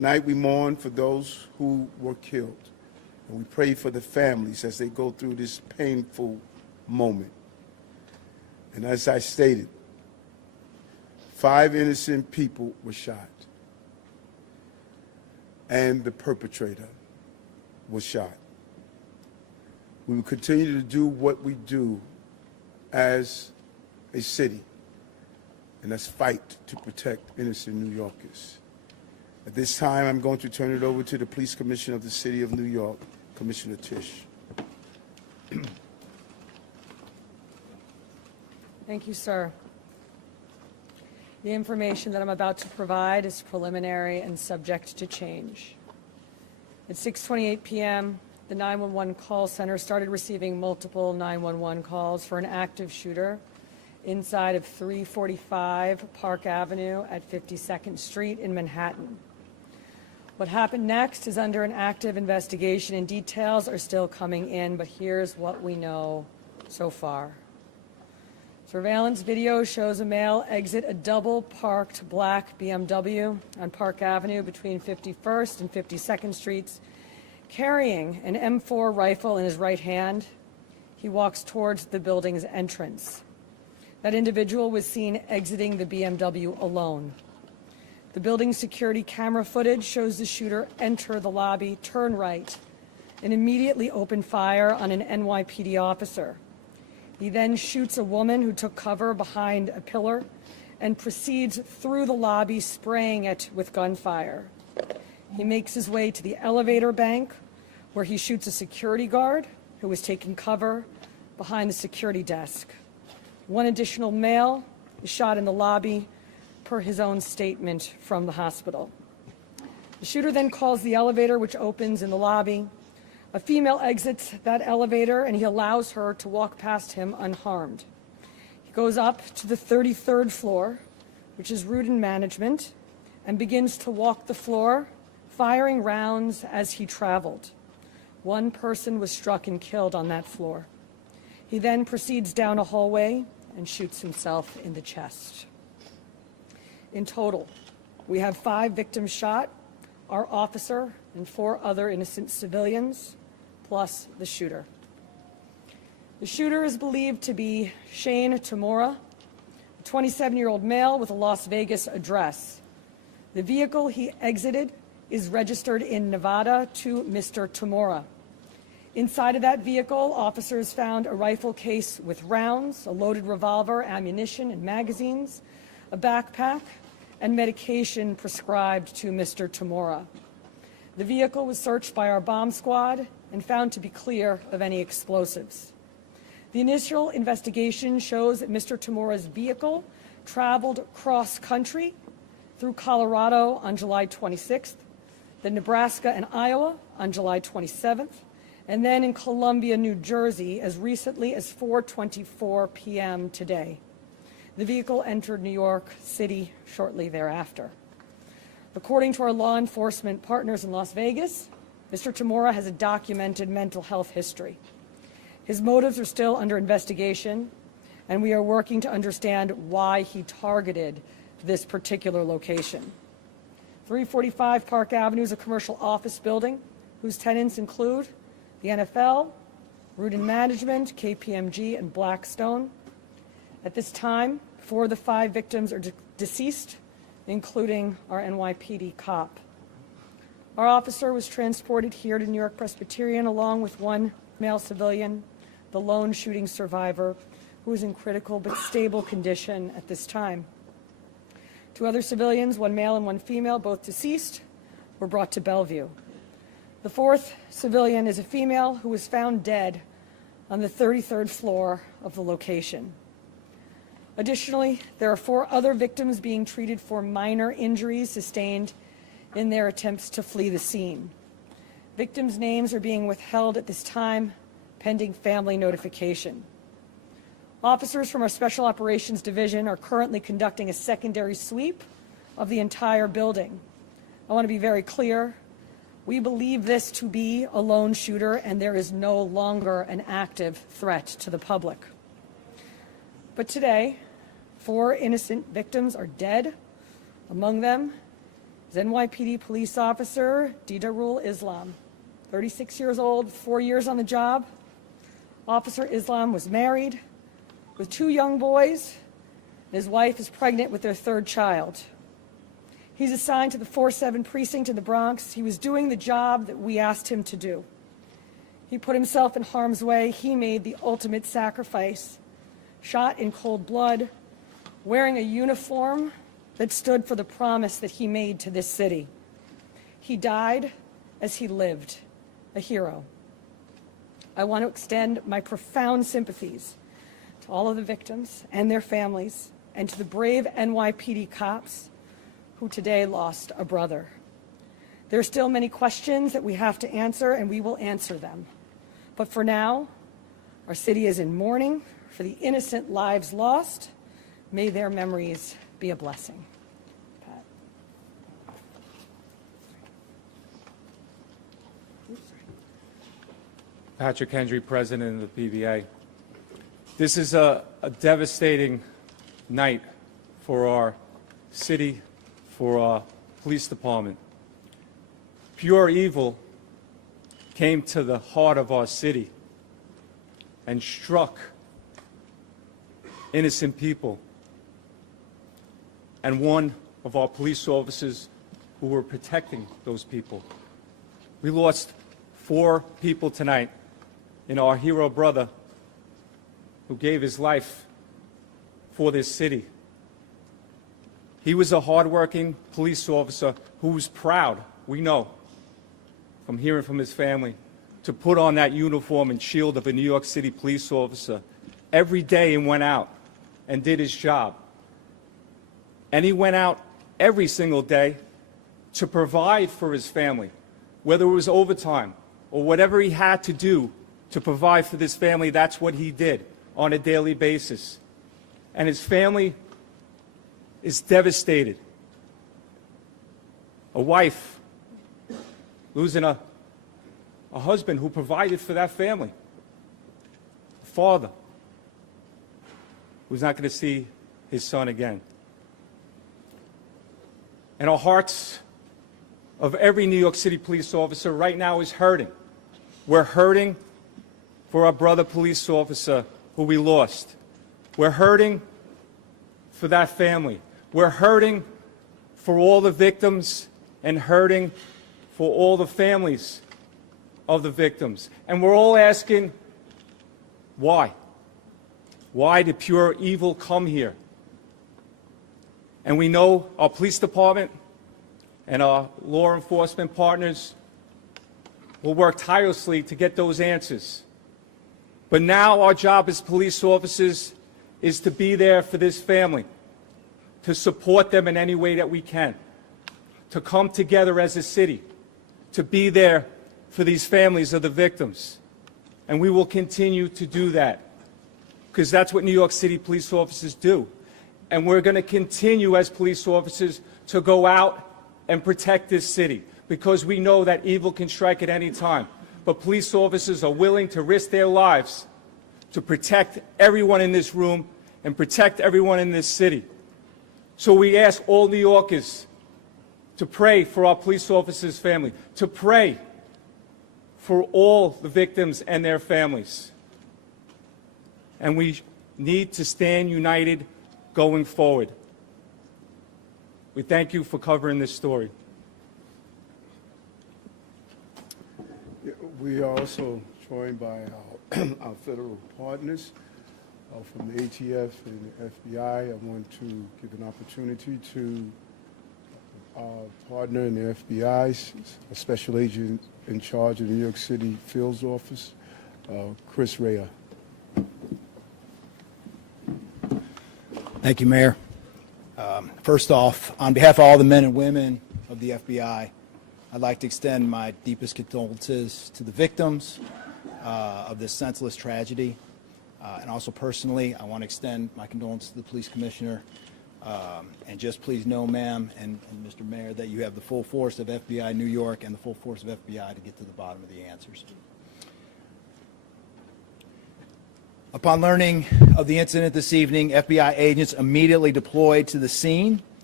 Tonight we mourn for those who were killed, and we pray for the families as they go through this painful moment. And as I stated, 5 innocent people were shot, and the perpetrator was shot. We will continue to do what we do as a city, and that's fight to protect innocent New Yorkers. At this time, I'm going to turn it over to the Police Commissioner of the City of New York, Commissioner Tisch. Thank you, sir. The information that I'm about to provide is preliminary and subject to change. At 6:28 p.m., the 911 call center started receiving multiple 911 calls for an active shooter inside of 345 Park Avenue at 52nd Street in Manhattan. What happened next is under an active investigation, and details are still coming in, but here's what we know so far. Surveillance video shows a male exit a double-parked black BMW on Park Avenue between 51st and 52nd Streets, carrying an M4 rifle in his right hand. He walks towards the building's entrance. That individual was seen exiting the BMW alone. The building's security camera footage shows the shooter enter the lobby, turn right, and immediately open fire on an NYPD officer. He then shoots a woman who took cover behind a pillar and proceeds through the lobby, spraying it with gunfire. He makes his way to the elevator bank, where he shoots a security guard who was taking cover behind the security desk. One additional male is shot in the lobby, per his own statement from the hospital. The shooter then calls the elevator, which opens in the lobby. A female exits that elevator, and he allows her to walk past him unharmed. He goes up to the 33rd floor, which is route and management, and begins to walk the floor, firing rounds as he traveled. One person was struck and killed on that floor. He then proceeds down a hallway and shoots himself in the chest. In total, we have 5 victims shot, our officer and 4 other innocent civilians, plus the shooter. The shooter is believed to be Shane Tamura, a 27-year-old male with a Las Vegas address. The vehicle he exited is registered in Nevada to Mr. Tamura. Inside of that vehicle, officers found a rifle case with rounds, a loaded revolver, ammunition, and magazines, a backpack, and medication prescribed to Mr. Tamura. The vehicle was searched by our bomb squad and found to be clear of any explosives. The initial investigation shows that Mr. Tamura's vehicle traveled cross-country through Colorado on July 26th, then Nebraska and Iowa on July 27th, and then in Columbia, New Jersey, as recently as 4:24 p.m. today. The vehicle entered New York City shortly thereafter. According to our law enforcement partners in Las Vegas, Mr. Tamura has a documented mental health history. His motives are still under investigation, and we are working to understand why he targeted this particular location. 345 Park Avenue is a commercial office building whose tenants include the NFL, Root and Management, KPMG, and Blackstone. At this time, 4 of the 5 victims are deceased, including our NYPD cop. Our officer was transported here to New York Presbyterian along with 1 male civilian, the lone shooting survivor, who is in critical but stable condition at this time. 2 other civilians, 1 male and 1 female, both deceased, were brought to Bellevue. The 4th civilian is a female who was found dead on the 33rd floor of the location. Additionally, there are 4 other victims being treated for minor injuries sustained in their attempts to flee the scene. Victims' names are being withheld at this time, pending family notification. Officers from our Special Operations Division are currently conducting a secondary sweep of the entire building. I want to be very clear. We believe this to be a lone shooter, and there is no longer an active threat to the public. But today, 4 innocent victims are dead. Among them is NYPD police officer Didarul Islam, 36 years old, 4 years on the job. Officer Islam was married with 2 young boys, and his wife is pregnant with their 3rd child. He's assigned to the 4-7 precinct in the Bronx. He was doing the job that we asked him to do. He put himself in harm's way. He made the ultimate sacrifice, shot in cold blood, wearing a uniform that stood for the promise that he made to this city. He died as he lived, a hero. I want to extend my profound sympathies to all of the victims and their families, and to the brave NYPD cops who today lost a brother. There are still many questions that we have to answer, and we will answer them. But for now, our city is in mourning for the innocent lives lost. May their memories be a blessing. Pat. Patrick Hendry, President of the PBA. This is a devastating night for our city, for our police department. Pure evil came to the heart of our city and struck innocent people. And one of our police officers who were protecting those people. We lost 4 people tonight in our hero brother who gave his life for this city. He was a hardworking police officer who was proud, we know, from hearing from his family, to put on that uniform and shield of a New York City police officer every day and went out and did his job. And he went out every single day to provide for his family, whether it was overtime or whatever he had to do to provide for this family. That's what he did on a daily basis. And his family is devastated. A wife losing a husband who provided for that family. A father who's not going to see his son again. And our hearts of every New York City police officer right now is hurting. We're hurting for our brother police officer who we lost. We're hurting for that family. We're hurting for all the victims and hurting for all the families of the victims. And we're all asking, why? Why did pure evil come here? And we know our police department and our law enforcement partners will work tirelessly to get those answers. But now our job as police officers is to be there for this family, to support them in any way that we can, to come together as a city, to be there for these families of the victims. And we will continue to do that, because that's what New York City police officers do. And we're going to continue as police officers to go out and protect this city, because we know that evil can strike at any time. But police officers are willing to risk their lives to protect everyone in this room and protect everyone in this city. So we ask all New Yorkers to pray for our police officers' family, to pray for all the victims and their families. And we need to stand united going forward. We thank you for covering this story. We are also joined by our federal partners from the ATF and the FBI. I want to give an opportunity to our partner in the FBI, a special agent in charge of the New York City Fields Office, Chris Rea. Thank you, Mayor. First off, on behalf of all the men and women of the FBI, I'd like to extend my deepest condolences to the victims of this senseless tragedy. And also personally, I want to extend my condolences to the police commissioner. And just please know, ma'am and Mr. Mayor, that you have the full force of FBI New York and the full force of FBI to get to the bottom of the answers. Upon learning of the incident this evening, FBI agents immediately deployed to the scene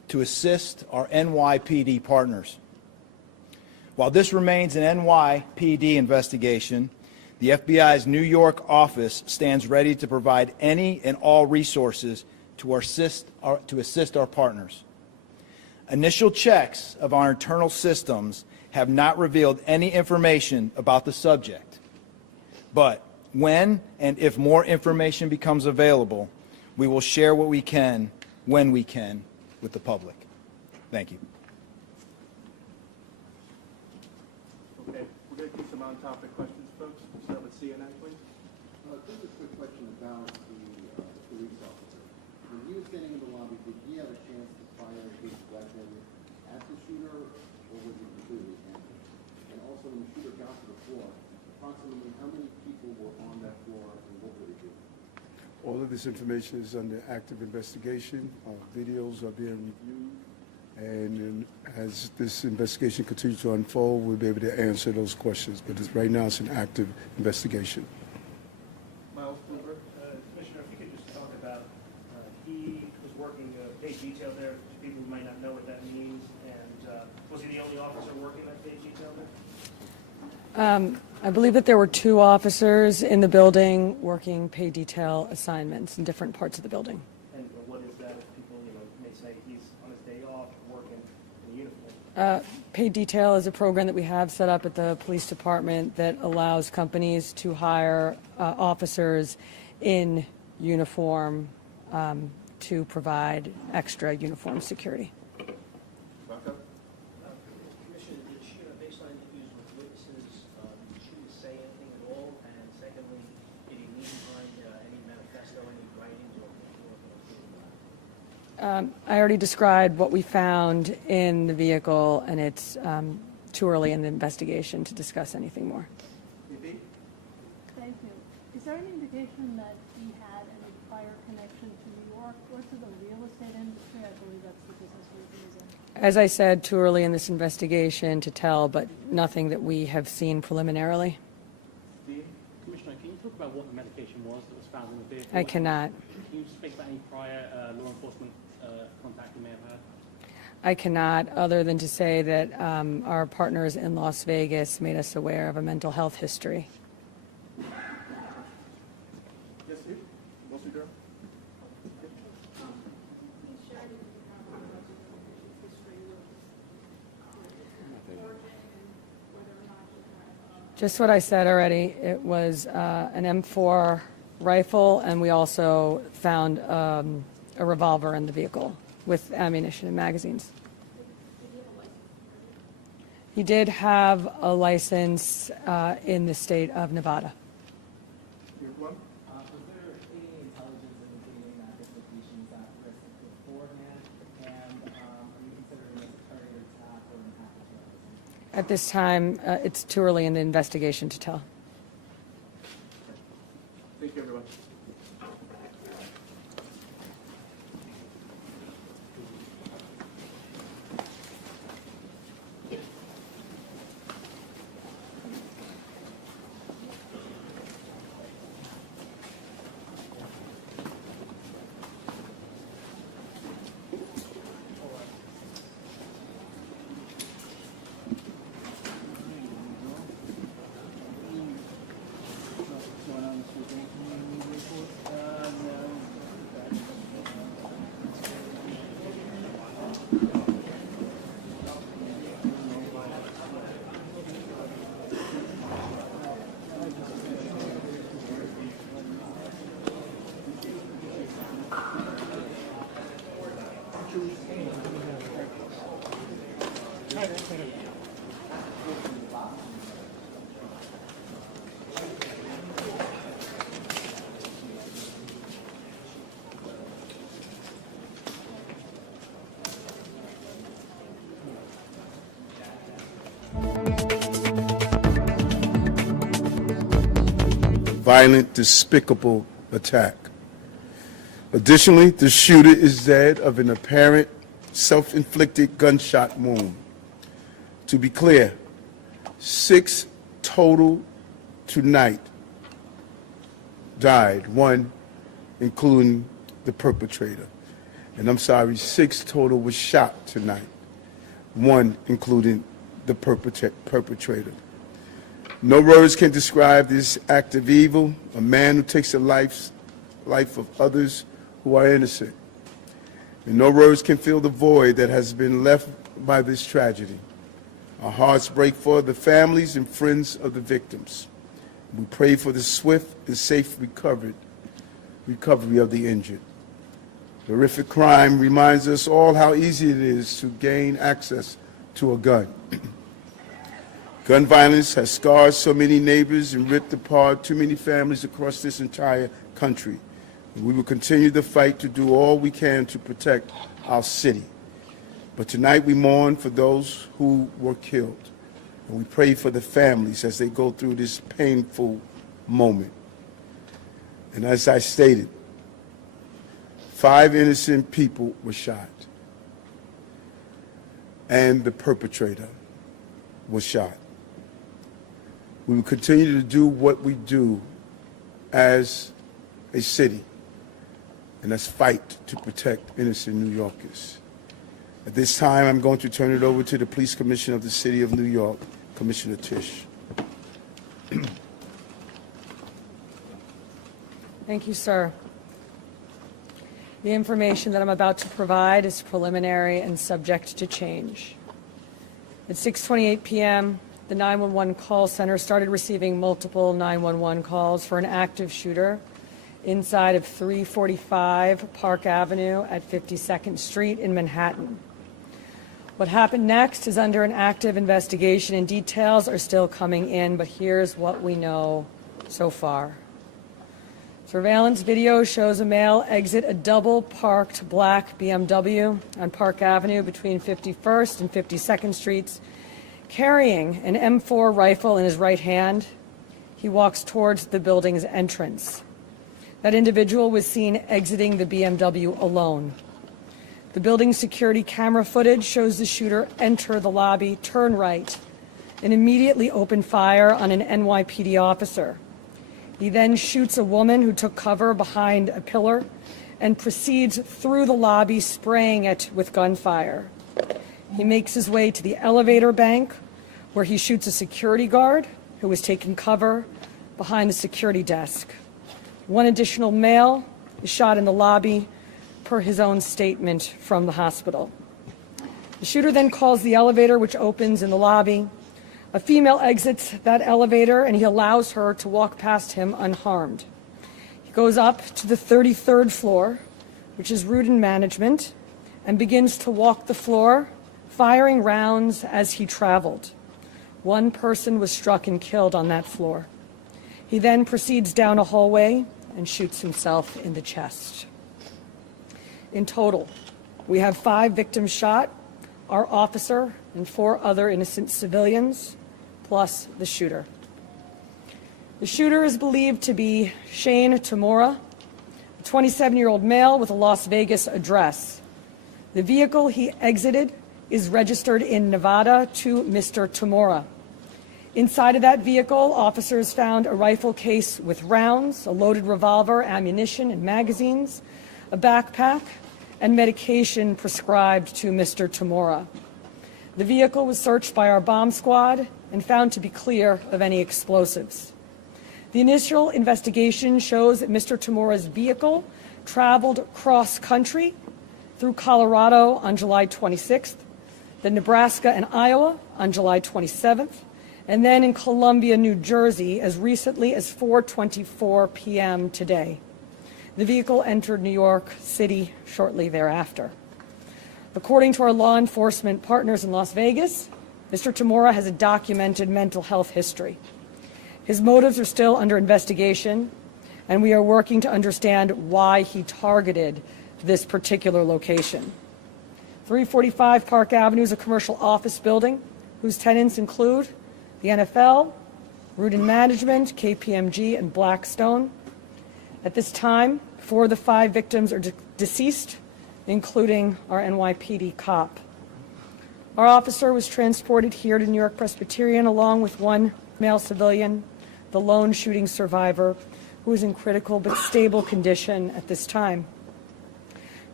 to assist our NYPD partners. While this remains an NYPD investigation, the FBI's New York office stands ready to provide any and all resources to assist our partners. Initial checks of our internal systems have not revealed any information about the subject. But when and if more information becomes available, we will share what we can, when we can, with the public. Thank you. Okay, we're going to do some on-topic questions, folks. Start with CNN, please. Just a quick question about the police officer. When he was standing in the lobby, did he have a chance to fire his weapon at the shooter, or was he completely handled? And also, when the shooter got to the floor, approximately how many people were on that floor, and what were they doing? All of this information is under active investigation. Videos are being reviewed. And as this investigation continues to unfold, we'll be able to answer those questions. But right now, it's an active investigation. Miles Bloomberg. Commissioner, if you could just talk about, he was working paid detail there, for people who might not know what that means, and was he the only officer working that paid detail there? I believe that there were 2 officers in the building working paid detail assignments in different parts of the building. And what is that if people, may say he's on his day off working in uniform? Paid detail is a program that we have set up at the police department that allows companies to hire officers in uniform to provide extra uniform security. Rocco? Commissioner, did she, based on interviews with witnesses, did she say anything at all? And secondly, did he leave behind any manifesto, any writings, or I already described what we found in the vehicle, and it's too early in the investigation to discuss anything more. Thank you. Is there any indication that he had any prior connection to New York or to the real estate industry? I believe that's the business he was in. As I said, too early in this investigation to tell, but nothing that we have seen preliminarily. Commissioner, can you talk about what the medication was that was found in the vehicle? I cannot. Can you speak about any prior law enforcement contact you may have had? I cannot, other than to say that our partners in Las Vegas made us aware of a mental health history. Yes, Steve? Wilson Durham? Just what I said already. It was an M4 rifle, and we also found a revolver in the vehicle with ammunition and magazines. He did have a license in the state of Nevada. Your one? Was there any intelligence indicating that this location was at risk beforehand? And are you considering this a targeted attack or an act of terrorism? At this time, it's too early in the investigation to tell. Thank you, everyone. Violent, despicable attack. Additionally, the shooter is dead of an apparent self-inflicted gunshot wound. To be clear, 6 total tonight died, 1 including the perpetrator. And I'm sorry, 6 total was shot tonight, 1 including the perpetrator. No words can describe this act of evil, a man who takes the life of others who are innocent. And no words can fill the void that has been left by this tragedy. Our hearts break for the families and friends of the victims. We pray for the swift and safe recovery of the injured. The horrific crime reminds us all how easy it is to gain access to a gun. Gun violence has scarred so many neighbors and ripped apart too many families across this entire country. We will continue the fight to do all we can to protect our city. But tonight we mourn for those who were killed. And we pray for the families as they go through this painful moment. And as I stated, 5 innocent people were shot. And the perpetrator was shot. We will continue to do what we do as a city, and that's fight to protect innocent New Yorkers. At this time, I'm going to turn it over to the Police Commissioner of the City of New York, Commissioner Tisch. Thank you, sir. The information that I'm about to provide is preliminary and subject to change. At 6:28 p.m., the 911 call center started receiving multiple 911 calls for an active shooter inside of 345 Park Avenue at 52nd Street in Manhattan. What happened next is under an active investigation, and details are still coming in, but here's what we know so far. Surveillance video shows a male exit a double-parked black BMW on Park Avenue between 51st and 52nd Streets, carrying an M4 rifle in his right hand. He walks towards the building's entrance. That individual was seen exiting the BMW alone. The building's security camera footage shows the shooter enter the lobby, turn right, and immediately open fire on an NYPD officer. He then shoots a woman who took cover behind a pillar and proceeds through the lobby, spraying it with gunfire. He makes his way to the elevator bank, where he shoots a security guard who was taking cover behind the security desk. 1 additional male is shot in the lobby, per his own statement from the hospital. The shooter then calls the elevator, which opens in the lobby. A female exits that elevator, and he allows her to walk past him unharmed. He goes up to the 33rd floor, which is route and management, and begins to walk the floor, firing rounds as he traveled. 1 person was struck and killed on that floor. He then proceeds down a hallway and shoots himself in the chest. In total, we have 5 victims shot, our officer and 4 other innocent civilians, plus the shooter. The shooter is believed to be Shane Tamura, a 27-year-old male with a Las Vegas address. The vehicle he exited is registered in Nevada to Mr. Tamura. Inside of that vehicle, officers found a rifle case with rounds, a loaded revolver, ammunition, and magazines, a backpack, and medication prescribed to Mr. Tamura. The vehicle was searched by our bomb squad and found to be clear of any explosives. The initial investigation shows that Mr. Tamura's vehicle traveled cross-country through Colorado on July 26th, then Nebraska and Iowa on July 27th, and then in Columbia, New Jersey, as recently as 4:24 p.m. today. The vehicle entered New York City shortly thereafter. According to our law enforcement partners in Las Vegas, Mr. Tamura has a documented mental health history. His motives are still under investigation, and we are working to understand why he targeted this particular location. 345 Park Avenue is a commercial office building whose tenants include the NFL, Root and Management, KPMG, and Blackstone. At this time, 4 of the 5 victims are deceased, including our NYPD cop. Our officer was transported here to New York Presbyterian along with 1 male civilian, the lone shooting survivor, who is in critical but stable condition at this time.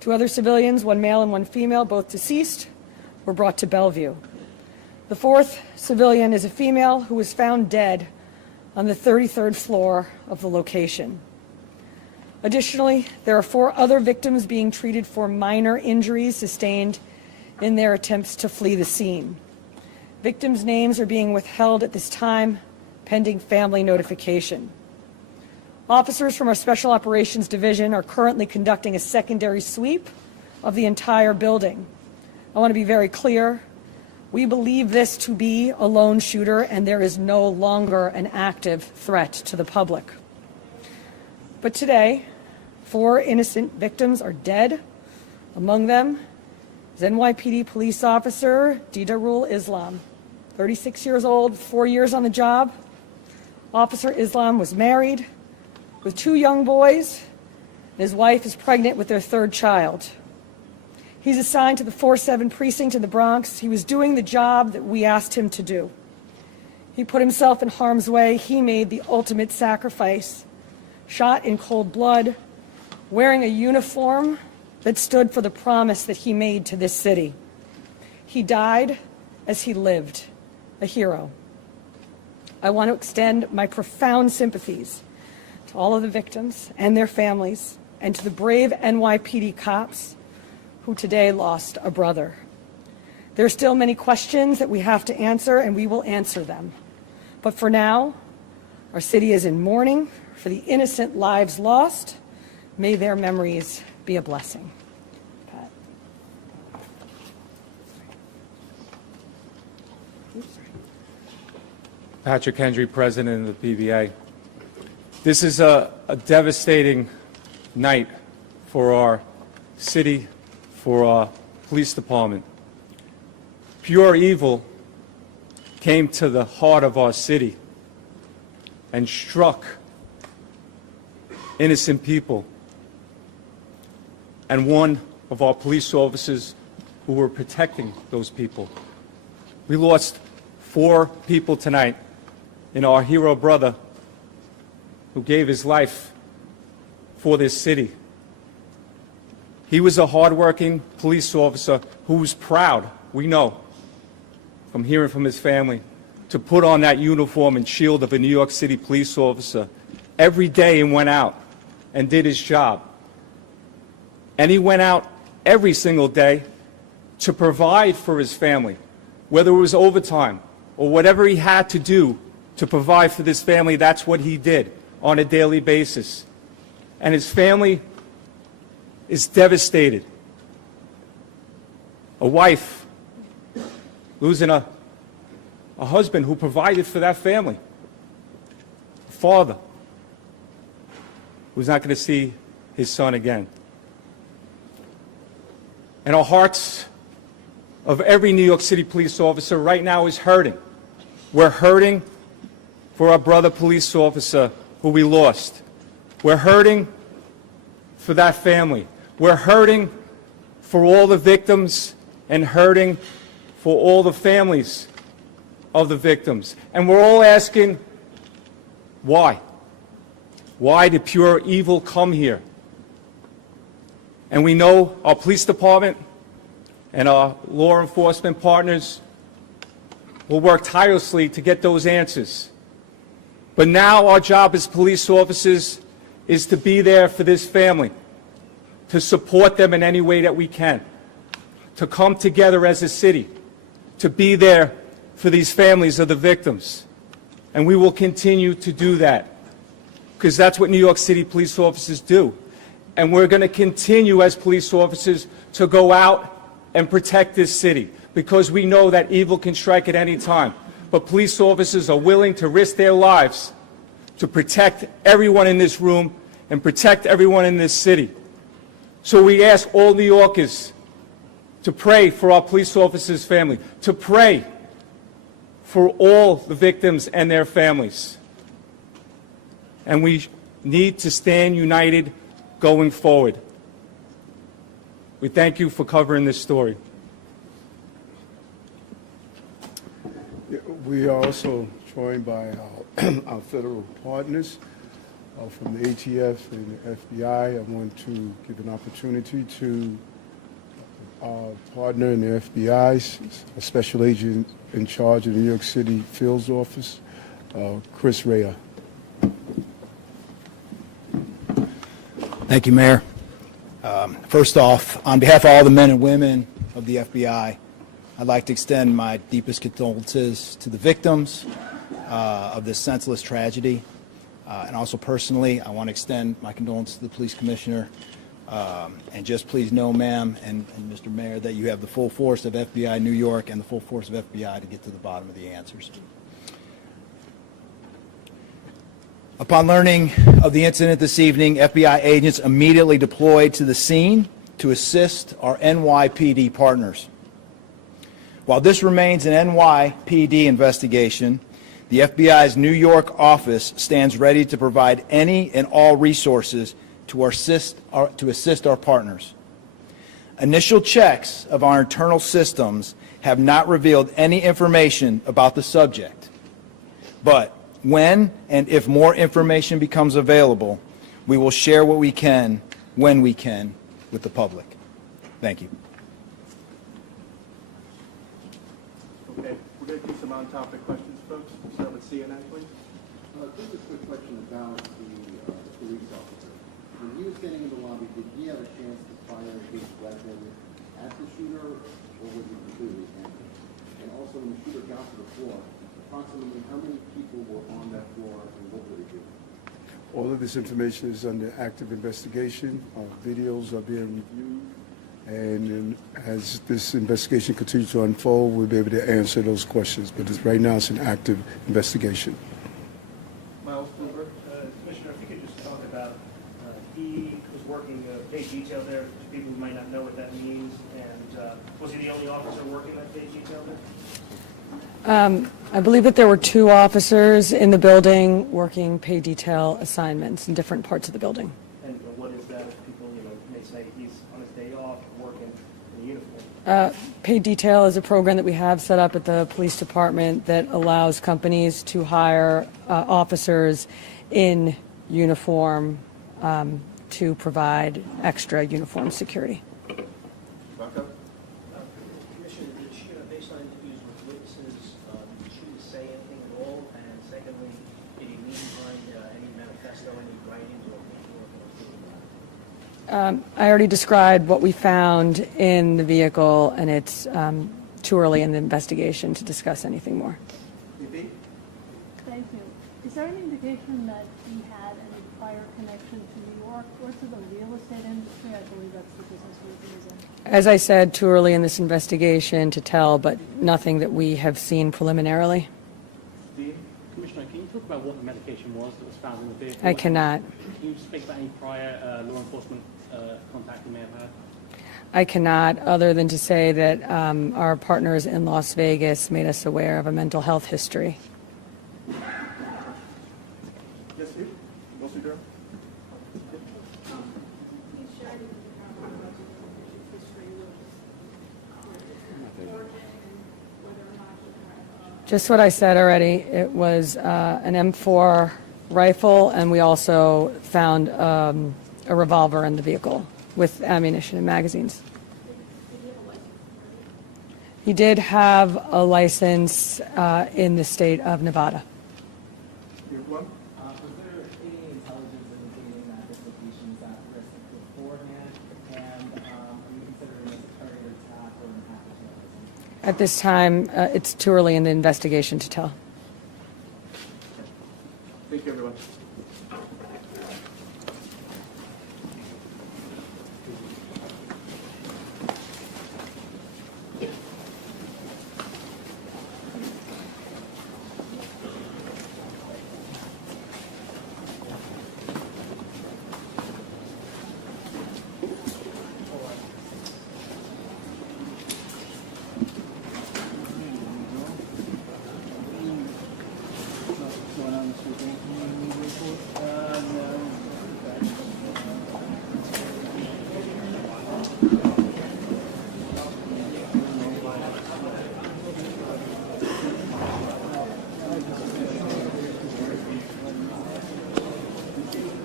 Two other civilians, one male and one female, both deceased, were brought to Bellevue. The fourth civilian is a female who was found dead on the 33rd floor of the location. Additionally, there are 4 other victims being treated for minor injuries sustained in their attempts to flee the scene. Victims' names are being withheld at this time, pending family notification. Officers from our Special Operations Division are currently conducting a secondary sweep of the entire building. I want to be very clear. We believe this to be a lone shooter, and there is no longer an active threat to the public. But today, 4 innocent victims are dead. Among them is NYPD police officer Didarul Islam, 36 years old, 4 years on the job. Officer Islam was married with 2 young boys, and his wife is pregnant with their 3rd child. He's assigned to the 4-7 precinct in the Bronx. He was doing the job that we asked him to do. He put himself in harm's way. He made the ultimate sacrifice, shot in cold blood, wearing a uniform that stood for the promise that he made to this city. He died as he lived, a hero. I want to extend my profound sympathies to all of the victims and their families, and to the brave NYPD cops who today lost a brother. There are still many questions that we have to answer, and we will answer them. But for now, our city is in mourning for the innocent lives lost. May their memories be a blessing. Pat. Patrick Hendry, President of the PBA. This is a devastating night for our city, for our police department. Pure evil came to the heart of our city and struck innocent people. And one of our police officers who were protecting those people. We lost 4 people tonight in our hero brother who gave his life for this city. He was a hardworking police officer who was proud, we know, from hearing from his family, to put on that uniform and shield of a New York City police officer every day and went out and did his job. And he went out every single day to provide for his family, whether it was overtime or whatever he had to do to provide for this family. That's what he did on a daily basis. And his family is devastated. A wife losing a husband who provided for that family. A father who's not going to see his son again. And our hearts of every New York City police officer right now is hurting. We're hurting for our brother police officer who we lost. We're hurting for that family. We're hurting for all the victims and hurting for all the families of the victims. And we're all asking, why? Why did pure evil come here? And we know our police department and our law enforcement partners will work tirelessly to get those answers. But now our job as police officers is to be there for this family, to support them in any way that we can, to come together as a city, to be there for these families of the victims. And we will continue to do that, because that's what New York City police officers do. And we're going to continue as police officers to go out and protect this city, because we know that evil can strike at any time. But police officers are willing to risk their lives to protect everyone in this room and protect everyone in this city. So we ask all New Yorkers to pray for our police officers' family, to pray for all the victims and their families. And we need to stand united going forward. We thank you for covering this story. We are also joined by our federal partners. from the ATF and the FBI. I want to give an opportunity to our partner in the FBI, a special agent in charge of the New York City Fields Office, Chris Rea. Thank you, Mayor. First off, on behalf of all the men and women of the FBI, I'd like to extend my deepest condolences to the victims of this senseless tragedy. And also personally, I want to extend my condolences to the police commissioner. And just please know, ma'am and Mr. Mayor, that you have the full force of FBI New York and the full force of FBI to get to the bottom of the answers. Upon learning of the incident this evening, FBI agents immediately deployed to the scene to assist our NYPD partners. While this remains an NYPD investigation, the FBI's New York office stands ready to provide any and all resources to assist our partners. Initial checks of our internal systems have not revealed any information about the subject, but when and if more information becomes available, we will share what we can, when we can, with the public. Thank you. Okay, we're going to do some on-topic questions, folks. We'll start with CNN, please. Just a quick question about the police officer. When he was standing in the lobby, did he have a chance to fire his weapon at the shooter, or was he completely empty? And also, when the shooter got to the floor, approximately how many people were on that floor, and what were they doing? All of this information is under active investigation. Videos are being reviewed. And as this investigation continues to unfold, we'll be able to answer those questions. But right now, it's an active investigation. Miles Kluber. Commissioner, if you could just talk about, he was working paid detail there, to people who might not know what that means, and was he the only officer working that paid detail there? I believe that there were 2 officers in the building working pay detail assignments in different parts of the building. And what is that if people, may say he's on his day off working in a uniform? Paid detail is a program that we have set up at the police department that allows companies to hire officers in uniform to provide extra uniform security. Bucko? Commissioner, did she, based on interviews with witnesses, did she say anything at all? And secondly, did he leave behind any manifesto, any writings or paperwork? I already described what we found in the vehicle, and it's too early in the investigation to discuss anything more. VP? Thank you. Is there any indication that he had any prior connection to New York or to the real estate industry? I believe that's the business he was in. As I said, too early in this investigation to tell, but nothing that we have seen preliminarily. Dean? Commissioner, can you talk about what the medication was that was found in the vehicle? I cannot. Can you speak about any prior law enforcement contact you may have had? I cannot, other than to say that our partners in Las Vegas made us aware of a mental health history. Yes, Steve? Mostly Durham? Just what I said already. It was an M4 rifle, and we also found a revolver in the vehicle with ammunition and magazines. He did have a license in the state of Nevada. You have one? Was there any intelligence indicating that this location is at risk beforehand? And are you considering this a targeted attack or an attack of terrorism? At this time, it's too early in the investigation to tell. Thank you, everyone.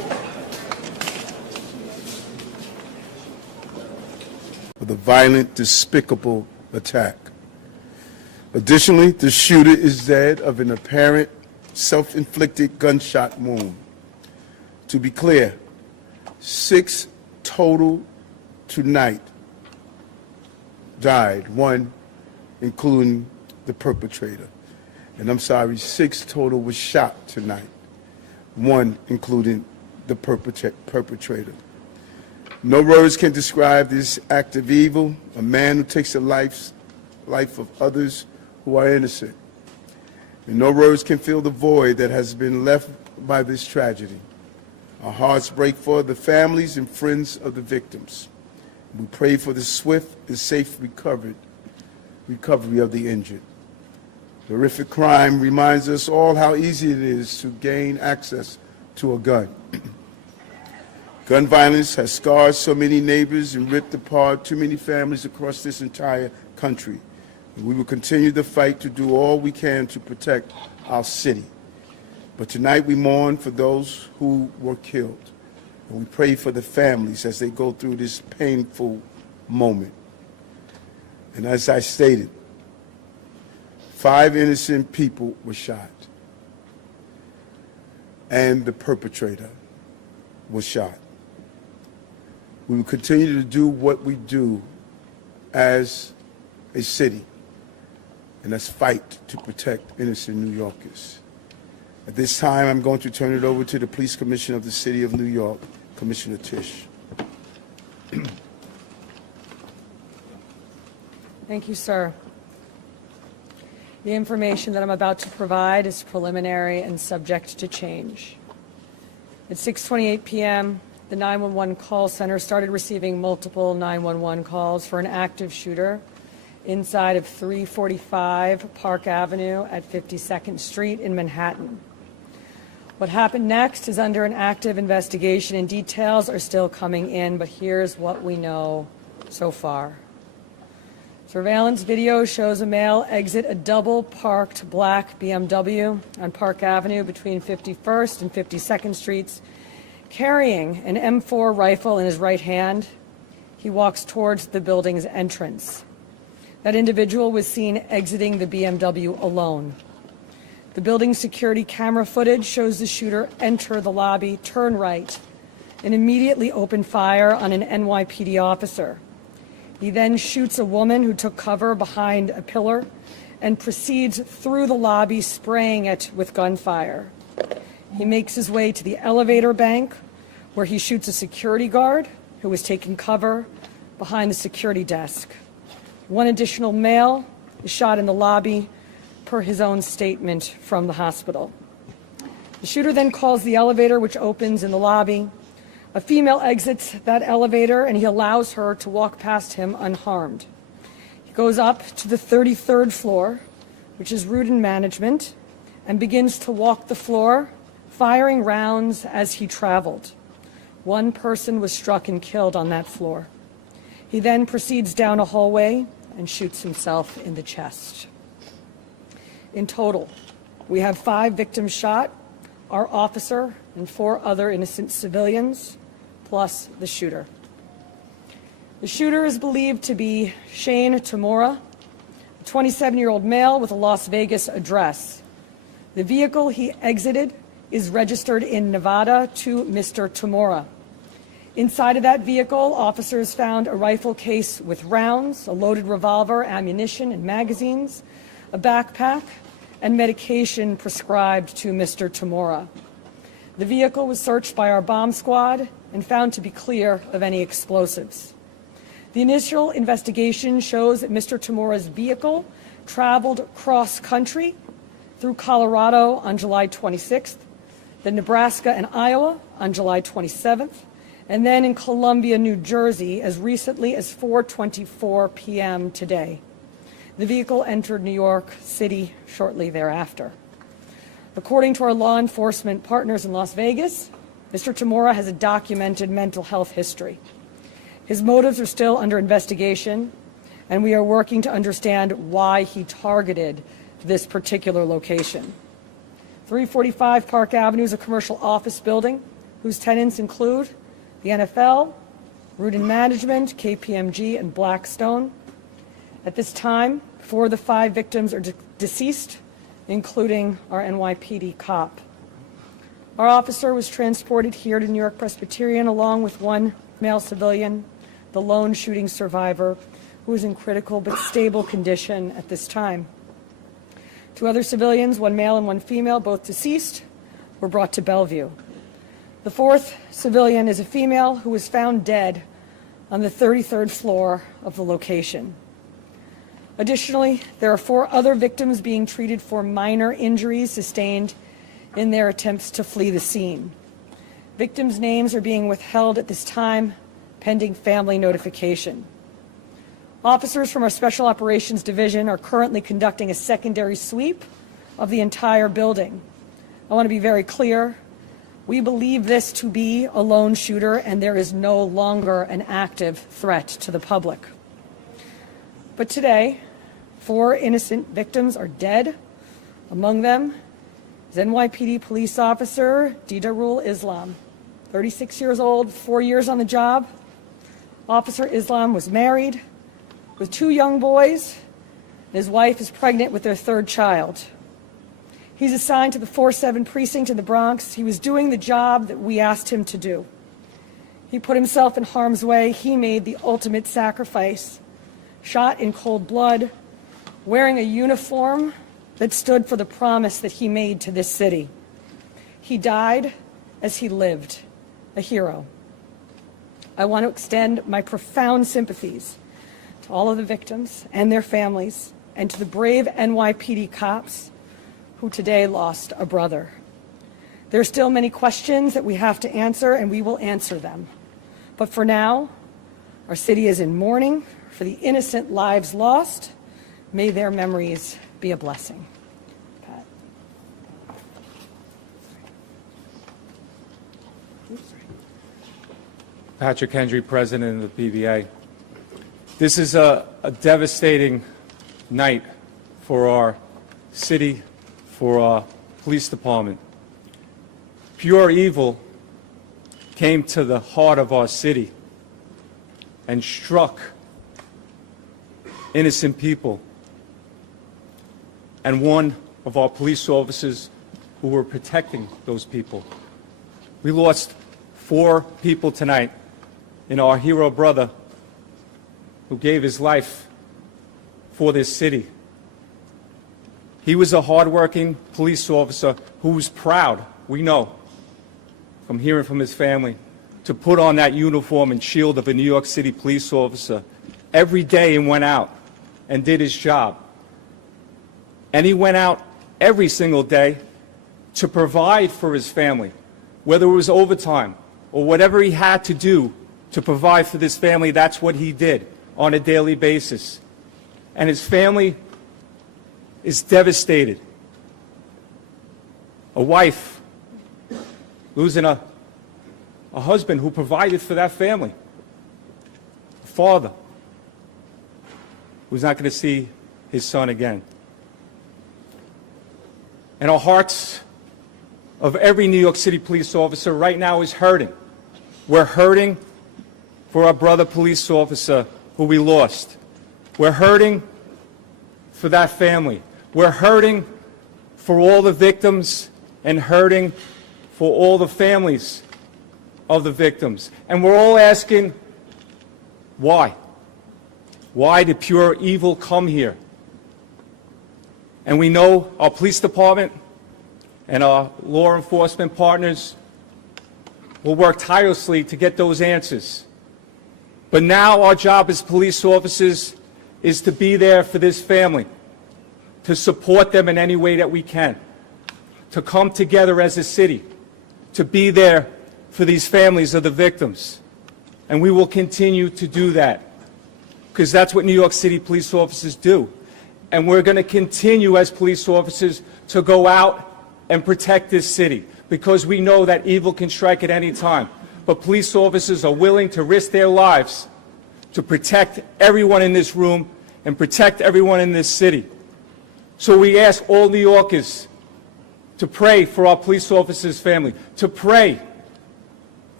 of the violent, despicable attack. Additionally, the shooter is dead of an apparent self-inflicted gunshot wound. To be clear, 6 total tonight died, 1 including the perpetrator. And I'm sorry, 6 total was shot tonight, 1 including the perpetrator. No words can describe this act of evil, a man who takes the life of others who are innocent. And no words can fill the void that has been left by this tragedy. Our hearts break for the families and friends of the victims. We pray for the swift and safe recovery of the injured. The horrific crime reminds us all how easy it is to gain access to a gun. Gun violence has scarred so many neighbors and ripped apart too many families across this entire country. And we will continue the fight to do all we can to protect our city. But tonight we mourn for those who were killed. And we pray for the families as they go through this painful moment. And as I stated, 5 innocent people were shot. And the perpetrator was shot. We will continue to do what we do as a city, and that's fight to protect innocent New Yorkers. At this time, I'm going to turn it over to the Police Commissioner of the City of New York, Commissioner Tisch. Thank you, sir. The information that I'm about to provide is preliminary and subject to change. At 6:28 p.m., the 911 call center started receiving multiple 911 calls for an active shooter inside of 345 Park Avenue at 52nd Street in Manhattan. What happened next is under an active investigation, and details are still coming in, but here's what we know so far. Surveillance video shows a male exit a double-parked black BMW on Park Avenue between 51st and 52nd Streets, carrying an M4 rifle in his right hand. He walks towards the building's entrance. That individual was seen exiting the BMW alone. The building's security camera footage shows the shooter enter the lobby, turn right, and immediately open fire on an NYPD officer. He then shoots a woman who took cover behind a pillar and proceeds through the lobby, spraying it with gunfire. He makes his way to the elevator bank, where he shoots a security guard who was taking cover behind the security desk. One additional male is shot in the lobby, per his own statement from the hospital. The shooter then calls the elevator, which opens in the lobby. A female exits that elevator, and he allows her to walk past him unharmed. He goes up to the 33rd floor, which is route and management, and begins to walk the floor, firing rounds as he traveled. One person was struck and killed on that floor. He then proceeds down a hallway and shoots himself in the chest. In total, we have 5 victims shot, our officer and 4 other innocent civilians, plus the shooter. The shooter is believed to be Shane Tamura, a 27-year-old male with a Las Vegas address. The vehicle he exited is registered in Nevada to Mr. Tamura. Inside of that vehicle, officers found a rifle case with rounds, a loaded revolver, ammunition, and magazines, a backpack, and medication prescribed to Mr. Tamura. The vehicle was searched by our bomb squad and found to be clear of any explosives. The initial investigation shows that Mr. Tamura's vehicle traveled cross-country through Colorado on July 26th, then Nebraska and Iowa on July 27th, and then in Columbia, New Jersey, as recently as 4:24 p.m. today. The vehicle entered New York City shortly thereafter. According to our law enforcement partners in Las Vegas, Mr. Tamura has a documented mental health history. His motives are still under investigation, and we are working to understand why he targeted this particular location. 345 Park Avenue is a commercial office building whose tenants include the NFL, Rudin Management, KPMG, and Blackstone. At this time, 4 of the 5 victims are deceased, including our NYPD cop. Our officer was transported here to New York Presbyterian along with 1 male civilian, the lone shooting survivor, who is in critical but stable condition at this time. 2 other civilians, 1 male and 1 female, both deceased, were brought to Bellevue. The 4th civilian is a female who was found dead on the 33rd floor of the location. Additionally, there are 4 other victims being treated for minor injuries sustained in their attempts to flee the scene. Victims' names are being withheld at this time, pending family notification. Officers from our Special Operations Division are currently conducting a secondary sweep of the entire building. I want to be very clear. We believe this to be a lone shooter, and there is no longer an active threat to the public. But today, 4 innocent victims are dead. Among them is NYPD police officer Didarul Islam, 36 years old, 4 years on the job. Officer Islam was married with 2 young boys. His wife is pregnant with their 3rd child. He's assigned to the 4-7 precinct in the Bronx. He was doing the job that we asked him to do. He put himself in harm's way. He made the ultimate sacrifice, shot in cold blood, wearing a uniform that stood for the promise that he made to this city. He died as he lived, a hero. I want to extend my profound sympathies to all of the victims and their families, and to the brave NYPD cops who today lost a brother. There are still many questions that we have to answer, and we will answer them. But for now, our city is in mourning for the innocent lives lost. May their memories be a blessing. Pat. Patrick Hendry, President of the PBA. This is a devastating night for our city, for our police department. Pure evil came to the heart of our city and struck innocent people. And one of our police officers who were protecting those people. We lost 4 people tonight in our hero brother who gave his life for this city. He was a hardworking police officer who was proud, we know, from hearing from his family, to put on that uniform and shield of a New York City police officer every day and went out and did his job. And he went out every single day to provide for his family, whether it was overtime or whatever he had to do to provide for this family. That's what he did on a daily basis. And his family is devastated. A wife losing a husband who provided for that family. A father who's not going to see his son again. And our hearts of every New York City police officer right now is hurting. We're hurting for our brother police officer who we lost. We're hurting for that family. We're hurting for all the victims and hurting for all the families of the victims. And we're all asking, why? Why did pure evil come here? And we know our police department and our law enforcement partners will work tirelessly to get those answers. But now our job as police officers is to be there for this family, to support them in any way that we can, to come together as a city, to be there for these families of the victims. And we will continue to do that, because that's what New York City police officers do. And we're going to continue as police officers to go out and protect this city, because we know that evil can strike at any time. But police officers are willing to risk their lives to protect everyone in this room and protect everyone in this city. So we ask all New Yorkers to pray for our police officers' family, to pray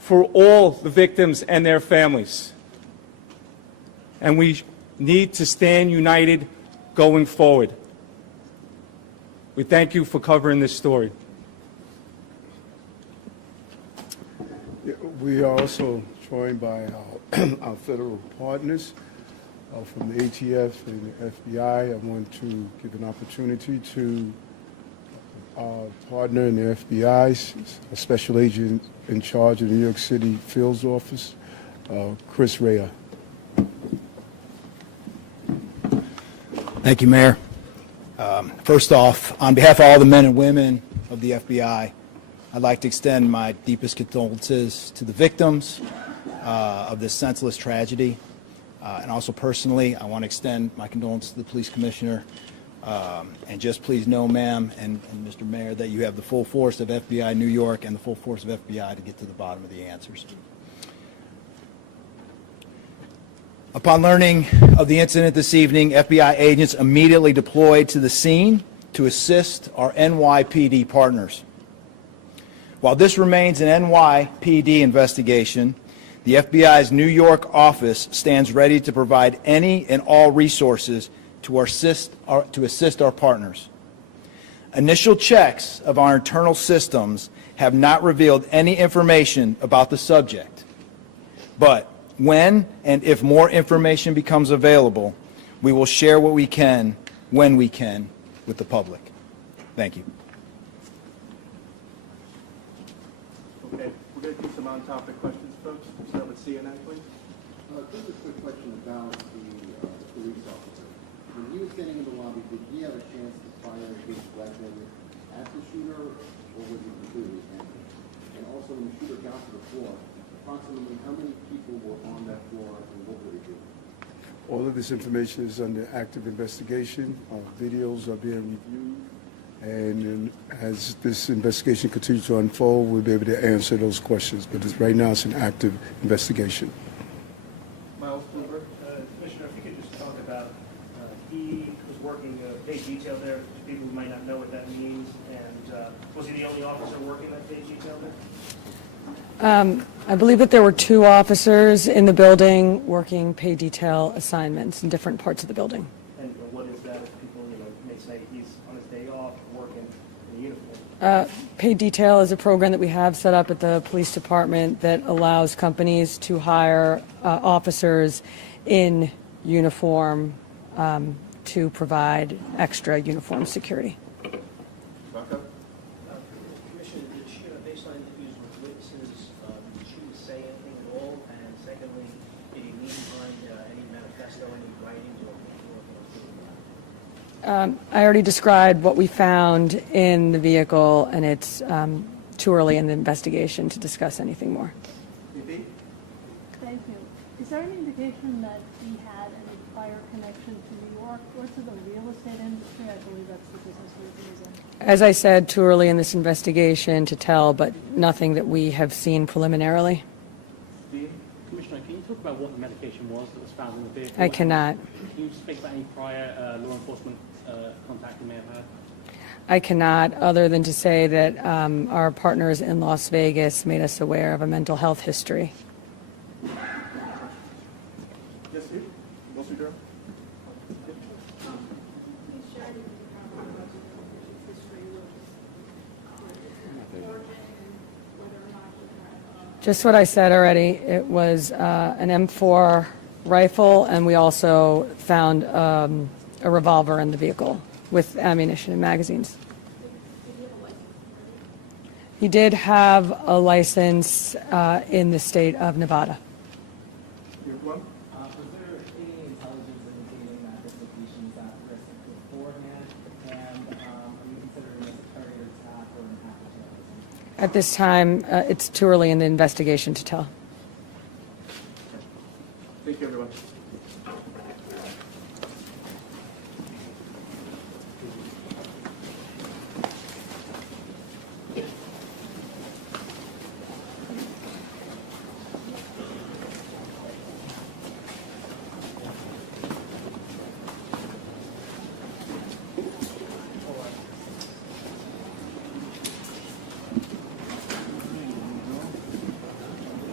for all the victims and their families. And we need to stand united going forward. We thank you for covering this story. We are also joined by our federal partners from the ATF and the FBI. I want to give an opportunity to our partner in the FBI, a special agent in charge of the New York City Fields Office, Chris Rea. Thank you, Mayor. First off, on behalf of all the men and women of the FBI, I'd like to extend my deepest condolences to the victims of this senseless tragedy. And also personally, I want to extend my condolences to the police commissioner. And just please know, ma'am and Mr. Mayor, that you have the full force of FBI New York and the full force of FBI to get to the bottom of the answers. Upon learning of the incident this evening, FBI agents immediately deployed to the scene to assist our NYPD partners. While this remains an NYPD investigation, the FBI's New York office stands ready to provide any and all resources to assist our partners. Initial checks of our internal systems have not revealed any information about the subject, but when and if more information becomes available, we will share what we can, when we can, with the public. Thank you. Okay, we're going to do some on-topic questions, folks. Start with CNN, please. Just a quick question about the police officer. When he was standing in the lobby, did he have a chance to fire his weapon at the shooter, or was he completely handled? And also, when the shooter got to the floor, approximately how many people were on that floor and what were they doing? All of this information is under active investigation. Videos are being reviewed. And as this investigation continues to unfold, we'll be able to answer those questions. But right now, it's an active investigation. Miles Bloomberg. Commissioner, if you could just talk about, he was working paid detail there, for people who might not know what that means, and was he the only officer working that paid detail there? I believe that there were 2 officers in the building working pay detail assignments in different parts of the building. And what is that if people, may say he's on his day off working in a uniform? Paid detail is a program that we have set up at the police department that allows companies to hire officers in uniform to provide extra uniform security. Commissioner, did she, based on interviews with witnesses, did she say anything at all? And secondly, did he leave behind any manifesto, any writings, or I already described what we found in the vehicle, and it's too early in the investigation to discuss anything more. Thank you. Is there any indication that he had any prior connection to New York or to the real estate industry? I believe that's the business he was in. As I said, too early in this investigation to tell, but nothing that we have seen preliminarily. Commissioner, can you talk about what the medication was that was found in the vehicle? I cannot. Can you speak about any prior law enforcement contact you may have had? I cannot, other than to say that our partners in Las Vegas made us aware of a mental health history. Yes, Steve? Wilson Durham? Just what I said already. It was an M4 rifle, and we also found a revolver in the vehicle with ammunition and magazines. He did have a license in the state of Nevada. You have one? Was there any intelligence indicating that this location is at risk beforehand? And are you considering this a targeted attack or an attack of terrorism? At this time, it's too early in the investigation to tell. Thank you, everyone.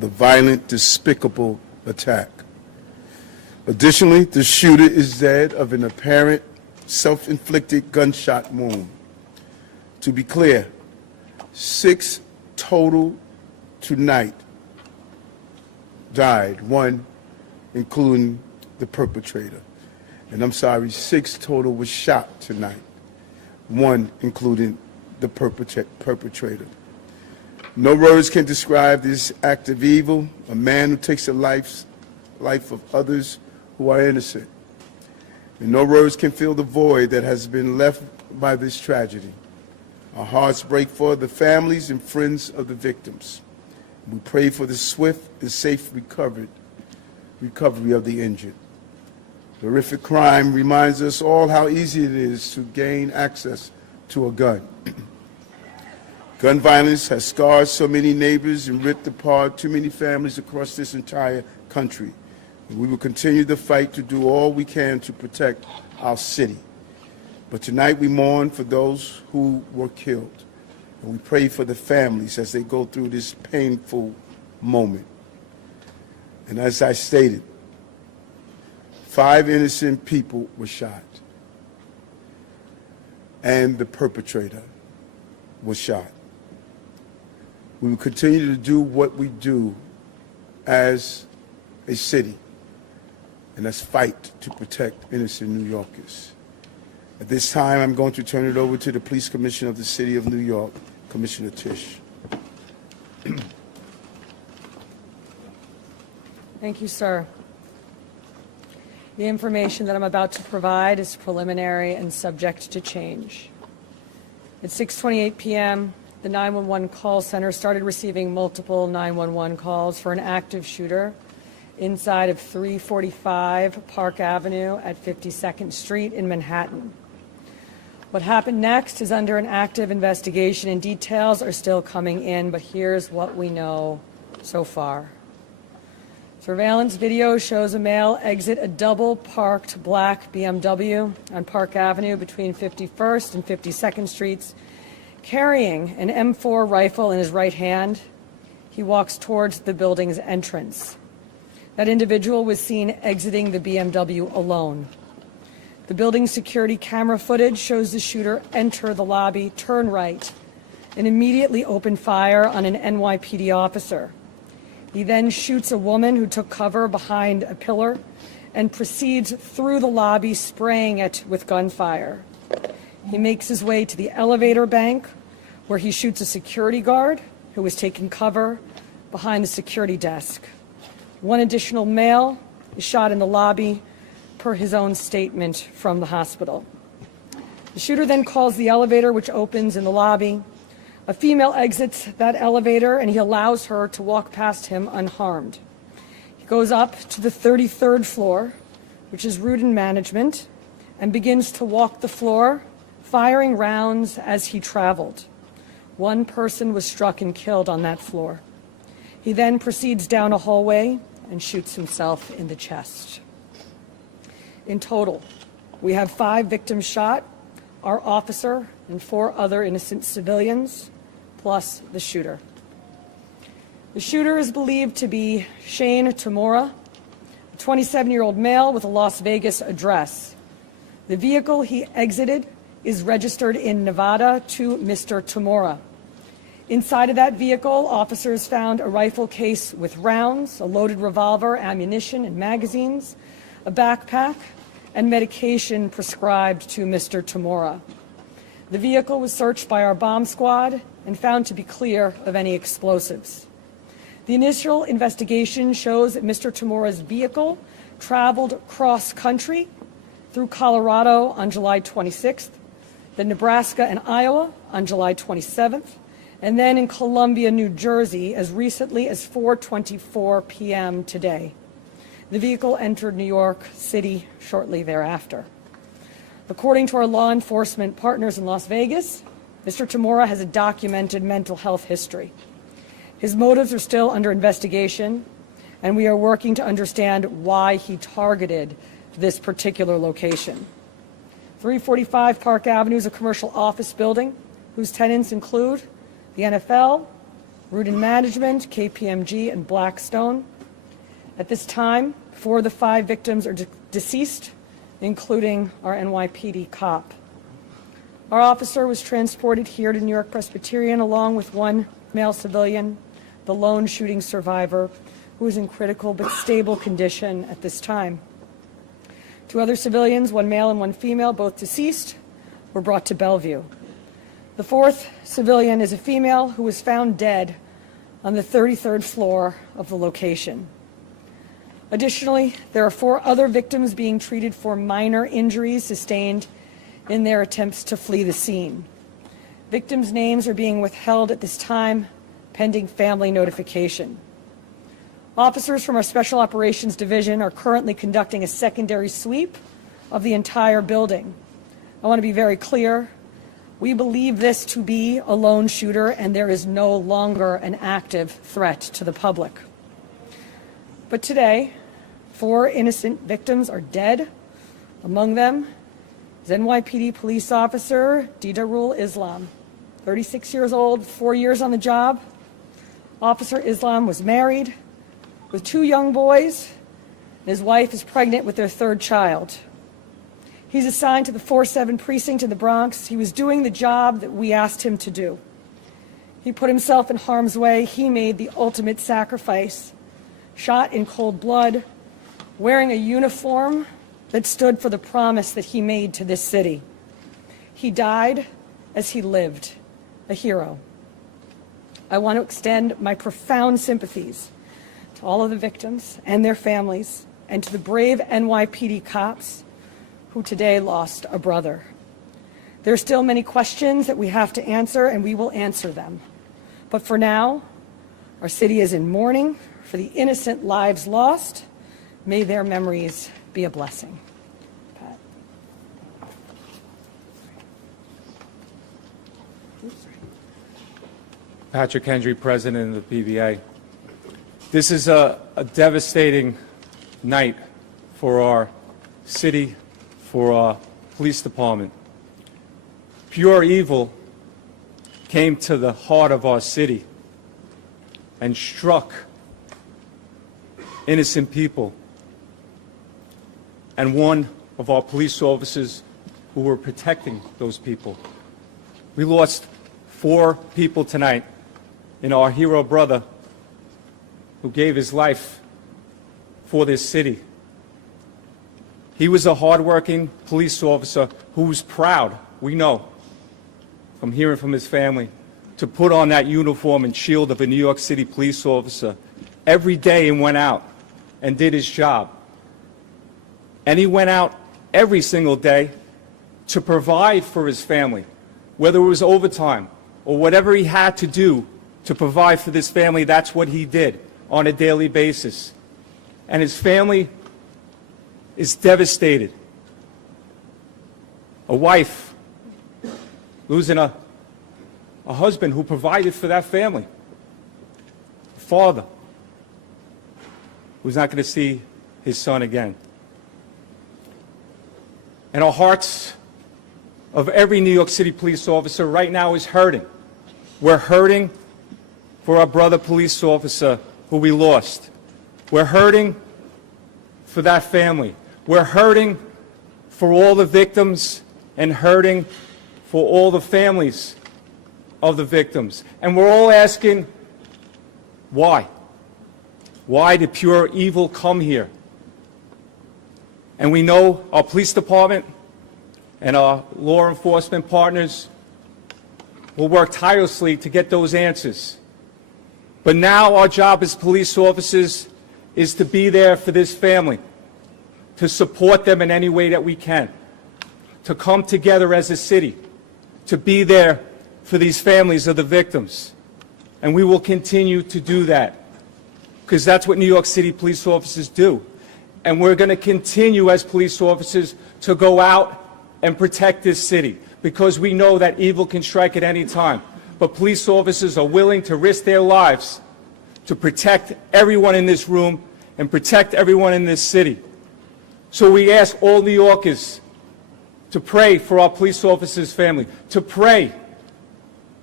the violent, despicable attack. Additionally, the shooter is dead of an apparent self-inflicted gunshot wound. To be clear, 6 total tonight died, 1 including the perpetrator. And I'm sorry, 6 total was shot tonight, 1 including the perpetrator. No words can describe this act of evil, a man who takes the life of others who are innocent. And no words can fill the void that has been left by this tragedy. Our hearts break for the families and friends of the victims. We pray for the swift and safe recovery of the injured. The horrific crime reminds us all how easy it is to gain access to a gun. Gun violence has scarred so many neighbors and ripped apart too many families across this entire country. And we will continue the fight to do all we can to protect our city. But tonight we mourn for those who were killed. And we pray for the families as they go through this painful moment. And as I stated, 5 innocent people were shot. And the perpetrator was shot. We will continue to do what we do as a city, and that's fight to protect innocent New Yorkers. At this time, I'm going to turn it over to the Police Commissioner of the City of New York, Commissioner Tisch. Thank you, sir. The information that I'm about to provide is preliminary and subject to change. At 6:28 p.m., the 911 call center started receiving multiple 911 calls for an active shooter inside of 345 Park Avenue at 52nd Street in Manhattan. What happened next is under an active investigation, and details are still coming in, but here's what we know so far. Surveillance video shows a male exit a double-parked black BMW on Park Avenue between 51st and 52nd Streets, carrying an M4 rifle in his right hand. He walks towards the building's entrance. That individual was seen exiting the BMW alone. The building's security camera footage shows the shooter enter the lobby, turn right, and immediately open fire on an NYPD officer. He then shoots a woman who took cover behind a pillar and proceeds through the lobby, spraying it with gunfire. He makes his way to the elevator bank, where he shoots a security guard who was taking cover behind the security desk. 1 additional male is shot in the lobby, per his own statement from the hospital. The shooter then calls the elevator, which opens in the lobby. A female exits that elevator, and he allows her to walk past him unharmed. He goes up to the 33rd floor, which is route and management, and begins to walk the floor, firing rounds as he traveled. 1 person was struck and killed on that floor. He then proceeds down a hallway and shoots himself in the chest. In total, we have 5 victims shot, our officer and 4 other innocent civilians, plus the shooter. The shooter is believed to be Shane Tamura, a 27-year-old male with a Las Vegas address. The vehicle he exited is registered in Nevada to Mr. Tamura. Inside of that vehicle, officers found a rifle case with rounds, a loaded revolver, ammunition, and magazines, a backpack, and medication prescribed to Mr. Tamura. The vehicle was searched by our bomb squad and found to be clear of any explosives. The initial investigation shows that Mr. Tamura's vehicle traveled cross-country through Colorado on July 26th, then Nebraska and Iowa on July 27th, and then in Columbia, New Jersey, as recently as 4:24 p.m. today. The vehicle entered New York City shortly thereafter. According to our law enforcement partners in Las Vegas, Mr. Tamura has a documented mental health history. His motives are still under investigation, and we are working to understand why he targeted this particular location. 345 Park Avenue is a commercial office building whose tenants include the NFL, Rudin Management, KPMG, and Blackstone. At this time, 4 of the 5 victims are deceased, including our NYPD cop. Our officer was transported here to New York Presbyterian along with 1 male civilian, the lone shooting survivor, who is in critical but stable condition at this time. 2 other civilians, 1 male and 1 female, both deceased, were brought to Bellevue. The 4th civilian is a female who was found dead on the 33rd floor of the location. Additionally, there are 4 other victims being treated for minor injuries sustained in their attempts to flee the scene. Victims' names are being withheld at this time, pending family notification. Officers from our Special Operations Division are currently conducting a secondary sweep of the entire building. I want to be very clear. We believe this to be a lone shooter, and there is no longer an active threat to the public. But today, 4 innocent victims are dead. Among them is NYPD police officer Didarul Islam, 36 years old, 4 years on the job. Officer Islam was married with 2 young boys, and his wife is pregnant with their 3rd child. He's assigned to the 4-7 precinct in the Bronx. He was doing the job that we asked him to do. He put himself in harm's way. He made the ultimate sacrifice, shot in cold blood, wearing a uniform that stood for the promise that he made to this city. He died as he lived, a hero. I want to extend my profound sympathies to all of the victims and their families, and to the brave NYPD cops who today lost a brother. There are still many questions that we have to answer, and we will answer them. But for now, our city is in mourning for the innocent lives lost. May their memories be a blessing. Pat. Patrick Hendry, President of the PBA. This is a devastating night for our city, for our police department. Pure evil came to the heart of our city and struck innocent people. And one of our police officers who were protecting those people. We lost 4 people tonight in our hero brother who gave his life for this city. He was a hardworking police officer who was proud, we know, from hearing from his family, to put on that uniform and shield of a New York City police officer every day and went out and did his job. And he went out every single day to provide for his family, whether it was overtime or whatever he had to do to provide for this family. That's what he did on a daily basis. And his family is devastated. A wife losing a husband who provided for that family. A father who's not going to see his son again. And our hearts of every New York City police officer right now is hurting. We're hurting for our brother police officer who we lost. We're hurting for that family. We're hurting for all the victims and hurting for all the families of the victims. And we're all asking, why? Why did pure evil come here? And we know our police department and our law enforcement partners will work tirelessly to get those answers. But now our job as police officers is to be there for this family, to support them in any way that we can, to come together as a city, to be there for these families of the victims. And we will continue to do that, because that's what New York City police officers do. And we're going to continue as police officers to go out and protect this city, because we know that evil can strike at any time. But police officers are willing to risk their lives to protect everyone in this room and protect everyone in this city. So we ask all New Yorkers to pray for our police officers' family, to pray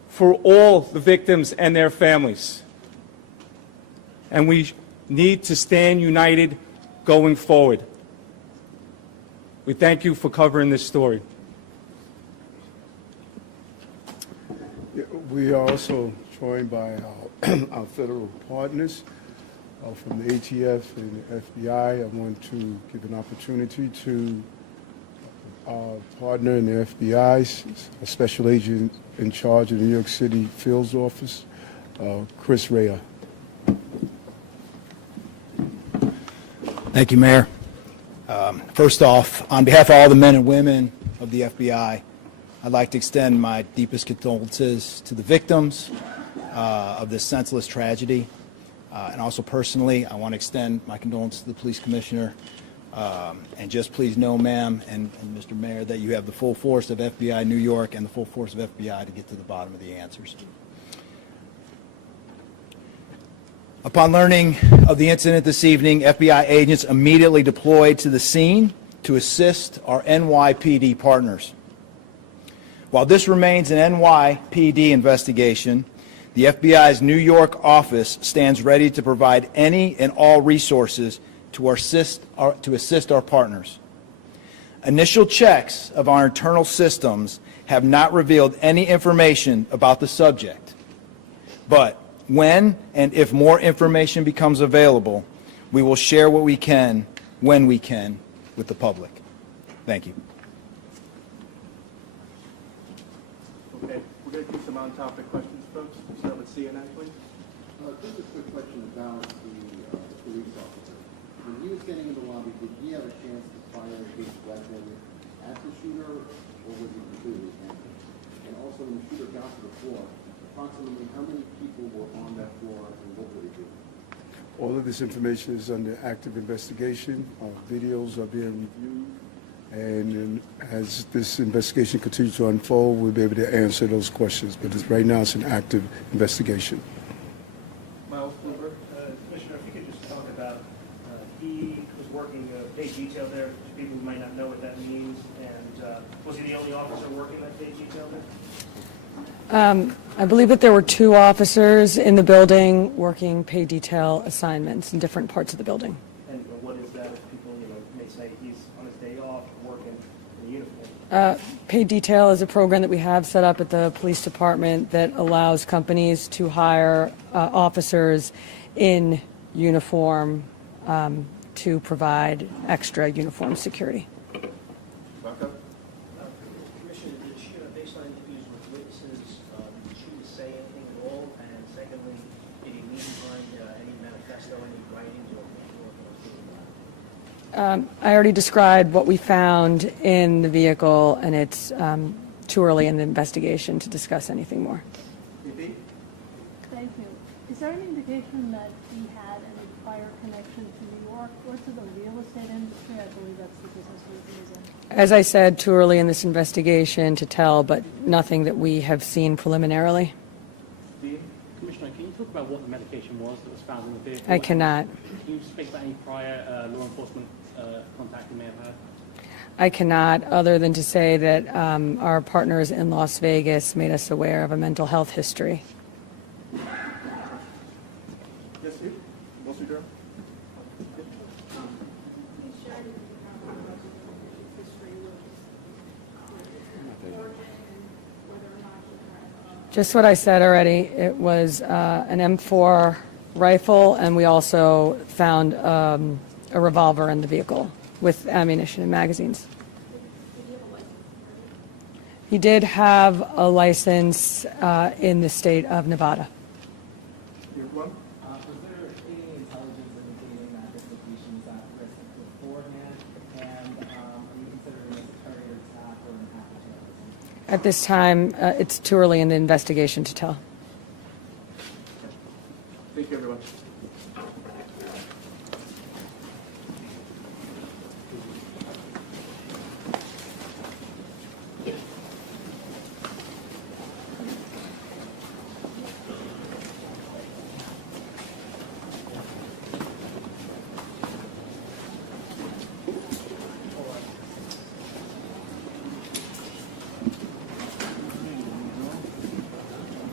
for all the victims and their families. And we need to stand united going forward. We thank you for covering this story. We are also joined by our federal partners from the ATF and the FBI. I want to give an opportunity to our partner in the FBI, a special agent in charge of the New York City Field Office, Chris Rea. Thank you, Mayor. First off, on behalf of all the men and women of the FBI, I'd like to extend my deepest condolences to the victims of this senseless tragedy. And also personally, I want to extend my condolences to the police commissioner. And just please know, ma'am and Mr. Mayor, that you have the full force of FBI New York and the full force of FBI to get to the bottom of the answers. Upon learning of the incident this evening, FBI agents immediately deployed to the scene to assist our NYPD partners. While this remains an NYPD investigation, the FBI's New York office stands ready to provide any and all resources to assist our partners. Initial checks of our internal systems have not revealed any information about the subject. But when and if more information becomes available, we will share what we can, when we can, with the public. Thank you. Okay, we're going to do some on-topic questions, folks. We'll start with CNN, please. Just a quick question about the police officer. When he was getting in the lobby, did he have a chance to fire his weapon at the shooter, or was he completely handled? And also, when the shooter got to the floor, approximately how many people were on that floor, and what were they doing? All of this information is under active investigation. Videos are being reviewed. And as this investigation continues to unfold, we'll be able to answer those questions. But right now, it's an active investigation. Miles Kluber. Commissioner, if you could just talk about, he was working paid detail there, for people who might not know what that means, and was he the only officer working that paid detail there? I believe that there were 2 officers in the building working pay detail assignments in different parts of the building. And what is that if people, may say he's on his day off working in a uniform? Paid detail is a program that we have set up at the police department that allows companies to hire officers in uniform to provide extra uniform security. Commissioner, did she, based on interviews with witnesses, did she say anything at all? And secondly, did he leave behind any manifesto, any writings, or I already described what we found in the vehicle, and it's too early in the investigation to discuss anything more. Thank you. Is there any indication that he had any prior connection to New York or to the real estate industry? I believe that's the business he was in. As I said, too early in this investigation to tell, but nothing that we have seen preliminarily. Commissioner, can you talk about what the medication was that was found in the vehicle? I cannot. Can you speak about any prior law enforcement contact you may have had? I cannot, other than to say that our partners in Las Vegas made us aware of a mental health history. Yes, Steve? What's your Just what I said already. It was an M4 rifle, and we also found a revolver in the vehicle with ammunition and magazines. He did have a license in the state of Nevada. Was there any intelligence indicating that this location was at risk beforehand? And are you considering this a terror attack or an act of terrorism? At this time, it's too early in the investigation to tell. Thank you, everyone.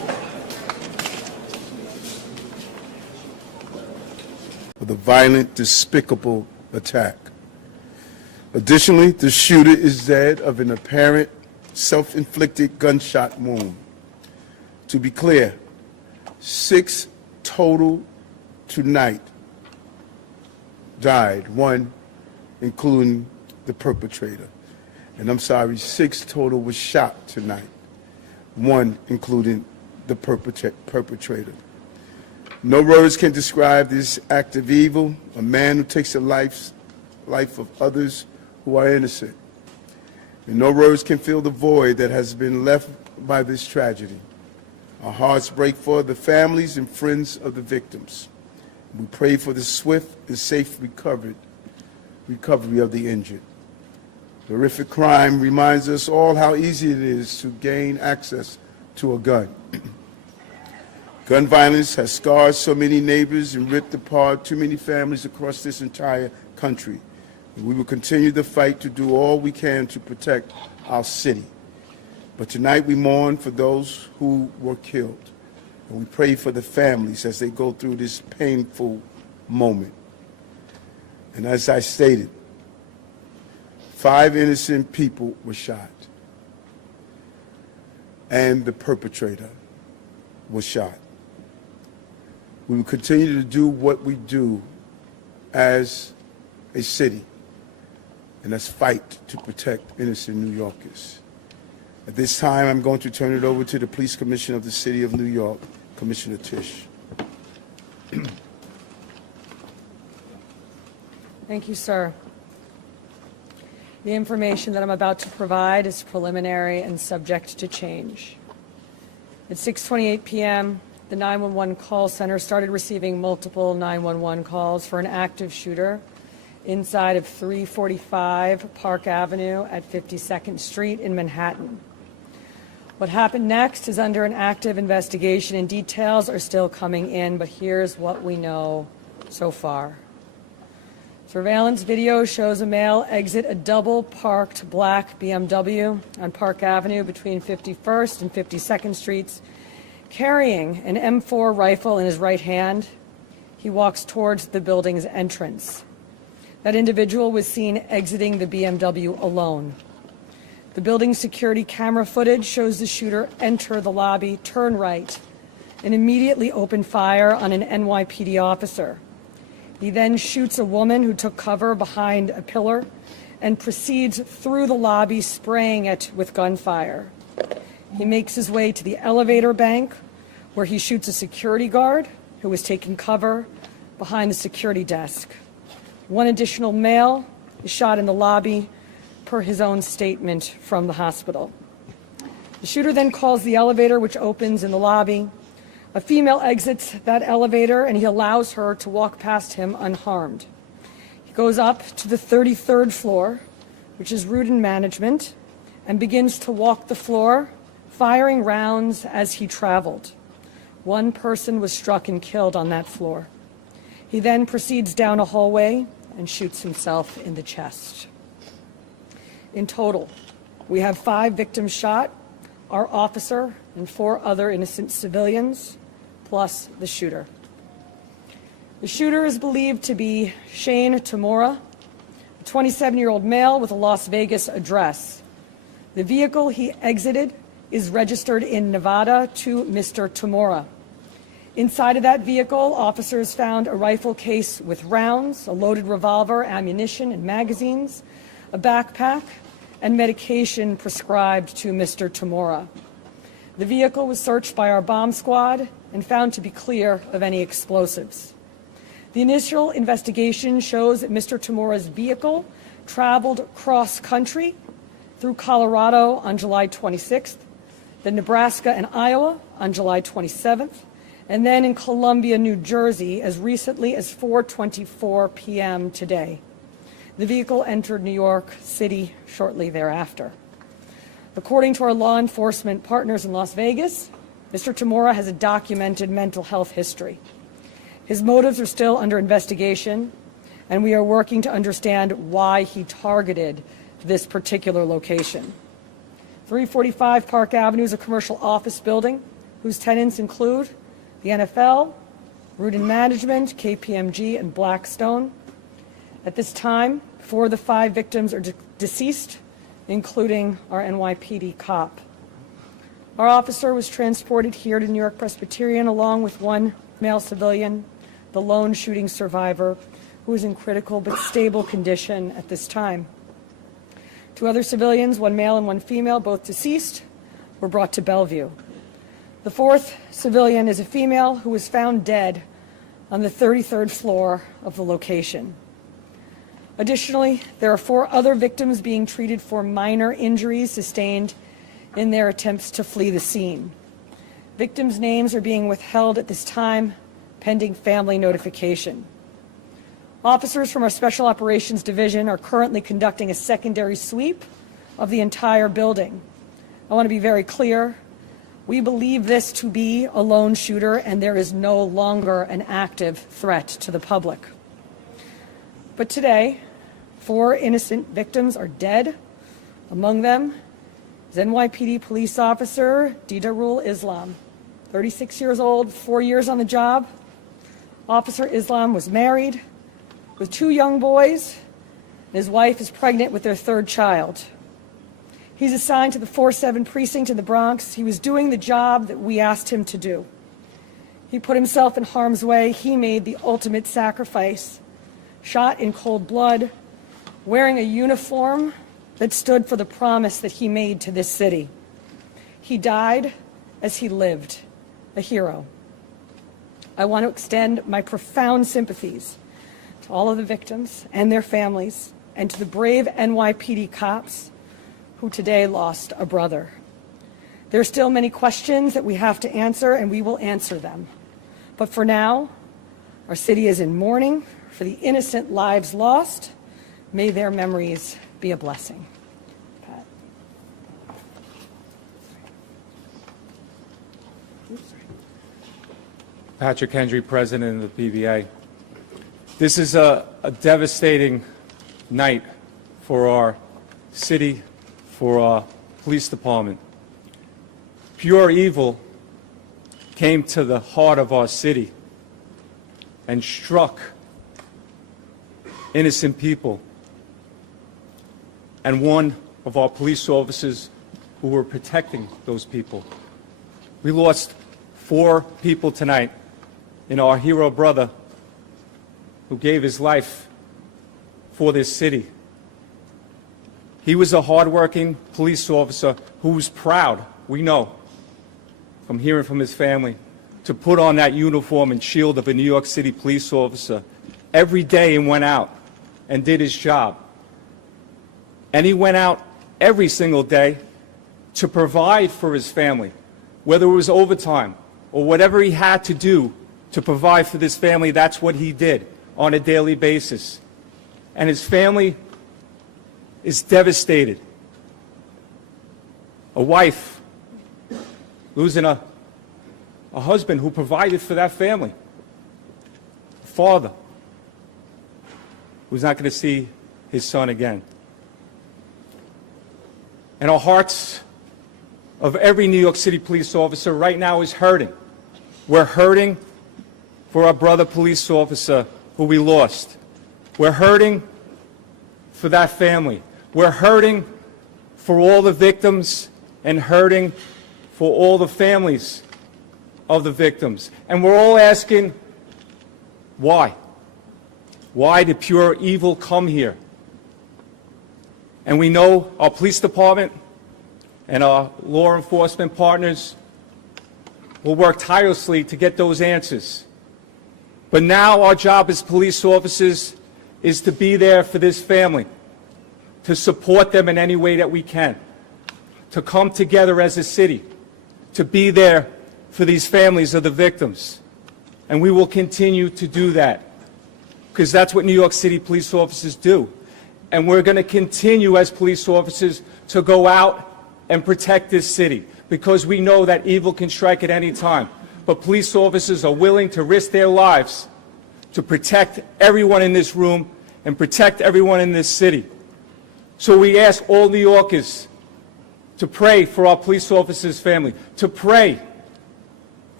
for the violent, despicable attack. Additionally, the shooter is dead of an apparent self-inflicted gunshot wound. To be clear, 6 total tonight died, 1 including the perpetrator. And I'm sorry, 6 total was shot tonight, 1 including the perpetrator. No words can describe this act of evil, a man who takes the life of others who are innocent. And no words can fill the void that has been left by this tragedy. Our hearts break for the families and friends of the victims. We pray for the swift and safe recovery of the injured. The horrific crime reminds us all how easy it is to gain access to a gun. Gun violence has scarred so many neighbors and ripped apart too many families across this entire country. And we will continue the fight to do all we can to protect our city. But tonight we mourn for those who were killed. And we pray for the families as they go through this painful moment. And as I stated, 5 innocent people were shot. And the perpetrator was shot. We will continue to do what we do as a city, and that's fight to protect innocent New Yorkers. At this time, I'm going to turn it over to the Police Commissioner of the City of New York, Commissioner Tisch. Thank you, sir. The information that I'm about to provide is preliminary and subject to change. At 6:28 p.m., the 911 call center started receiving multiple 911 calls for an active shooter inside of 345 Park Avenue at 52nd Street in Manhattan. What happened next is under an active investigation, and details are still coming in, but here's what we know so far. Surveillance video shows a male exit a double-parked black BMW on Park Avenue between 51st and 52nd Streets, carrying an M4 rifle in his right hand. He walks towards the building's entrance. That individual was seen exiting the BMW alone. The building's security camera footage shows the shooter enter the lobby, turn right, and immediately open fire on an NYPD officer. He then shoots a woman who took cover behind a pillar and proceeds through the lobby, spraying it with gunfire. He makes his way to the elevator bank, where he shoots a security guard who was taking cover behind the security desk. One additional male is shot in the lobby, per his own statement from the hospital. The shooter then calls the elevator, which opens in the lobby. A female exits that elevator, and he allows her to walk past him unharmed. He goes up to the 33rd floor, which is route and management, and begins to walk the floor, firing rounds as he traveled. One person was struck and killed on that floor. He then proceeds down a hallway and shoots himself in the chest. In total, we have 5 victims shot, our officer and 4 other innocent civilians, plus the shooter. The shooter is believed to be Shane Tamora, a 27-year-old male with a Las Vegas address. The vehicle he exited is registered in Nevada to Mr. Tamora. Inside of that vehicle, officers found a rifle case with rounds, a loaded revolver, ammunition, and magazines, a backpack, and medication prescribed to Mr. Tamora. The vehicle was searched by our bomb squad and found to be clear of any explosives. The initial investigation shows that Mr. Tamora's vehicle traveled cross-country through Colorado on July 26th, then Nebraska and Iowa on July 27th, and then in Columbia, New Jersey, as recently as 4:24 p.m. today. The vehicle entered New York City shortly thereafter. According to our law enforcement partners in Las Vegas, Mr. Tamora has a documented mental health history. His motives are still under investigation, and we are working to understand why he targeted this particular location. 345 Park Avenue is a commercial office building whose tenants include the NFL, Rudin Management, KPMG, and Blackstone. At this time, 4 of the 5 victims are deceased, including our NYPD cop. Our officer was transported here to New York Presbyterian along with 1 male civilian, the lone shooting survivor, who is in critical but stable condition at this time. 2 other civilians, 1 male and 1 female, both deceased, were brought to Bellevue. The 4th civilian is a female who was found dead on the 33rd floor of the location. Additionally, there are 4 other victims being treated for minor injuries sustained in their attempts to flee the scene. Victims' names are being withheld at this time, pending family notification. Officers from our Special Operations Division are currently conducting a secondary sweep of the entire building. I want to be very clear. We believe this to be a lone shooter, and there is no longer an active threat to the public. But today, 4 innocent victims are dead. Among them is NYPD police officer Didarul Islam, 36 years old, 4 years on the job. Officer Islam was married with 2 young boys, and his wife is pregnant with their 3rd child. He's assigned to the 4-7 precinct in the Bronx. He was doing the job that we asked him to do. He put himself in harm's way. He made the ultimate sacrifice, shot in cold blood, wearing a uniform that stood for the promise that he made to this city. He died as he lived, a hero. I want to extend my profound sympathies to all of the victims and their families, and to the brave NYPD cops who today lost a brother. There are still many questions that we have to answer, and we will answer them. But for now, our city is in mourning for the innocent lives lost. May their memories be a blessing. Pat. Patrick Hendry, President of the PBA. This is a devastating night for our city, for our police department. Pure evil came to the heart of our city and struck innocent people. And one of our police officers who were protecting those people. We lost 4 people tonight in our hero brother who gave his life for this city. He was a hardworking police officer who was proud, we know, from hearing from his family, to put on that uniform and shield of a New York City police officer every day and went out and did his job. And he went out every single day to provide for his family, whether it was overtime or whatever he had to do to provide for this family. That's what he did on a daily basis. And his family is devastated. A wife losing a husband who provided for that family. A father who's not going to see his son again. And our hearts of every New York City police officer right now is hurting. We're hurting for our brother police officer who we lost. We're hurting for that family. We're hurting for all the victims and hurting for all the families of the victims. And we're all asking, why? Why did pure evil come here? And we know our police department and our law enforcement partners will work tirelessly to get those answers. But now our job as police officers is to be there for this family, to support them in any way that we can, to come together as a city, to be there for these families of the victims. And we will continue to do that, because that's what New York City police officers do. And we're going to continue as police officers to go out and protect this city, because we know that evil can strike at any time. But police officers are willing to risk their lives to protect everyone in this room and protect everyone in this city. So we ask all New Yorkers to pray for our police officers' family, to pray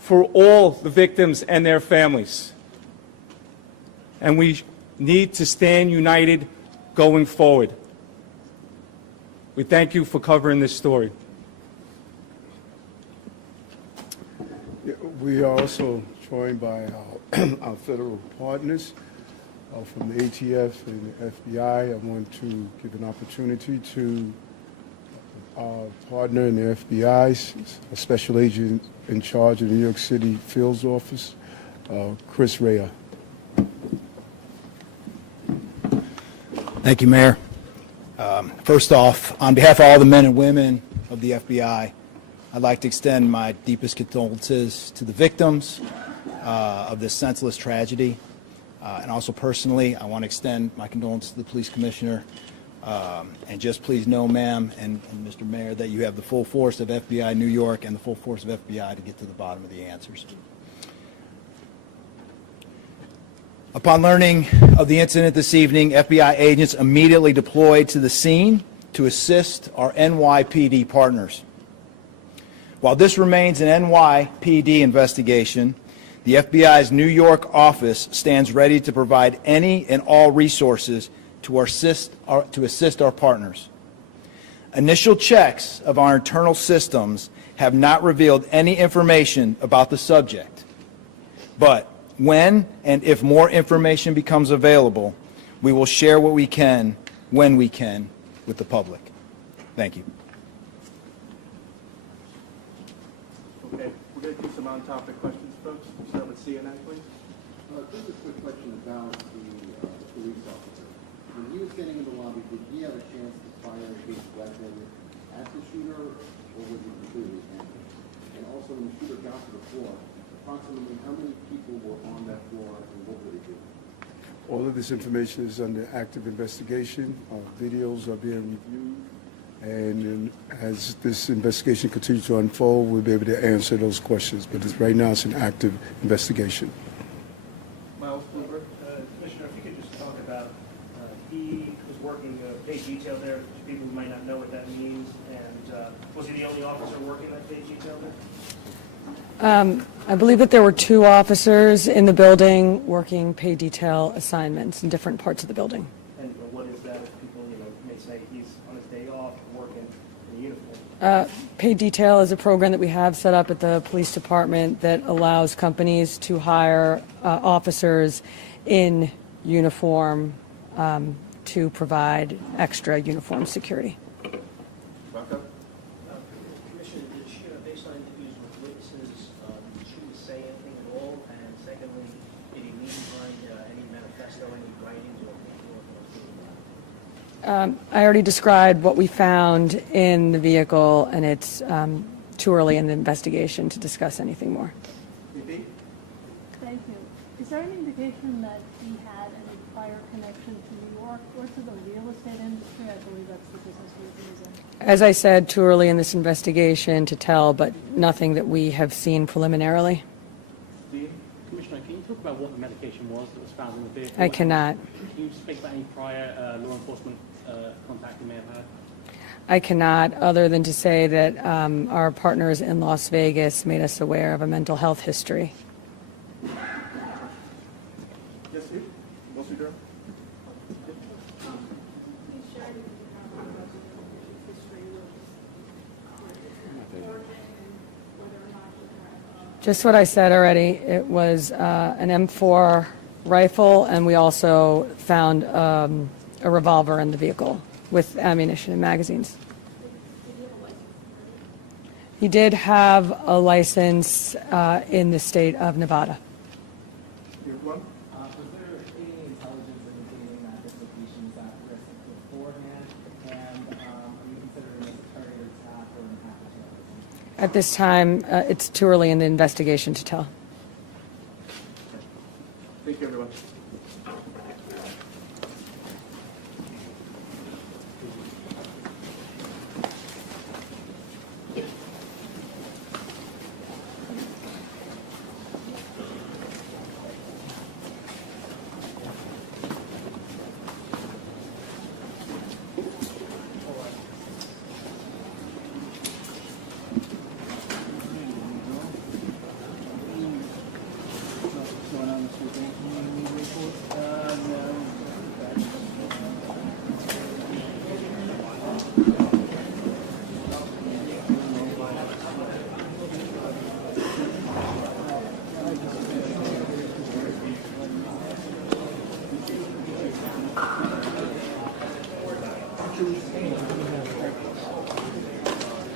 for all the victims and their families. And we need to stand united going forward. We thank you for covering this story. Yeah, we are also joined by our federal partners from the ATF and the FBI. I want to give an opportunity to our partner in the FBI, a special agent in charge of the New York City Fields Office, Chris Rea. Thank you, Mayor. First off, on behalf of all the men and women of the FBI, I'd like to extend my deepest condolences to the victims of this senseless tragedy. And also personally, I want to extend my condolences to the police commissioner. And just please know, ma'am and Mr. Mayor, that you have the full force of FBI New York and the full force of FBI to get to the bottom of the answers. Upon learning of the incident this evening, FBI agents immediately deployed to the scene to assist our NYPD partners. While this remains an NYPD investigation, the FBI's New York office stands ready to provide any and all resources to assist our partners. Initial checks of our internal systems have not revealed any information about the subject, but when and if more information becomes available, we will share what we can, when we can, with the public. Thank you. Okay, we're going to do some on-topic questions, folks. Start with CNN, please. Just a quick question about the police officer. When he was getting in the lobby, did he have a chance to fire his weapon at the shooter, or was he completely handled? And also, when the shooter got to the floor, approximately how many people were on that floor, and what were they doing? All of this information is under active investigation. Videos are being reviewed. And as this investigation continues to unfold, we'll be able to answer those questions. But right now, it's an active investigation. Miles Bloomberg. Commissioner, if you could just talk about, he was working paid detail there, for people who might not know what that means, and was he the only officer working that paid detail there? I believe that there were 2 officers in the building working paid detail assignments in different parts of the building. And what is that if people, may say he's on his day off working in uniform? Paid detail is a program that we have set up at the police department that allows companies to hire officers in uniform to provide extra uniform security. Rocco? Commissioner, did she, based on interviews with witnesses, did she say anything at all? And secondly, did he leave behind any manifesto, any writings or paperwork? I already described what we found in the vehicle, and it's too early in the investigation to discuss anything more. Thank you. Is there any indication that he had any prior connection to New York or to the real estate industry? I believe that's the business he was in. As I said, too early in this investigation to tell, but nothing that we have seen preliminarily. Commissioner, can you talk about what the medication was that was found in the vehicle? I cannot. Can you speak about any prior law enforcement contact you may have had? I cannot, other than to say that our partners in Las Vegas made us aware of a mental health history. Yes, Steve? Mostly Durham? Just what I said already. It was an M4 rifle, and we also found a revolver in the vehicle with ammunition and magazines. He did have a license in the state of Nevada. Was there any intelligence indicating that this location was at risk beforehand? And are you considering this a targeted attack or an attack of terrorism? At this time, it's too early in the investigation to tell. Thank you, everyone.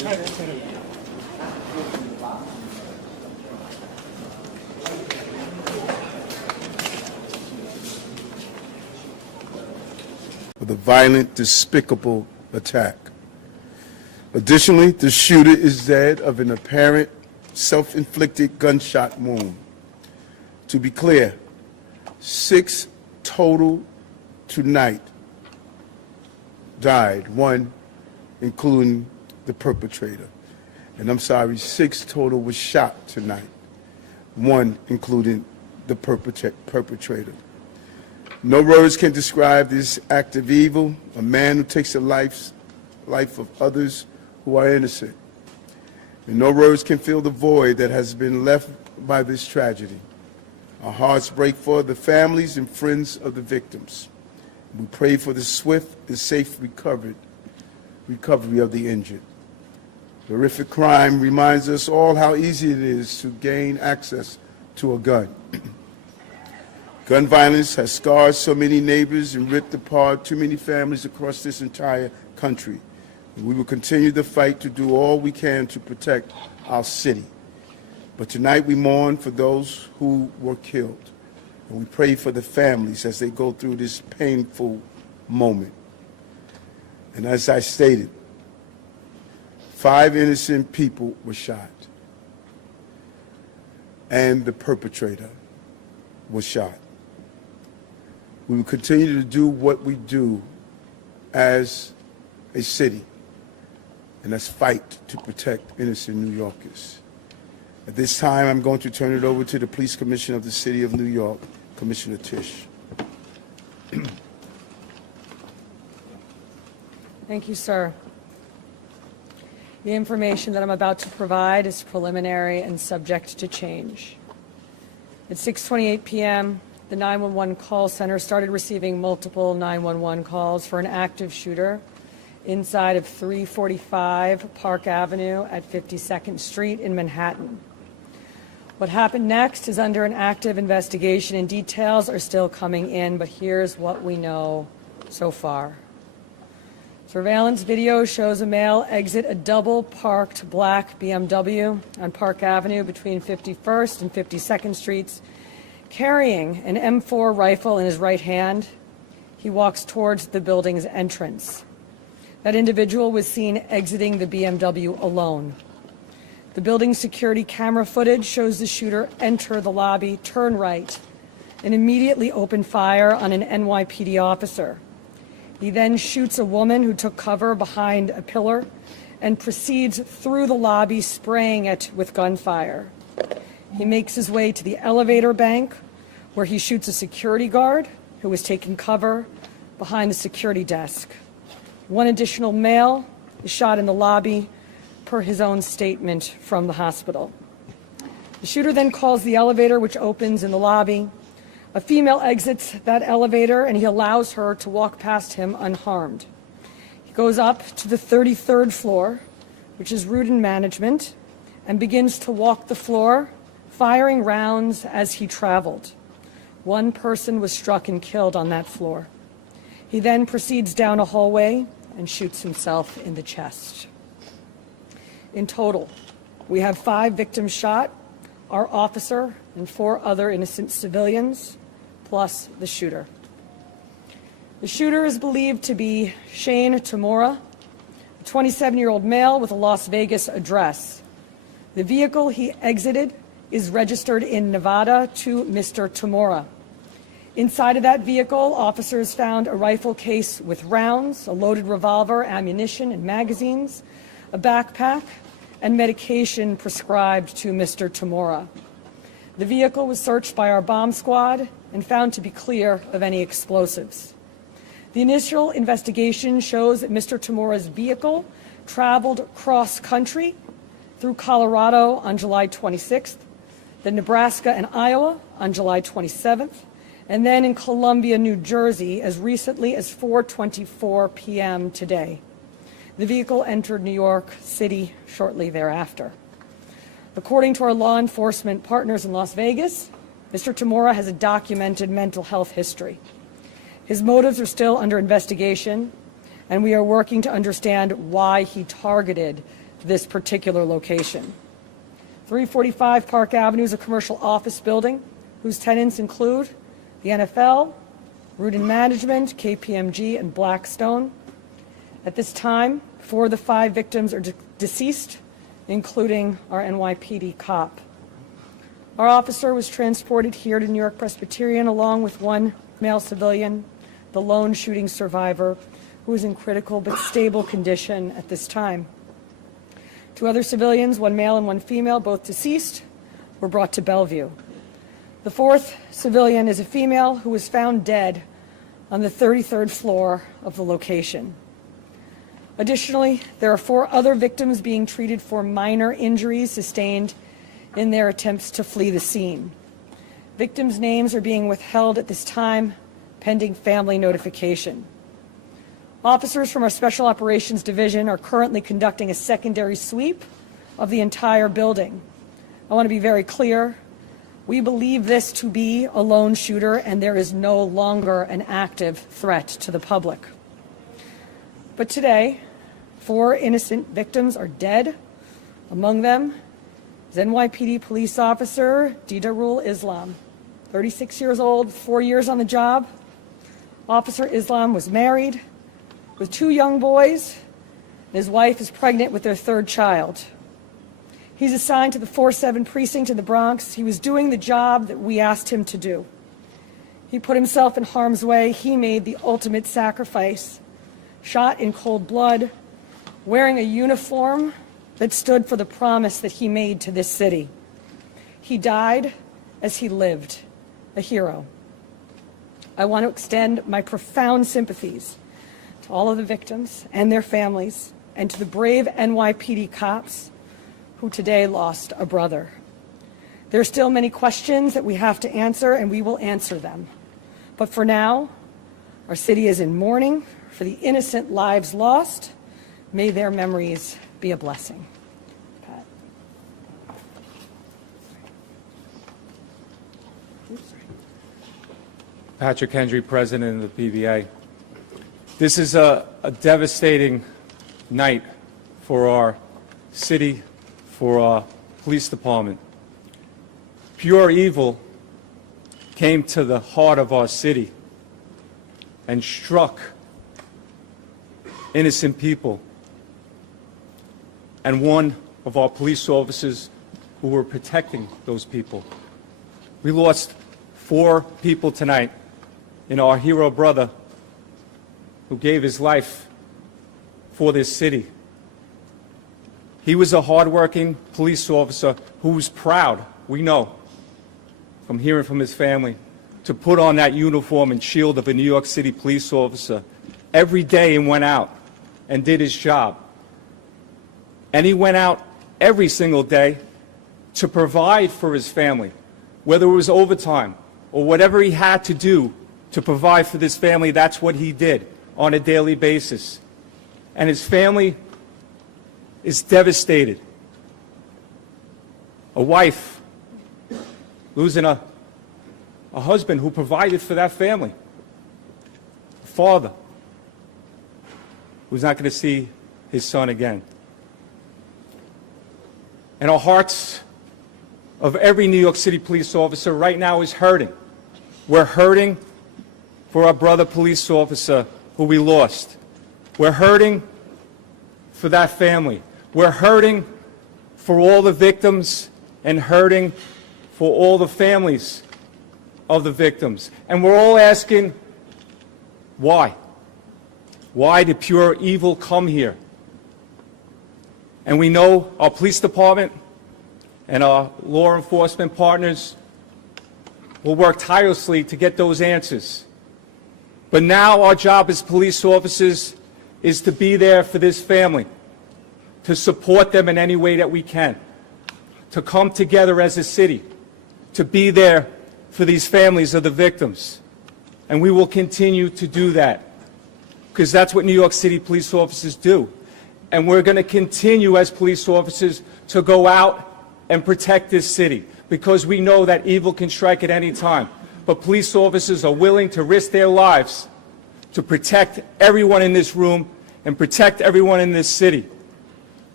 of the violent, despicable attack. Additionally, the shooter is dead of an apparent self-inflicted gunshot wound. To be clear, 6 total tonight died, 1 including the perpetrator. And I'm sorry, 6 total was shot tonight, 1 including the perpetrator. No words can describe this act of evil, a man who takes the life of others who are innocent. And no words can fill the void that has been left by this tragedy. Our hearts break for the families and friends of the victims. We pray for the swift and safe recovery of the injured. The horrific crime reminds us all how easy it is to gain access to a gun. Gun violence has scarred so many neighbors and ripped apart too many families across this entire country. We will continue the fight to do all we can to protect our city. But tonight we mourn for those who were killed, and we pray for the families as they go through this painful moment. And as I stated, 5 innocent people were shot, and the perpetrator was shot. We will continue to do what we do as a city, and that's fight to protect innocent New Yorkers. At this time, I'm going to turn it over to the Police Commissioner of the City of New York, Commissioner Tisch. Thank you, sir. The information that I'm about to provide is preliminary and subject to change. At 6:28 p.m., the 911 call center started receiving multiple 911 calls for an active shooter inside of 345 Park Avenue at 52nd Street in Manhattan. What happened next is under an active investigation, and details are still coming in, but here's what we know so far. Surveillance video shows a male exit a double-parked black BMW on Park Avenue between 51st and 52nd Streets, carrying an M4 rifle in his right hand. He walks towards the building's entrance. That individual was seen exiting the BMW alone. The building's security camera footage shows the shooter enter the lobby, turn right, and immediately open fire on an NYPD officer. He then shoots a woman who took cover behind a pillar and proceeds through the lobby, spraying it with gunfire. He makes his way to the elevator bank, where he shoots a security guard who was taking cover behind the security desk. One additional male is shot in the lobby, per his own statement from the hospital. The shooter then calls the elevator, which opens in the lobby. A female exits that elevator, and he allows her to walk past him unharmed. He goes up to the 33rd floor, which is route and management, and begins to walk the floor, firing rounds as he traveled. 1 person was struck and killed on that floor. He then proceeds down a hallway and shoots himself in the chest. In total, we have 5 victims shot, our officer and 4 other innocent civilians, plus the shooter. The shooter is believed to be Shane Tamura, a 27-year-old male with a Las Vegas address. The vehicle he exited is registered in Nevada to Mr. Tamura. Inside of that vehicle, officers found a rifle case with rounds, a loaded revolver, ammunition, and magazines, a backpack, and medication prescribed to Mr. Tamura. The vehicle was searched by our bomb squad and found to be clear of any explosives. The initial investigation shows that Mr. Tamura's vehicle traveled cross-country through Colorado on July 26th, then Nebraska and Iowa on July 27th, and then in Columbia, New Jersey, as recently as 4:24 p.m. today. The vehicle entered New York City shortly thereafter. According to our law enforcement partners in Las Vegas, Mr. Tamura has a documented mental health history. His motives are still under investigation, and we are working to understand why he targeted for this particular location. 345 Park Avenue is a commercial office building whose tenants include the NFL, Rudin Management, KPMG, and Blackstone. At this time, 4 of the 5 victims are deceased, including our NYPD cop. Our officer was transported here to New York Presbyterian along with 1 male civilian, the lone shooting survivor, who is in critical but stable condition at this time. 2 other civilians, 1 male and 1 female, both deceased, were brought to Bellevue. The 4th civilian is a female who was found dead on the 33rd floor of the location. Additionally, there are 4 other victims being treated for minor injuries sustained in their attempts to flee the scene. Victims' names are being withheld at this time, pending family notification. Officers from our Special Operations Division are currently conducting a secondary sweep of the entire building. I want to be very clear. We believe this to be a lone shooter, and there is no longer an active threat to the public. But today, 4 innocent victims are dead. Among them is NYPD police officer Didarul Islam, 36 years old, 4 years on the job. Officer Islam was married with 2 young boys, and his wife is pregnant with their 3rd child. He's assigned to the 4-7 precinct in the Bronx. He was doing the job that we asked him to do. He put himself in harm's way. He made the ultimate sacrifice, shot in cold blood, wearing a uniform that stood for the promise that he made to this city. He died as he lived, a hero. I want to extend my profound sympathies to all of the victims and their families, and to the brave NYPD cops who today lost a brother. There are still many questions that we have to answer, and we will answer them. But for now, our city is in mourning for the innocent lives lost. May their memories be a blessing. Pat. Patrick Hendry, President of the PVA. This is a devastating night for our city, for our police department. Pure evil came to the heart of our city and struck innocent people and 1 of our police officers who were protecting those people. We lost 4 people tonight in our hero brother who gave his life for this city. He was a hardworking police officer who was proud, we know, from hearing from his family, to put on that uniform and shield of a New York City police officer every day and went out and did his job. And he went out every single day to provide for his family, whether it was overtime or whatever he had to do to provide for this family. That's what he did on a daily basis. And his family is devastated. A wife losing a husband who provided for that family. A father who's not going to see his son again. And our hearts of every New York City police officer right now is hurting. We're hurting for our brother police officer who we lost. We're hurting for that family. We're hurting for all the victims and hurting for all the families of the victims. And we're all asking, why? Why did pure evil come here? And we know our police department and our law enforcement partners will work tirelessly to get those answers. But now our job as police officers is to be there for this family, to support them in any way that we can, to come together as a city, to be there for these families of the victims. And we will continue to do that, because that's what New York City police officers do. And we're going to continue as police officers to go out and protect this city, because we know that evil can strike at any time. But police officers are willing to risk their lives to protect everyone in this room and protect everyone in this city.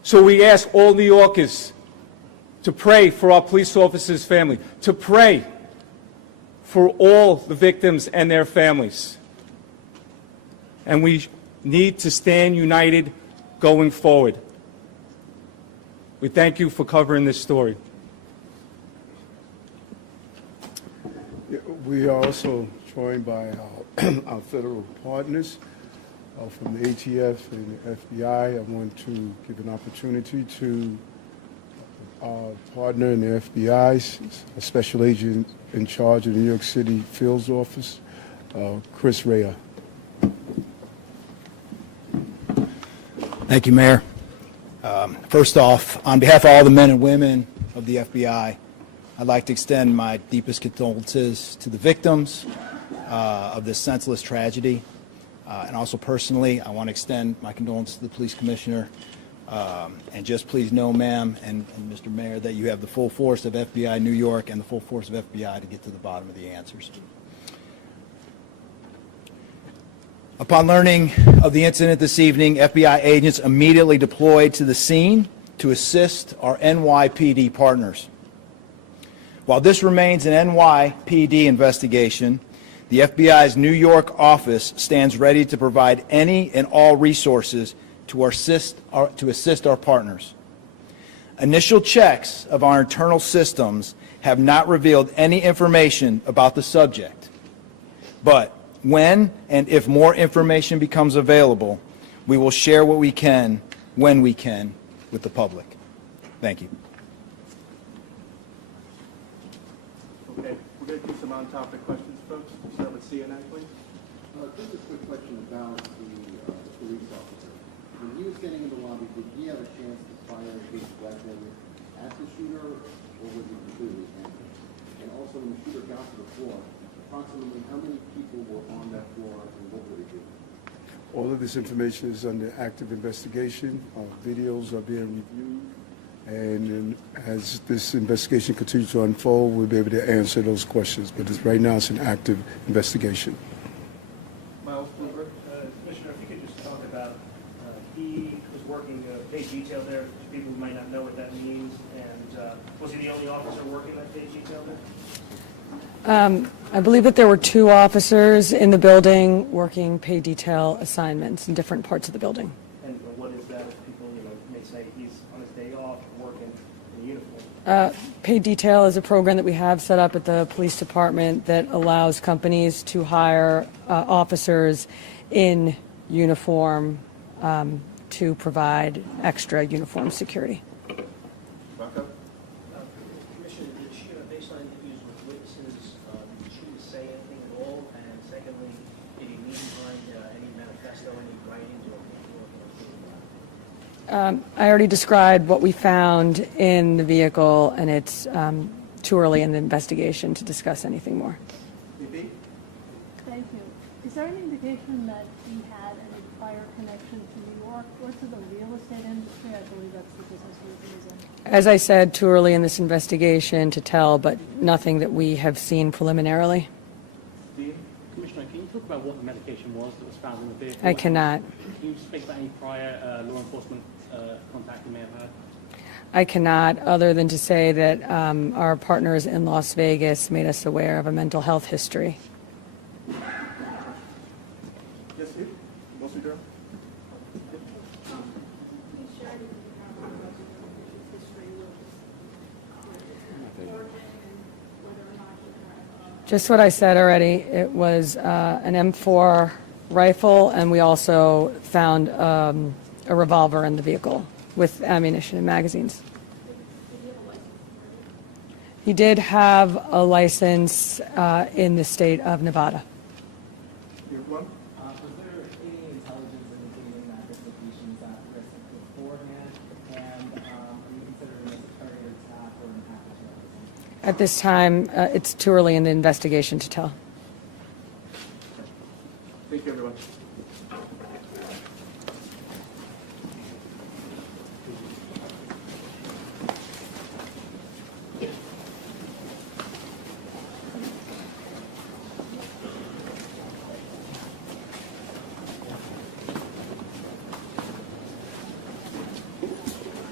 So we ask all New Yorkers to pray for our police officers' family, to pray for all the victims and their families. And we need to stand united going forward. We thank you for covering this story. We are also joined by our federal partners from the ATF and the FBI. I want to give an opportunity to our partner in the FBI, a special agent in charge of the New York City Fields Office, Chris Rea. Thank you, Mayor. First off, on behalf of all the men and women of the FBI, I'd like to extend my deepest condolences to the victims of this senseless tragedy. And also personally, I want to extend my condolences to the police commissioner. And just please know, ma'am and Mr. Mayor, that you have the full force of FBI New York and the full force of FBI to get to the bottom of the answers. Upon learning of the incident this evening, FBI agents immediately deployed to the scene to assist our NYPD partners. While this remains an NYPD investigation, the FBI's New York office stands ready to provide any and all resources to assist our partners. Initial checks of our internal systems have not revealed any information about the subject, but when and if more information becomes available, we will share what we can, when we can, with the public. Thank you. Okay, we're going to do some on-topic questions, folks. Start with CNN, please. Just a quick question about the police officer. When he was standing in the lobby, did he have a chance to fire his weapon at the shooter, or was he completely handled? And also, when the shooter got to the floor, approximately how many people were on that floor, and what were they doing? All of this information is under active investigation. Videos are being reviewed. And as this investigation continues to unfold, we'll be able to answer those questions. But right now, it's an active investigation. Miles Kluber. Commissioner, if you could just talk about, he was working paid detail there, for people who might not know what that means, and was he the only officer working that paid detail there? I believe that there were 2 officers in the building working pay detail assignments in different parts of the building. And what is that if people, may say he's on his day off working in uniform? Paid detail is a program that we have set up at the police department that allows companies to hire officers in uniform to provide extra uniform security. Commissioner, did she, based on interviews with witnesses, did she say anything at all? And secondly, did he leave behind any manifesto, any writings, or I already described what we found in the vehicle, and it's too early in the investigation to discuss anything more. Thank you. Is there any indication that he had any prior connection to New York or to the real estate industry? I believe that's the business he was in. As I said, too early in this investigation to tell, but nothing that we have seen preliminarily. Commissioner, can you talk about what the medication was that was found in the vehicle? I cannot. Can you speak about any prior law enforcement contact you may have had? I cannot, other than to say that our partners in Las Vegas made us aware of a mental health history. Yes, you? Mostly Durham? Just what I said already. It was an M4 rifle, and we also found a revolver in the vehicle with ammunition and magazines. He did have a license in the state of Nevada. You have one? Was there any intelligence indicating that this location was at risk beforehand? And are you considering this a targeted attack or an act of terrorism? At this time, it's too early in the investigation to tell. Thank you, everyone.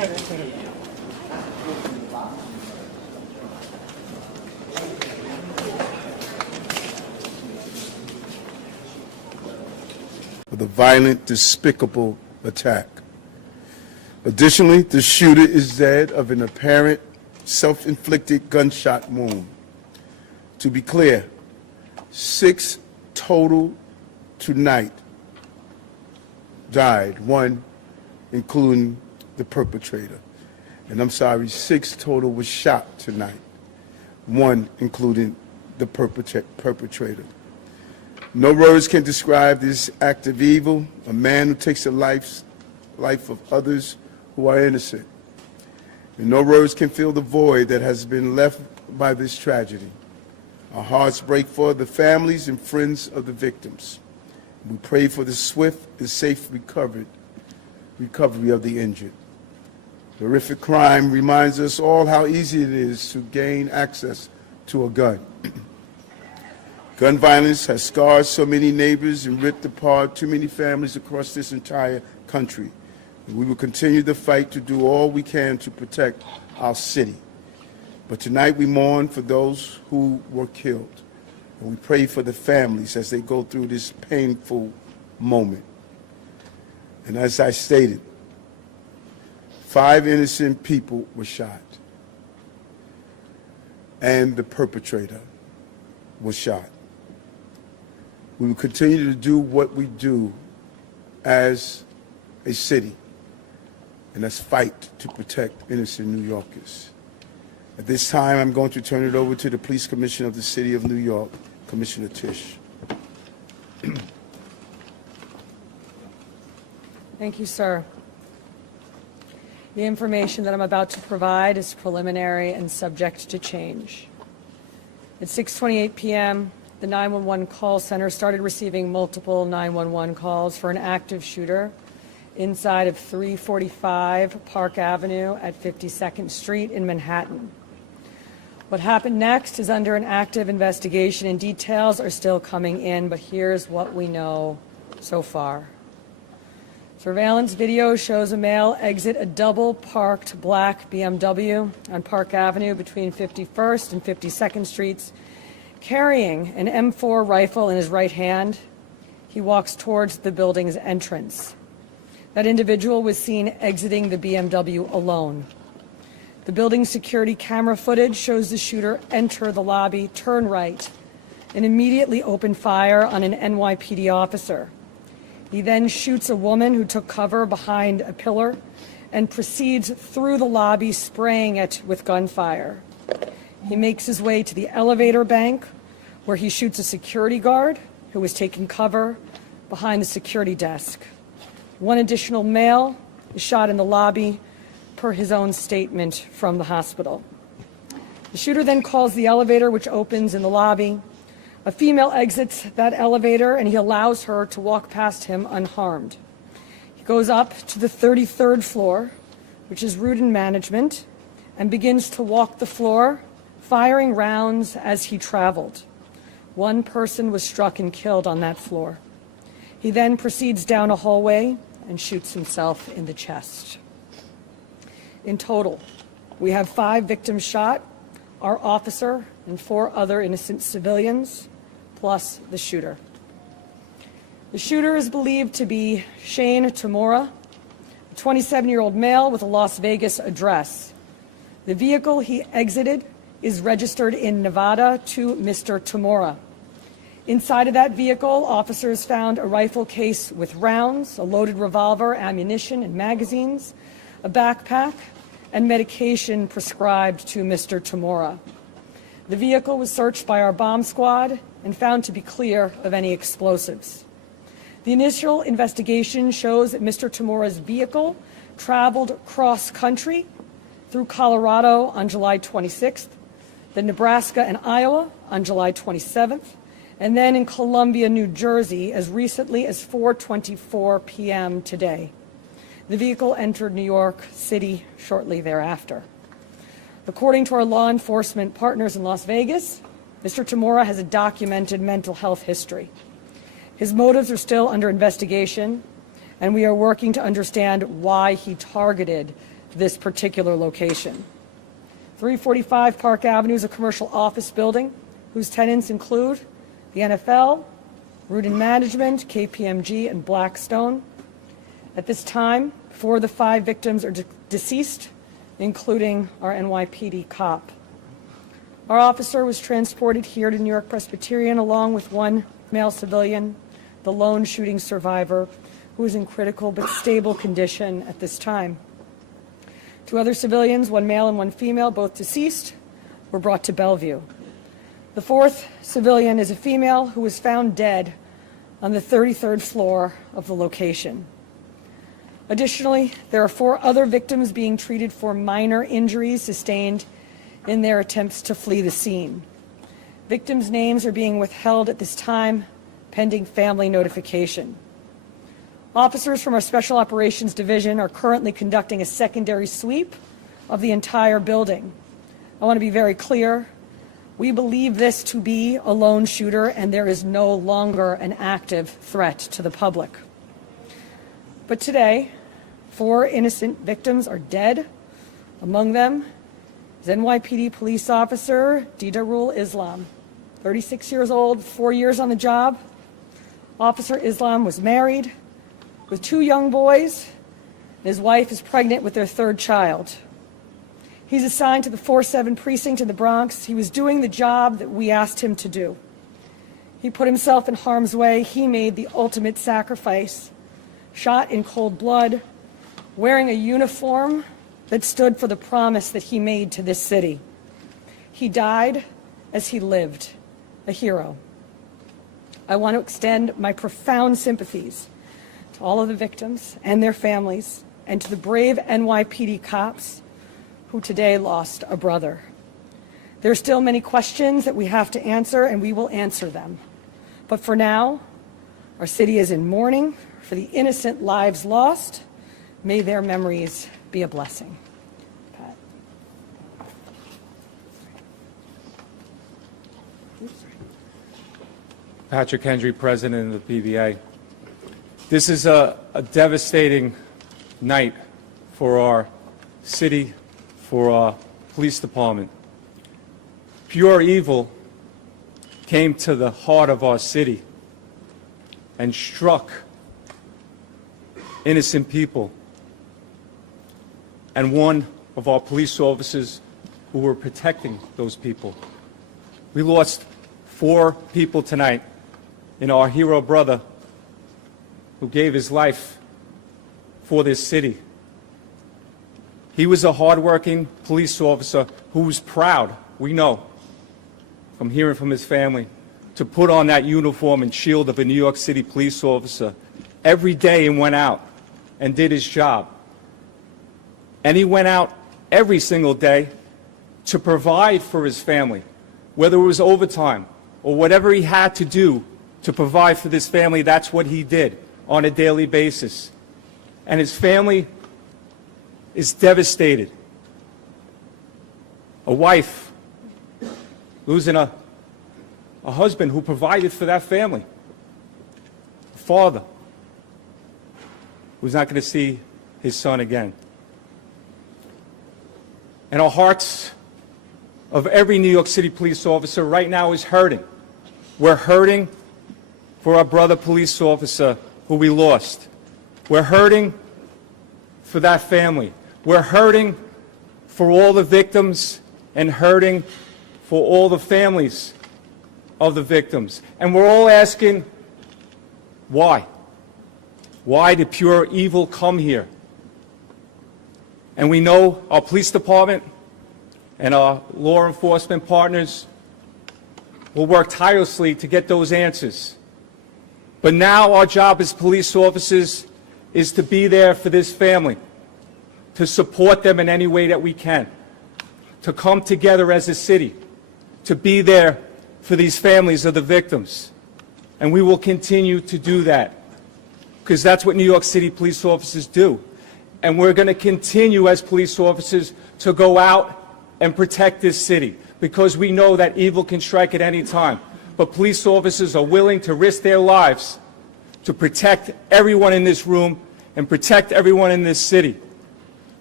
With a violent, despicable attack. Additionally, the shooter is dead of an apparent self-inflicted gunshot wound. To be clear, 6 total tonight died, 1 including the perpetrator. And I'm sorry, 6 total was shot tonight, 1 including the perpetrator. No words can describe this act of evil, a man who takes the life of others who are innocent. And no words can fill the void that has been left by this tragedy. Our hearts break for the families and friends of the victims. We pray for the swift and safe recovery of the injured. The horrific crime reminds us all how easy it is to gain access to a gun. Gun violence has scarred so many neighbors and ripped apart too many families across this entire country. And we will continue the fight to do all we can to protect our city. But tonight we mourn for those who were killed. And we pray for the families as they go through this painful moment. And as I stated, 5 innocent people were shot. And the perpetrator was shot. We will continue to do what we do as a city, and that's fight to protect innocent New Yorkers. At this time, I'm going to turn it over to the Police Commissioner of the City of New York, Commissioner Tisch. Thank you, sir. The information that I'm about to provide is preliminary and subject to change. At 6:28 p.m., the 911 call center started receiving multiple 911 calls for an active shooter inside of 345 Park Avenue at 52nd Street in Manhattan. What happened next is under an active investigation, and details are still coming in, but here's what we know so far. Surveillance video shows a male exit a double-parked black BMW on Park Avenue between 51st and 52nd Streets, carrying an M4 rifle in his right hand. He walks towards the building's entrance. That individual was seen exiting the BMW alone. The building's security camera footage shows the shooter enter the lobby, turn right, and immediately open fire on an NYPD officer. He then shoots a woman who took cover behind a pillar and proceeds through the lobby, spraying it with gunfire. He makes his way to the elevator bank, where he shoots a security guard who was taking cover behind the security desk. One additional male is shot in the lobby, per his own statement from the hospital. The shooter then calls the elevator, which opens in the lobby. A female exits that elevator, and he allows her to walk past him unharmed. He goes up to the 33rd floor, which is route and management, and begins to walk the floor, firing rounds as he traveled. One person was struck and killed on that floor. He then proceeds down a hallway and shoots himself in the chest. In total, we have 5 victims shot, our officer and 4 other innocent civilians, plus the shooter. The shooter is believed to be Shane Tamora, a 27-year-old male with a Las Vegas address. The vehicle he exited is registered in Nevada to Mr. Tamora. Inside of that vehicle, officers found a rifle case with rounds, a loaded revolver, ammunition, and magazines, a backpack, and medication prescribed to Mr. Tamora. The vehicle was searched by our bomb squad and found to be clear of any explosives. The initial investigation shows that Mr. Tamora's vehicle traveled cross-country through Colorado on July 26th, then Nebraska and Iowa on July 27th, and then in Columbia, New Jersey, as recently as 4:24 p.m. today. The vehicle entered New York City shortly thereafter. According to our law enforcement partners in Las Vegas, Mr. Tamora has a documented mental health history. His motives are still under investigation, and we are working to understand why he targeted this particular location. 345 Park Avenue is a commercial office building whose tenants include the NFL, Rudin Management, KPMG, and Blackstone. At this time, 4 of the 5 victims are deceased, including our NYPD cop. Our officer was transported here to New York Presbyterian along with 1 male civilian, the lone shooting survivor, who is in critical but stable condition at this time. 2 other civilians, 1 male and 1 female, both deceased, were brought to Bellevue. The 4th civilian is a female who was found dead on the 33rd floor of the location. Additionally, there are 4 other victims being treated for minor injuries sustained in their attempts to flee the scene. Victims' names are being withheld at this time, pending family notification. Officers from our Special Operations Division are currently conducting a secondary sweep of the entire building. I want to be very clear. We believe this to be a lone shooter, and there is no longer an active threat to the public. But today, 4 innocent victims are dead. Among them is NYPD police officer Didarul Islam, 36 years old, 4 years on the job. Officer Islam was married with 2 young boys, and his wife is pregnant with their 3rd child. He's assigned to the 4-7 precinct in the Bronx. He was doing the job that we asked him to do. He put himself in harm's way. He made the ultimate sacrifice, shot in cold blood, wearing a uniform that stood for the promise that he made to this city. He died as he lived, a hero. I want to extend my profound sympathies to all of the victims and their families, and to the brave NYPD cops who today lost a brother. There are still many questions that we have to answer, and we will answer them. But for now, our city is in mourning for the innocent lives lost. May their memories be a blessing. Pat. Patrick Hendry, President of the PBA. This is a devastating night for our city, for our police department. Pure evil came to the heart of our city and struck innocent people. And one of our police officers who were protecting those people. We lost 4 people tonight in our hero brother who gave his life for this city. He was a hardworking police officer who was proud, we know, from hearing from his family, to put on that uniform and shield of a New York City police officer every day and went out and did his job. And he went out every single day to provide for his family, whether it was overtime or whatever he had to do to provide for this family. That's what he did on a daily basis. And his family is devastated. A wife losing a husband who provided for that family. A father who's not going to see his son again. And our hearts of every New York City police officer right now is hurting. We're hurting for our brother police officer who we lost. We're hurting for that family. We're hurting for all the victims and hurting for all the families of the victims. And we're all asking, why? Why did pure evil come here? And we know our police department and our law enforcement partners will work tirelessly to get those answers. But now our job as police officers is to be there for this family, to support them in any way that we can, to come together as a city, to be there for these families of the victims. And we will continue to do that, because that's what New York City police officers do. And we're going to continue as police officers to go out and protect this city, because we know that evil can strike at any time. But police officers are willing to risk their lives to protect everyone in this room and protect everyone in this city,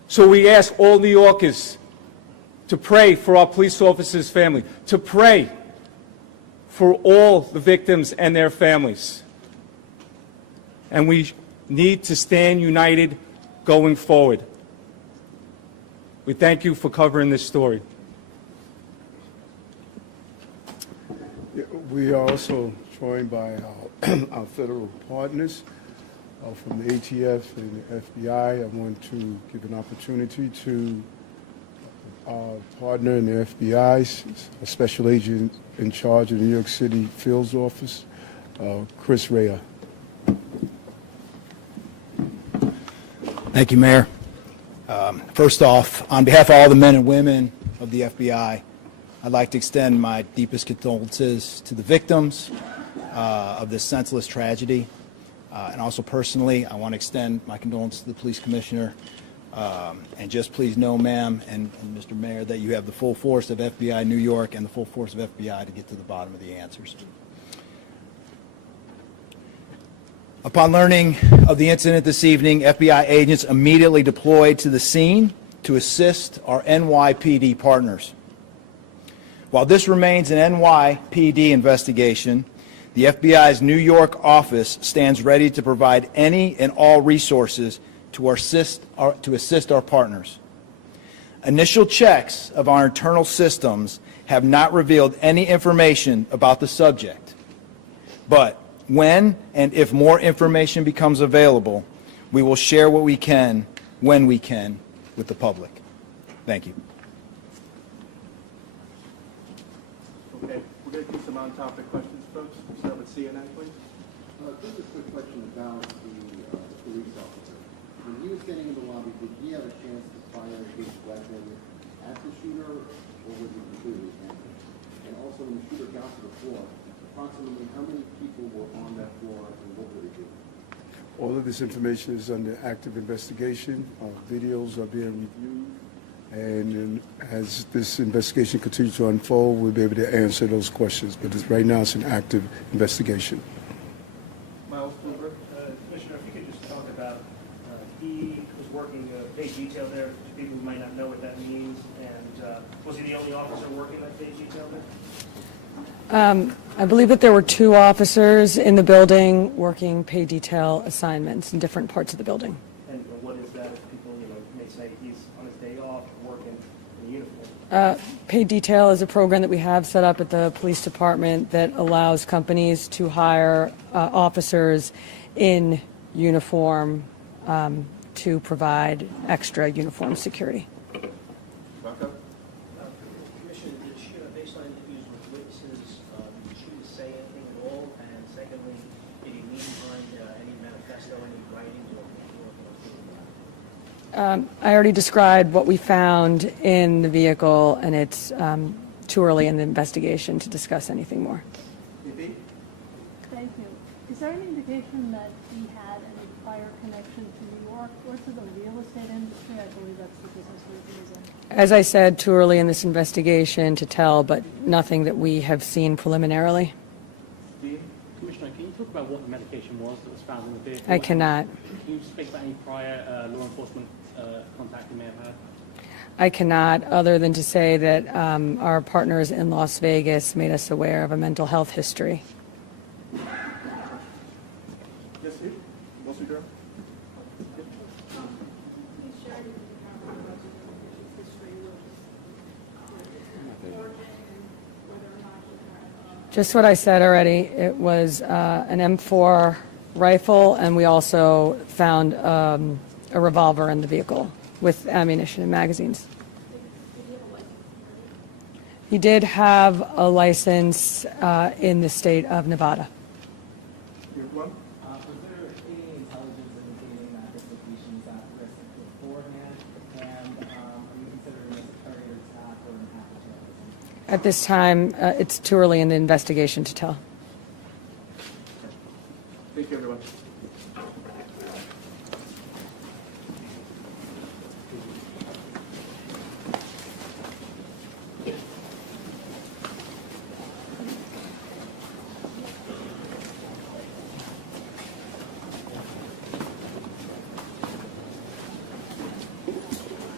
So we ask all New Yorkers to pray for our police officers' family, to pray for all the victims and their families. And we need to stand united going forward. We thank you for covering this story. We are also joined by our federal partners from the ATF and the FBI. I want to give an opportunity to our partner in the FBI, a special agent in charge of the New York City Fields Office, Chris Rea. Thank you, Mayor. First off, on behalf of all the men and women of the FBI, I'd like to extend my deepest condolences to the victims of this senseless tragedy. And also personally, I want to extend my condolences to the police commissioner. And just please know, ma'am and Mr. Mayor, that you have the full force of FBI New York and the full force of FBI to get to the bottom of the answers. Upon learning of the incident this evening, FBI agents immediately deployed to the scene to assist our NYPD partners. While this remains an NYPD investigation, the FBI's New York office stands ready to provide any and all resources to assist our partners. Initial checks of our internal systems have not revealed any information about the subject, but when and if more information becomes available, we will share what we can, when we can, with the public. Thank you. Okay, we're going to do some on-topic questions, folks. We'll start with CNN, please. Just a quick question about the police officer. When he was standing in the lobby, did he have a chance to fire his weapon at the shooter, or was he completely ambushed? And also, when the shooter got to the floor, approximately how many people were on that floor and what were they doing? All of this information is under active investigation. Videos are being reviewed. And as this investigation continues to unfold, we'll be able to answer those questions. But right now, it's an active investigation. Miles Kluber. Commissioner, if you could just talk about, he was working day detail there, to people who might not know what that means, and was he the only officer working that day detail there? I believe that there were 2 officers in the building working pay detail assignments in different parts of the building. And what is that if people, may say he's on his day off working in uniform? Paid detail is a program that we have set up at the police department that allows companies to hire officers in uniform to provide extra uniform security. Rocco? Commissioner, did she, based on interviews with witnesses, did she say anything at all? And secondly, did he leave behind any manifesto, any writings, or I already described what we found in the vehicle, and it's too early in the investigation to discuss anything more. Thank you. Is there any indication that he had any prior connection to New York or to the real estate industry? I believe that's the business he was in. As I said, too early in this investigation to tell, but nothing that we have seen preliminarily. Commissioner, can you talk about what the medication was that was found in the vehicle? I cannot. Can you speak about any prior law enforcement contact you may have had? I cannot, other than to say that our partners in Las Vegas made us aware of a mental health history. Yes, Steve? Wall Street Journal? Just what I said already. It was an M4 rifle, and we also found a revolver in the vehicle with ammunition and magazines. He did have a license in the state of Nevada. You have one? Was there any intelligence indicating that this location is at risk beforehand? And are you considering this a courier attack or an act of terrorism? At this time, it's too early in the investigation to tell. Thank you, everyone.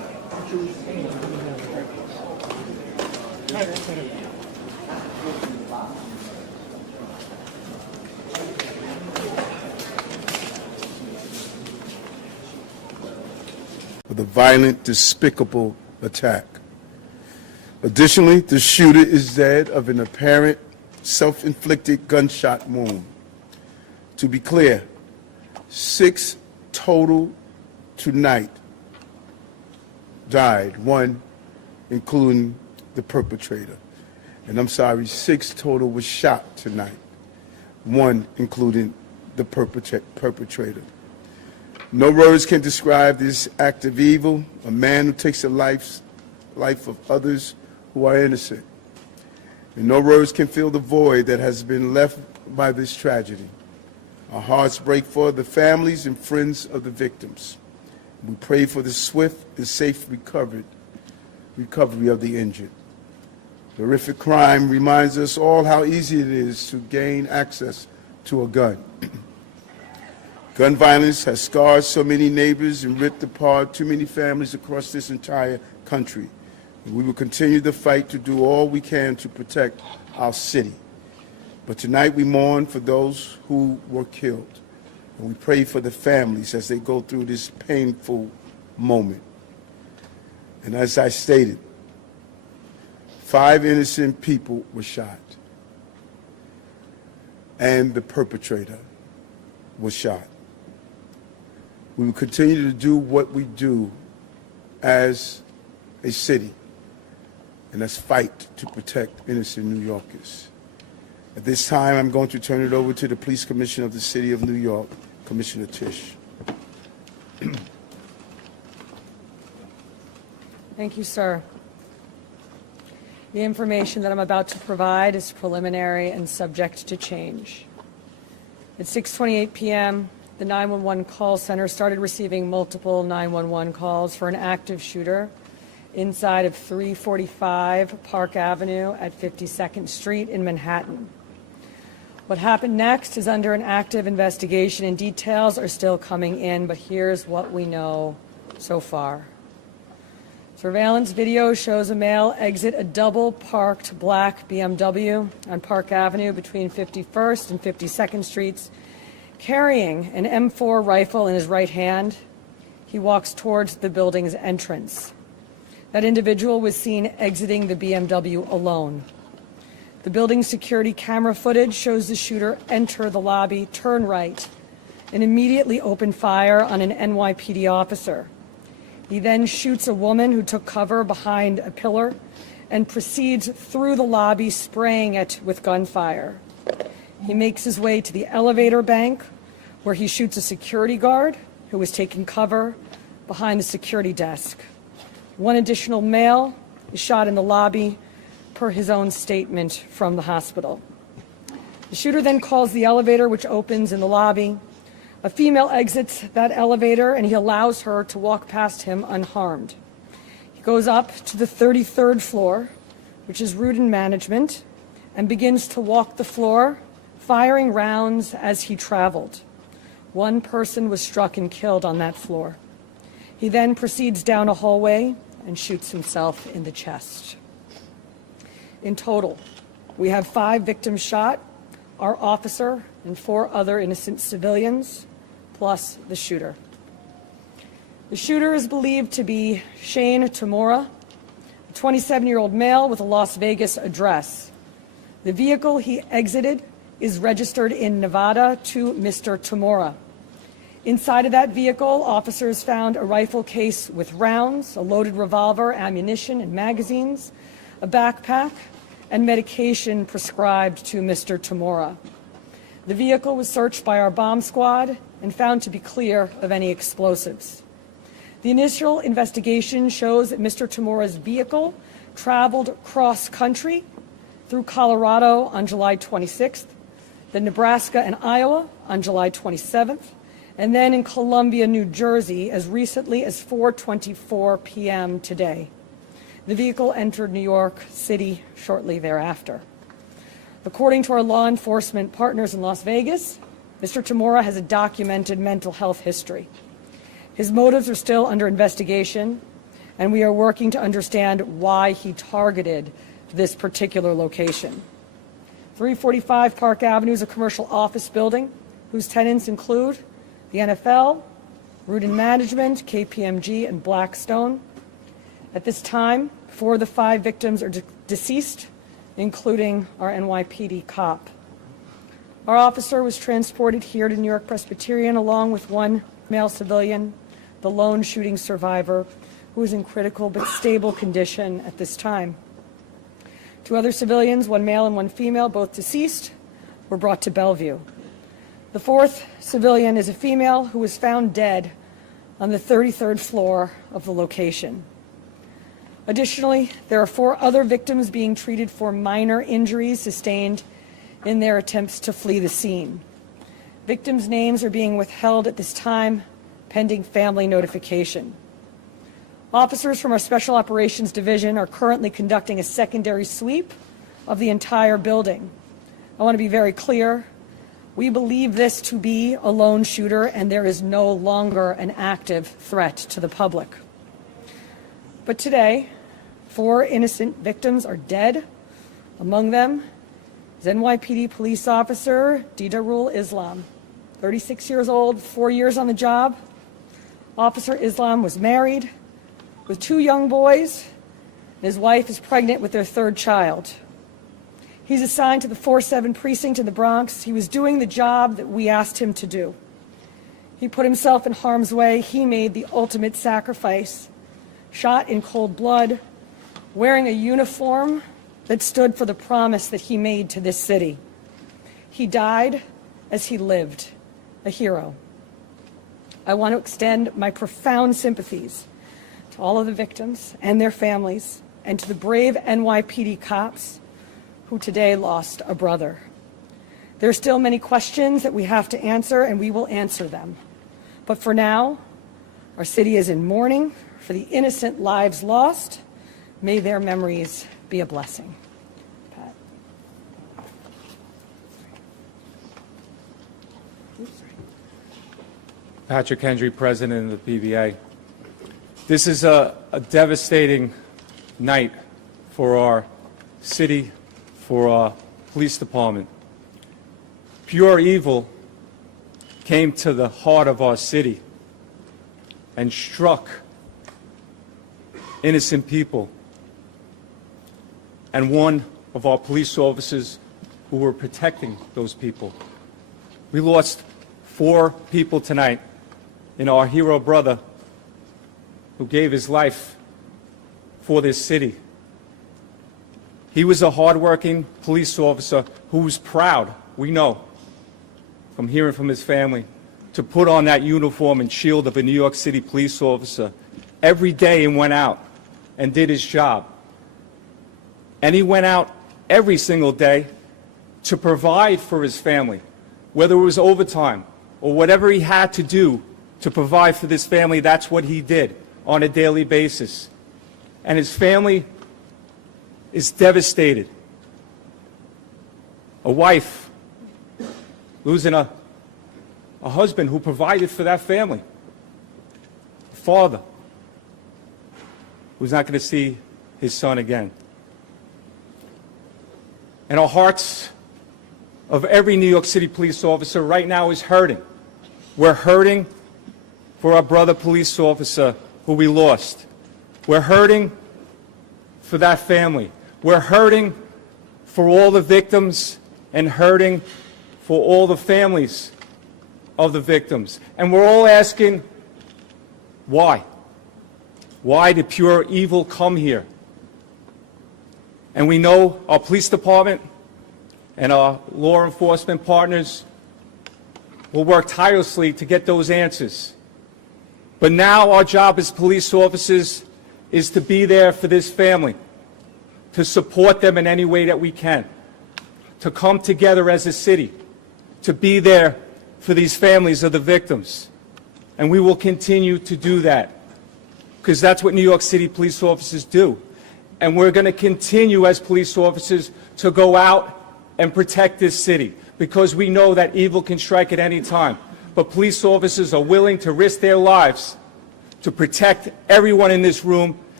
For the violent, despicable attack. Additionally, the shooter is dead of an apparent self-inflicted gunshot wound. To be clear, 6 total tonight died, 1 including the perpetrator. And I'm sorry, 6 total was shot tonight, 1 including the perpetrator. No words can describe this act of evil, a man who takes the life of others who are innocent. And no words can fill the void that has been left by this tragedy. Our hearts break for the families and friends of the victims. We pray for the swift and safe recovery of the injured. The horrific crime reminds us all how easy it is to gain access to a gun. Gun violence has scarred so many neighbors and ripped apart too many families across this entire country. And we will continue the fight to do all we can to protect our city. But tonight we mourn for those who were killed. And we pray for the families as they go through this painful moment. And as I stated, 5 innocent people were shot. And the perpetrator was shot. We will continue to do what we do as a city, and that's fight to protect innocent New Yorkers. At this time, I'm going to turn it over to the Police Commissioner of the City of New York, Commissioner Tisch. Thank you, sir. The information that I'm about to provide is preliminary and subject to change. At 6:28 p.m., the 911 call center started receiving multiple 911 calls for an active shooter inside of 345 Park Avenue at 52nd Street in Manhattan. What happened next is under an active investigation, and details are still coming in, but here's what we know so far. Surveillance video shows a male exit a double-parked black BMW on Park Avenue between 51st and 52nd Streets, carrying an M4 rifle in his right hand. He walks towards the building's entrance. That individual was seen exiting the BMW alone. The building's security camera footage shows the shooter enter the lobby, turn right, and immediately open fire on an NYPD officer. He then shoots a woman who took cover behind a pillar and proceeds through the lobby, spraying it with gunfire. He makes his way to the elevator bank, where he shoots a security guard who was taking cover behind the security desk. One additional male is shot in the lobby, per his own statement from the hospital. The shooter then calls the elevator, which opens in the lobby. A female exits that elevator, and he allows her to walk past him unharmed. He goes up to the 33rd floor, which is route and management, and begins to walk the floor, firing rounds as he traveled. One person was struck and killed on that floor. He then proceeds down a hallway and shoots himself in the chest. In total, we have 5 victims shot, our officer and 4 other innocent civilians, plus the shooter. The shooter is believed to be Shane Tamura, a 27-year-old male with a Las Vegas address. The vehicle he exited is registered in Nevada to Mr. Tamura. Inside of that vehicle, officers found a rifle case with rounds, a loaded revolver, ammunition, and magazines, a backpack, and medication prescribed to Mr. Tamura. The vehicle was searched by our bomb squad and found to be clear of any explosives. The initial investigation shows that Mr. Tamura's vehicle traveled cross-country through Colorado on July 26th, then Nebraska and Iowa on July 27th, and then in Columbia, New Jersey, as recently as 4:24 p.m. today. The vehicle entered New York City shortly thereafter. According to our law enforcement partners in Las Vegas, Mr. Tamura has a documented mental health history. His motives are still under investigation, and we are working to understand why he targeted this particular location. 345 Park Avenue is a commercial office building whose tenants include the NFL, Rudin Management, KPMG, and Blackstone. At this time, 4 of the 5 victims are deceased, including our NYPD cop. Our officer was transported here to New York Presbyterian along with 1 male civilian, the lone shooting survivor, who is in critical but stable condition at this time. 2 other civilians, 1 male and 1 female, both deceased, were brought to Bellevue. The 4th civilian is a female who was found dead on the 33rd floor of the location. Additionally, there are 4 other victims being treated for minor injuries sustained in their attempts to flee the scene. Victims' names are being withheld at this time, pending family notification. Officers from our Special Operations Division are currently conducting a secondary sweep of the entire building. I want to be very clear. We believe this to be a lone shooter, and there is no longer an active threat to the public. But today, 4 innocent victims are dead. Among them is NYPD police officer Didarul Islam, 36 years old, 4 years on the job. Officer Islam was married with 2 young boys, and his wife is pregnant with their 3rd child. He's assigned to the 4-7 precinct in the Bronx. He was doing the job that we asked him to do. He put himself in harm's way. He made the ultimate sacrifice, shot in cold blood, wearing a uniform that stood for the promise that he made to this city. He died as he lived, a hero. I want to extend my profound sympathies to all of the victims and their families, and to the brave NYPD cops who today lost a brother. There are still many questions that we have to answer, and we will answer them. But for now, our city is in mourning for the innocent lives lost. May their memories be a blessing. Pat. Patrick Hendry, President of the PBA. This is a devastating night for our city, for our police department. Pure evil came to the heart of our city and struck innocent people. And one of our police officers who were protecting those people. We lost 4 people tonight in our hero brother who gave his life for this city. He was a hardworking police officer who was proud, we know, from hearing from his family, to put on that uniform and shield of a New York City police officer every day and went out and did his job. And he went out every single day to provide for his family, whether it was overtime or whatever he had to do to provide for this family. That's what he did on a daily basis. And his family is devastated. A wife losing a husband who provided for that family. A father who's not going to see his son again. And our hearts of every New York City police officer right now is hurting. We're hurting for our brother police officer who we lost. We're hurting for that family. We're hurting for all the victims and hurting for all the families of the victims. And we're all asking, why? Why did pure evil come here? And we know our police department and our law enforcement partners will work tirelessly to get those answers. But now our job as police officers is to be there for this family, to support them in any way that we can, to come together as a city, to be there for these families of the victims. And we will continue to do that, because that's what New York City police officers do. And we're going to continue as police officers to go out and protect this city, because we know that evil can strike at any time. But police officers are willing to risk their lives to protect everyone in this room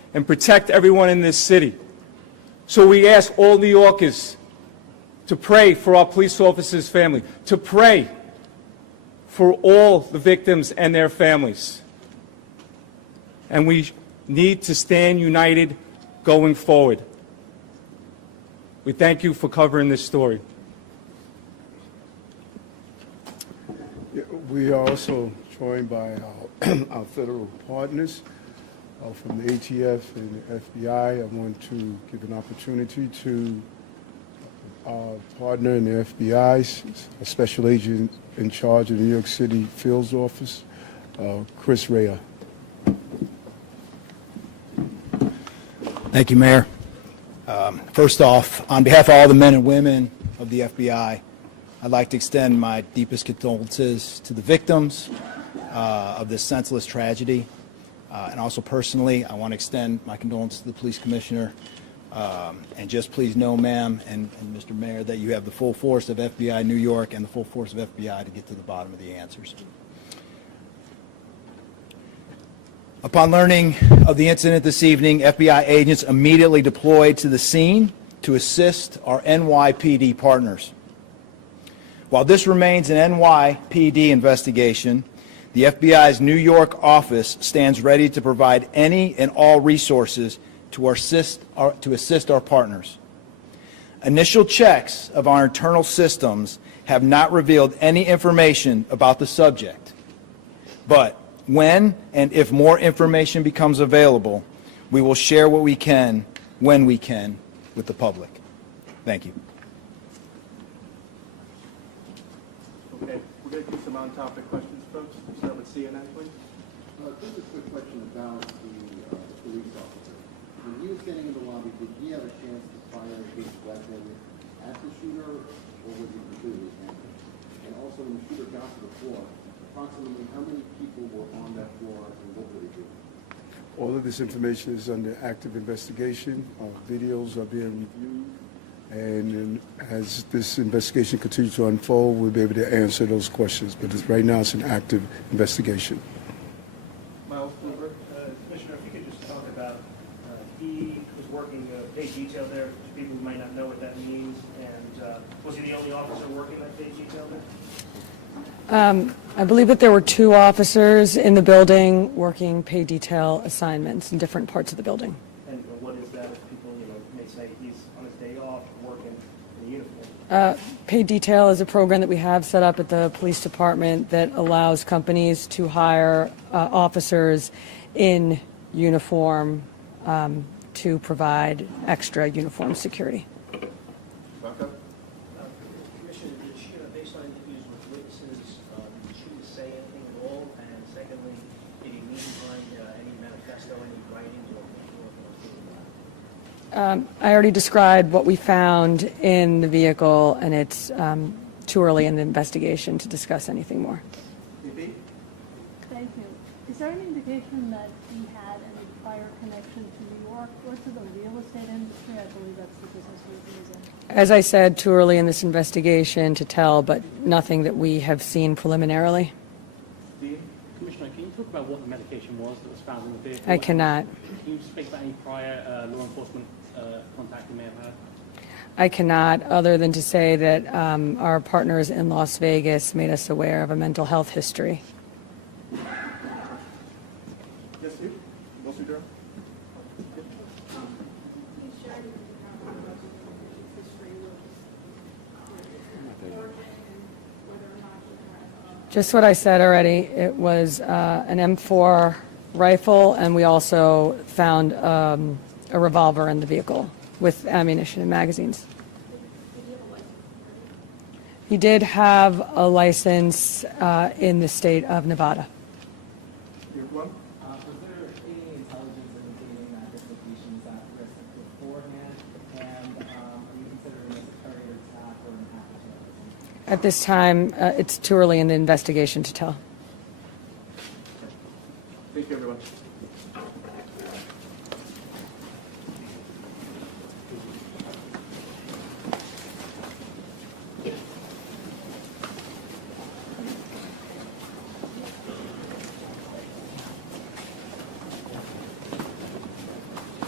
and protect everyone in this city. So we ask all New Yorkers to pray for our police officers' family, to pray for all the victims and their families. And we need to stand united going forward. We thank you for covering this story. We are also joined by our federal partners from the ATF and the FBI. I want to give an opportunity to our partner in the FBI, a special agent in charge of the New York City Fields Office, Chris Rea. Thank you, Mayor. First off, on behalf of all the men and women of the FBI, I'd like to extend my deepest condolences to the victims of this senseless tragedy. And also personally, I want to extend my condolences to the police commissioner. And just please know, ma'am and Mr. Mayor, that you have the full force of FBI New York and the full force of FBI to get to the bottom of the answers. Upon learning of the incident this evening, FBI agents immediately deployed to the scene to assist our NYPD partners. While this remains an NYPD investigation, the FBI's New York office stands ready to provide any and all resources to assist our partners. Initial checks of our internal systems have not revealed any information about the subject, but when and if more information becomes available, we will share what we can, when we can, with the public. Thank you. Okay, we're going to do some on-topic questions, folks. Start with CNN, please. Just a quick question about the police officer. When he was standing in the lobby, did he have a chance to fire his weapon at the shooter, or was he completely handled? And also, when the shooter got to the floor, approximately how many people were on that floor and what were they doing? All of this information is under active investigation. Videos are being reviewed. And as this investigation continues to unfold, we'll be able to answer those questions. But right now, it's an active investigation. Miles Kluber. Commissioner, if you could just talk about, he was working paid detail there, for people who might not know what that means, and was he the only officer working that paid detail there? I believe that there were 2 officers in the building working pay detail assignments in different parts of the building. And what is that if people, may say he's on his day off working in a uniform? Paid detail is a program that we have set up at the police department that allows companies to hire officers in uniform to provide extra uniform security. Commissioner, did she, based on interviews with witnesses, did she say anything at all? And secondly, did he leave behind any manifesto, any writings, or I already described what we found in the vehicle, and it's too early in the investigation to discuss anything more. Thank you. Is there any indication that he had any prior connection to New York or to the real estate industry? I believe that's the business he was in. As I said, too early in this investigation to tell, but nothing that we have seen preliminarily. Commissioner, can you talk about what the medication was that was found in the vehicle? I cannot. Can you speak about any prior law enforcement contact you may have had? I cannot, other than to say that our partners in Las Vegas made us aware of a mental health history. Yes, you. Wilson Durham. Just what I said already. It was an M4 rifle, and we also found a revolver in the vehicle with ammunition and magazines. He did have a license in the state of Nevada. You have one? Was there any intelligence indicating that this location was at risk beforehand? And are you considering this a targeted attack or an act of terrorism? At this time, it's too early in the investigation to tell. Thank you, everyone.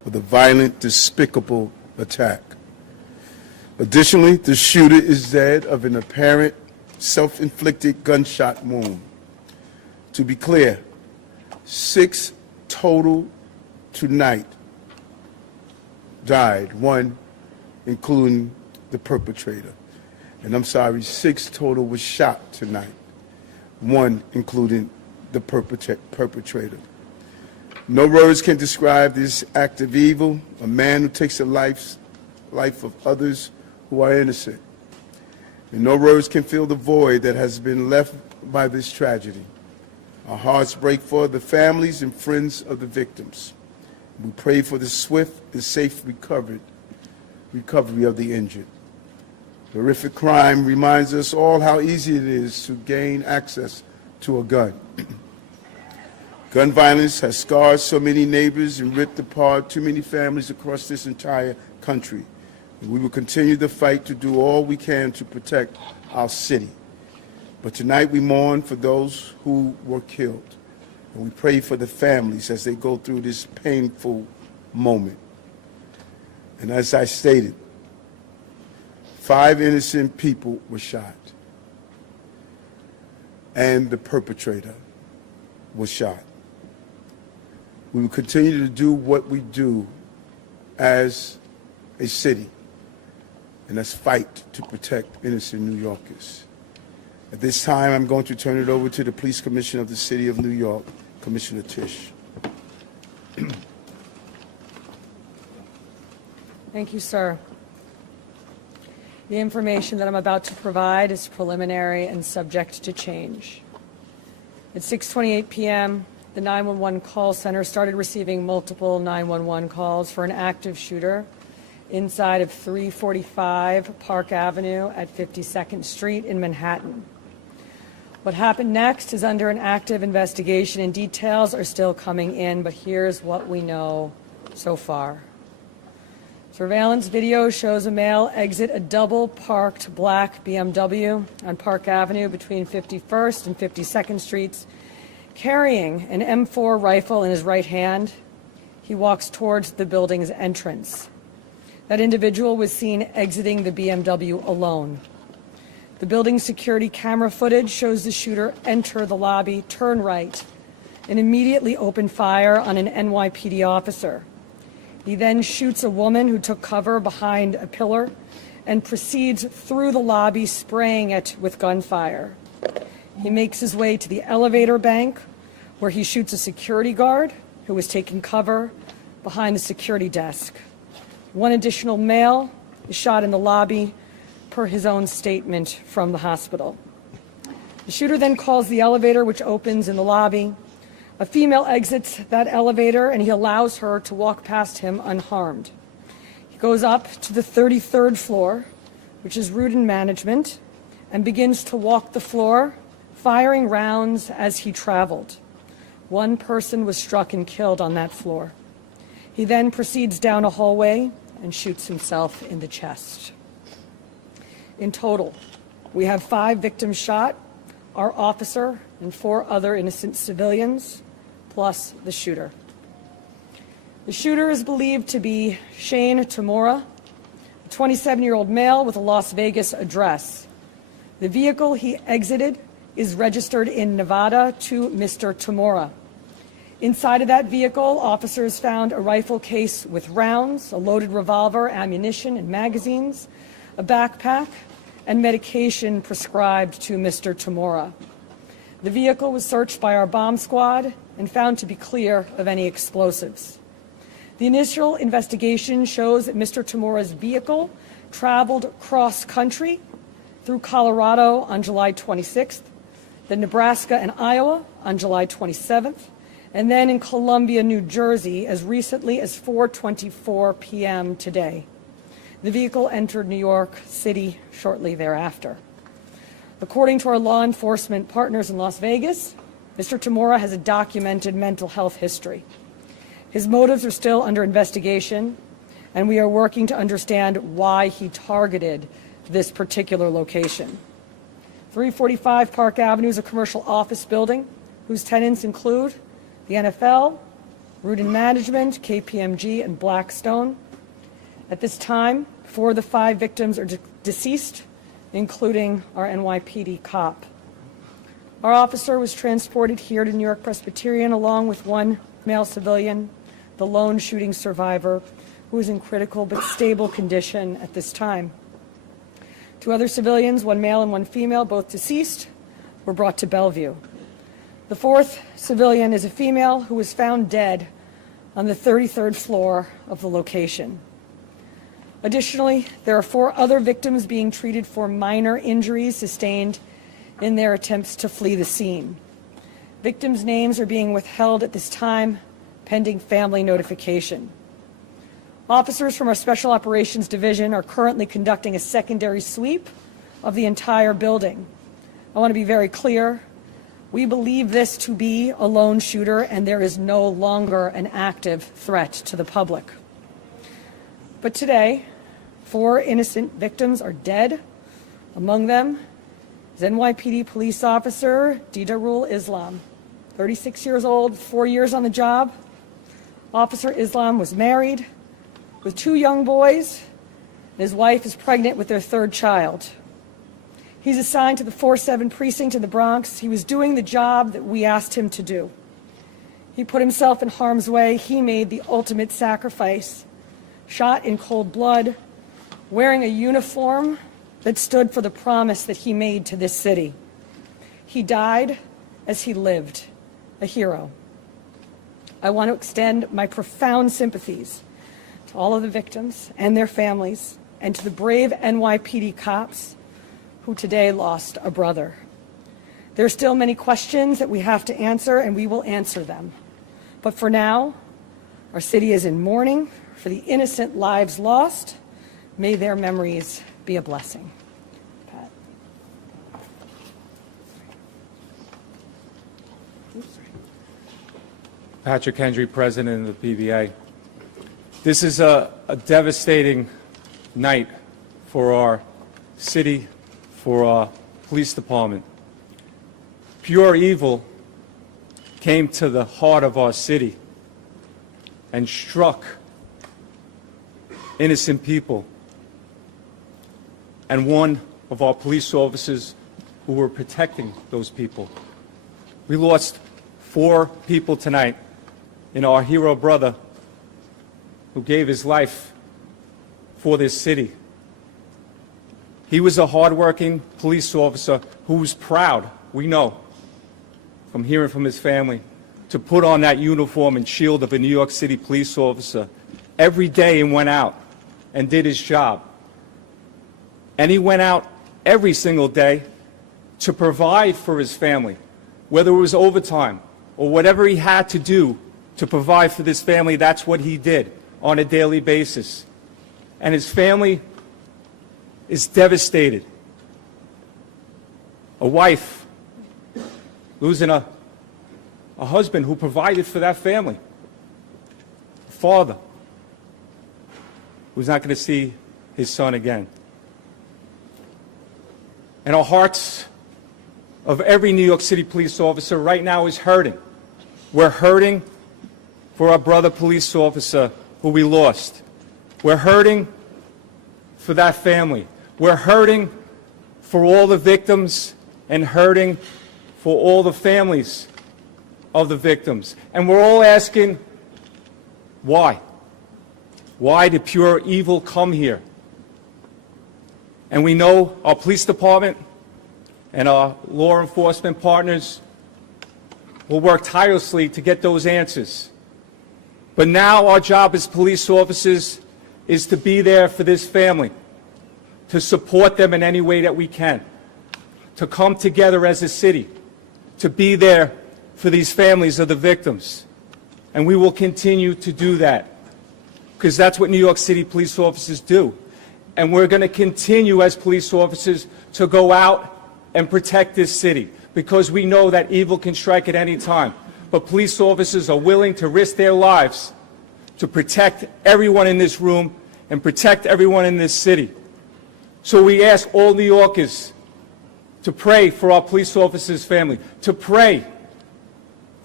of the violent, despicable attack. Additionally, the shooter is dead of an apparent self-inflicted gunshot wound. To be clear, 6 total tonight died, 1 including the perpetrator. And I'm sorry, 6 total was shot tonight, 1 including the perpetrator. No words can describe this act of evil, a man who takes the life of others who are innocent. And no words can fill the void that has been left by this tragedy. Our hearts break for the families and friends of the victims. We pray for the swift and safe recovery of the injured. The horrific crime reminds us all how easy it is to gain access to a gun. Gun violence has scarred so many neighbors and ripped apart too many families across this entire country. We will continue the fight to do all we can to protect our city. But tonight we mourn for those who were killed. And we pray for the families as they go through this painful moment. And as I stated, 5 innocent people were shot. And the perpetrator was shot. We will continue to do what we do as a city, and that's fight to protect innocent New Yorkers. At this time, I'm going to turn it over to the Police Commissioner of the City of New York, Commissioner Tisch. Thank you, sir. The information that I'm about to provide is preliminary and subject to change. At 6:28 p.m., the 911 call center started receiving multiple 911 calls for an active shooter inside of 345 Park Avenue at 52nd Street in Manhattan. What happened next is under an active investigation, and details are still coming in, but here's what we know so far. Surveillance video shows a male exit a double-parked black BMW on Park Avenue between 51st and 52nd Streets, carrying an M4 rifle in his right hand. He walks towards the building's entrance. That individual was seen exiting the BMW alone. The building's security camera footage shows the shooter enter the lobby, turn right, and immediately open fire on an NYPD officer. He then shoots a woman who took cover behind a pillar and proceeds through the lobby, spraying it with gunfire. He makes his way to the elevator bank, where he shoots a security guard who was taking cover behind the security desk. One additional male is shot in the lobby, per his own statement from the hospital. The shooter then calls the elevator, which opens in the lobby. A female exits that elevator, and he allows her to walk past him unharmed. He goes up to the 33rd floor, which is route and management, and begins to walk the floor, firing rounds as he traveled. One person was struck and killed on that floor. He then proceeds down a hallway and shoots himself in the chest. In total, we have 5 victims shot, our officer and 4 other innocent civilians, plus the shooter. The shooter is believed to be Shane Tamura, a 27-year-old male with a Las Vegas address. The vehicle he exited is registered in Nevada to Mr. Tamura. Inside of that vehicle, officers found a rifle case with rounds, a loaded revolver, ammunition, and magazines, a backpack, and medication prescribed to Mr. Tamura. The vehicle was searched by our bomb squad and found to be clear of any explosives. The initial investigation shows that Mr. Tamura's vehicle traveled cross-country through Colorado on July 26th, then Nebraska and Iowa on July 27th, and then in Columbia, New Jersey, as recently as 4:24 p.m. today. The vehicle entered New York City shortly thereafter. According to our law enforcement partners in Las Vegas, Mr. Tamura has a documented mental health history. His motives are still under investigation, and we are working to understand why he targeted this particular location. 345 Park Avenue is a commercial office building whose tenants include the NFL, Rudin Management, KPMG, and Blackstone. At this time, 4 of the 5 victims are deceased, including our NYPD cop. Our officer was transported here to New York Presbyterian along with 1 male civilian, the lone shooting survivor, who is in critical but stable condition at this time. 2 other civilians, 1 male and 1 female, both deceased, were brought to Bellevue. The 4th civilian is a female who was found dead on the 33rd floor of the location. Additionally, there are 4 other victims being treated for minor injuries sustained in their attempts to flee the scene. Victims' names are being withheld at this time, pending family notification. Officers from our Special Operations Division are currently conducting a secondary sweep of the entire building. I want to be very clear. We believe this to be a lone shooter, and there is no longer an active threat to the public. But today, 4 innocent victims are dead. Among them is NYPD police officer Didarul Islam, 36 years old, 4 years on the job. Officer Islam was married with 2 young boys, and his wife is pregnant with their 3rd child. He's assigned to the 4-7 precinct in the Bronx. He was doing the job that we asked him to do. He put himself in harm's way. He made the ultimate sacrifice, shot in cold blood, wearing a uniform that stood for the promise that he made to this city. He died as he lived, a hero. I want to extend my profound sympathies to all of the victims and their families, and to the brave NYPD cops who today lost a brother. There are still many questions that we have to answer, and we will answer them. But for now, our city is in mourning for the innocent lives lost. May their memories be a blessing. Pat. Patrick Hendry, President of the PBA. This is a devastating night for our city, for our police department. Pure evil came to the heart of our city and struck innocent people. And 1 of our police officers who were protecting those people. We lost 4 people tonight in our hero brother who gave his life for this city. He was a hardworking police officer who was proud, we know, from hearing from his family, to put on that uniform and shield of a New York City police officer every day and went out and did his job. And he went out every single day to provide for his family, whether it was overtime or whatever he had to do to provide for this family. That's what he did on a daily basis. And his family is devastated. A wife losing a husband who provided for that family. A father who's not going to see his son again. And our hearts of every New York City police officer right now is hurting. We're hurting for our brother police officer who we lost. We're hurting for that family. We're hurting for all the victims and hurting for all the families of the victims. And we're all asking, why? Why did pure evil come here? And we know our police department and our law enforcement partners will work tirelessly to get those answers. But now our job as police officers is to be there for this family, to support them in any way that we can, to come together as a city, to be there for these families of the victims. And we will continue to do that, because that's what New York City police officers do. And we're going to continue as police officers to go out and protect this city, because we know that evil can strike at any time. But police officers are willing to risk their lives to protect everyone in this room and protect everyone in this city. So we ask all New Yorkers to pray for our police officers' family, to pray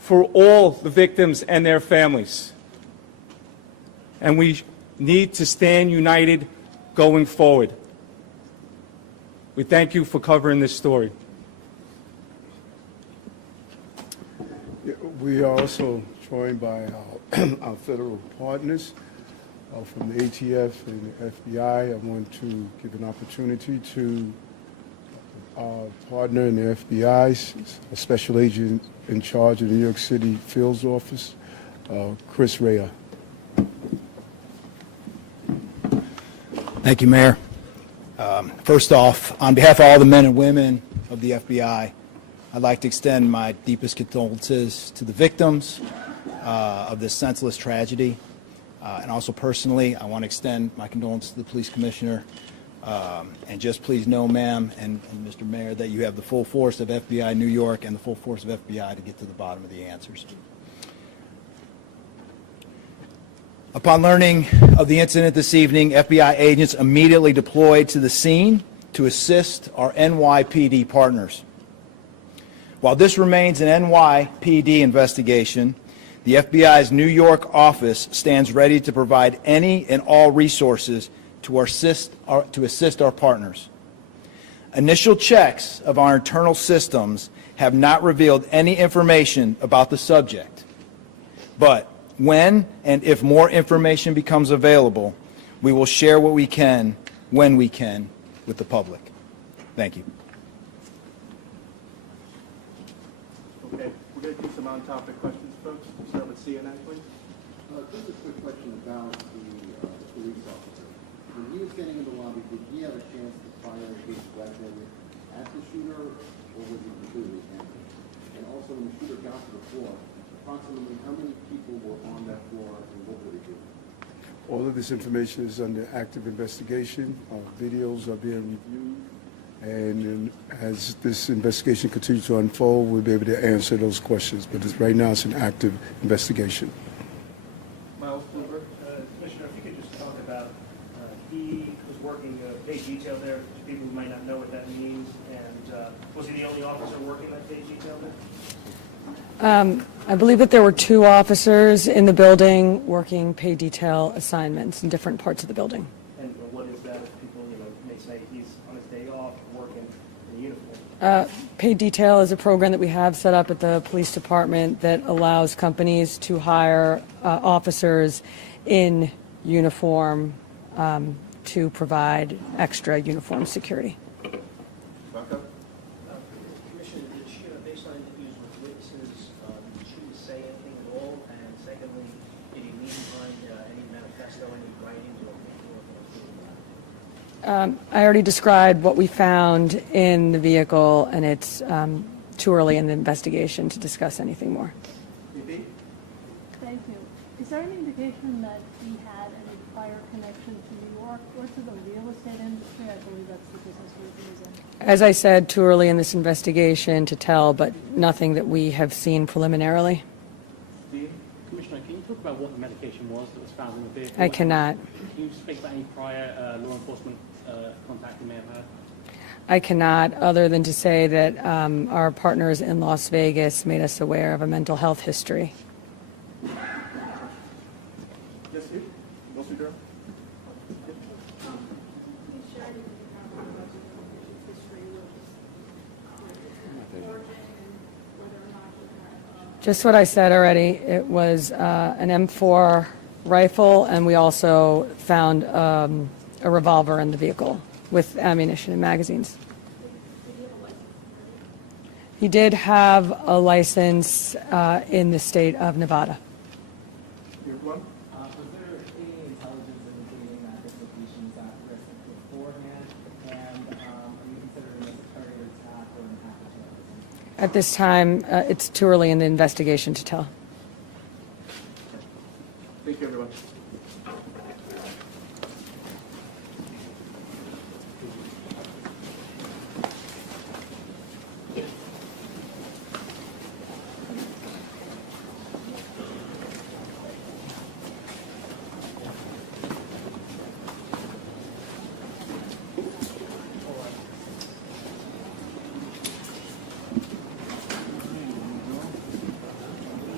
for all the victims and their families. And we need to stand united going forward. We thank you for covering this story. We are also joined by our federal partners from the ATF and the FBI. I want to give an opportunity to our partner in the FBI, a special agent in charge of the New York City Fields Office, Chris Rea. Thank you, Mayor. First off, on behalf of all the men and women of the FBI, I'd like to extend my deepest condolences to the victims of this senseless tragedy. And also personally, I want to extend my condolences to the police commissioner. And just please know, ma'am and Mr. Mayor, that you have the full force of FBI New York and the full force of FBI to get to the bottom of the answers. Upon learning of the incident this evening, FBI agents immediately deployed to the scene to assist our NYPD partners. While this remains an NYPD investigation, the FBI's New York office stands ready to provide any and all resources to assist our partners. Initial checks of our internal systems have not revealed any information about the subject, but when and if more information becomes available, we will share what we can, when we can, with the public. Thank you. Okay, we're going to do some on-topic questions, folks. Start with CNN, please. Just a quick question about the police officer. When he was standing in the lobby, did he have a chance to fire his weapon at the shooter, or was he completely empty? And also, when the shooter got to the floor, approximately how many people were on that floor, and what were they doing? All of this information is under active investigation. Videos are being reviewed. And as this investigation continues to unfold, we'll be able to answer those questions. But right now, it's an active investigation. Miles Kluber. Commissioner, if you could just talk about, he was working day detail there, for people who might not know what that means, and was he the only officer working that day detail there? I believe that there were 2 officers in the building working pay detail assignments in different parts of the building. And what is that if people, may say he's on his day off working in uniform? Paid detail is a program that we have set up at the police department that allows companies to hire officers in uniform to provide extra uniform security. Bucko. Commissioner, did she, based on interviews with witnesses, did she say anything at all? And secondly, did he leave behind any manifesto, any writings, or I already described what we found in the vehicle, and it's too early in the investigation to discuss anything more. Thank you. Is there any indication that he had any prior connection to New York or to the real estate industry? I believe that's the business he was in. As I said, too early in this investigation to tell, but nothing that we have seen preliminarily. Commissioner, can you talk about what the medication was that was found in the vehicle? I cannot. Can you speak about any prior law enforcement contact you may have had? I cannot, other than to say that our partners in Las Vegas made us aware of a mental health history. Yes, you. Mostly girl. Just what I said already. It was an M4 rifle, and we also found a revolver in the vehicle with ammunition and magazines. He did have a license in the state of Nevada. You have one? Was there any intelligence indicating that this location was at risk beforehand? And are you considering this a targeted attack or an act of terrorism? At this time, it's too early in the investigation to tell. Thank you, everyone.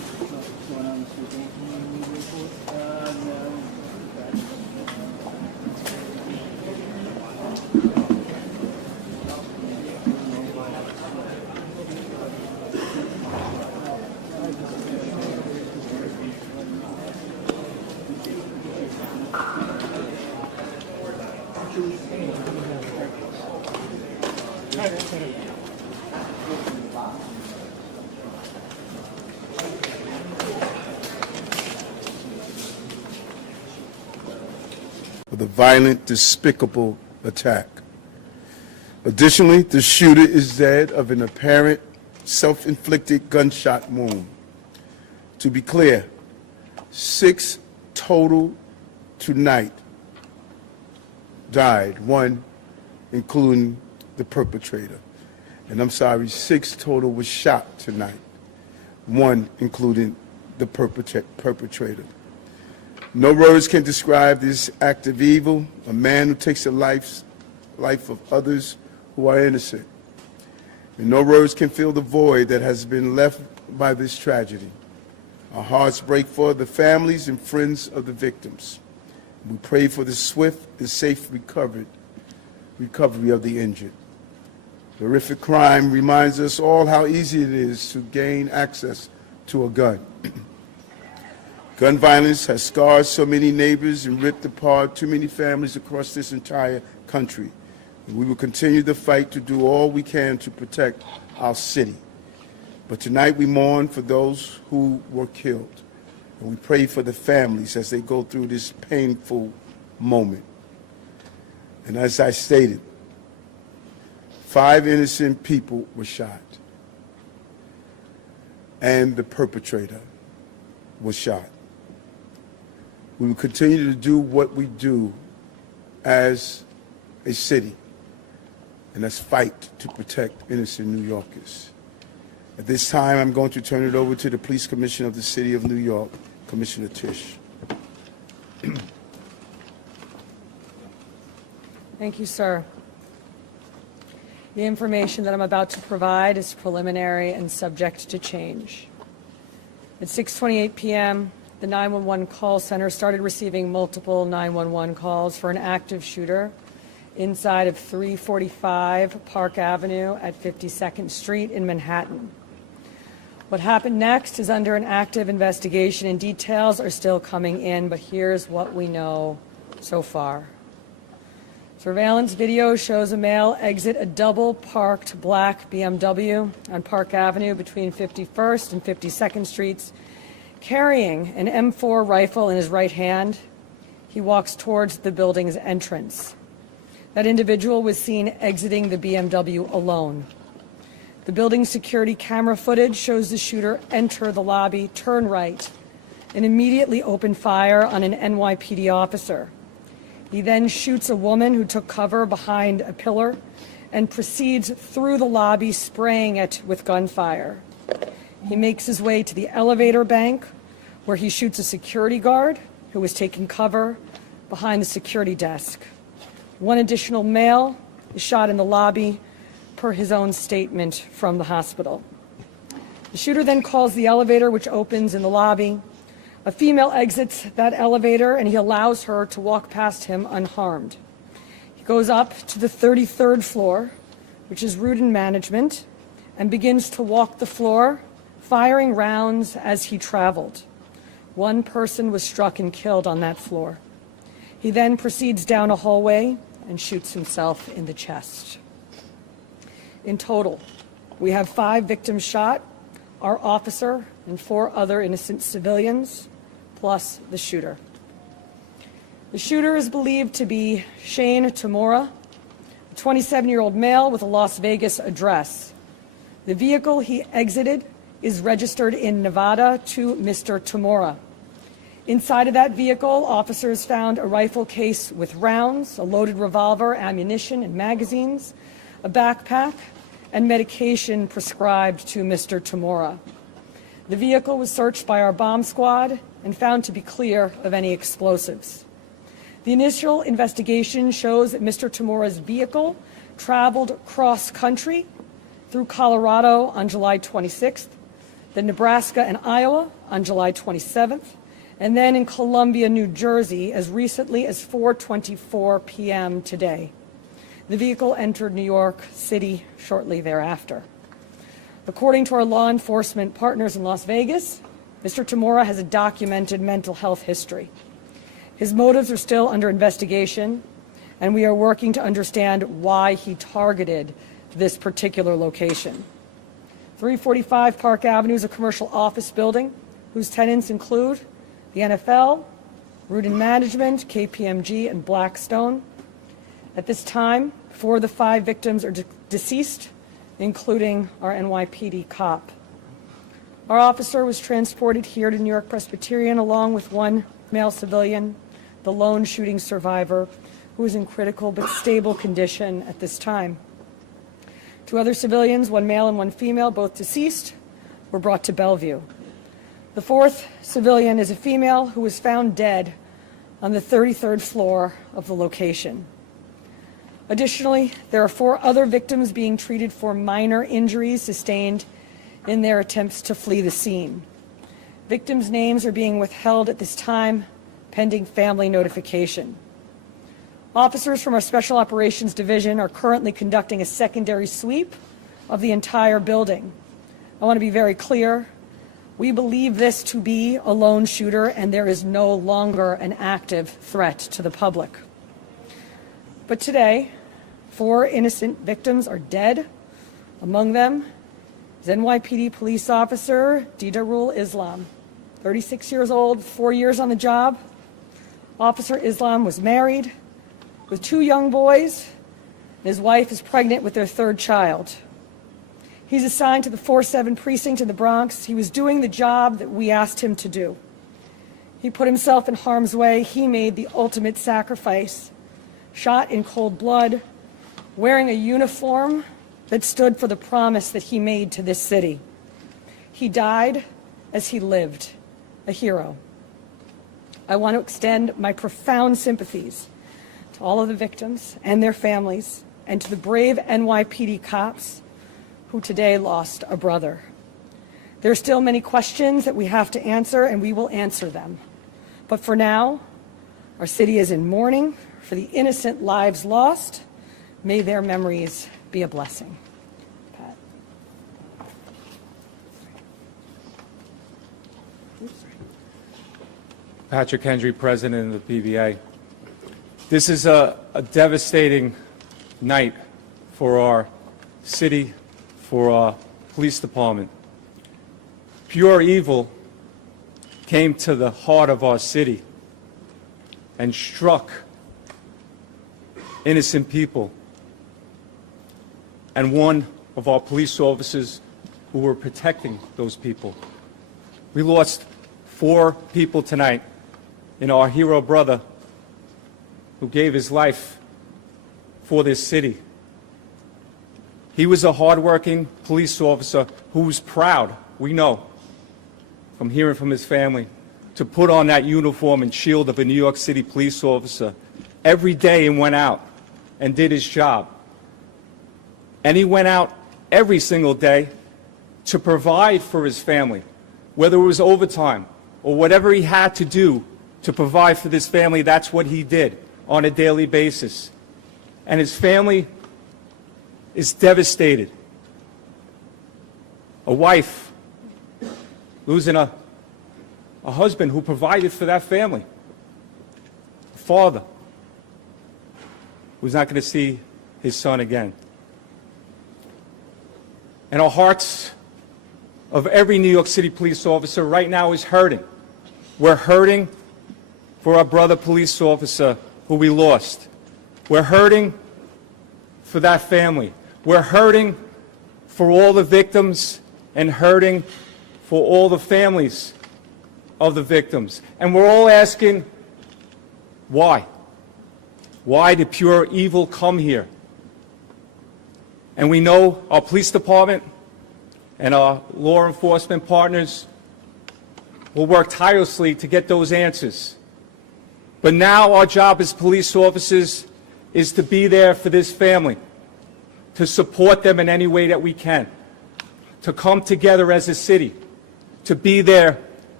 For the violent, despicable attack. Additionally, the shooter is dead of an apparent self-inflicted gunshot wound. To be clear, 6 total tonight died, 1 including the perpetrator. And I'm sorry, 6 total was shot tonight, 1 including the perpetrator. No words can describe this act of evil, a man who takes the life of others who are innocent. And no words can fill the void that has been left by this tragedy. Our hearts break for the families and friends of the victims. We pray for the swift and safe recovery of the injured. The horrific crime reminds us all how easy it is to gain access to a gun. Gun violence has scarred so many neighbors and ripped apart too many families across this entire country. And we will continue the fight to do all we can to protect our city. But tonight we mourn for those who were killed. And we pray for the families as they go through this painful moment. And as I stated, 5 innocent people were shot. And the perpetrator was shot. We will continue to do what we do as a city, and that's fight to protect innocent New Yorkers. At this time, I'm going to turn it over to the Police Commissioner of the City of New York, Commissioner Tisch. Thank you, sir. The information that I'm about to provide is preliminary and subject to change. At 6:28 p.m., the 911 call center started receiving multiple 911 calls for an active shooter inside of 345 Park Avenue at 52nd Street in Manhattan. What happened next is under an active investigation, and details are still coming in, but here's what we know so far. Surveillance video shows a male exit a double-parked black BMW on Park Avenue between 51st and 52nd Streets, carrying an M4 rifle in his right hand. He walks towards the building's entrance. That individual was seen exiting the BMW alone. The building's security camera footage shows the shooter enter the lobby, turn right, and immediately open fire on an NYPD officer. He then shoots a woman who took cover behind a pillar and proceeds through the lobby, spraying it with gunfire. He makes his way to the elevator bank, where he shoots a security guard who was taking cover behind the security desk. One additional male is shot in the lobby, per his own statement from the hospital. The shooter then calls the elevator, which opens in the lobby. A female exits that elevator, and he allows her to walk past him unharmed. He goes up to the 33rd floor, which is Rudin Management, and begins to walk the floor, firing rounds as he traveled. One person was struck and killed on that floor. He then proceeds down a hallway and shoots himself in the chest. In total, we have 5 victims shot, our officer and 4 other innocent civilians, plus the shooter. The shooter is believed to be Shane Tamura, a 27-year-old male with a Las Vegas address. The vehicle he exited is registered in Nevada to Mr. Tamura. Inside of that vehicle, officers found a rifle case with rounds, a loaded revolver, ammunition, and magazines, a backpack, and medication prescribed to Mr. Tamura. The vehicle was searched by our bomb squad and found to be clear of any explosives. The initial investigation shows that Mr. Tamura's vehicle traveled cross-country through Colorado on July 26th, then Nebraska and Iowa on July 27th, and then in Columbia, New Jersey, as recently as 4:24 p.m. today. The vehicle entered New York City shortly thereafter. According to our law enforcement partners in Las Vegas, Mr. Tamura has a documented mental health history. His motives are still under investigation, and we are working to understand why he targeted this particular location. 345 Park Avenue is a commercial office building whose tenants include the NFL, Rudin Management, KPMG, and Blackstone. At this time, 4 of the 5 victims are deceased, including our NYPD cop. Our officer was transported here to New York Presbyterian along with 1 male civilian, the lone shooting survivor, who is in critical but stable condition at this time. 2 other civilians, 1 male and 1 female, both deceased, were brought to Bellevue. The 4th civilian is a female who was found dead on the 33rd floor of the location. Additionally, there are 4 other victims being treated for minor injuries sustained in their attempts to flee the scene. Victims' names are being withheld at this time, pending family notification. Officers from our Special Operations Division are currently conducting a secondary sweep of the entire building. I want to be very clear. We believe this to be a lone shooter, and there is no longer an active threat to the public. But today, 4 innocent victims are dead. Among them is NYPD police officer Didarul Islam, 36 years old, 4 years on the job. Officer Islam was married with 2 young boys, and his wife is pregnant with their 3rd child. He's assigned to the 4-7 precinct in the Bronx. He was doing the job that we asked him to do. He put himself in harm's way. He made the ultimate sacrifice, shot in cold blood, wearing a uniform that stood for the promise that he made to this city. He died as he lived, a hero. I want to extend my profound sympathies to all of the victims and their families, and to the brave NYPD cops who today lost a brother. There are still many questions that we have to answer, and we will answer them. But for now, our city is in mourning for the innocent lives lost. May their memories be a blessing. Pat. Patrick Hendry, President of the PBA. This is a devastating night for our city, for our police department. Pure evil came to the heart of our city and struck innocent people, and one of our police officers who were protecting those people. We lost 4 people tonight in our hero brother who gave his life for this city. He was a hardworking police officer who was proud, we know, from hearing from his family, to put on that uniform and shield of a New York City police officer every day and went out and did his job. And he went out every single day to provide for his family, whether it was overtime or whatever he had to do to provide for this family. That's what he did on a daily basis. And his family is devastated. A wife losing a husband who provided for that family. A father who's not going to see his son again. And our hearts of every New York City police officer right now is hurting. We're hurting for our brother police officer who we lost. We're hurting for that family. We're hurting for all the victims and hurting for all the families of the victims. And we're all asking, why? Why did pure evil come here? And we know our police department and our law enforcement partners will work tirelessly to get those answers. But now our job as police officers is to be there for this family, to support them in any way that we can, to come together as a city, to be there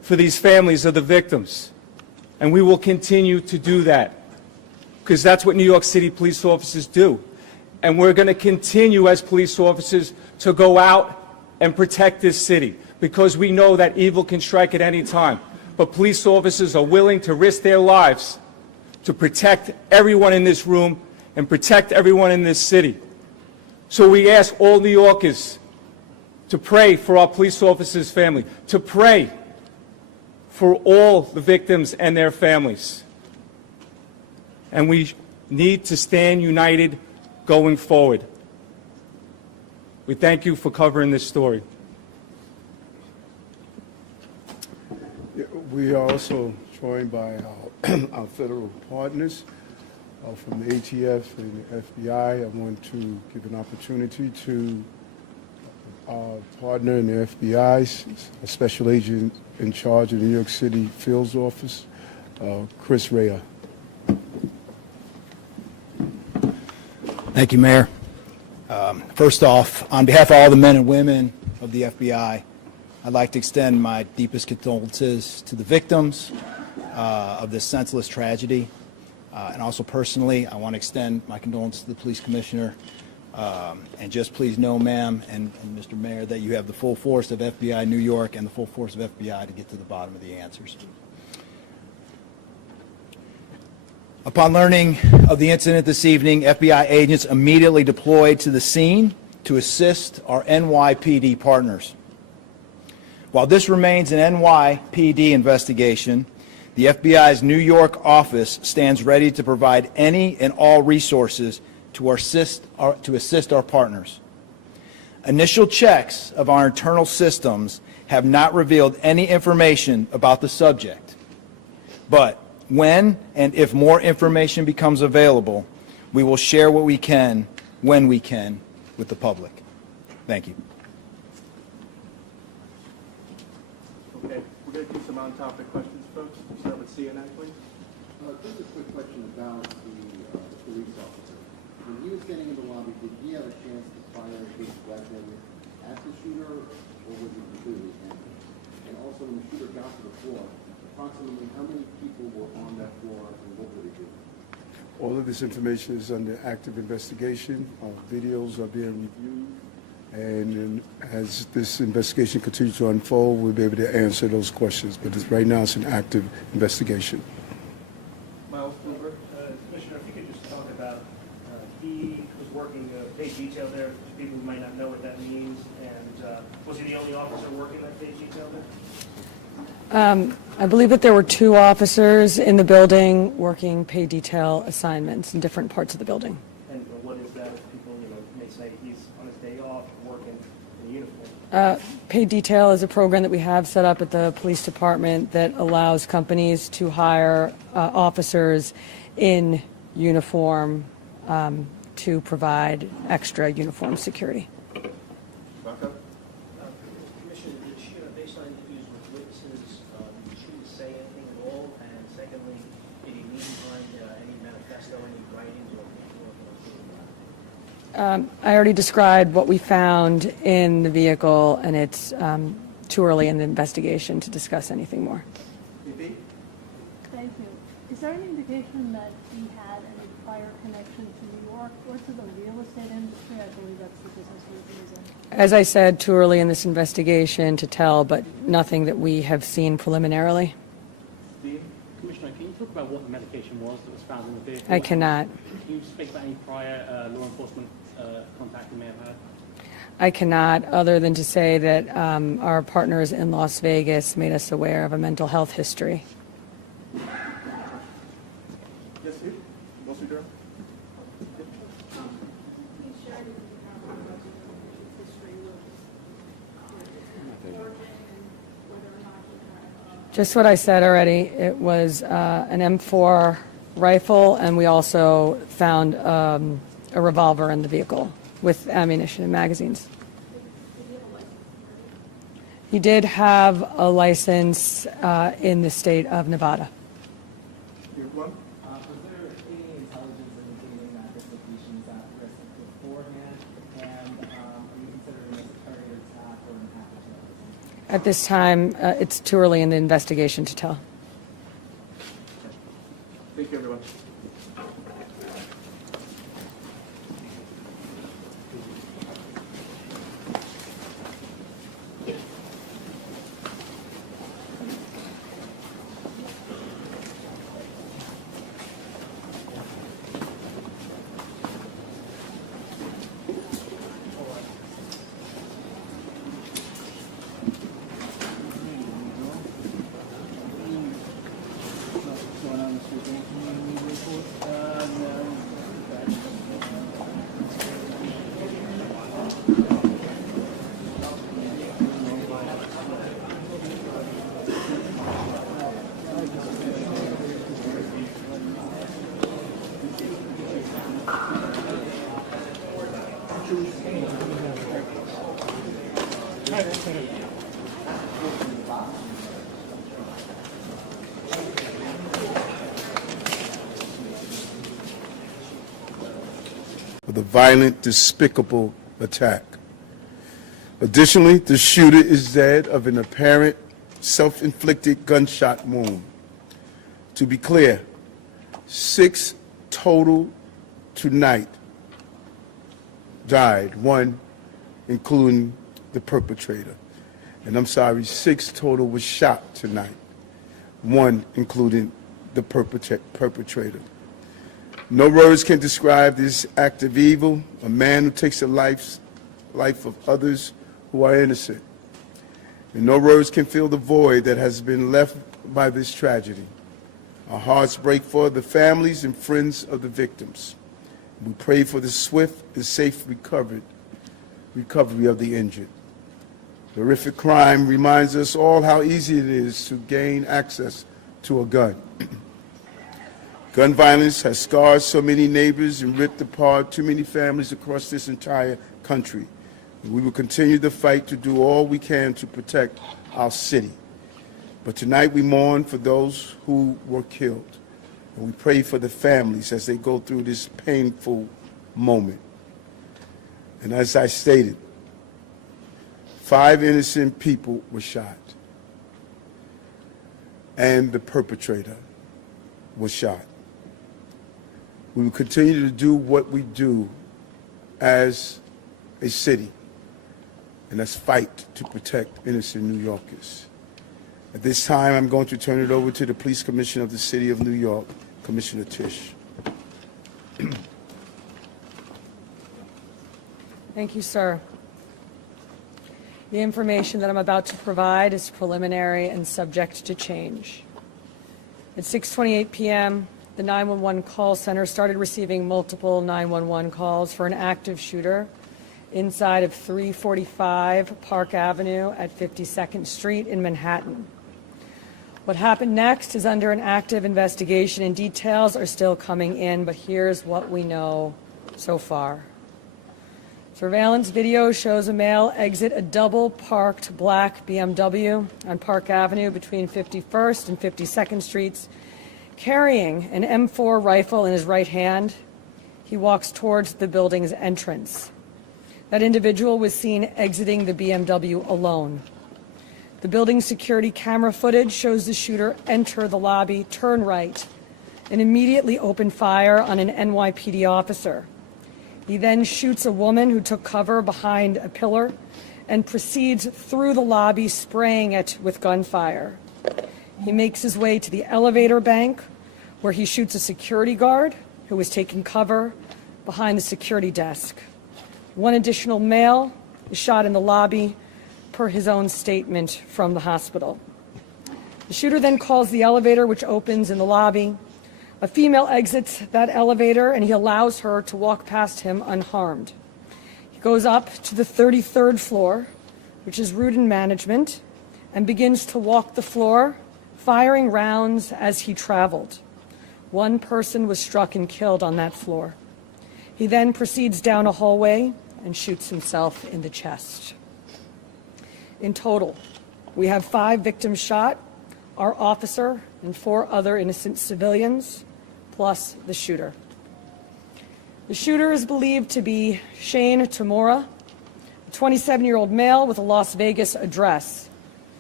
for these families of the victims. And we will continue to do that, because that's what New York City police officers do. And we're going to continue as police officers to go out and protect this city, because we know that evil can strike at any time. But police officers are willing to risk their lives to protect everyone in this room and protect everyone in this city. So we ask all New Yorkers to pray for our police officers' family, to pray for all the victims and their families. And we need to stand united going forward. We thank you for covering this story. We are also joined by our federal partners from the ATF and the FBI. I want to give an opportunity to our partner in the FBI, a special agent in charge of the New York City Fields Office, Chris Rea. Thank you, Mayor. First off, on behalf of all the men and women of the FBI, I'd like to extend my deepest condolences to the victims of this senseless tragedy. And also personally, I want to extend my condolences to the police commissioner. And just please know, ma'am and Mr. Mayor, that you have the full force of FBI New York and the full force of FBI to get to the bottom of the answers. Upon learning of the incident this evening, FBI agents immediately deployed to the scene to assist our NYPD partners. While this remains an NYPD investigation, the FBI's New York office stands ready to provide any and all resources to assist our partners. Initial checks of our internal systems have not revealed any information about the subject. But when and if more information becomes available, we will share what we can, when we can, with the public. Thank you. Okay, we're going to do some on-topic questions, folks. We'll start with CNN, please. Just a quick question about the police officer. When he was standing in the lobby, did he have a chance to fire his weapon at the shooter, or was he completely handled? And also, when the shooter got to the floor, approximately how many people were on that floor, and what were they doing? All of this information is under active investigation. Our videos are being reviewed. And as this investigation continues to unfold, we'll be able to answer those questions. But right now, it's an active investigation. Miles Kluber. Commissioner, if you could just talk about, he was working paid detail there, for people who might not know what that means, and was he the only officer working that paid detail there? I believe that there were 2 officers in the building working paid detail assignments in different parts of the building. And what is that if people, may say he's on his day off working in uniform? Paid detail is a program that we have set up at the police department that allows companies to hire officers in uniform to provide extra uniform security. Rocco? Commissioner, did she, based on interviews with witnesses, did she say anything at all? And secondly, did he leave behind any manifesto, any writings, or I already described what we found in the vehicle, and it's too early in the investigation to discuss anything more. VP? Thank you. Is there any indication that he had any prior connection to New York or to the real estate industry? I believe that's the business he was in. As I said, too early in this investigation to tell, but nothing that we have seen preliminarily. Steve? Commissioner, can you talk about what the medication was that was found in the vehicle? I cannot. Can you speak about any prior law enforcement contact you may have had? I cannot, other than to say that our partners in Las Vegas made us aware of a mental health history. Yes, Steve? Wilson Durham? Just what I said already. It was an M4 rifle, and we also found a revolver in the vehicle with ammunition and magazines. He did have a license in the state of Nevada. You have one? Was there any intelligence indicating that this location is at risk beforehand? And are you considering this a targeted attack or an act of terrorism? At this time, it's too early in the investigation to tell. Thank you, everyone. For the violent, despicable attack. Additionally, the shooter is dead of an apparent self-inflicted gunshot wound. To be clear, 6 total tonight died, 1 including the perpetrator. And I'm sorry, 6 total was shot tonight, 1 including the perpetrator. No words can describe this act of evil, a man who takes the life of others who are innocent. And no words can fill the void that has been left by this tragedy. Our hearts break for the families and friends of the victims. We pray for the swift and safe recovery of the injured. The horrific crime reminds us all how easy it is to gain access to a gun. Gun violence has scarred so many neighbors and ripped apart too many families across this entire country. We will continue the fight to do all we can to protect our city. But tonight we mourn for those who were killed. And we pray for the families as they go through this painful moment. And as I stated, 5 innocent people were shot. And the perpetrator was shot. We will continue to do what we do as a city, and that's fight to protect innocent New Yorkers. At this time, I'm going to turn it over to the Police Commissioner of the City of New York, Commissioner Tisch. Thank you, sir. The information that I'm about to provide is preliminary and subject to change. At 6:28 p.m., the 911 call center started receiving multiple 911 calls for an active shooter inside of 345 Park Avenue at 52nd Street in Manhattan. What happened next is under an active investigation, and details are still coming in, but here's what we know so far. Surveillance video shows a male exit a double-parked black BMW on Park Avenue between 51st and 52nd Streets, carrying an M4 rifle in his right hand. He walks towards the building's entrance. That individual was seen exiting the BMW alone. The building's security camera footage shows the shooter enter the lobby, turn right, and immediately open fire on an NYPD officer. He then shoots a woman who took cover behind a pillar and proceeds through the lobby, spraying it with gunfire. He makes his way to the elevator bank, where he shoots a security guard who was taking cover behind the security desk. One additional male is shot in the lobby, per his own statement from the hospital. The shooter then calls the elevator, which opens in the lobby. A female exits that elevator, and he allows her to walk past him unharmed. He goes up to the 33rd floor, which is route and management, and begins to walk the floor, firing rounds as he traveled. One person was struck and killed on that floor. He then proceeds down a hallway and shoots himself in the chest. In total, we have 5 victims shot, our officer and 4 other innocent civilians, plus the shooter. The shooter is believed to be Shane Tamura, a 27-year-old male with a Las Vegas address.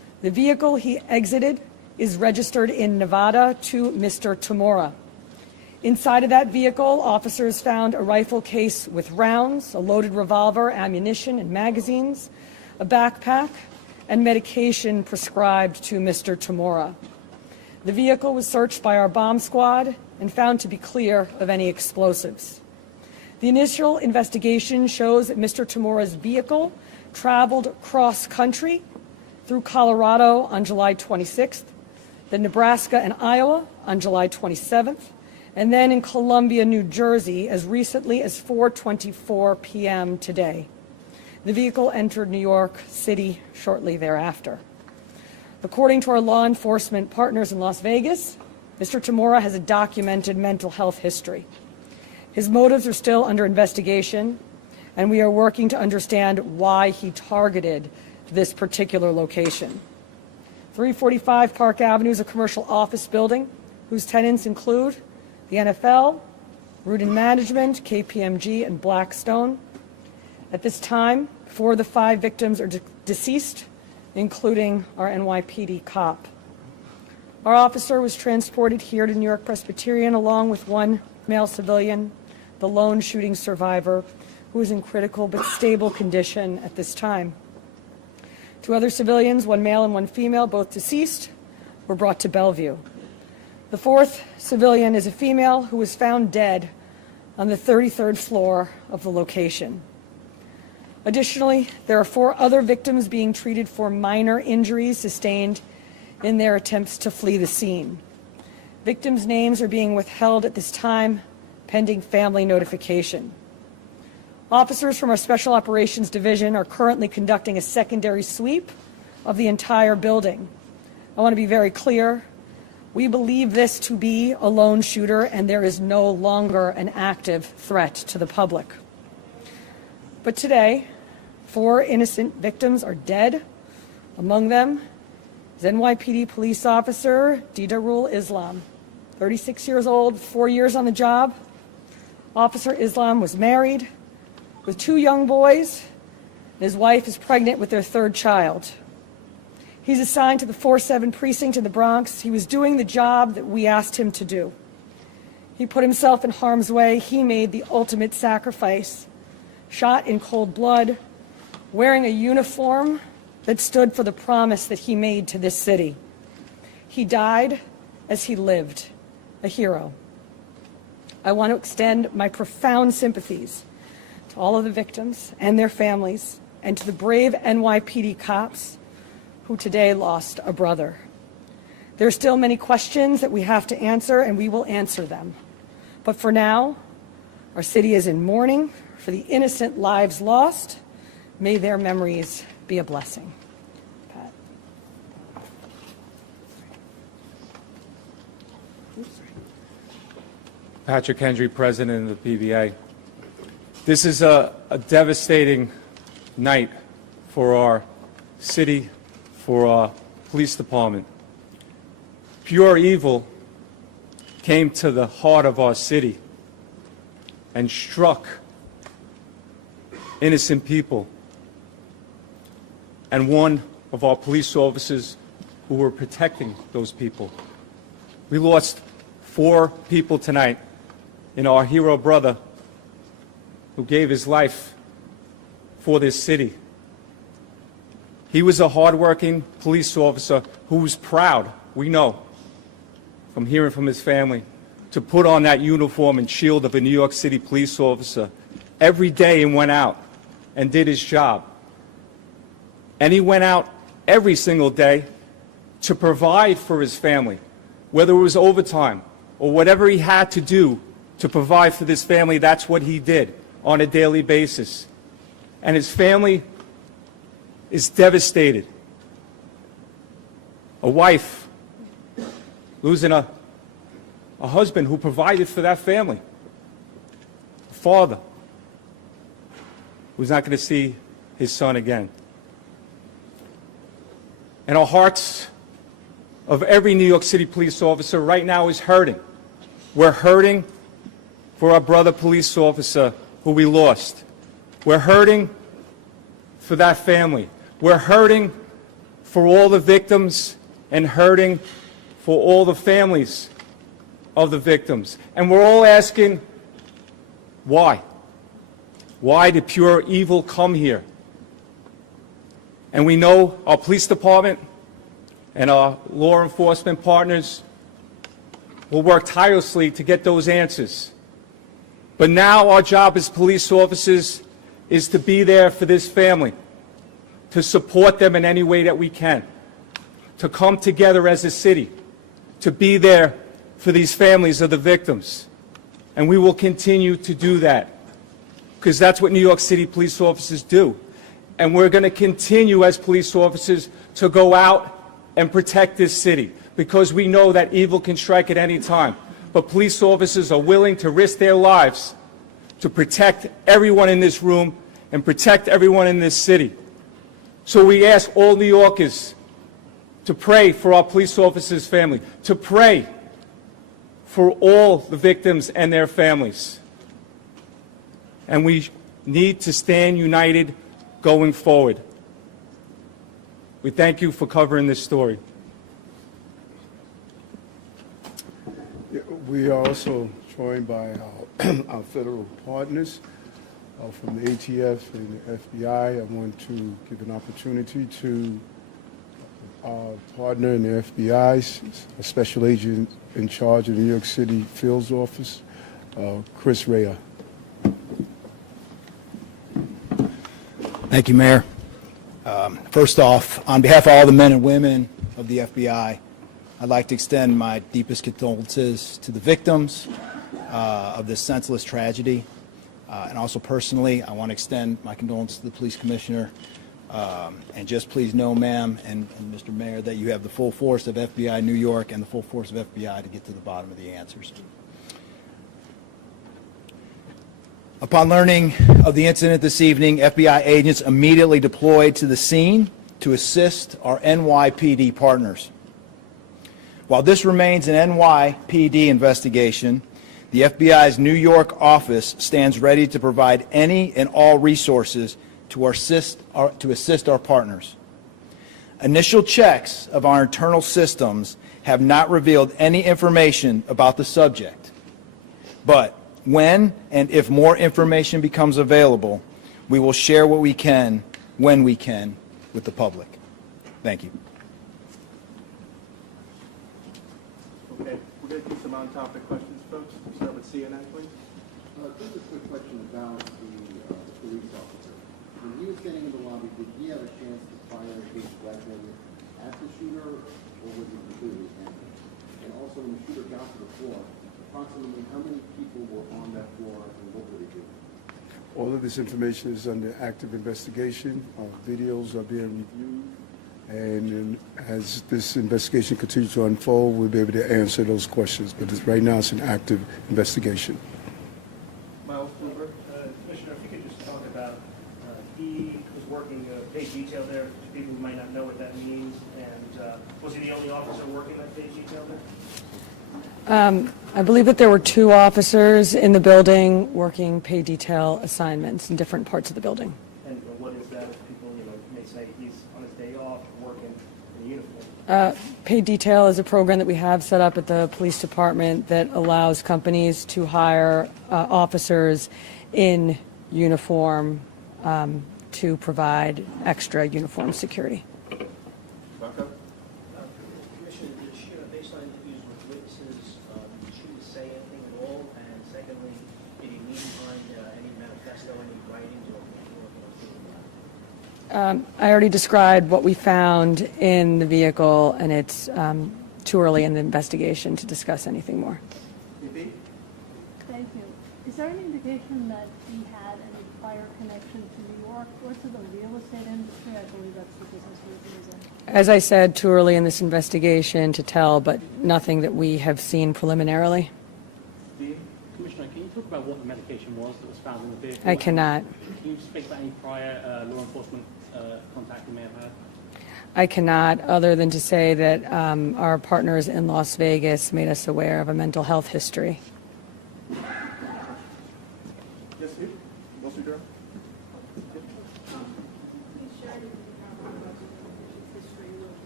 The vehicle he exited is registered in Nevada to Mr. Tamora. Inside of that vehicle, officers found a rifle case with rounds, a loaded revolver, ammunition, and magazines, a backpack, and medication prescribed to Mr. Tamora. The vehicle was searched by our bomb squad and found to be clear of any explosives. The initial investigation shows that Mr. Tamora's vehicle traveled cross-country through Colorado on July 26th, then Nebraska and Iowa on July 27th, and then in Columbia, New Jersey, as recently as 4:24 p.m. today. The vehicle entered New York City shortly thereafter. According to our law enforcement partners in Las Vegas, Mr. Tamora has a documented mental health history. His motives are still under investigation, and we are working to understand why he targeted this particular location. 345 Park Avenue is a commercial office building whose tenants include the NFL, Rudin Management, KPMG, and Blackstone. At this time, 4 of the 5 victims are deceased, including our NYPD cop. Our officer was transported here to New York Presbyterian along with 1 male civilian, the lone shooting survivor, who is in critical but stable condition at this time. 2 other civilians, 1 male and 1 female, both deceased, were brought to Bellevue. The 4th civilian is a female who was found dead on the 33rd floor of the location. Additionally, there are 4 other victims being treated for minor injuries sustained in their attempts to flee the scene. Victims' names are being withheld at this time, pending family notification. Officers from our Special Operations Division are currently conducting a secondary sweep of the entire building. I want to be very clear. We believe this to be a lone shooter, and there is no longer an active threat to the public. But today, 4 innocent victims are dead. Among them is NYPD police officer Didarul Islam, 36 years old, 4 years on the job. Officer Islam was married with 2 young boys, and his wife is pregnant with their 3rd child. He's assigned to the 4-7 precinct in the Bronx. He was doing the job that we asked him to do. He put himself in harm's way. He made the ultimate sacrifice, shot in cold blood, wearing a uniform that stood for the promise that he made to this city. He died as he lived, a hero. I want to extend my profound sympathies to all of the victims and their families, and to the brave NYPD cops who today lost a brother. There are still many questions that we have to answer, and we will answer them. But for now, our city is in mourning for the innocent lives lost. May their memories be a blessing. Pat. Patrick Hendry, President of the PBA. This is a devastating night for our city, for our police department. Pure evil came to the heart of our city and struck innocent people and one of our police officers who were protecting those people. We lost 4 people tonight in our hero brother who gave his life for this city. He was a hardworking police officer who was proud, we know, from hearing from his family, to put on that uniform and shield of a New York City police officer every day and went out and did his job. And he went out every single day to provide for his family, whether it was overtime or whatever he had to do to provide for this family. That's what he did on a daily basis. And his family is devastated. A wife losing a husband who provided for that family. A father who's not going to see his son again. And our hearts of every New York City police officer right now is hurting. We're hurting for our brother police officer who we lost. We're hurting for that family. We're hurting for all the victims and hurting for all the families of the victims. And we're all asking, why? Why did pure evil come here? And we know our police department and our law enforcement partners will work tirelessly to get those answers. But now our job as police officers is to be there for this family, to support them in any way that we can, to come together as a city, to be there for these families of the victims. And we will continue to do that, because that's what New York City police officers do. And we're going to continue as police officers to go out and protect this city, because we know that evil can strike at any time. But police officers are willing to risk their lives to protect everyone in this room and protect everyone in this city. So we ask all New Yorkers to pray for our police officers' family, to pray for all the victims and their families. And we need to stand united going forward. We thank you for covering this story. We are also joined by our federal partners from the ATF and the FBI. I want to give an opportunity to our partner in the FBI, a special agent in charge of the New York City Fields Office, Chris Rea. Thank you, Mayor. First off, on behalf of all the men and women of the FBI, I'd like to extend my deepest condolences to the victims of this senseless tragedy. And also personally, I want to extend my condolences to the police commissioner. And just please know, ma'am and Mr. Mayor, that you have the full force of FBI New York and the full force of FBI to get to the bottom of the answers. Upon learning of the incident this evening, FBI agents immediately deployed to the scene to assist our NYPD partners. While this remains an NYPD investigation, the FBI's New York office stands ready to provide any and all resources to assist our partners. Initial checks of our internal systems have not revealed any information about the subject, but when and if more information becomes available, we will share what we can, when we can, with the public. Thank you. Okay, we're going to do some on-topic questions, folks. We'll start with CNN, please. Just a quick question about the police officer. When he was standing in the lobby, did he have a chance to fire his weapon at the shooter, or was he completely empty? And also, when the shooter got to the floor, approximately how many people were on that floor, and what were they doing? All of this information is under active investigation. Videos are being reviewed. And as this investigation continues to unfold, we'll be able to answer those questions. But right now, it's an active investigation. Miles Kluber. Commissioner, if you could just talk about, he was working paid detail there, for people who might not know what that means, and was he the only officer working that paid detail there? I believe that there were 2 officers in the building working pay detail assignments in different parts of the building. And what is that if people, may say he's on his day off, working in uniform? Paid detail is a program that we have set up at the police department that allows companies to hire officers in uniform to provide extra uniform security. Commissioner, did she, based on interviews with witnesses, did she say anything at all? And secondly, did he leave behind any manifesto, any writings, or I already described what we found in the vehicle, and it's too early in the investigation to discuss anything more. Thank you. Is there any indication that he had any prior connection to New York or to the real estate industry? I believe that's the business he was in. As I said, too early in this investigation to tell, but nothing that we have seen preliminarily. Commissioner, can you talk about what the medication was that was found in the vehicle? I cannot. Can you speak about any prior law enforcement contact you may have had? I cannot, other than to say that our partners in Las Vegas made us aware of a mental health history. Yes, you? Mostly Durham? Please share your history with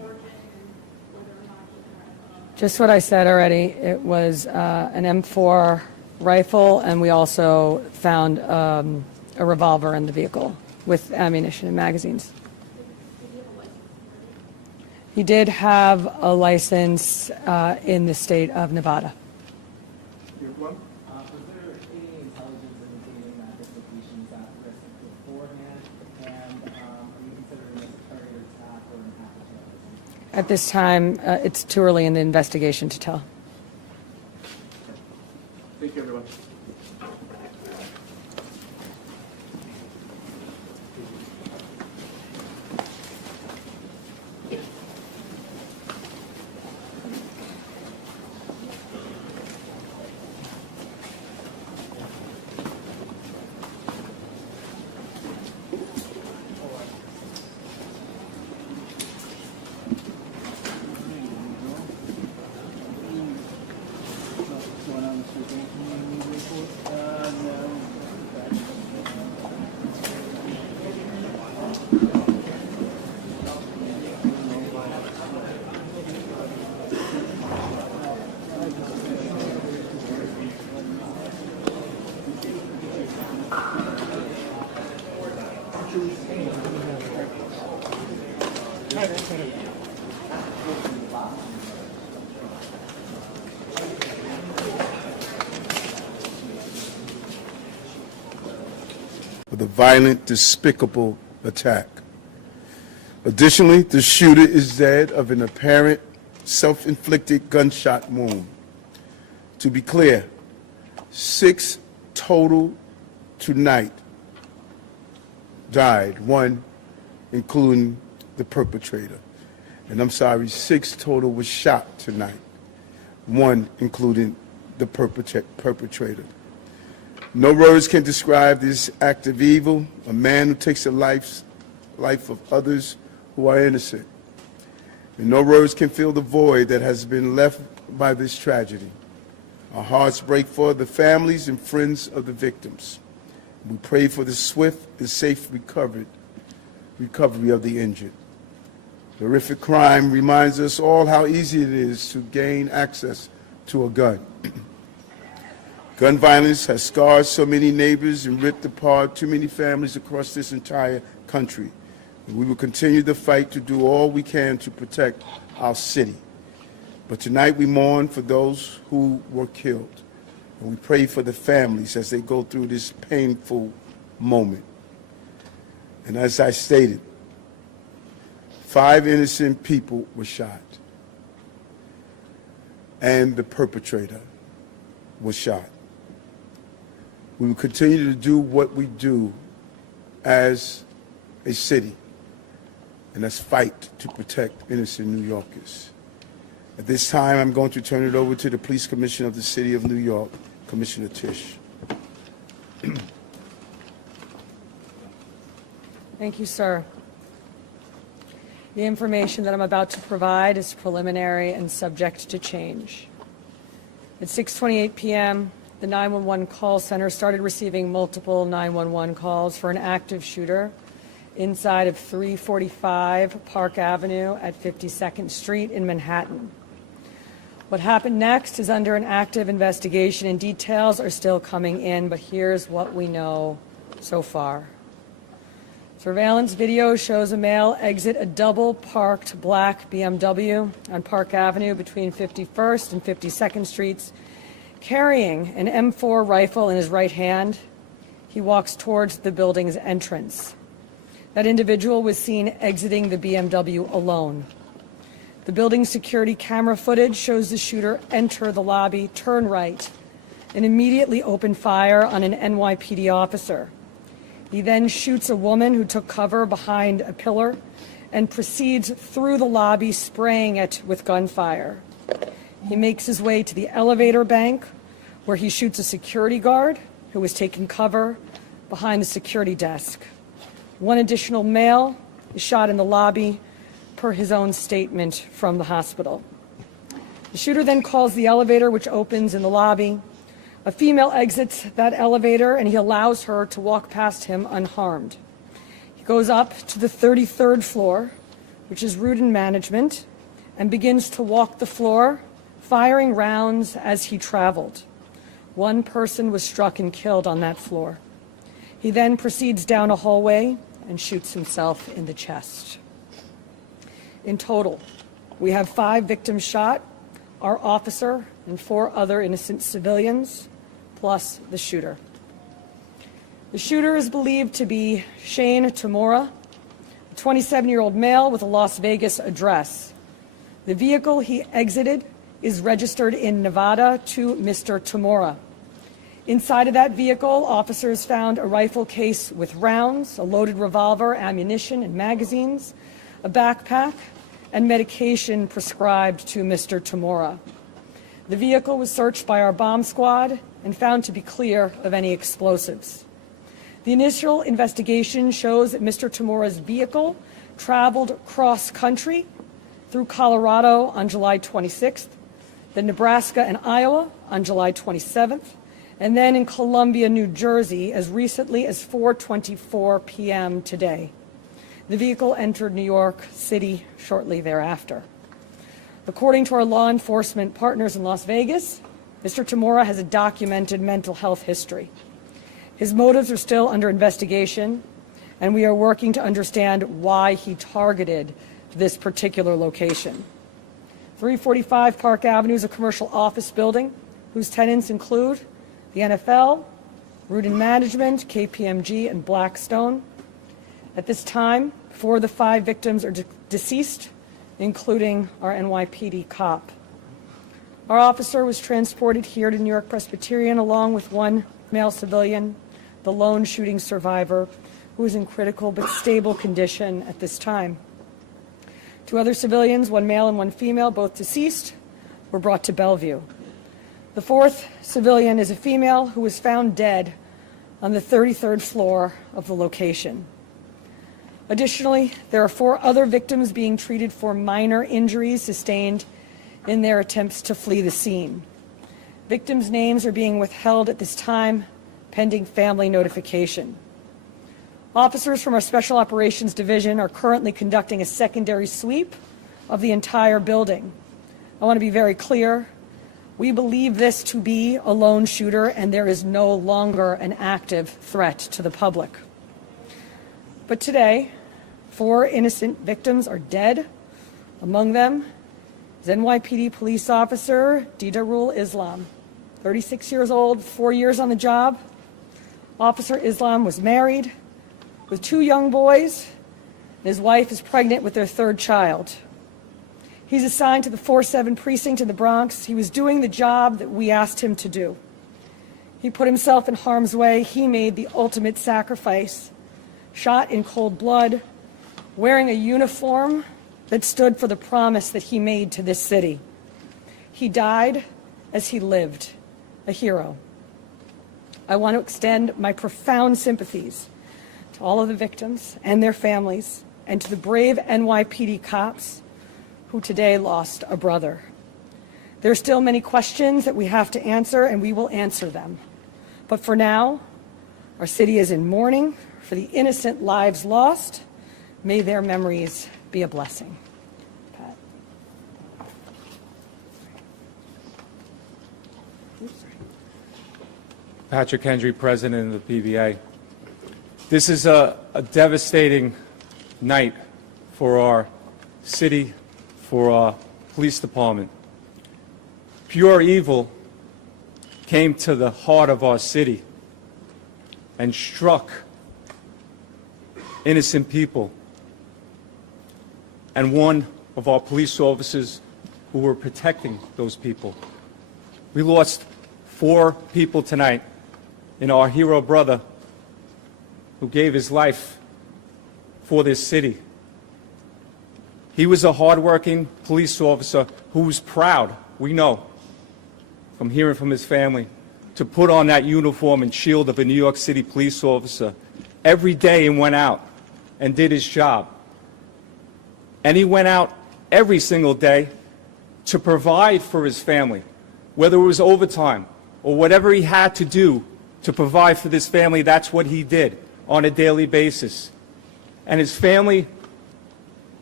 Just what I said already. It was an M4 rifle, and we also found a revolver in the vehicle with ammunition and magazines. He did have a license in the state of Nevada. You have one? Was there any intelligence indicating that this location is at risk beforehand? And are you considering this a targeted attack or an act of terrorism? At this time, it's too early in the investigation to tell. Thank you, everyone. With a violent, despicable attack. Additionally, the shooter is dead of an apparent self-inflicted gunshot wound. To be clear, 6 total tonight died, 1 including the perpetrator. And I'm sorry, 6 total was shot tonight, 1 including the perpetrator. No words can describe this act of evil, a man who takes the life of others who are innocent. And no words can fill the void that has been left by this tragedy. Our hearts break for the families and friends of the victims. We pray for the swift and safe recovery of the injured. The horrific crime reminds us all how easy it is to gain access to a gun. Gun violence has scarred so many neighbors and ripped apart too many families across this entire country. And we will continue the fight to do all we can to protect our city. But tonight we mourn for those who were killed. And we pray for the families as they go through this painful moment. And as I stated, 5 innocent people were shot. And the perpetrator was shot. We will continue to do what we do as a city, and that's fight to protect innocent New Yorkers. At this time, I'm going to turn it over to the Police Commissioner of the City of New York, Commissioner Tisch. Thank you, sir. The information that I'm about to provide is preliminary and subject to change. At 6:28 p.m., the 911 call center started receiving multiple 911 calls for an active shooter inside of 345 Park Avenue at 52nd Street in Manhattan. What happened next is under an active investigation, and details are still coming in, but here's what we know so far. Surveillance video shows a male exit a double-parked black BMW on Park Avenue between 51st and 52nd Streets, carrying an M4 rifle in his right hand. He walks towards the building's entrance. That individual was seen exiting the BMW alone. The building's security camera footage shows the shooter enter the lobby, turn right, and immediately open fire on an NYPD officer. He then shoots a woman who took cover behind a pillar and proceeds through the lobby, spraying it with gunfire. He makes his way to the elevator bank, where he shoots a security guard who was taking cover behind the security desk. One additional male is shot in the lobby, per his own statement from the hospital. The shooter then calls the elevator, which opens in the lobby. A female exits that elevator, and he allows her to walk past him unharmed. He goes up to the 33rd floor, which is Rudin Management, and begins to walk the floor, firing rounds as he traveled. One person was struck and killed on that floor. He then proceeds down a hallway and shoots himself in the chest. In total, we have 5 victims shot, our officer and 4 other innocent civilians, plus the shooter. The shooter is believed to be Shane Tamora, a 27-year-old male with a Las Vegas address. The vehicle he exited is registered in Nevada to Mr. Tamora. Inside of that vehicle, officers found a rifle case with rounds, a loaded revolver, ammunition, and magazines, a backpack, and medication prescribed to Mr. Tamora. The vehicle was searched by our bomb squad and found to be clear of any explosives. The initial investigation shows that Mr. Tamora's vehicle traveled cross-country through Colorado on July 26th, then Nebraska and Iowa on July 27th, and then in Columbia, New Jersey, as recently as 4:24 p.m. today. The vehicle entered New York City shortly thereafter. According to our law enforcement partners in Las Vegas, Mr. Tamora has a documented mental health history. His motives are still under investigation, and we are working to understand why he targeted this particular location. 345 Park Avenue is a commercial office building whose tenants include the NFL, Rudin Management, KPMG, and Blackstone. At this time, 4 of the 5 victims are deceased, including our NYPD cop. Our officer was transported here to New York Presbyterian along with 1 male civilian, the lone shooting survivor, who is in critical but stable condition at this time. 2 other civilians, 1 male and 1 female, both deceased, were brought to Bellevue. The 4th civilian is a female who was found dead on the 33rd floor of the location. Additionally, there are 4 other victims being treated for minor injuries sustained in their attempts to flee the scene. Victims' names are being withheld at this time, pending family notification. Officers from our Special Operations Division are currently conducting a secondary sweep of the entire building. I want to be very clear. We believe this to be a lone shooter, and there is no longer an active threat to the public. But today, 4 innocent victims are dead. Among them is NYPD police officer Didarul Islam, 36 years old, 4 years on the job. Officer Islam was married with 2 young boys, and his wife is pregnant with their 3rd child. He's assigned to the 4-7 precinct in the Bronx. He was doing the job that we asked him to do. He put himself in harm's way. He made the ultimate sacrifice, shot in cold blood, wearing a uniform that stood for the promise that he made to this city. He died as he lived, a hero. I want to extend my profound sympathies to all of the victims and their families, and to the brave NYPD cops who today lost a brother. There are still many questions that we have to answer, and we will answer them. But for now, our city is in mourning for the innocent lives lost. May their memories be a blessing. Pat. Patrick Hendry, President of the PBA. This is a devastating night for our city, for our police department. Pure evil came to the heart of our city and struck innocent people. And one of our police officers who were protecting those people. We lost 4 people tonight in our hero brother who gave his life for this city. He was a hardworking police officer who was proud, we know, from hearing from his family, to put on that uniform and shield of a New York City police officer every day and went out and did his job. And he went out every single day to provide for his family, whether it was overtime or whatever he had to do to provide for this family. That's what he did on a daily basis. And his family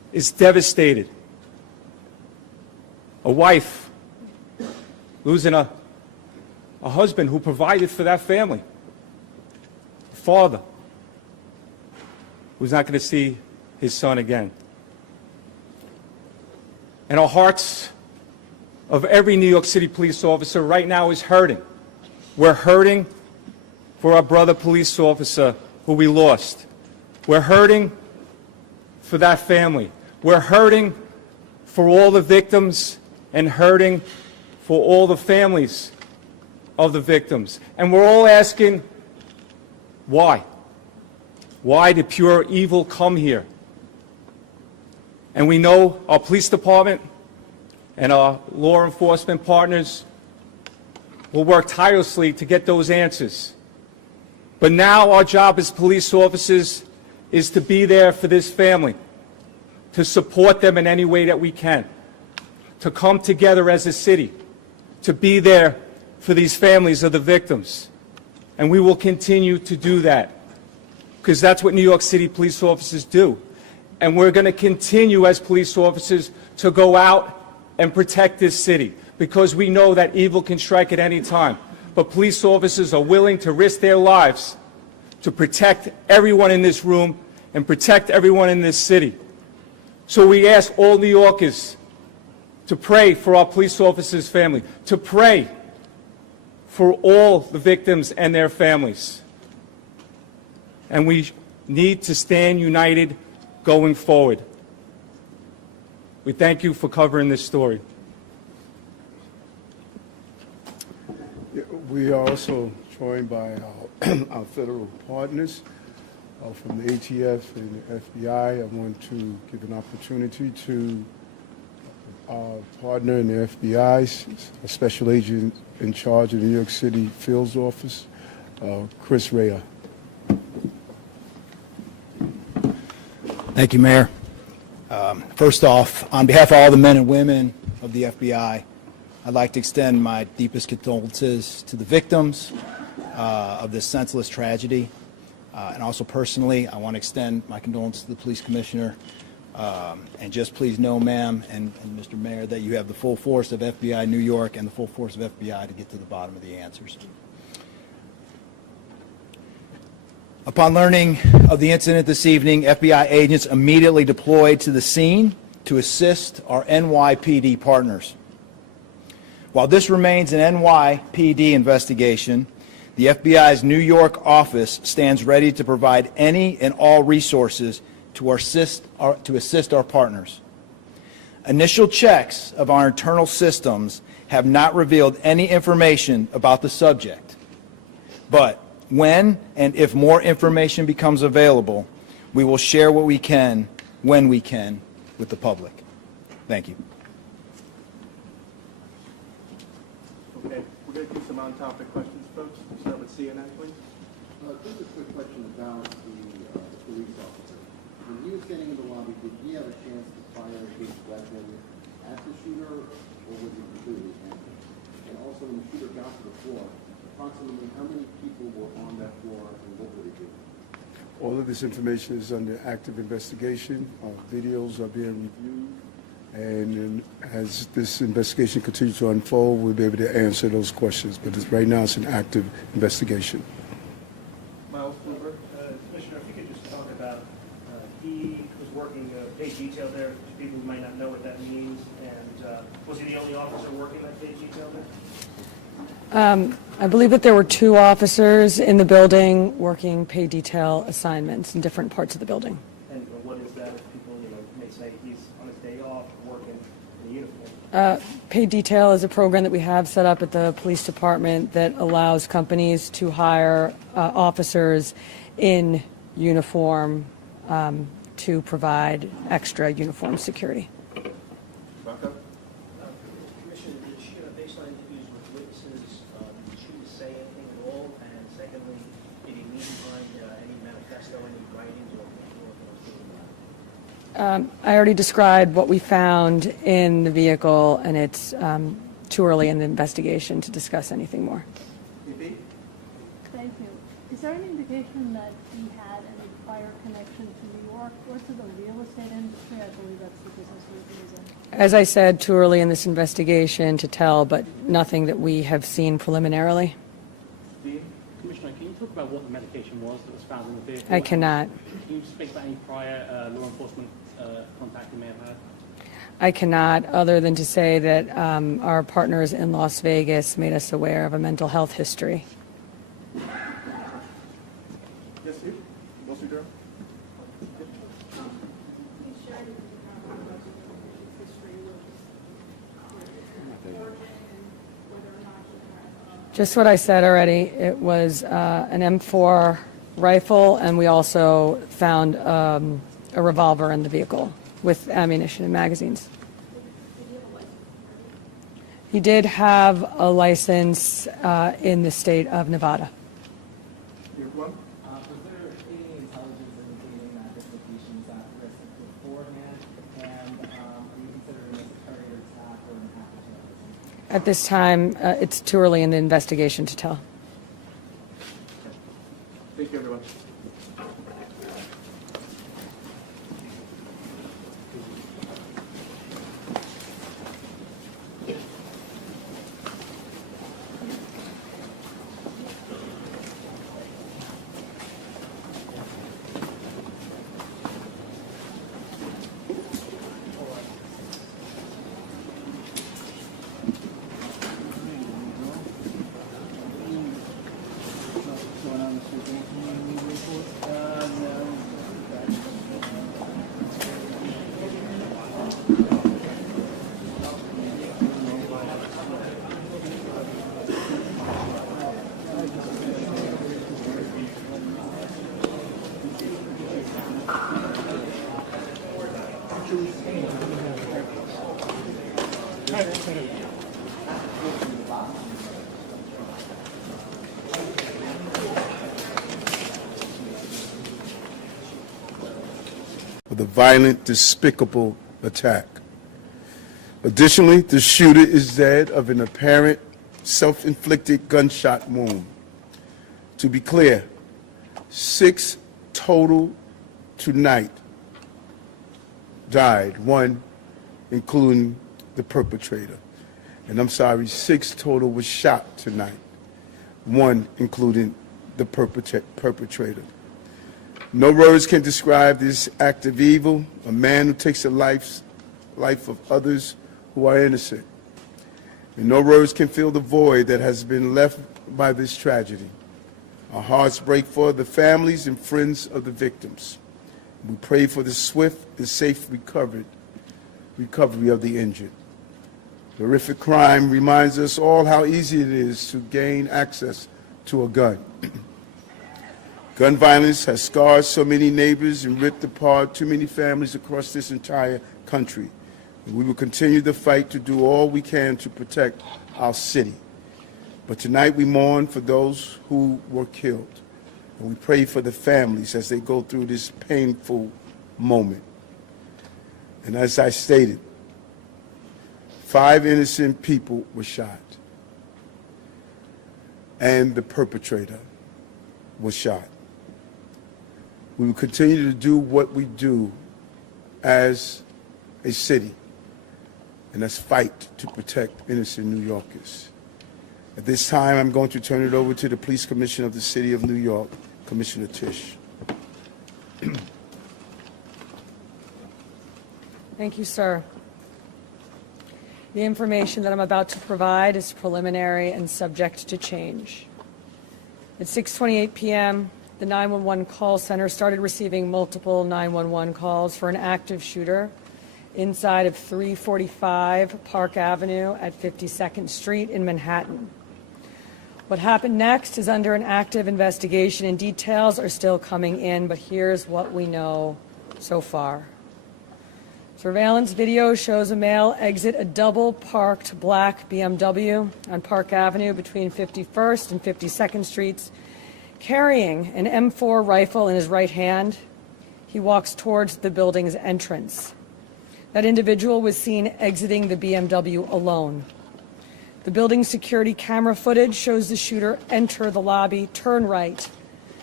is devastated. A wife losing a husband who provided for that family. A father who's not going to see his son again. And our hearts of every New York City police officer right now is hurting. We're hurting for our brother police officer who we lost. We're hurting for that family. We're hurting for all the victims and hurting for all the families of the victims. And we're all asking, why? Why did pure evil come here? And we know our police department and our law enforcement partners will work tirelessly to get those answers. But now our job as police officers is to be there for this family, to support them in any way that we can, to come together as a city, to be there for these families of the victims. And we will continue to do that, because that's what New York City police officers do. And we're going to continue as police officers to go out and protect this city, because we know that evil can strike at any time. But police officers are willing to risk their lives to protect everyone in this room and protect everyone in this city. So we ask all New Yorkers to pray for our police officers' family, to pray for all the victims and their families. And we need to stand united going forward. We thank you for covering this story. We are also joined by our federal partners from the ATF and the FBI. I want to give an opportunity to our partner in the FBI, a special agent in charge of the New York City Field Office, Chris Rea. Thank you, Mayor. First off, on behalf of all the men and women of the FBI, I'd like to extend my deepest condolences to the victims of this senseless tragedy. And also personally, I want to extend my condolences to the police commissioner. And just please know, ma'am and Mr. Mayor, that you have the full force of FBI New York and the full force of FBI to get to the bottom of the answers. Upon learning of the incident this evening, FBI agents immediately deployed to the scene to assist our NYPD partners. While this remains an NYPD investigation, the FBI's New York office stands ready to provide any and all resources to assist our partners. Initial checks of our internal systems have not revealed any information about the subject, but when and if more information becomes available, we will share what we can, when we can, with the public. Thank you. Okay, we're going to do some on-topic questions, folks. We'll start with CNN, please. Just a quick question about the police officer. When he was standing in the lobby, did he have a chance to fire his weapon at the shooter, or was he completely handled? And also, when the shooter got to the floor, approximately how many people were on that floor, and what were they doing? All of this information is under active investigation. Our videos are being reviewed. And as this investigation continues to unfold, we'll be able to answer those questions. But right now, it's an active investigation. Miles Kluber. Commissioner, if you could just talk about, he was working paid detail there, to people who might not know what that means, and was he the only officer working that paid detail there? I believe that there were 2 officers in the building working pay detail assignments in different parts of the building. And what is that if people, may say he's on his day off working in a uniform? Paid detail is a program that we have set up at the police department that allows companies to hire officers in uniform to provide extra uniform security. Rocco? Commissioner, did she, based on interviews with witnesses, did she say anything at all? And secondly, did he leave behind any manifesto, any writings, or I already described what we found in the vehicle, and it's too early in the investigation to discuss anything more. DP? Thank you. Is Is there any indication that he had any prior connection to New York or to the real estate industry? I believe that's the business he was in. As I said, too early in this investigation to tell, but nothing that we have seen preliminarily. Commissioner, can you talk about what the medication was that was found in the vehicle? I cannot. Can you speak about any prior law enforcement contact you may have had? I cannot, other than to say that our partners in Las Vegas made us aware of a mental health history. Yes, Steve? Mostly Durham? Just what I said already. It was an M4 rifle, and we also found a revolver in the vehicle with ammunition and magazines. He did have a license in the state of Nevada. You have one? Was there any intelligence indicating that this location was at risk beforehand? And are you considering this a terror attack or an act of terrorism? At this time, it's too early in the investigation to tell. Thank you, everyone. With a violent, despicable attack. Additionally, the shooter is dead of an apparent self-inflicted gunshot wound. To be clear, 6 total tonight died, 1 including the perpetrator. And I'm sorry, 6 total was shot tonight, 1 including the perpetrator. No words can describe this act of evil, a man who takes the life of others who are innocent. And no words can fill the void that has been left by this tragedy. Our hearts break for the families and friends of the victims. We pray for the swift and safe recovery of the injured. The horrific crime reminds us all how easy it is to gain access to a gun. Gun violence has scarred so many neighbors and ripped apart too many families across this entire country. And we will continue the fight to do all we can to protect our city. But tonight we mourn for those who were killed. And we pray for the families as they go through this painful moment. And as I stated, 5 innocent people were shot. And the perpetrator was shot. We will continue to do what we do as a city, and that's fight to protect innocent New Yorkers. At this time, I'm going to turn it over to the Police Commissioner of the City of New York, Commissioner Tisch. Thank you, sir. The information that I'm about to provide is preliminary and subject to change. At 6:28 p.m., the 911 call center started receiving multiple 911 calls for an active shooter inside of 345 Park Avenue at 52nd Street in Manhattan. What happened next is under an active investigation, and details are still coming in, but here's what we know so far. Surveillance video shows a male exit a double-parked black BMW on Park Avenue between 51st and 52nd Streets, carrying an M4 rifle in his right hand. He walks towards the building's entrance. That individual was seen exiting the BMW alone. The building's security camera footage shows the shooter enter the lobby, turn right,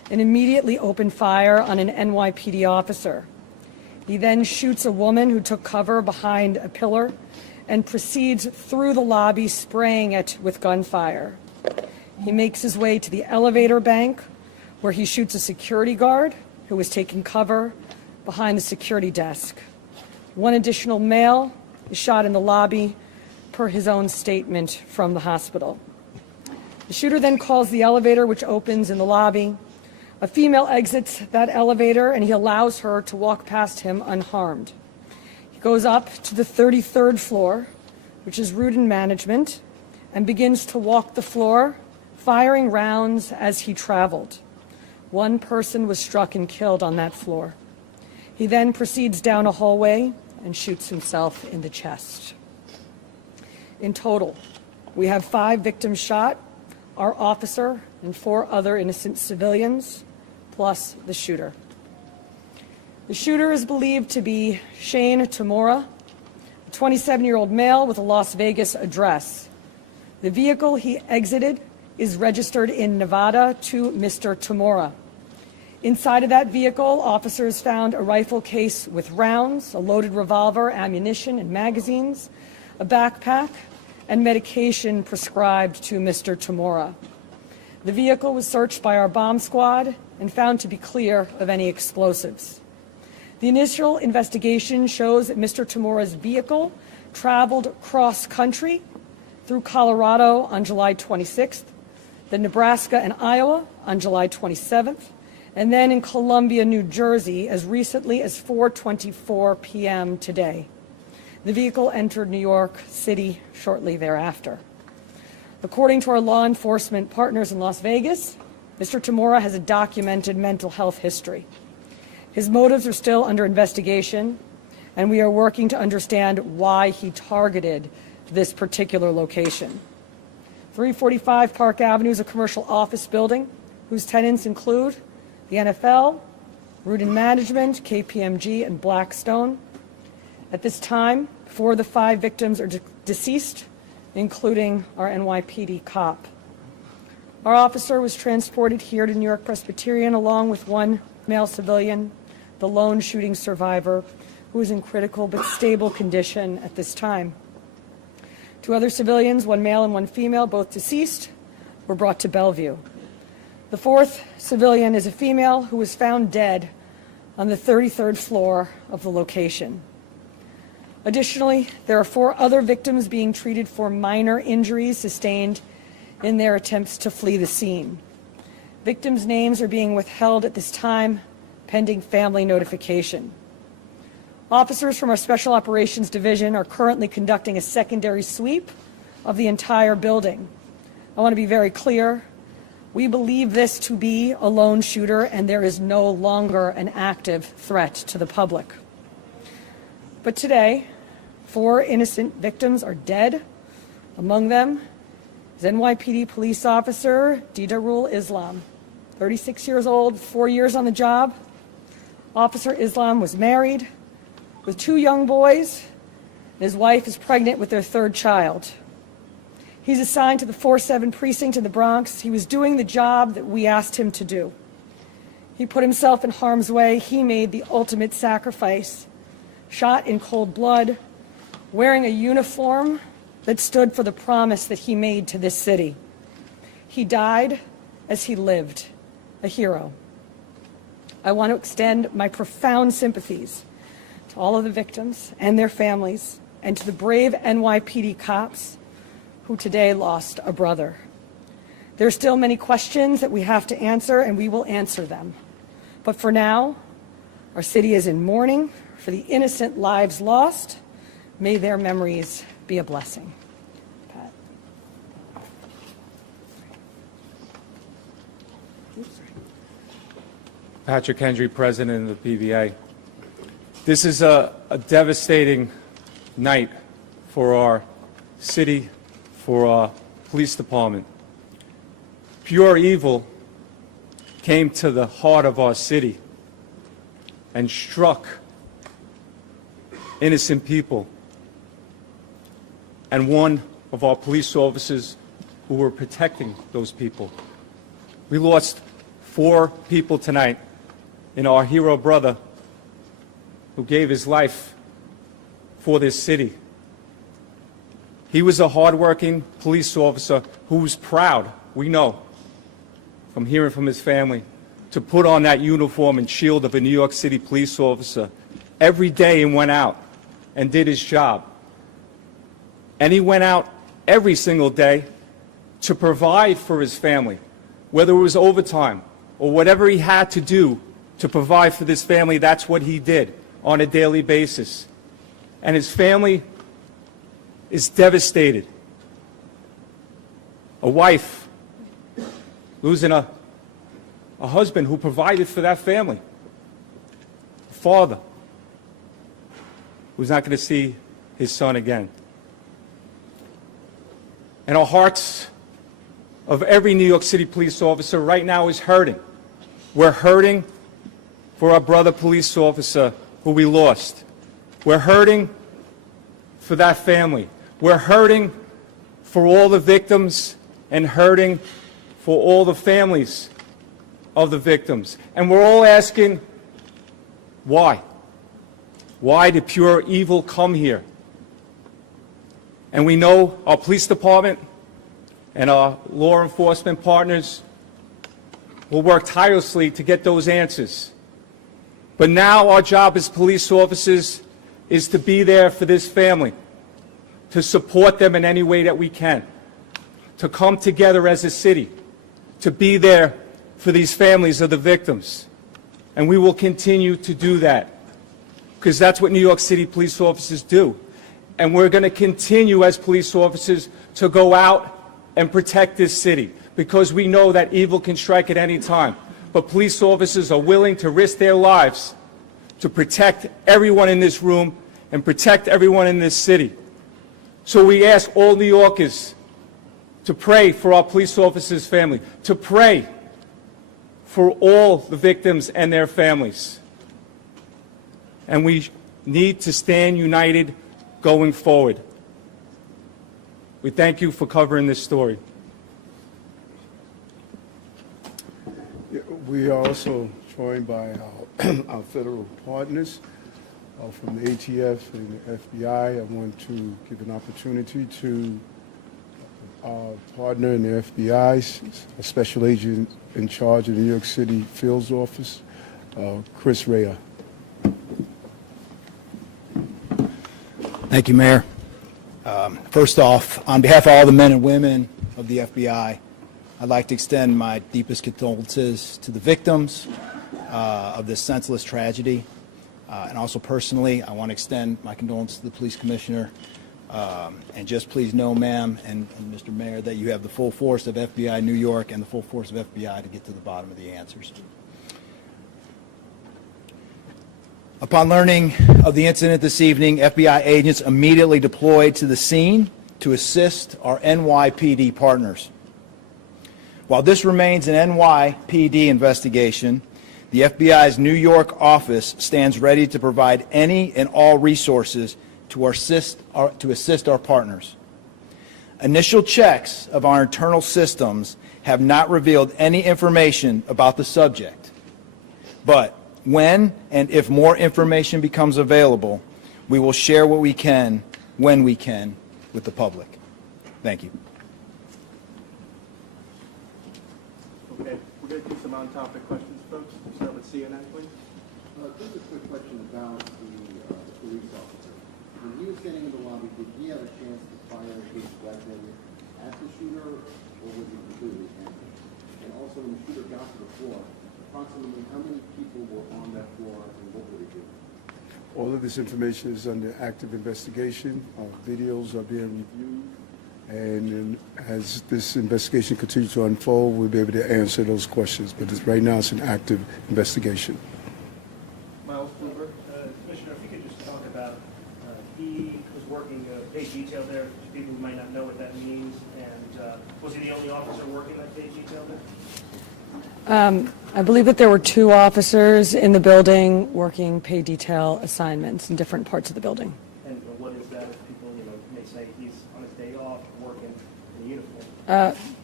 and immediately opened fire on an NYPD officer. He then shoots a woman who took cover behind a pillar and proceeds through the lobby, spraying it with gunfire. He makes his way to the elevator bank, where he shoots a security guard who was taking cover behind the security desk. One additional male is shot in the lobby, per his own statement from the hospital. The shooter then calls the elevator, which opens in the lobby. A female exits that elevator, and he allows her to walk past him unharmed. He goes up to the 33rd floor, which is route and management, and begins to walk the floor, firing rounds as he traveled. One person was struck and killed on that floor. He then proceeds down a hallway and shoots himself in the chest. In total, we have 5 victims shot, our officer and 4 other innocent civilians, plus the shooter. The shooter is believed to be Shane Tamora, a 27-year-old male with a Las Vegas address. The vehicle he exited is registered in Nevada to Mr. Tamora. Inside of that vehicle, officers found a rifle case with rounds, a loaded revolver, ammunition, and magazines, a backpack, and medication prescribed to Mr. Tamora. The vehicle was searched by our bomb squad and found to be clear of any explosives. The initial investigation shows that Mr. Tamora's vehicle traveled cross-country through Colorado on July 26th, then Nebraska and Iowa on July 27th, and then in Columbia, New Jersey, as recently as 4:24 p.m. today. The vehicle entered New York City shortly thereafter. According to our law enforcement partners in Las Vegas, Mr. Tamora has a documented mental health history. His motives are still under investigation, and we are working to understand why he targeted this particular location. 345 Park Avenue is a commercial office building whose tenants include the NFL, Root and Management, KPMG, and Blackstone. At this time, 4 of the 5 victims are deceased, including our NYPD cop. Our officer was transported here to New York Presbyterian along with 1 male civilian, the lone shooting survivor, who is in critical but stable condition at this time. 2 other civilians, 1 male and 1 female, both deceased, were brought to Bellevue. The 4th civilian is a female who was found dead on the 33rd floor of the location. Additionally, there are 4 other victims being treated for minor injuries sustained in their attempts to flee the scene. Victims' names are being withheld at this time, pending family notification. Officers from our Special Operations Division are currently conducting a secondary sweep of the entire building. I want to be very clear. We believe this to be a lone shooter, and there is no longer an active threat to the public. But today, 4 innocent victims are dead. Among them is NYPD police officer Didarul Islam, 36 years old, 4 years on the job. Officer Islam was married with 2 young boys, and his wife is pregnant with their 3rd child. He's assigned to the 4-7 precinct in the Bronx. He was doing the job that we asked him to do. He put himself in harm's way. He made the ultimate sacrifice, shot in cold blood, wearing a uniform that stood for the promise that he made to this city. He died as he lived, a hero. I want to extend my profound sympathies to all of the victims and their families, and to the brave NYPD cops who today lost a brother. There are still many questions that we have to answer, and we will answer them. But for now, our city is in mourning for the innocent lives lost. May their memories be a blessing. Pat. Patrick Hendry, President of the PBA. This is a devastating night for our city, for our police department. Pure evil came to the heart of our city and struck innocent people and one of our police officers who were protecting those people. We lost 4 people tonight in our hero brother who gave his life for this city. He was a hardworking police officer who was proud, we know, from hearing from his family, to put on that uniform and shield of a New York City police officer every day and went out and did his job. And he went out every single day to provide for his family, whether it was overtime or whatever he had to do to provide for this family. That's what he did on a daily basis. And his family is devastated. A wife losing a husband who provided for that family. A father who's not going to see his son again. And our hearts of every New York City police officer right now is hurting. We're hurting for our brother police officer who we lost. We're hurting for that family. We're hurting for all the victims and hurting for all the families of the victims. And we're all asking, why? Why did pure evil come here? And we know our police department and our law enforcement partners will work tirelessly to get those answers. But now our job as police officers is to be there for this family, to support them in any way that we can, to come together as a city, to be there for these families of the victims. And we will continue to do that, because that's what New York City police officers do. And we're going to continue as police officers to go out and protect this city, because we know that evil can strike at any time. But police officers are willing to risk their lives to protect everyone in this room and protect everyone in this city. So we ask all New Yorkers to pray for our police officers' family, to pray for all the victims and their families. And we need to stand united going forward. We thank you for covering this story. We are also joined by our federal partners from the ATF and the FBI. I want to give an opportunity to our partner in the FBI, a special agent in charge of the New York City Fields Office, Chris Rea. Thank you, Mayor. First off, on behalf of all the men and women of the FBI, I'd like to extend my deepest condolences to the victims of this senseless tragedy. And also personally, I want to extend my condolences to the police commissioner. And just please know, ma'am and Mr. Mayor, that you have the full force of FBI New York and the full force of FBI to get to the bottom of the answers. Upon learning of the incident this evening, FBI agents immediately deployed to the scene to assist our NYPD partners. While this remains an NYPD investigation, the FBI's New York office stands ready to provide any and all resources to assist our partners. Initial checks of our internal systems have not revealed any information about the subject, but when and if more information becomes available, we will share what we can, when we can, with the public. Thank you. Okay, we're going to do some on-topic questions, folks. We'll start with CNN, please. Just a quick question about the police officer. When he was standing in the lobby, did he have a chance to fire his weapon at the shooter, or was he completely handled? And also, when the shooter got to the floor, approximately how many people were on that floor and what were they doing? All of this information is under active investigation. Our videos are being reviewed. And as this investigation continues to unfold, we'll be able to answer those questions. But right now, it's an active investigation. Miles Kluber. Commissioner, if you could just talk about, he was working day detail there, for people who might not know what that means, and was he the only officer working that day detail there? I believe that there were 2 officers in the building working pay detail assignments in different parts of the building. And what is that if people, may say he's on his day off working in uniform?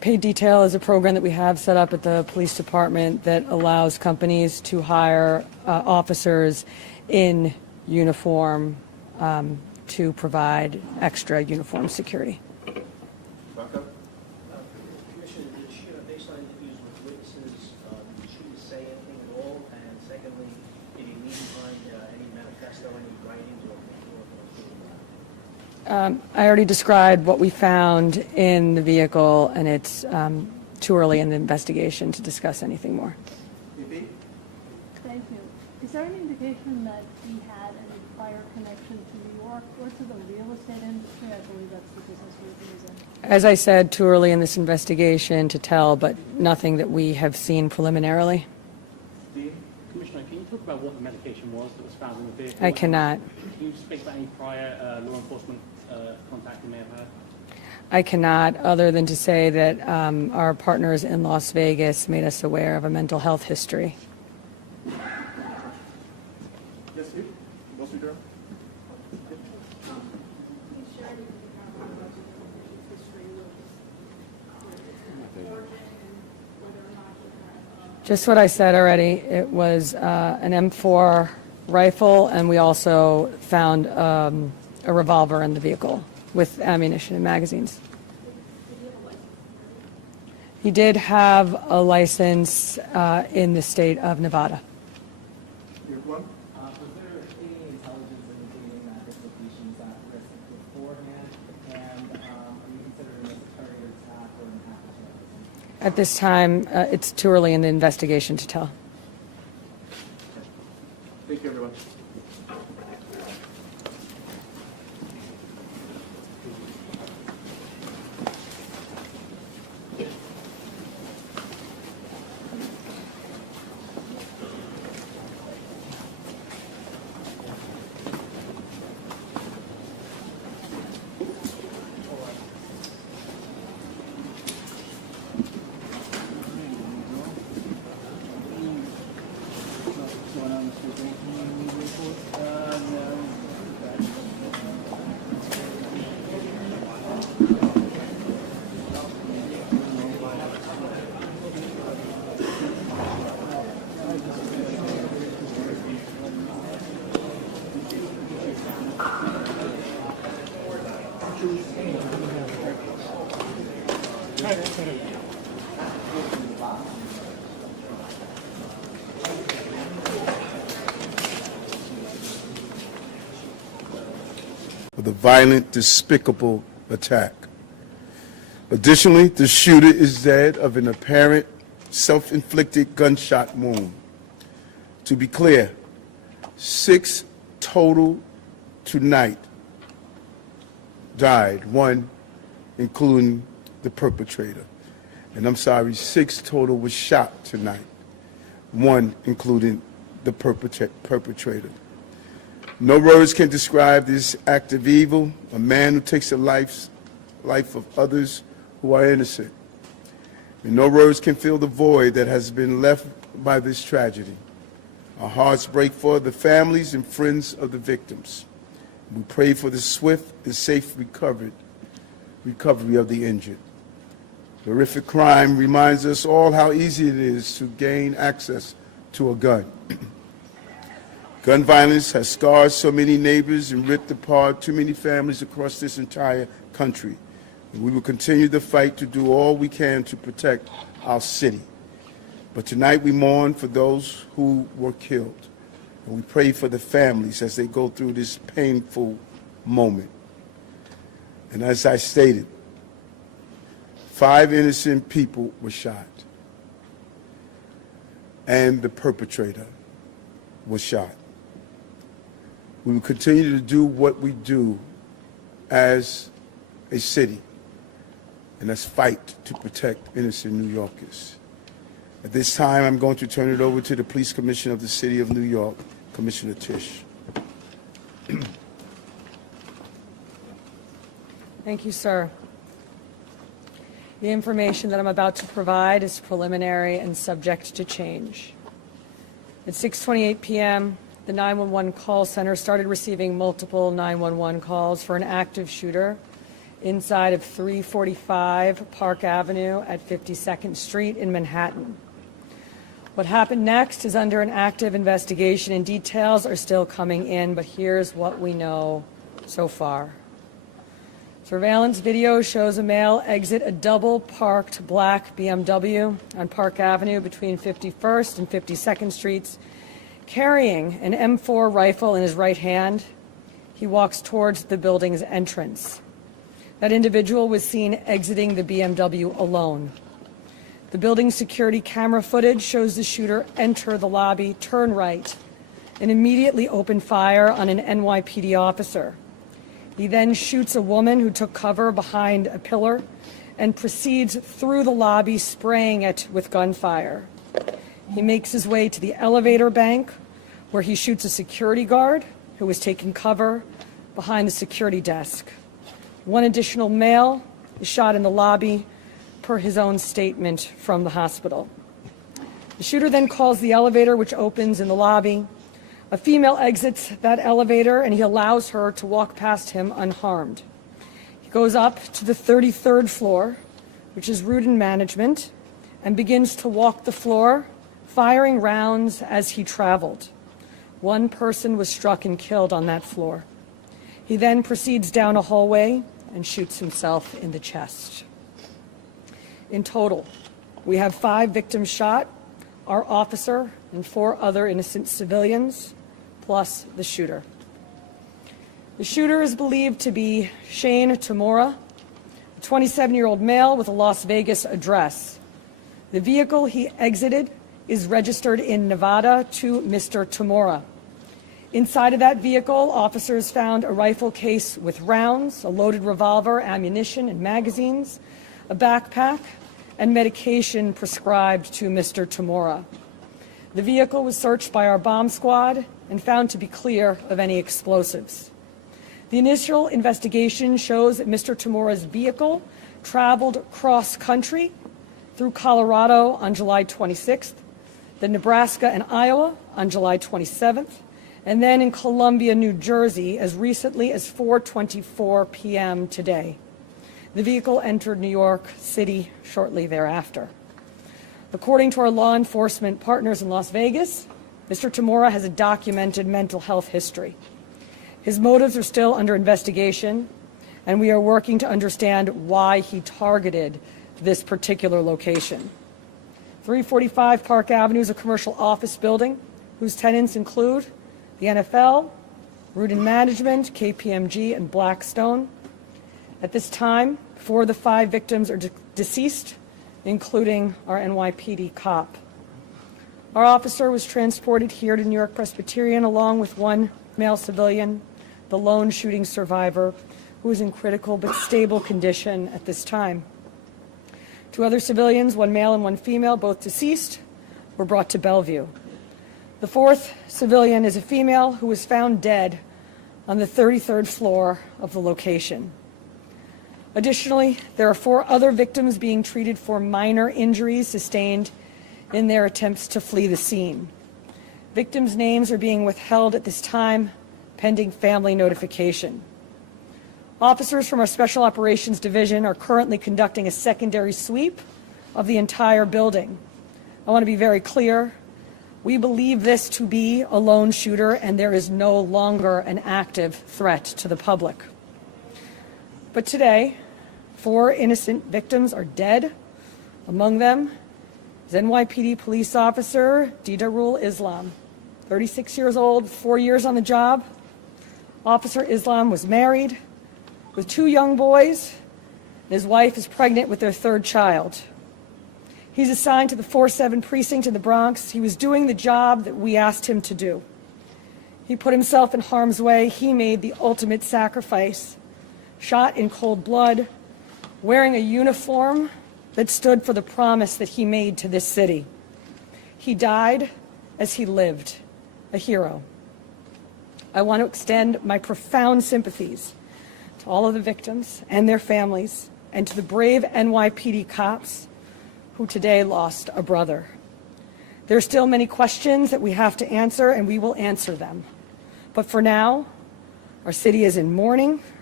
Paid detail is a program that we have set up at the police department that allows companies to hire officers in uniform to provide extra uniform security. Rocco? Commissioner, did she, based on interviews with witnesses, did she say anything at all? And secondly, did he leave behind any manifesto, any writings or I already described what we found in the vehicle, and it's too early in the investigation to discuss anything more. VP? Thank you. Is there any indication that he had any prior connection to New York or to the real estate industry? I believe that's the business he was in. As I said, too early in this investigation to tell, but nothing that we have seen preliminarily. Dean? Commissioner, can you talk about what the medication was that was found in the vehicle? I cannot. Can you speak about any prior law enforcement contact you may have had? I cannot, other than to say that our partners in Las Vegas made us aware of a mental health history. Yes, you? Wilson Durham? Just what I said already. It was an M4 rifle, and we also found a revolver in the vehicle with ammunition and magazines. He did have a license in the state of Nevada. You have one? Was there any intelligence indicating that this location was at risk beforehand? And are you considering this a targeted attack or an act of terrorism? At this time, it's too early in the investigation to tell. Thank you, everyone. For the violent, despicable attack. Additionally, the shooter is dead of an apparent self-inflicted gunshot wound. To be clear, 6 total tonight died, 1 including the perpetrator. And I'm sorry, 6 total was shot tonight, 1 including the perpetrator. No words can describe this act of evil, a man who takes the life of others who are innocent. And no words can fill the void that has been left by this tragedy. Our hearts break for the families and friends of the victims. We pray for the swift and safe recovery of the injured. The horrific crime reminds us all how easy it is to gain access to a gun. Gun violence has scarred so many neighbors and ripped apart too many families across this entire country. And we will continue the fight to do all we can to protect our city. But tonight we mourn for those who were killed. And we pray for the families as they go through this painful moment. And as I stated, 5 innocent people were shot. And the perpetrator was shot. We will continue to do what we do as a city, and that's fight to protect innocent New Yorkers. At this time, I'm going to turn it over to the Police Commissioner of the City of New York, Commissioner Tisch. Thank you, sir. The information that I'm about to provide is preliminary and subject to change. At 6:28 p.m., the 911 call center started receiving multiple 911 calls for an active shooter inside of 345 Park Avenue at 52nd Street in Manhattan. What happened next is under an active investigation, and details are still coming in, but here's what we know so far. Surveillance video shows a male exit a double-parked black BMW on Park Avenue between 51st and 52nd Streets, carrying an M4 rifle in his right hand. He walks towards the building's entrance. That individual was seen exiting the BMW alone. The building's security camera footage shows the shooter enter the lobby, turn right, and immediately open fire on an NYPD officer. He then shoots a woman who took cover behind a pillar and proceeds through the lobby, spraying it with gunfire. He makes his way to the elevator bank, where he shoots a security guard who was taking cover behind the security desk. One additional male is shot in the lobby, per his own statement from the hospital. The shooter then calls the elevator, which opens in the lobby. A female exits that elevator, and he allows her to walk past him unharmed. He goes up to the 33rd floor, which is route and management, and begins to walk the floor, firing rounds as he traveled. One person was struck and killed on that floor. He then proceeds down a hallway and shoots himself in the chest. In total, we have 5 victims shot, our officer and 4 other innocent civilians, plus the shooter. The shooter is believed to be Shane Tamora, a 27-year-old male with a Las Vegas address. The vehicle he exited is registered in Nevada to Mr. Tamora. Inside of that vehicle, officers found a rifle case with rounds, a loaded revolver, ammunition, and magazines, a backpack, and medication prescribed to Mr. Tamora. The vehicle was searched by our bomb squad and found to be clear of any explosives. The initial investigation shows that Mr. Tamora's vehicle traveled cross-country through Colorado on July 26th, then Nebraska and Iowa on July 27th, and then in Columbia, New Jersey, as recently as 4:24 p.m. today. The vehicle entered New York City shortly thereafter. According to our law enforcement partners in Las Vegas, Mr. Tamora has a documented mental health history. His motives are still under investigation, and we are working to understand why he targeted this particular location. 345 Park Avenue is a commercial office building whose tenants include the NFL, Root and Management, KPMG, and Blackstone. At this time, 4 of the 5 victims are deceased, including our NYPD cop. Our officer was transported here to New York Presbyterian along with 1 male civilian, the lone shooting survivor, who is in critical but stable condition at this time. 2 other civilians, 1 male and 1 female, both deceased, were brought to Bellevue. The 4th civilian is a female who was found dead on the 33rd floor of the location. Additionally, there are 4 other victims being treated for minor injuries sustained in their attempts to flee the scene. Victims' names are being withheld at this time, pending family notification. Officers from our Special Operations Division are currently conducting a secondary sweep of the entire building. I want to be very clear. We believe this to be a lone shooter, and there is no longer an active threat to the public. But today, 4 innocent victims are dead. Among them is NYPD police officer Didarul Islam, 36 years old, 4 years on the job. Officer Islam was married with 2 young boys, and his wife is pregnant with their 3rd child. He's assigned to the 4-7 precinct in the Bronx. He was doing the job that we asked him to do. He put himself in harm's way. He made the ultimate sacrifice, shot in cold blood, wearing a uniform that stood for the promise that he made to this city. He died as he lived, a hero. I want to extend my profound sympathies to all of the victims and their families, and to the brave NYPD cops who today lost a brother. There are still many questions that we have to answer, and we will answer them. But for now, our city is in mourning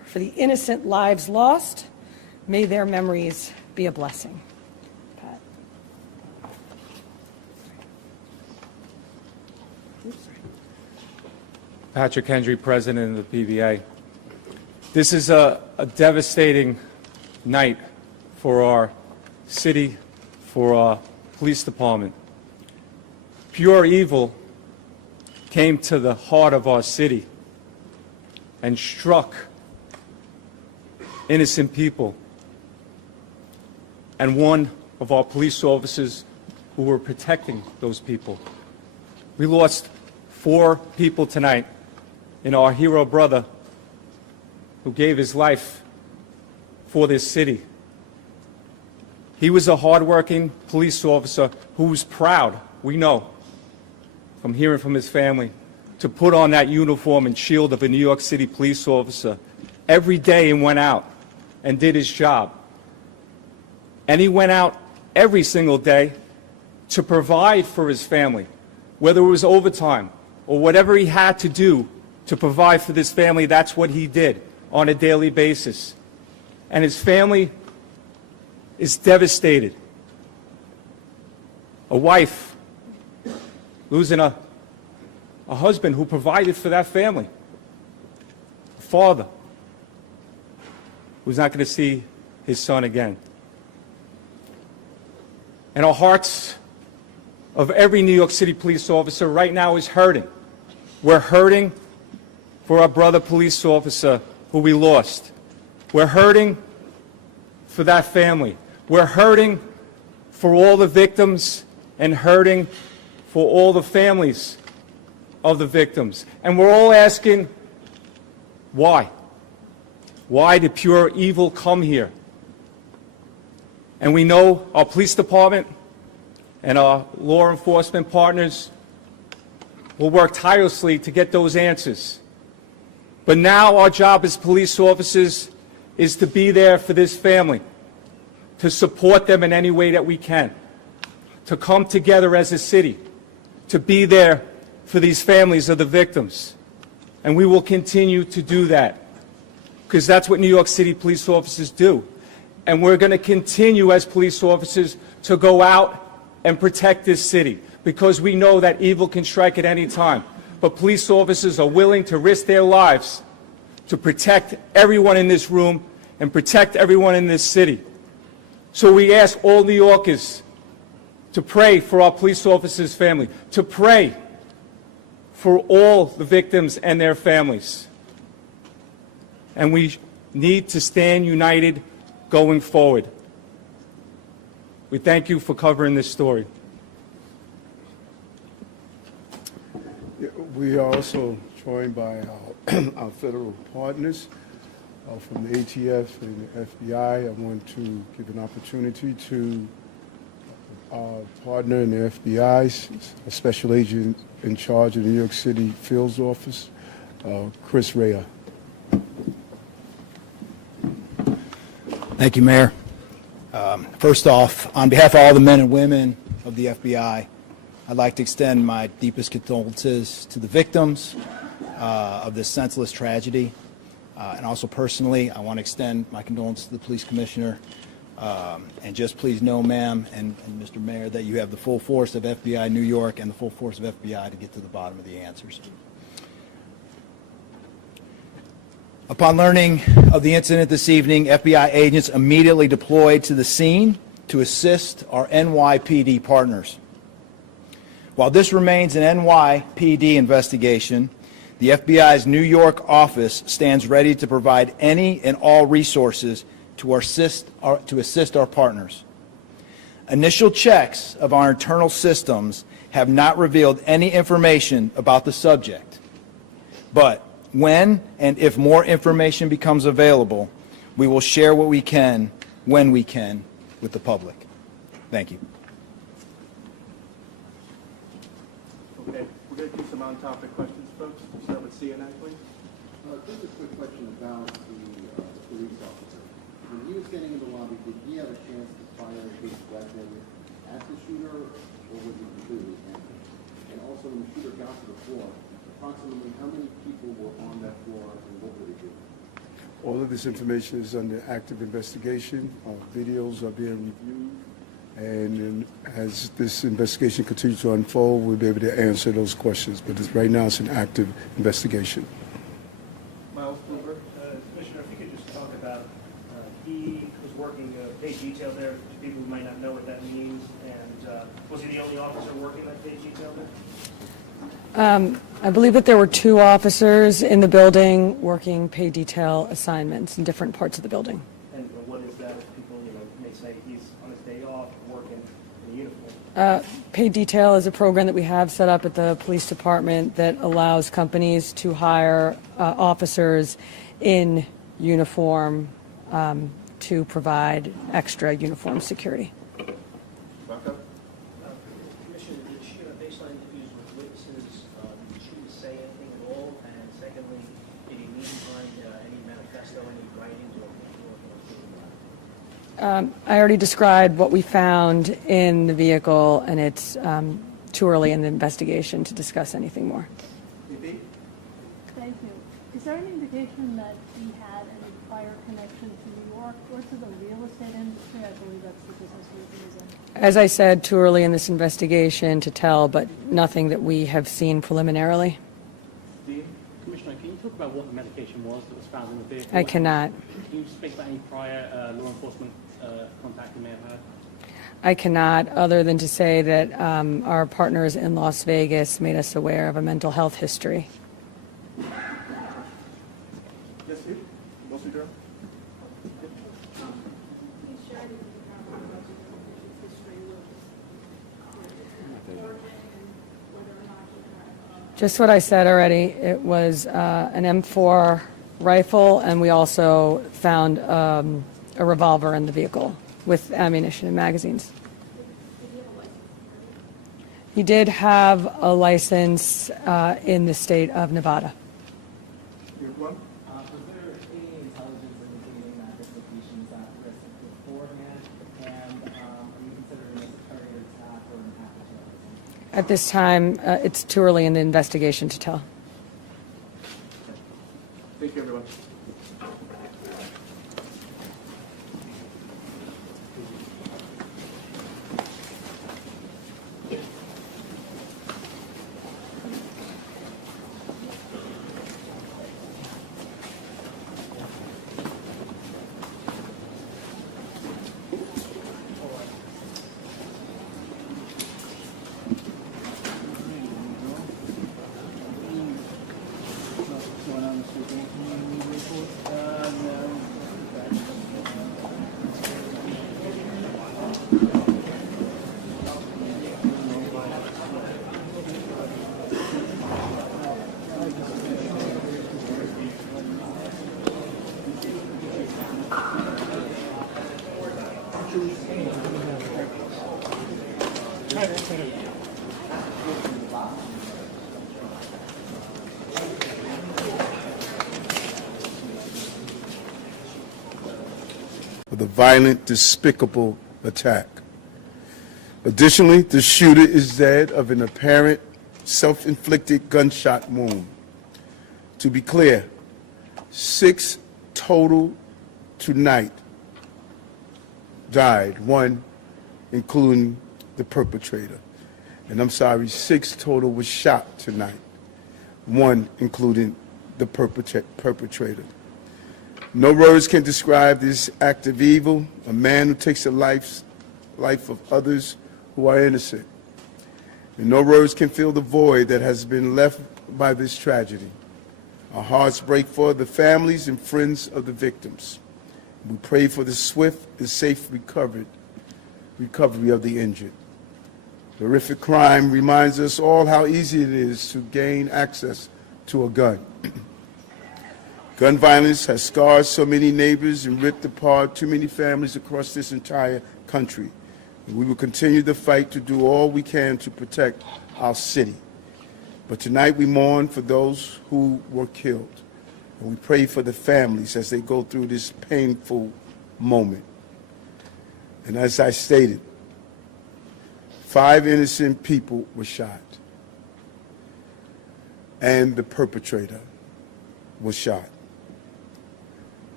for the innocent lives lost. May their memories be a blessing. Pat. Patrick Hendry, President of the PVA. This is a devastating night for our city, for our police department. Pure evil came to the heart of our city and struck innocent people. And one of our police officers who were protecting those people. We lost 4 people tonight in our hero brother who gave his life for this city. He was a hardworking police officer who was proud, we know, from hearing from his family, to put on that uniform and shield of a New York City police officer every day and went out and did his job. And he went out every single day to provide for his family, whether it was overtime or whatever he had to do to provide for this family. That's what he did on a daily basis. And his family is devastated. A wife losing a husband who provided for that family. A father who's not going to see his son again. And our hearts of every New York City police officer right now is hurting. We're hurting for our brother police officer who we lost. We're hurting for that family. We're hurting for all the victims and hurting for all the families of the victims. And we're all asking, why? Why did pure evil come here? And we know our police department and our law enforcement partners will work tirelessly to get those answers. But now our job as police officers is to be there for this family, to support them in any way that we can, to come together as a city, to be there for these families of the victims. And we will continue to do that, because that's what New York City police officers do. And we're going to continue as police officers to go out and protect this city, because we know that evil can strike at any time. But police officers are willing to risk their lives to protect everyone in this room and protect everyone in this city. So we ask all New Yorkers to pray for our police officers' family, to pray for all the victims and their families. And we need to stand united going forward. We thank you for covering this story. We are also joined by our federal partners from the ATF and the FBI. I want to give an opportunity to our partner in the FBI, a special agent in charge of the New York City Fields Office, Chris Rea. Thank you, Mayor. First off, on behalf of all the men and women of the FBI, I'd like to extend my deepest condolences to the victims of this senseless tragedy. And also personally, I want to extend my condolences to the police commissioner. And just please know, ma'am and Mr. Mayor, that you have the full force of FBI New York and the full force of FBI to get to the bottom of the answers. Upon learning of the incident this evening, FBI agents immediately deployed to the scene to assist our NYPD partners. While this remains an NYPD investigation, the FBI's New York office stands ready to provide any and all resources to assist our partners. Initial checks of our internal systems have not revealed any information about the subject, but when and if more information becomes available, we will share what we can, when we can, with the public. Thank you. Okay, we're going to do some on-topic questions, folks. We'll start with CNN, please. Just a quick question about the police officer. When he was standing in the lobby, did he have a chance to fire his weapon at the shooter, or was he completely empty? And also, when the shooter got to the floor, approximately how many people were on that floor, and what were they doing? All of this information is under active investigation. Videos are being reviewed. And as this investigation continues to unfold, we'll be able to answer those questions. But right now, it's an active investigation. Miles Bloomberg. Commissioner, if you could just talk about, he was working paid detail there, to people who might not know what that means, and was he the only officer working that paid detail there? I believe that there were 2 officers in the building working paid detail assignments in different parts of the building. And what is that if people, may say he's on his day off, working in a uniform? Paid detail is a program that we have set up at the police department that allows companies to hire officers in uniform to provide extra uniform security. Rocco. Commissioner, did she, based on interviews with witnesses, did she say anything at all? And secondly, did he leave behind any manifesto, any writings or I already described what we found in the vehicle, and it's too early in the investigation to discuss anything more. Thank you. Is there any indication that he had any prior connection to New York or to the real estate industry? I believe that's the business he was in. As I said, too early in this investigation to tell, but nothing that we have seen preliminarily. Commissioner, can you talk about what the medication was that was found in the vehicle? I cannot. Can you speak about any prior law enforcement contact you may have had? I cannot, other than to say that our partners in Las Vegas made us aware of a mental health history. Yes, Steve. Mostly Durham. Just what I said already. It was an M4 rifle, and we also found a revolver in the vehicle with ammunition and magazines. He did have a license in the state of Nevada. You have one. Was there any intelligence indicating that this location is at risk beforehand? And are you considering this a targeted attack or an act of terrorism? At this time, it's too early in the investigation to tell. Thank you, everyone. With a violent, despicable attack. Additionally, the shooter is dead of an apparent self-inflicted gunshot wound. To be clear, 6 total tonight died, 1 including the perpetrator. And I'm sorry, 6 total was shot tonight, 1 including the perpetrator. No words can describe this act of evil, a man who takes the life of others who are innocent. And no words can fill the void that has been left by this tragedy. Our hearts break for the families and friends of the victims. We pray for the swift and safe recovery of the injured. The horrific crime reminds us all how easy it is to gain access to a gun. Gun violence has scarred so many neighbors and ripped apart too many families across this entire country. And we will continue the fight to do all we can to protect our city. But tonight we mourn for those who were killed. And we pray for the families as they go through this painful moment. And as I stated, 5 innocent people were shot. And the perpetrator was shot.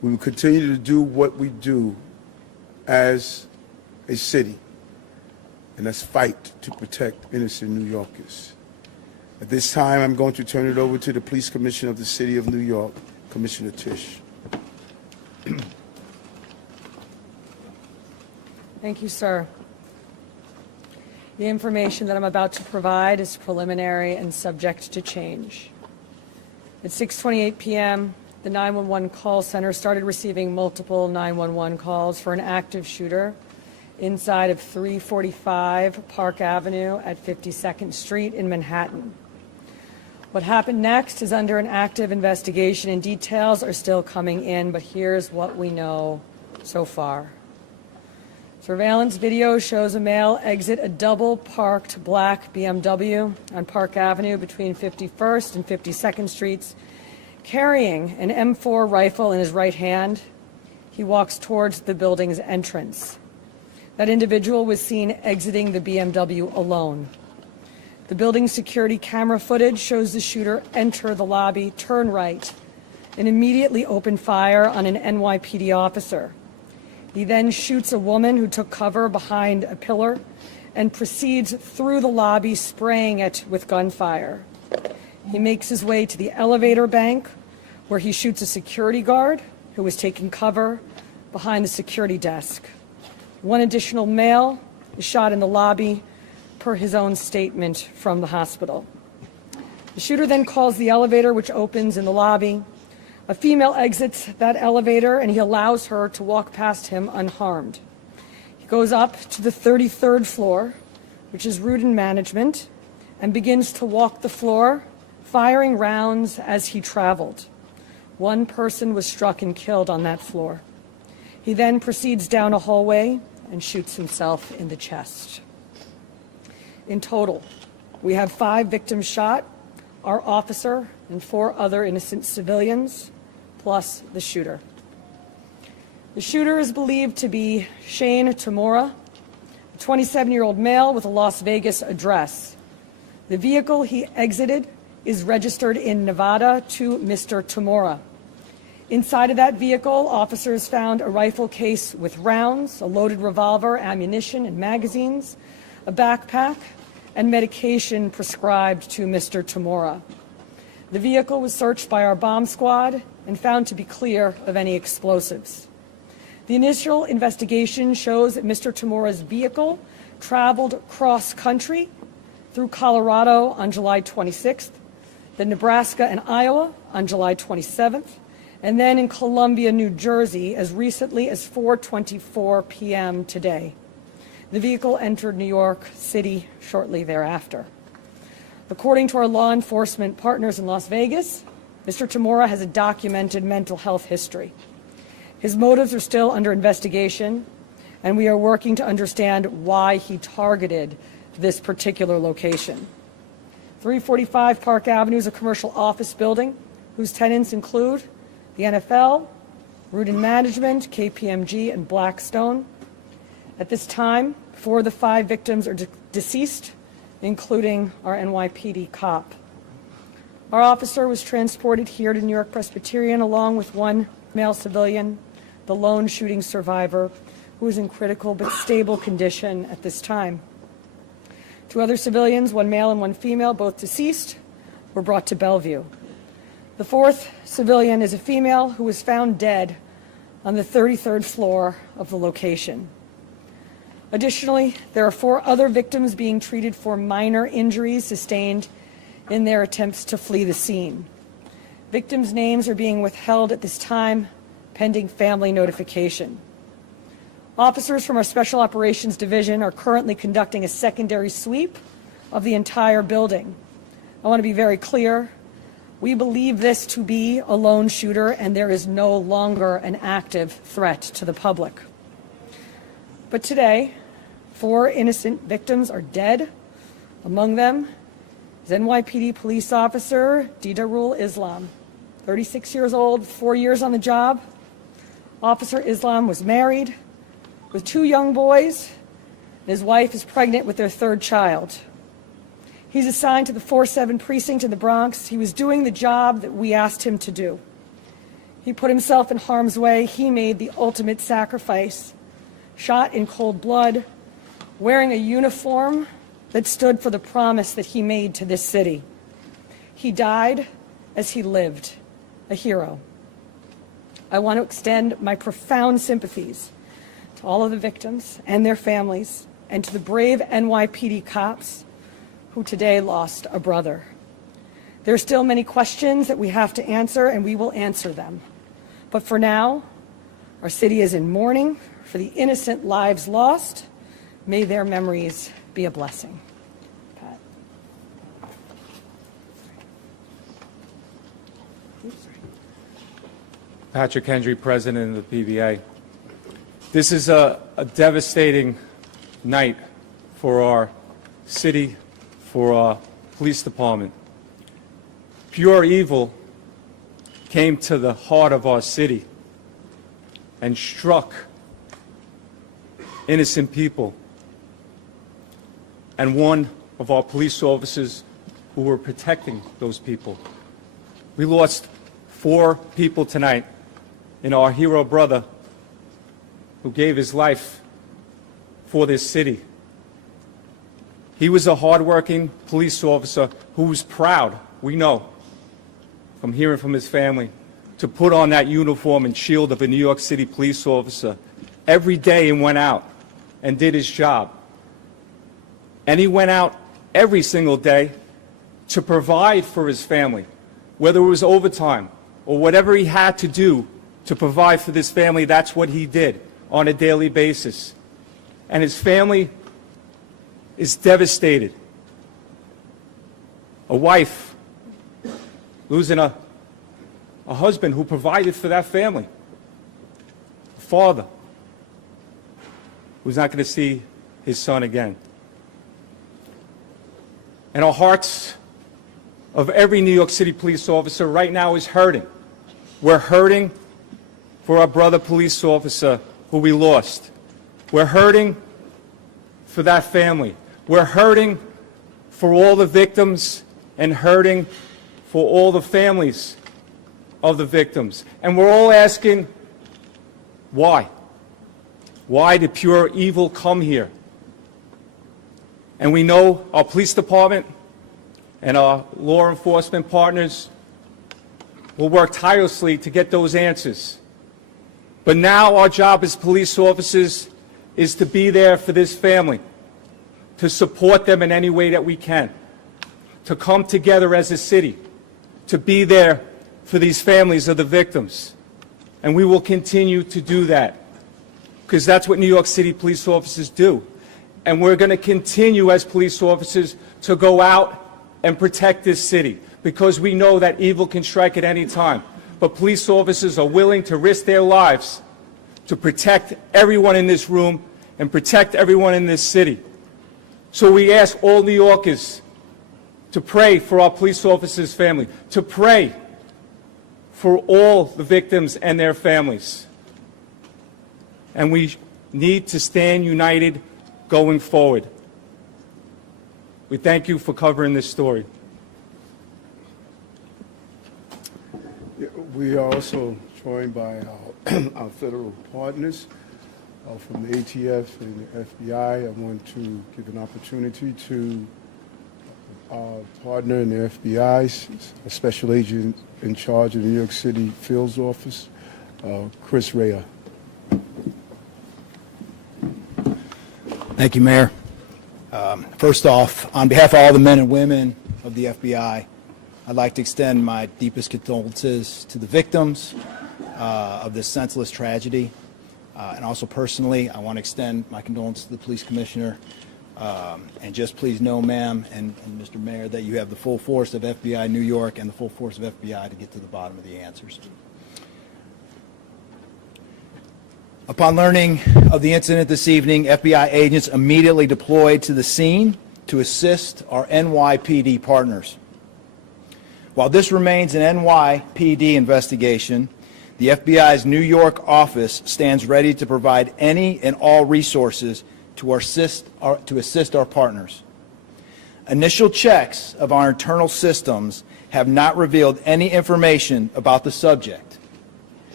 We will continue to do what we do as a city, and that's fight to protect innocent New Yorkers. At this time, I'm going to turn it over to the Police Commissioner of the City of New York, Commissioner Tisch. Thank you, sir. The information that I'm about to provide is preliminary and subject to change. At 6:28 p.m., the 911 call center started receiving multiple 911 calls for an active shooter inside of 345 Park Avenue at 52nd Street in Manhattan. What happened next is under an active investigation, and details are still coming in, but here's what we know so far. Surveillance video shows a male exit a double-parked black BMW on Park Avenue between 51st and 52nd Streets, carrying an M4 rifle in his right hand. He walks towards the building's entrance. That individual was seen exiting the BMW alone. The building's security camera footage shows the shooter enter the lobby, turn right, and immediately open fire on an NYPD officer. He then shoots a woman who took cover behind a pillar and proceeds through the lobby, spraying it with gunfire. He makes his way to the elevator bank, where he shoots a security guard who was taking cover behind the security desk. One additional male is shot in the lobby, per his own statement from the hospital. The shooter then calls the elevator, which opens in the lobby. A female exits that elevator, and he allows her to walk past him unharmed. He goes up to the 33rd floor, which is route and management, and begins to walk the floor, firing rounds as he traveled. One person was struck and killed on that floor. He then proceeds down a hallway and shoots himself in the chest. In total, we have 5 victims shot, our officer and 4 other innocent civilians, plus the shooter. The shooter is believed to be Shane Tamura, a 27-year-old male with a Las Vegas address. The vehicle he exited is registered in Nevada to Mr. Tamura. Inside of that vehicle, officers found a rifle case with rounds, a loaded revolver, ammunition, and magazines, a backpack, and medication prescribed to Mr. Tamura. The vehicle was searched by our bomb squad and found to be clear of any explosives. The initial investigation shows that Mr. Tamura's vehicle traveled cross-country through Colorado on July 26th, then Nebraska and Iowa on July 27th, and then in Columbia, New Jersey, as recently as 4:24 p.m. today. The vehicle entered New York City shortly thereafter. According to our law enforcement partners in Las Vegas, Mr. Tamura has a documented mental health history. His motives are still under investigation, and we are working to understand why he targeted this particular location. 345 Park Avenue is a commercial office building whose tenants include the NFL, Root and Management, KPMG, and Blackstone. At this time, 4 of the 5 victims are deceased, including our NYPD cop. Our officer was transported here to New York Presbyterian along with 1 male civilian, the lone shooting survivor, who is in critical but stable condition at this time. 2 other civilians, 1 male and 1 female, both deceased, were brought to Bellevue. The 4th civilian is a female who was found dead on the 33rd floor of the location. Additionally, there are 4 other victims being treated for minor injuries sustained in their attempts to flee the scene. Victims' names are being withheld at this time, pending family notification. Officers from our Special Operations Division are currently conducting a secondary sweep of the entire building. I want to be very clear. We believe this to be a lone shooter, and there is no longer an active threat to the public. But today, 4 innocent victims are dead. Among them is NYPD police officer Didarul Islam, 36 years old, 4 years on the job. Officer Islam was married with 2 young boys, and his wife is pregnant with their 3rd child. He's assigned to the 4-7 precinct in the Bronx. He was doing the job that we asked him to do. He put himself in harm's way. He made the ultimate sacrifice, shot in cold blood, wearing a uniform that stood for the promise that he made to this city. He died as he lived, a hero. I want to extend my profound sympathies to all of the victims and their families, and to the brave NYPD cops who today lost a brother. There are still many questions that we have to answer, and we will answer them. But for now, our city is in mourning for the innocent lives lost. May their memories be a blessing. Pat. Patrick Hendry, President of the PBA. This is a devastating night for our city, for our police department. Pure evil came to the heart of our city and struck innocent people. And one of our police officers who were protecting those people. We lost 4 people tonight in our hero brother who gave his life for this city. He was a hardworking police officer who was proud, we know, from hearing from his family, to put on that uniform and shield of a New York City police officer every day and went out and did his job. And he went out every single day to provide for his family, whether it was overtime or whatever he had to do to provide for this family. That's what he did on a daily basis. And his family is devastated. A wife losing a husband who provided for that family. A father who's not going to see his son again. And our hearts of every New York City police officer right now is hurting. We're hurting for our brother police officer who we lost. We're hurting for that family. We're hurting for all the victims and hurting for all the families of the victims. And we're all asking, why? Why did pure evil come here? And we know our police department and our law enforcement partners will work tirelessly to get those answers. But now our job as police officers is to be there for this family, to support them in any way that we can, to come together as a city, to be there for these families of the victims. And we will continue to do that, because that's what New York City police officers do. And we're going to continue as police officers to go out and protect this city, because we know that evil can strike at any time. But police officers are willing to risk their lives to protect everyone in this room and protect everyone in this city. So we ask all New Yorkers to pray for our police officers' family, to pray for all the victims and their families. And we need to stand united going forward. We thank you for covering this story. We are also joined by our federal partners from the ATF and the FBI. I want to give an opportunity to our partner in the FBI, a special agent in charge of the New York City Fields Office, Chris Rea. Thank you, Mayor. First off, on behalf of all the men and women of the FBI, I'd like to extend my deepest condolences to the victims of this senseless tragedy. And also personally, I want to extend my condolences to the police commissioner. And just please know, ma'am and Mr. Mayor, that you have the full force of FBI New York and the full force of FBI to get to the bottom of the answers. Upon learning of the incident this evening, FBI agents immediately deployed to the scene to assist our NYPD partners. While this remains an NYPD investigation, the FBI's New York office stands ready to provide any and all resources to assist our partners. Initial checks of our internal systems have not revealed any information about the subject.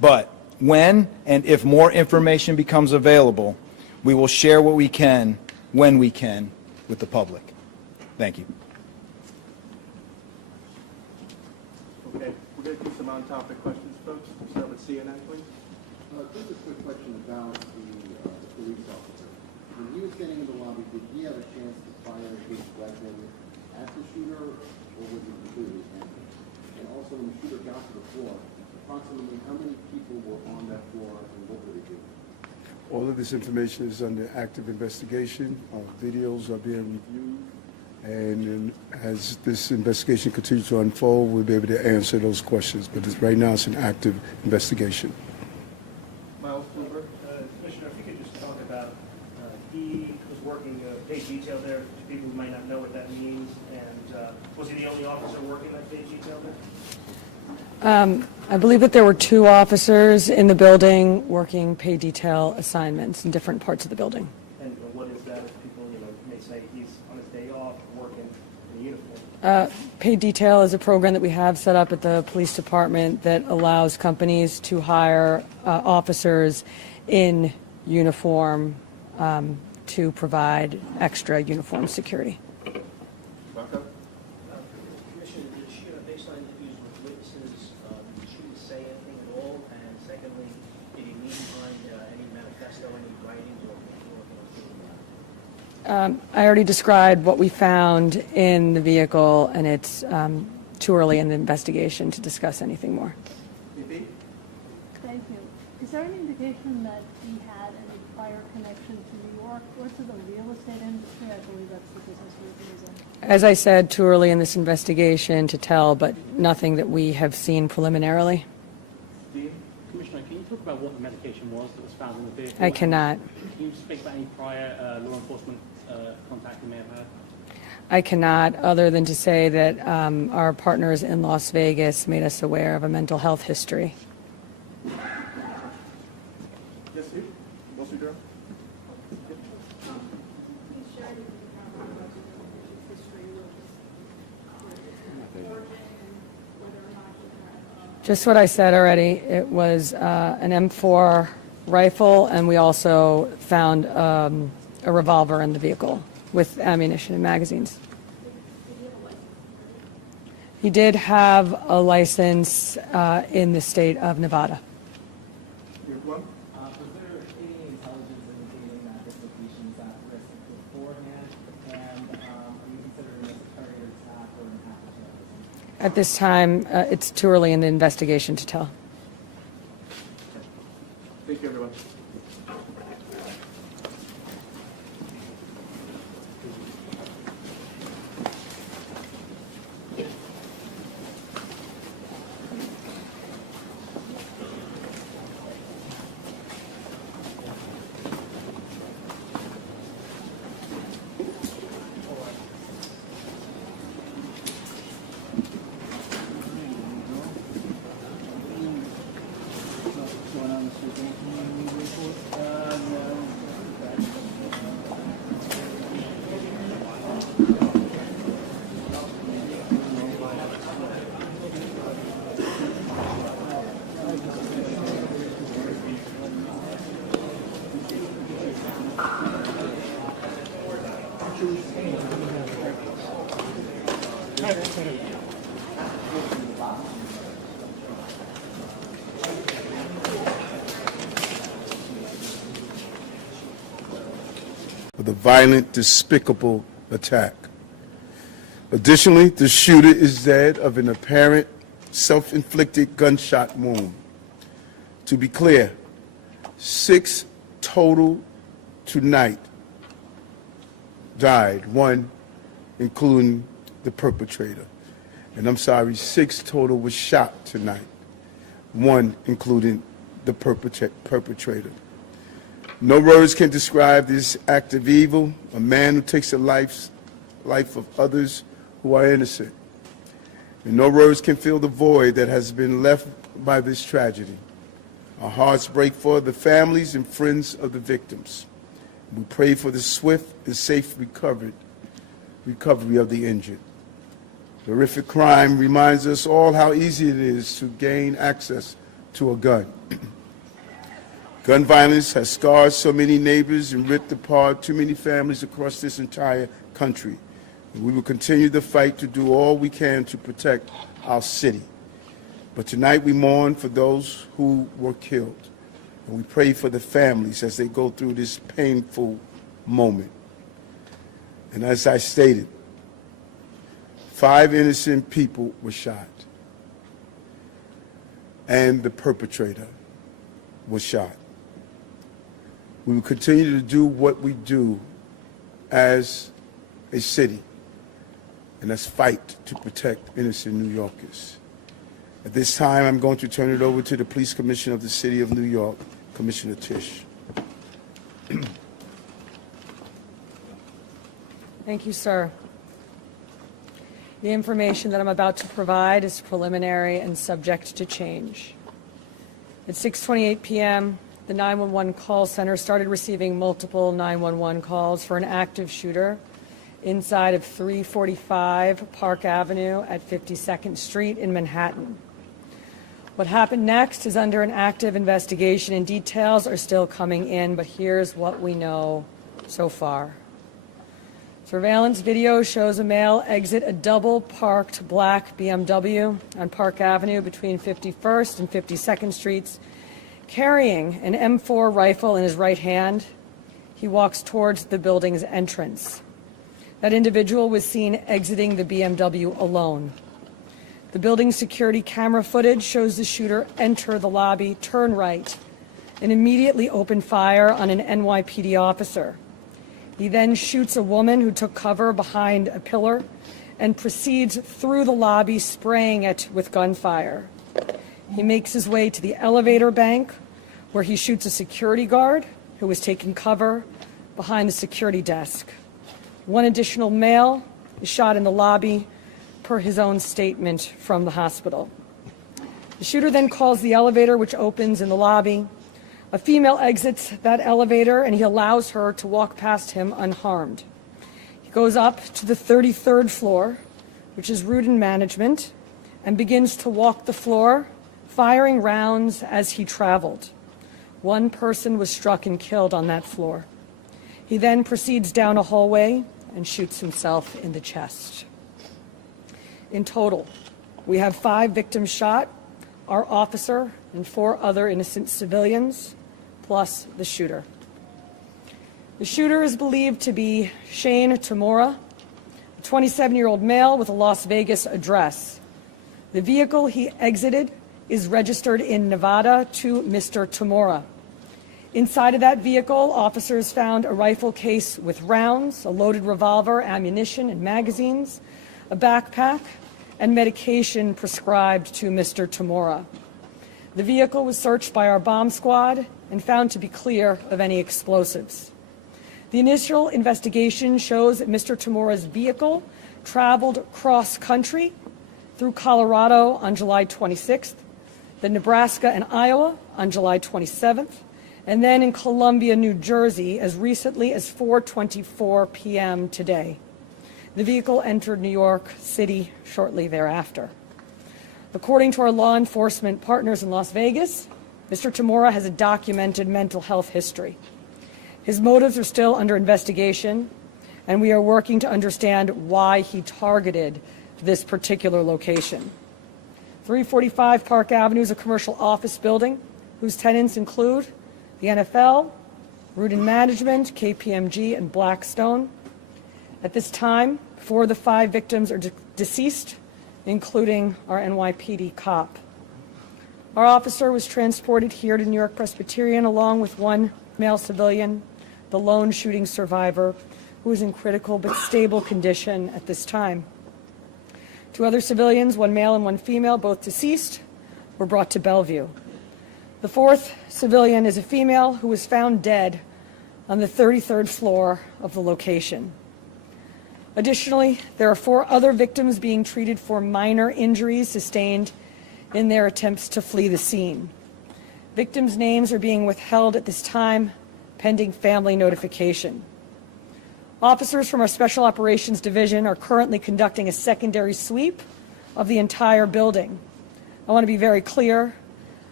But when and if more information becomes available, we will share what we can, when we can, with the public. Thank you. Okay, we're going to do some on-topic questions, folks. We'll start with CNN, please. Just a quick question about the police officer. When he was standing in the lobby, did he have a chance to fire his weapon at the shooter, or was it completely empty? And also, when the shooter got to the floor, approximately how many people were on that floor, and what were they doing? All of this information is under active investigation. Videos are being reviewed. And as this investigation continues to unfold, we'll be able to answer those questions. But right now, it's an active investigation. Miles Kluber. Commissioner, if you could just talk about, he was working day detail there, to people who might not know what that means, and was he the only officer working that day detail there? I believe that there were 2 officers in the building working pay detail assignments in different parts of the building. And what is that if people, may say he's on his day off working in a uniform? Paid detail is a program that we have set up at the police department that allows companies to hire officers in uniform to provide extra uniform security. Rocco? Commissioner, did she, based on interviews with witnesses, did she say anything at all? And secondly, did he leave behind any manifesto, any writings, or I already described what we found in the vehicle, and it's too early in the investigation to discuss anything more. VP? Thank you. Is there any indication that he had any prior connection to New York or to the real estate industry? I believe that's the business he was in. As I said, too early in this investigation to tell, but nothing that we have seen preliminarily. Dean? Commissioner, can you talk about what the medication was that was found in the vehicle? I cannot. Can you speak about any prior law enforcement contact you may have had? I cannot, other than to say that our partners in Las Vegas made us aware of a mental health history. Yes, Steve? Wall Street Journal? Just what I said already. It was an M4 rifle, and we also found a revolver in the vehicle with ammunition and magazines. He did have a license in the state of Nevada. You have one? Was there any intelligence indicating that this location is at risk beforehand? And are you considering this a targeted attack or an act of terrorism? At this time, it's too early in the investigation to tell. Thank you, everyone. For the violent, despicable attack. Additionally, the shooter is dead of an apparent self-inflicted gunshot wound. To be clear, 6 total tonight died, 1 including the perpetrator. And I'm sorry, 6 total was shot tonight, 1 including the perpetrator. No words can describe this act of evil, a man who takes the life of others who are innocent. And no words can fill the void that has been left by this tragedy. Our hearts break for the families and friends of the victims. We pray for the swift and safe recovery of the injured. The horrific crime reminds us all how easy it is to gain access to a gun. Gun violence has scarred so many neighbors and ripped apart too many families across this entire country. And we will continue the fight to do all we can to protect our city. But tonight we mourn for those who were killed, and we pray for the families as they go through this painful moment. And as I stated, 5 innocent people were shot, and the perpetrator was shot. We will continue to do what we do as a city, and that's fight to protect innocent New Yorkers. At this time, I'm going to turn it over to the Police Commissioner of the City of New York, Commissioner Tisch. Thank you, sir. The information that I'm about to provide is preliminary and subject to change. At 6:28 p.m., the 911 call center started receiving multiple 911 calls for an active shooter inside of 345 Park Avenue at 52nd Street in Manhattan. What happened next is under an active investigation, and details are still coming in, but here's what we know so far. Surveillance video shows a male exit a double-parked black BMW on Park Avenue between 51st and 52nd Streets, carrying an M4 rifle in his right hand. He walks towards the building's entrance. That individual was seen exiting the BMW alone. The building's security camera footage shows the shooter enter the lobby, turn right, and immediately open fire on an NYPD officer. He then shoots a woman who took cover behind a pillar and proceeds through the lobby, spraying it with gunfire. He makes his way to the elevator bank, where he shoots a security guard who was taking cover behind the security desk. One additional male is shot in the lobby, per his own statement from the hospital. The shooter then calls the elevator, which opens in the lobby. A female exits that elevator, and he allows her to walk past him unharmed. He goes up to the 33rd floor, which is route and management, and begins to walk the floor, firing rounds as he traveled. One person was struck and killed on that floor. He then proceeds down a hallway and shoots himself in the chest. In total, we have 5 victims shot, our officer and 4 other innocent civilians, plus the shooter. The shooter is believed to be Shane Tamura, a 27-year-old male with a Las Vegas address. The vehicle he exited is registered in Nevada to Mr. Tamura. Inside of that vehicle, officers found a rifle case with rounds, a loaded revolver, ammunition, and magazines, a backpack, and medication prescribed to Mr. Tamura. The vehicle was searched by our bomb squad and found to be clear of any explosives. The initial investigation shows that Mr. Tamura's vehicle traveled cross-country through Colorado on July 26th, then Nebraska and Iowa on July 27th, and then in Columbia, New Jersey, as recently as 4:24 p.m. today. The vehicle entered New York City shortly thereafter. According to our law enforcement partners in Las Vegas, Mr. Tamura has a documented mental health history. His motives are still under investigation, and we are working to understand why he targeted this particular location. 345 Park Avenue is a commercial office building whose tenants include the NFL, Root and Management, KPMG, and Blackstone. At this time, 4 of the 5 victims are deceased, including our NYPD cop. Our officer was transported here to New York Presbyterian along with 1 male civilian, the lone shooting survivor, who is in critical but stable condition at this time. 2 other civilians, 1 male and 1 female, both deceased, were brought to Bellevue. The 4th civilian is a female who was found dead on the 33rd floor of the location. Additionally, there are 4 other victims being treated for minor injuries sustained in their attempts to flee the scene. Victims' names are being withheld at this time, pending family notification. Officers from our Special Operations Division are currently conducting a secondary sweep of the entire building. I want to be very clear.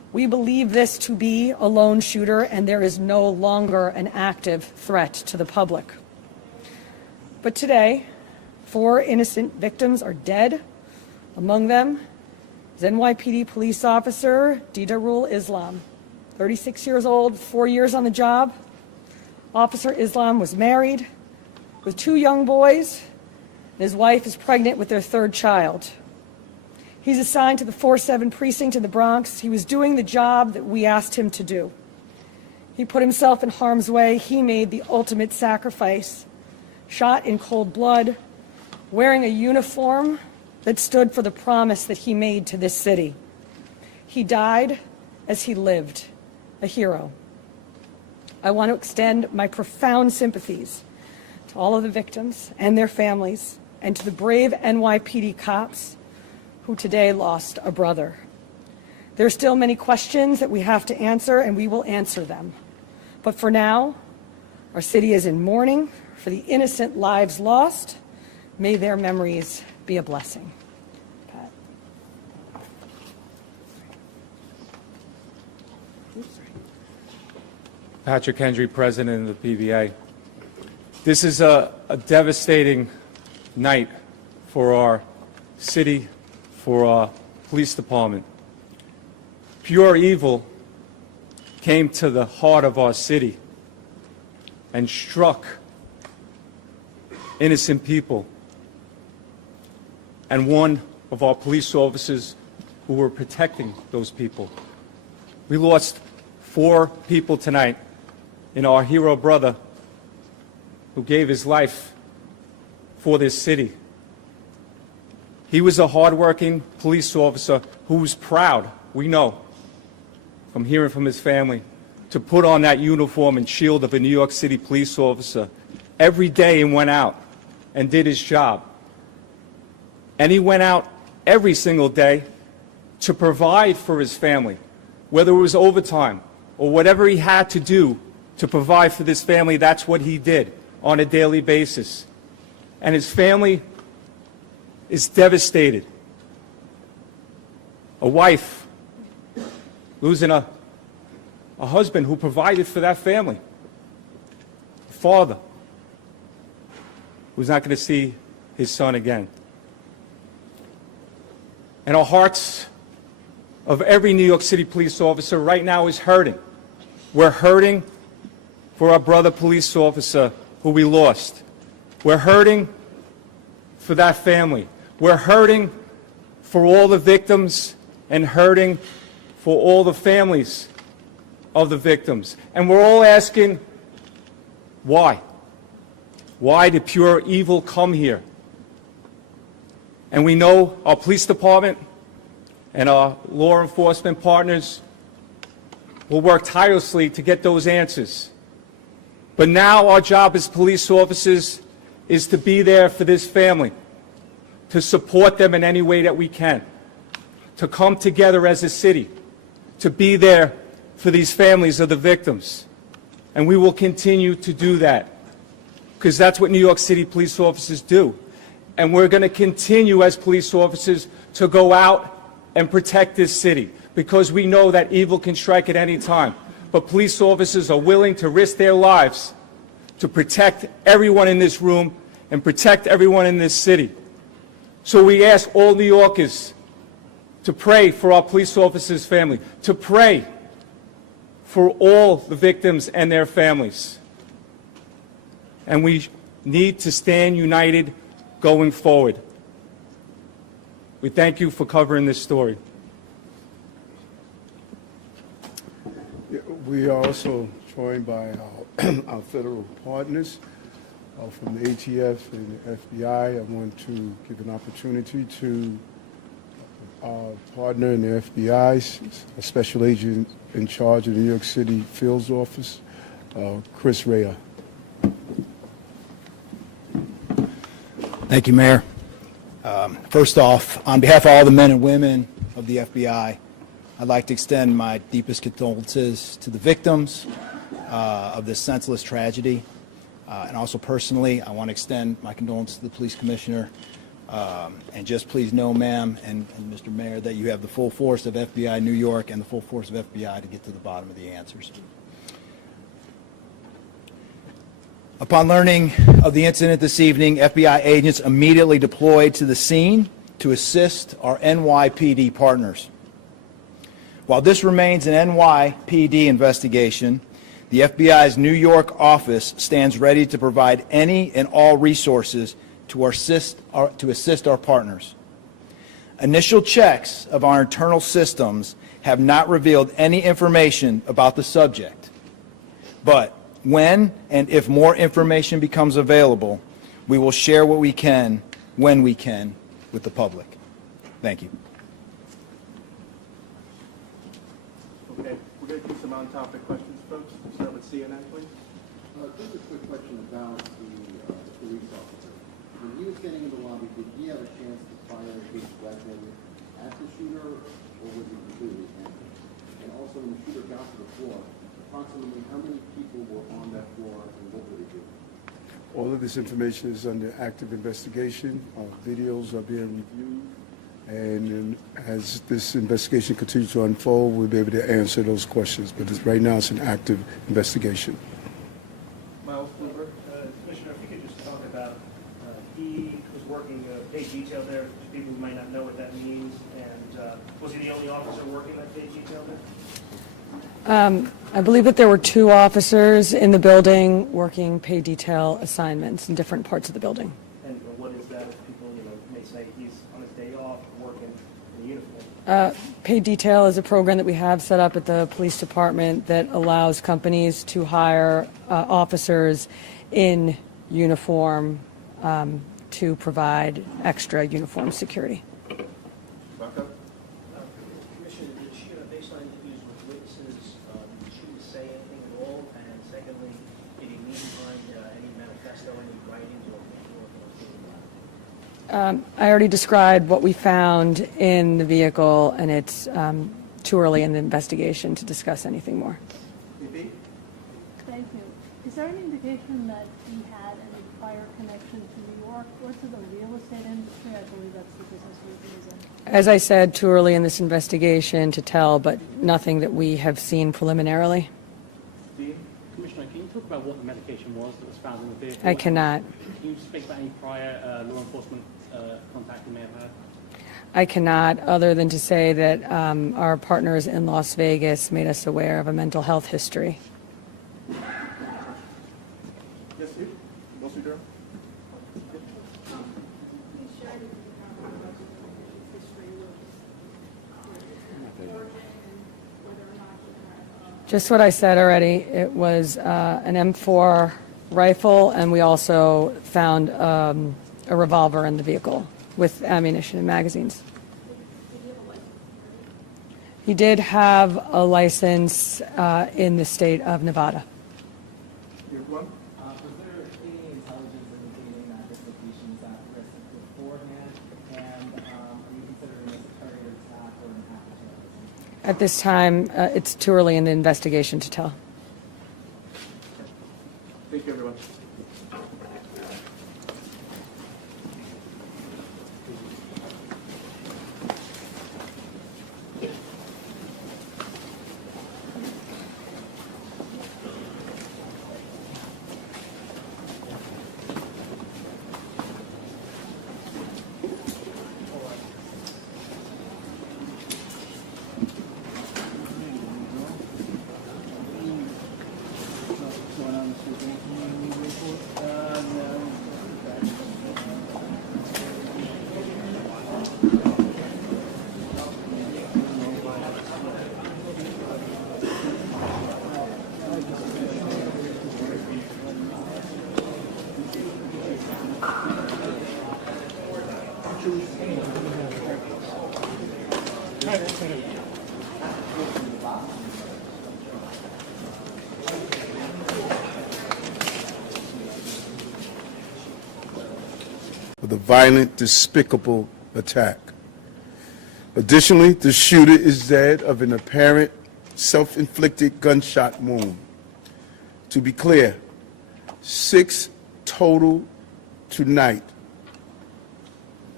We believe this to be a lone shooter, and there is no longer an active threat to the public. But today, 4 innocent victims are dead. Among them is NYPD police officer Didarul Islam, 36 years old, 4 years on the job. Officer Islam was married with 2 young boys, and his wife is pregnant with their 3rd child. He's assigned to the 4-7 precinct in the Bronx. He was doing the job that we asked him to do. He put himself in harm's way. He made the ultimate sacrifice, shot in cold blood, wearing a uniform that stood for the promise that he made to this city. He died as he lived, a hero. I want to extend my profound sympathies to all of the victims and their families, and to the brave NYPD cops who today lost a brother. There are still many questions that we have to answer, and we will answer them. But for now, our city is in mourning for the innocent lives lost. May their memories be a blessing. Pat. Patrick Hendry, President of the PBA. This is a devastating night for our city, for our police department. Pure evil came to the heart of our city and struck innocent people. And one of our police officers who were protecting those people. We lost 4 people tonight in our hero brother who gave his life for this city. He was a hardworking police officer who was proud, we know, from hearing from his family, to put on that uniform and shield of a New York City police officer every day and went out and did his job. And he went out every single day to provide for his family, whether it was overtime or whatever he had to do to provide for this family. That's what he did on a daily basis. And his family is devastated. A wife losing a husband who provided for that family. A father who's not going to see his son again. And our hearts of every New York City police officer right now is hurting. We're hurting for our brother police officer who we lost. We're hurting for that family. We're hurting for all the victims and hurting for all the families of the victims. And we're all asking, why? Why did pure evil come here? And we know our police department and our law enforcement partners will work tirelessly to get those answers. But now our job as police officers is to be there for this family, to support them in any way that we can, to come together as a city, to be there for these families of the victims. And we will continue to do that, because that's what New York City police officers do. And we're going to continue as police officers to go out and protect this city, because we know that evil can strike at any time. But police officers are willing to risk their lives to protect everyone in this room and protect everyone in this city. So we ask all New Yorkers to pray for our police officers' family, to pray for all the victims and their families. And we need to stand united going forward. We thank you for covering this story. We are also joined by our federal partners from the ATF and the FBI. I want to give an opportunity to our partner in the FBI, a special agent in charge of the New York City Fields Office, Chris Rea. Thank you, Mayor. First off, on behalf of all the men and women of the FBI, I'd like to extend my deepest condolences to the victims of this senseless tragedy. And also personally, I want to extend my condolences to the police commissioner And just please know, ma'am and Mr. Mayor, that you have the full force of FBI New York and the full force of FBI to get to the bottom of the answers. Upon learning of the incident this evening, FBI agents immediately deployed to the scene to assist our NYPD partners. While this remains an NYPD investigation, the FBI's New York office stands ready to provide any and all resources to assist our partners. Initial checks of our internal systems have not revealed any information about the subject, but when and if more information becomes available, we will share what we can, when we can, with the public. Thank you. Okay, we're going to do some on-topic questions, folks. Start with CNN, please. Just a quick question about the police officer. When he was getting in the lobby, did he have a chance to fire his weapon at the shooter, or was he completely handled? And also, when the shooter got to the floor, approximately how many people were on that floor, and what were they doing? All of this information is under active investigation. Videos are being reviewed. And as this investigation continues to unfold, we'll be able to answer those questions. But right now, it's an active investigation. Miles Bloomberg. Commissioner, if you could just talk about, he was working day detail there, to people who might not know what that means, and was he the only officer working that day detail there? I believe that there were 2 officers in the building working pay detail assignments in different parts of the building. And what is that if people, may say he's on his day off working in uniform? Paid detail is a program that we have set up at the police department that allows companies to hire officers in uniform to provide extra uniform security. Rocco? Commissioner, did she, based on interviews with witnesses, did she say anything at all? And secondly, did he leave behind any manifesto, any writings or paperwork? I already described what we found in the vehicle, and it's too early in the investigation to discuss anything more. BP? Thank you. Is there any indication that he had any prior connection to New York or to the real estate industry? I believe that's the business he was in. As I said, too early in this investigation to tell, but nothing that we have seen preliminarily. Dean? Commissioner, can you talk about what the medication was that was found in the vehicle? I cannot. Can you speak about any prior law enforcement contact you may have had? I cannot, other than to say that our partners in Las Vegas made us aware of a mental health history. Yes, Steve? Mostly Durham? Just what I said already. It was an M4 rifle, and we also found a revolver in the vehicle with ammunition and magazines. He did have a license in the state of Nevada. You have one? Was there any intelligence indicating that this location was at risk beforehand? And are you considering this a targeted attack or an act of terrorism? At this time, it's too early in the investigation to tell. Thank you, everyone. With a violent, despicable attack. Additionally, the shooter is dead of an apparent self-inflicted gunshot wound. To be clear, 6 total tonight.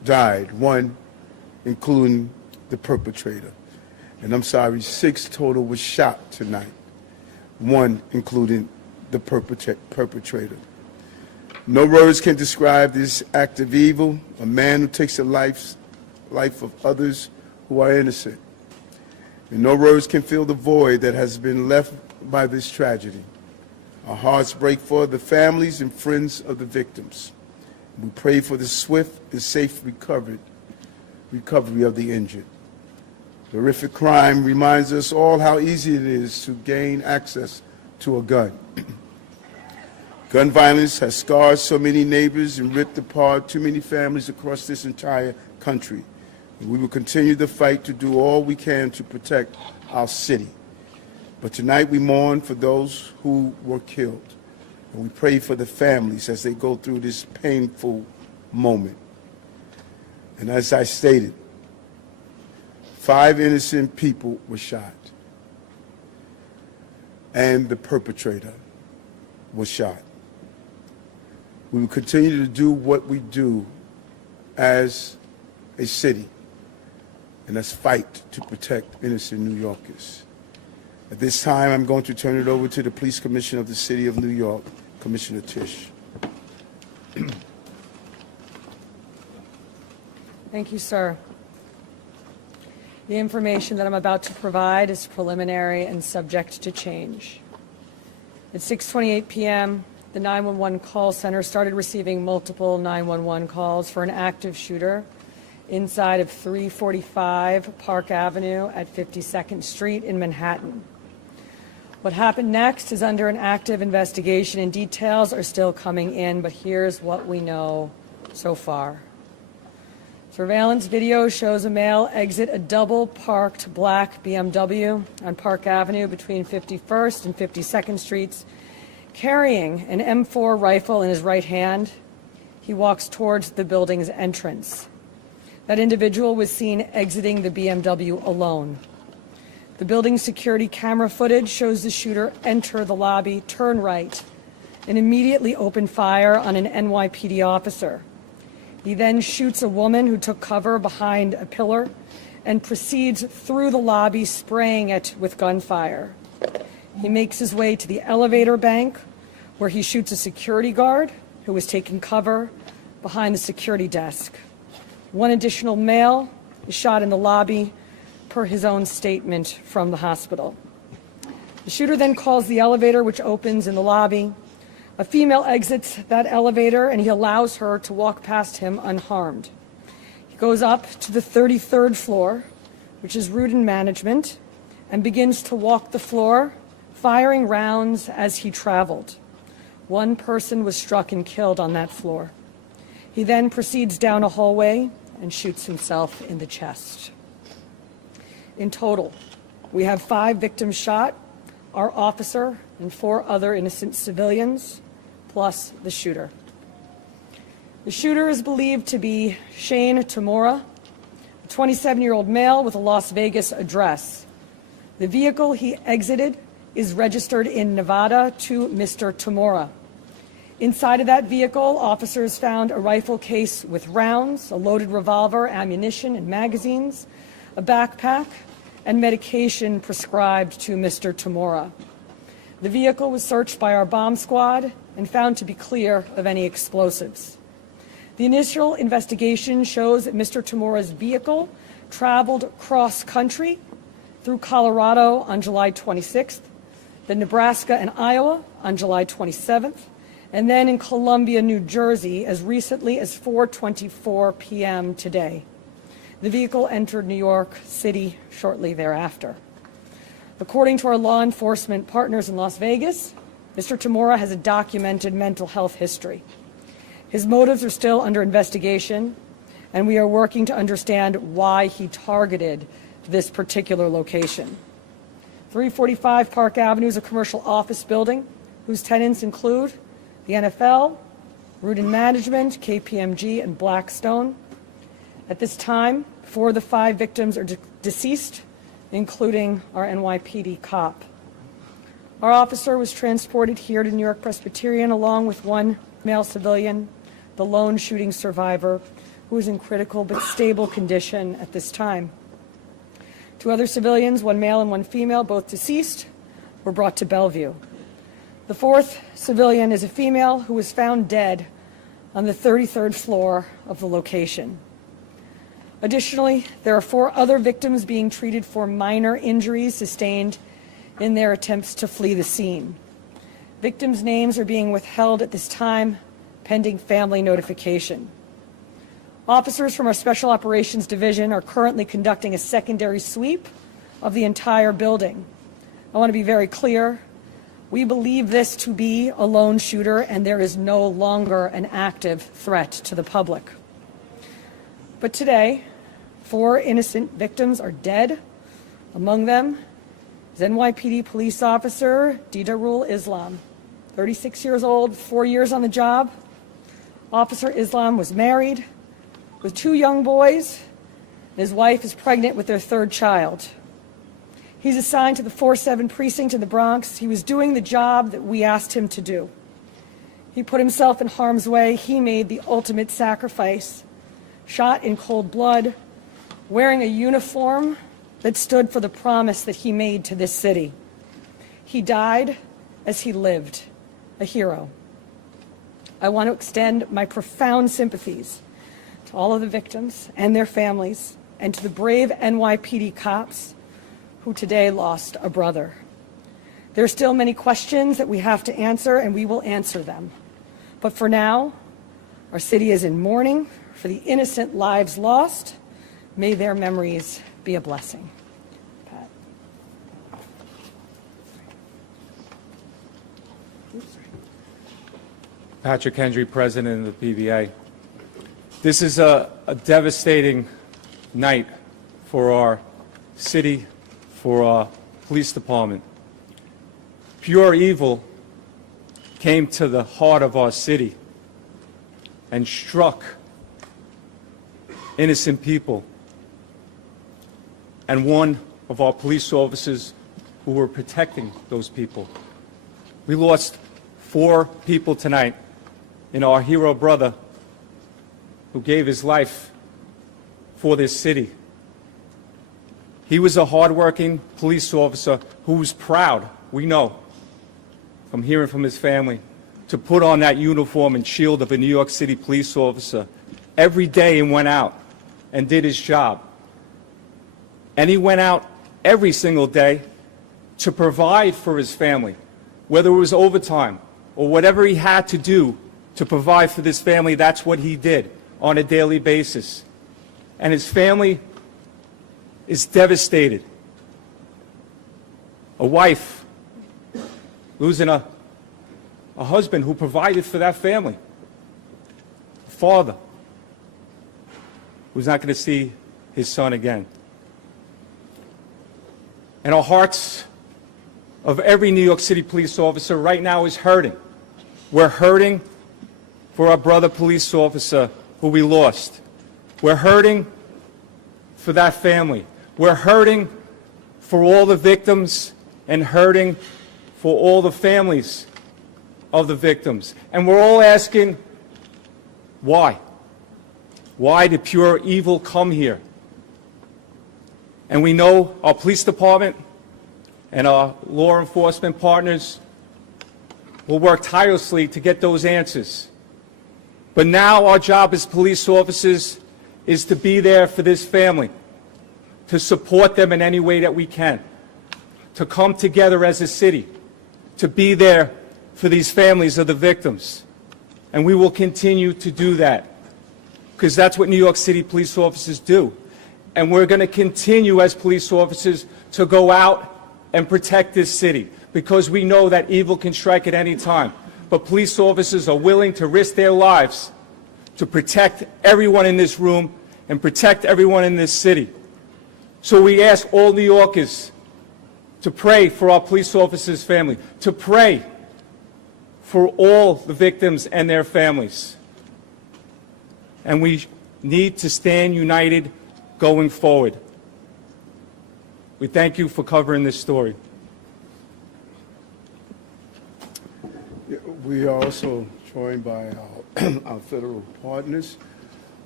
died, one including the perpetrator. And I'm sorry, 6 total was shot tonight, one including the perpetrator. No words can describe this act of evil, a man who takes the life of others who are innocent. And no words can fill the void that has been left by this tragedy. Our hearts break for the families and friends of the victims. We pray for the swift and safe recovery of the injured. The horrific crime reminds us all how easy it is to gain access to a gun. Gun violence has scarred so many neighbors and ripped apart too many families across this entire country. We will continue the fight to do all we can to protect our city. But tonight we mourn for those who were killed, and we pray for the families as they go through this painful moment. And as I stated, 5 innocent people were shot, and the perpetrator was shot. We will continue to do what we do as a city, and that's fight to protect innocent New Yorkers. At this time, I'm going to turn it over to the Police Commissioner of the City of New York, Commissioner Tisch. Thank you, sir. The information that I'm about to provide is preliminary and subject to change. At 6:28 p.m., the 911 call center started receiving multiple 911 calls for an active shooter inside of 345 Park Avenue at 52nd Street in Manhattan. What happened next is under an active investigation, and details are still coming in, but here's what we know so far. Surveillance video shows a male exit a double-parked black BMW on Park Avenue between 51st and 52nd Streets, carrying an M4 rifle in his right hand. He walks towards the building's entrance. That individual was seen exiting the BMW alone. The building's security camera footage shows the shooter enter the lobby, turn right, and immediately open fire on an NYPD officer. He then shoots a woman who took cover behind a pillar and proceeds through the lobby, spraying it with gunfire. He makes his way to the elevator bank, where he shoots a security guard who was taking cover behind the security desk. One additional male is shot in the lobby, per his own statement from the hospital. The shooter then calls the elevator, which opens in the lobby. A female exits that elevator, and he allows her to walk past him unharmed. He goes up to the 33rd floor, which is route and management, and begins to walk the floor, firing rounds as he traveled. One person was struck and killed on that floor. He then proceeds down a hallway and shoots himself in the chest. In total, we have 5 victims shot, our officer and 4 other innocent civilians, plus the shooter. The shooter is believed to be Shane Tamura, a 27-year-old male with a Las Vegas address. The vehicle he exited is registered in Nevada to Mr. Tamura. Inside of that vehicle, officers found a rifle case with rounds, a loaded revolver, ammunition, and magazines, a backpack, and medication prescribed to Mr. Tamura. The vehicle was searched by our bomb squad and found to be clear of any explosives. The initial investigation shows that Mr. Tamura's vehicle traveled cross-country through Colorado on July 26th, then Nebraska and Iowa on July 27th, and then in Columbia, New Jersey, as recently as 4:24 p.m. today. The vehicle entered New York City shortly thereafter. According to our law enforcement partners in Las Vegas, Mr. Tamura has a documented mental health history. His motives are still under investigation, and we are working to understand why he targeted this particular location. 345 Park Avenue is a commercial office building whose tenants include the NFL, Root and Management, KPMG, and Blackstone. At this time, 4 of the 5 victims are deceased, including our NYPD cop. Our officer was transported here to New York Presbyterian along with 1 male civilian, the lone shooting survivor, who is in critical but stable condition at this time. 2 other civilians, 1 male and 1 female, both deceased, were brought to Bellevue. The 4th civilian is a female who was found dead on the 33rd floor of the location. Additionally, there are 4 other victims being treated for minor injuries sustained in their attempts to flee the scene. Victims' names are being withheld at this time, pending family notification. Officers from our Special Operations Division are currently conducting a secondary sweep of the entire building. I want to be very clear. We believe this to be a lone shooter, and there is no longer an active threat to the public. But today, 4 innocent victims are dead. Among them is NYPD police officer Didarul Islam, 36 years old, 4 years on the job. Officer Islam was married with 2 young boys, and his wife is pregnant with their 3rd child. He's assigned to the 4-7 precinct in the Bronx. He was doing the job that we asked him to do. He put himself in harm's way. He made the ultimate sacrifice, shot in cold blood, wearing a uniform that stood for the promise that he made to this city. He died as he lived, a hero. I want to extend my profound sympathies to all of the victims and their families, and to the brave NYPD cops who today lost a brother. There are still many questions that we have to answer, and we will answer them. But for now, our city is in mourning for the innocent lives lost. May their memories be a blessing. Pat. Patrick Hendry, President of the PVA. This is a devastating night for our city, for our police department. Pure evil came to the heart of our city and struck innocent people. And one of our police officers who were protecting those people. We lost 4 people tonight in our hero brother who gave his life for this city. He was a hardworking police officer who was proud, we know, from hearing from his family, to put on that uniform and shield of a New York City police officer every day and went out and did his job. And he went out every single day to provide for his family, whether it was overtime or whatever he had to do to provide for this family. That's what he did on a daily basis. And his family is devastated. A wife losing a husband who provided for that family. A father who's not going to see his son again. And our hearts of every New York City police officer right now is hurting. We're hurting for our brother police officer who we lost. We're hurting for that family. We're hurting for all the victims and hurting for all the families of the victims. And we're all asking, why? Why did pure evil come here? And we know our police department and our law enforcement partners will work tirelessly to get those answers. But now our job as police officers is to be there for this family, to support them in any way that we can, to come together as a city, to be there for these families of the victims. And we will continue to do that, because that's what New York City police officers do. And we're going to continue as police officers to go out and protect this city, because we know that evil can strike at any time. But police officers are willing to risk their lives to protect everyone in this room and protect everyone in this city. So we ask all New Yorkers to pray for our police officers' family, to pray for all the victims and their families. And we need to stand united going forward. We thank you for covering this story. We are also joined by our federal partners.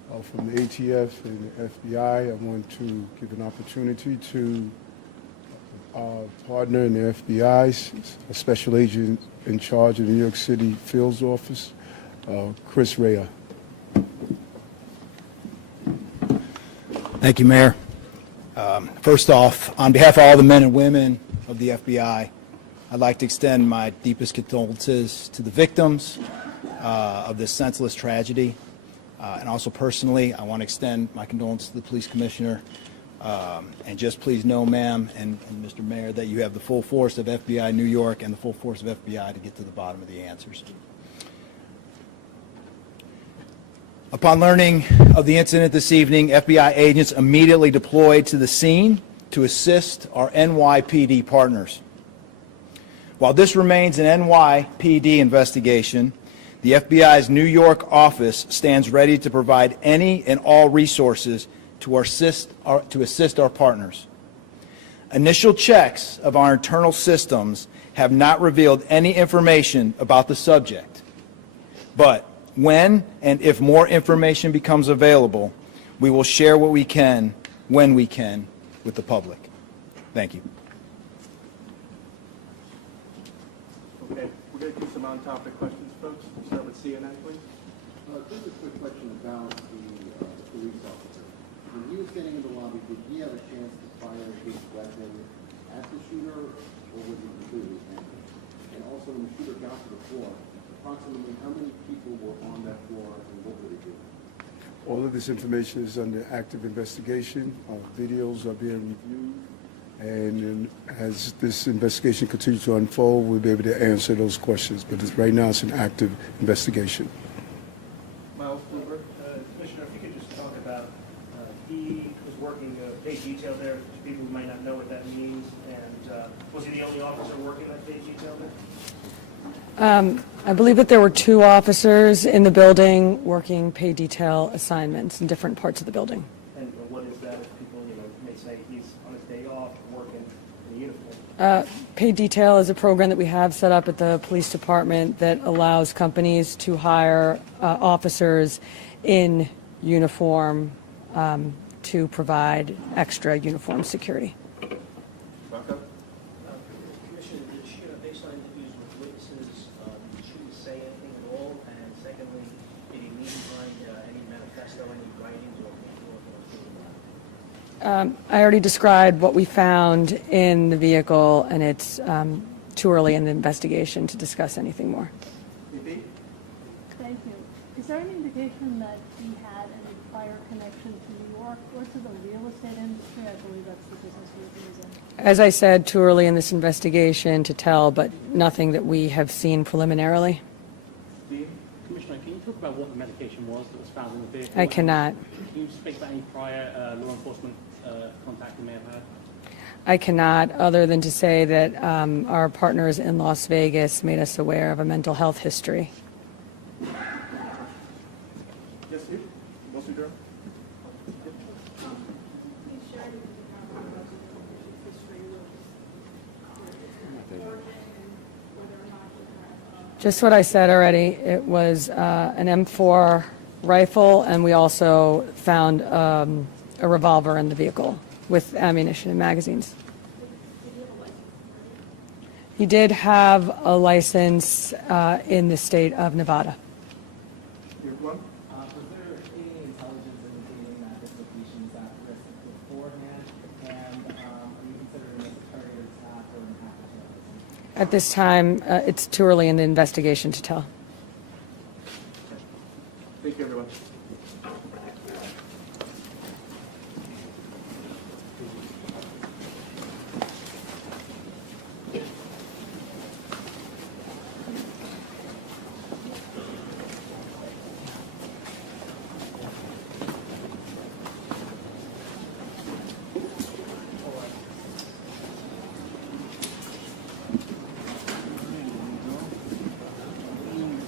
from the ATF and the FBI. I want to give an opportunity to our partner in the FBI, a special agent in charge of the New York City Fields Office, Chris Rea. Thank you, Mayor. First off, on behalf of all the men and women of the FBI, I'd like to extend my deepest condolences to the victims of this senseless tragedy. And also personally, I want to extend my condolences to the police commissioner. And just please know, ma'am and Mr. Mayor, that you have the full force of FBI New York and the full force of FBI to get to the bottom of the answers. Upon learning of the incident this evening, FBI agents immediately deployed to the scene to assist our NYPD partners. While this remains an NYPD investigation, the FBI's New York office stands ready to provide any and all resources to assist our partners. Initial checks of our internal systems have not revealed any information about the subject, but when and if more information becomes available, we will share what we can, when we can, with the public. Thank you. Okay, we're going to do some on-topic questions, folks. We'll start with CNN, please. Just a quick question about the police officer. When he was getting in the lobby, did he have a chance to fire his weapon at the shooter, or was he completely handled? And also, when the shooter got to the floor, approximately how many people were on that floor, and what were they doing? All of this information is under active investigation. Our videos are being reviewed. And as this investigation continues to unfold, we'll be able to answer those questions. But right now, it's an active investigation. Miles Kluber. Commissioner, if you could just talk about, he was working day detail there, for people who might not know what that means, and was he the only officer working that day detail there? I believe that there were 2 officers in the building working pay detail assignments in different parts of the building. And what is that if people, may say he's on his day off working in a uniform? Pay detail is a program that we have set up at the police department that allows companies to hire officers in uniform to provide extra uniform security. Rocco? Commissioner, did she, based on interviews with witnesses, did she say anything at all? And secondly, did he leave behind any manifesto, any writings or paperwork? I already described what we found in the vehicle, and it's too early in the investigation to discuss anything more. VP? Thank you. Is there any indication that he had any prior connection to New York or to the real estate industry? I believe that's the business he was in. As I said, too early in this investigation to tell, but nothing that we have seen preliminarily. Dean? Commissioner, can you talk about what the medication was that was found in the vehicle? I cannot. Can you speak about any prior law enforcement contact you may have had? I cannot, other than to say that our partners in Las Vegas made us aware of a mental health history. Yes, you? Mostly Durham? Just what I said already. It was an M4 rifle, and we also found a revolver in the vehicle with ammunition and magazines. He did have a license in the state of Nevada. You have one? Was there any intelligence indicating that this location is at risk beforehand? And are you considering this a terrorist attack or an act of terrorism? At this time, it's too early in the investigation to tell. Thank you, everyone.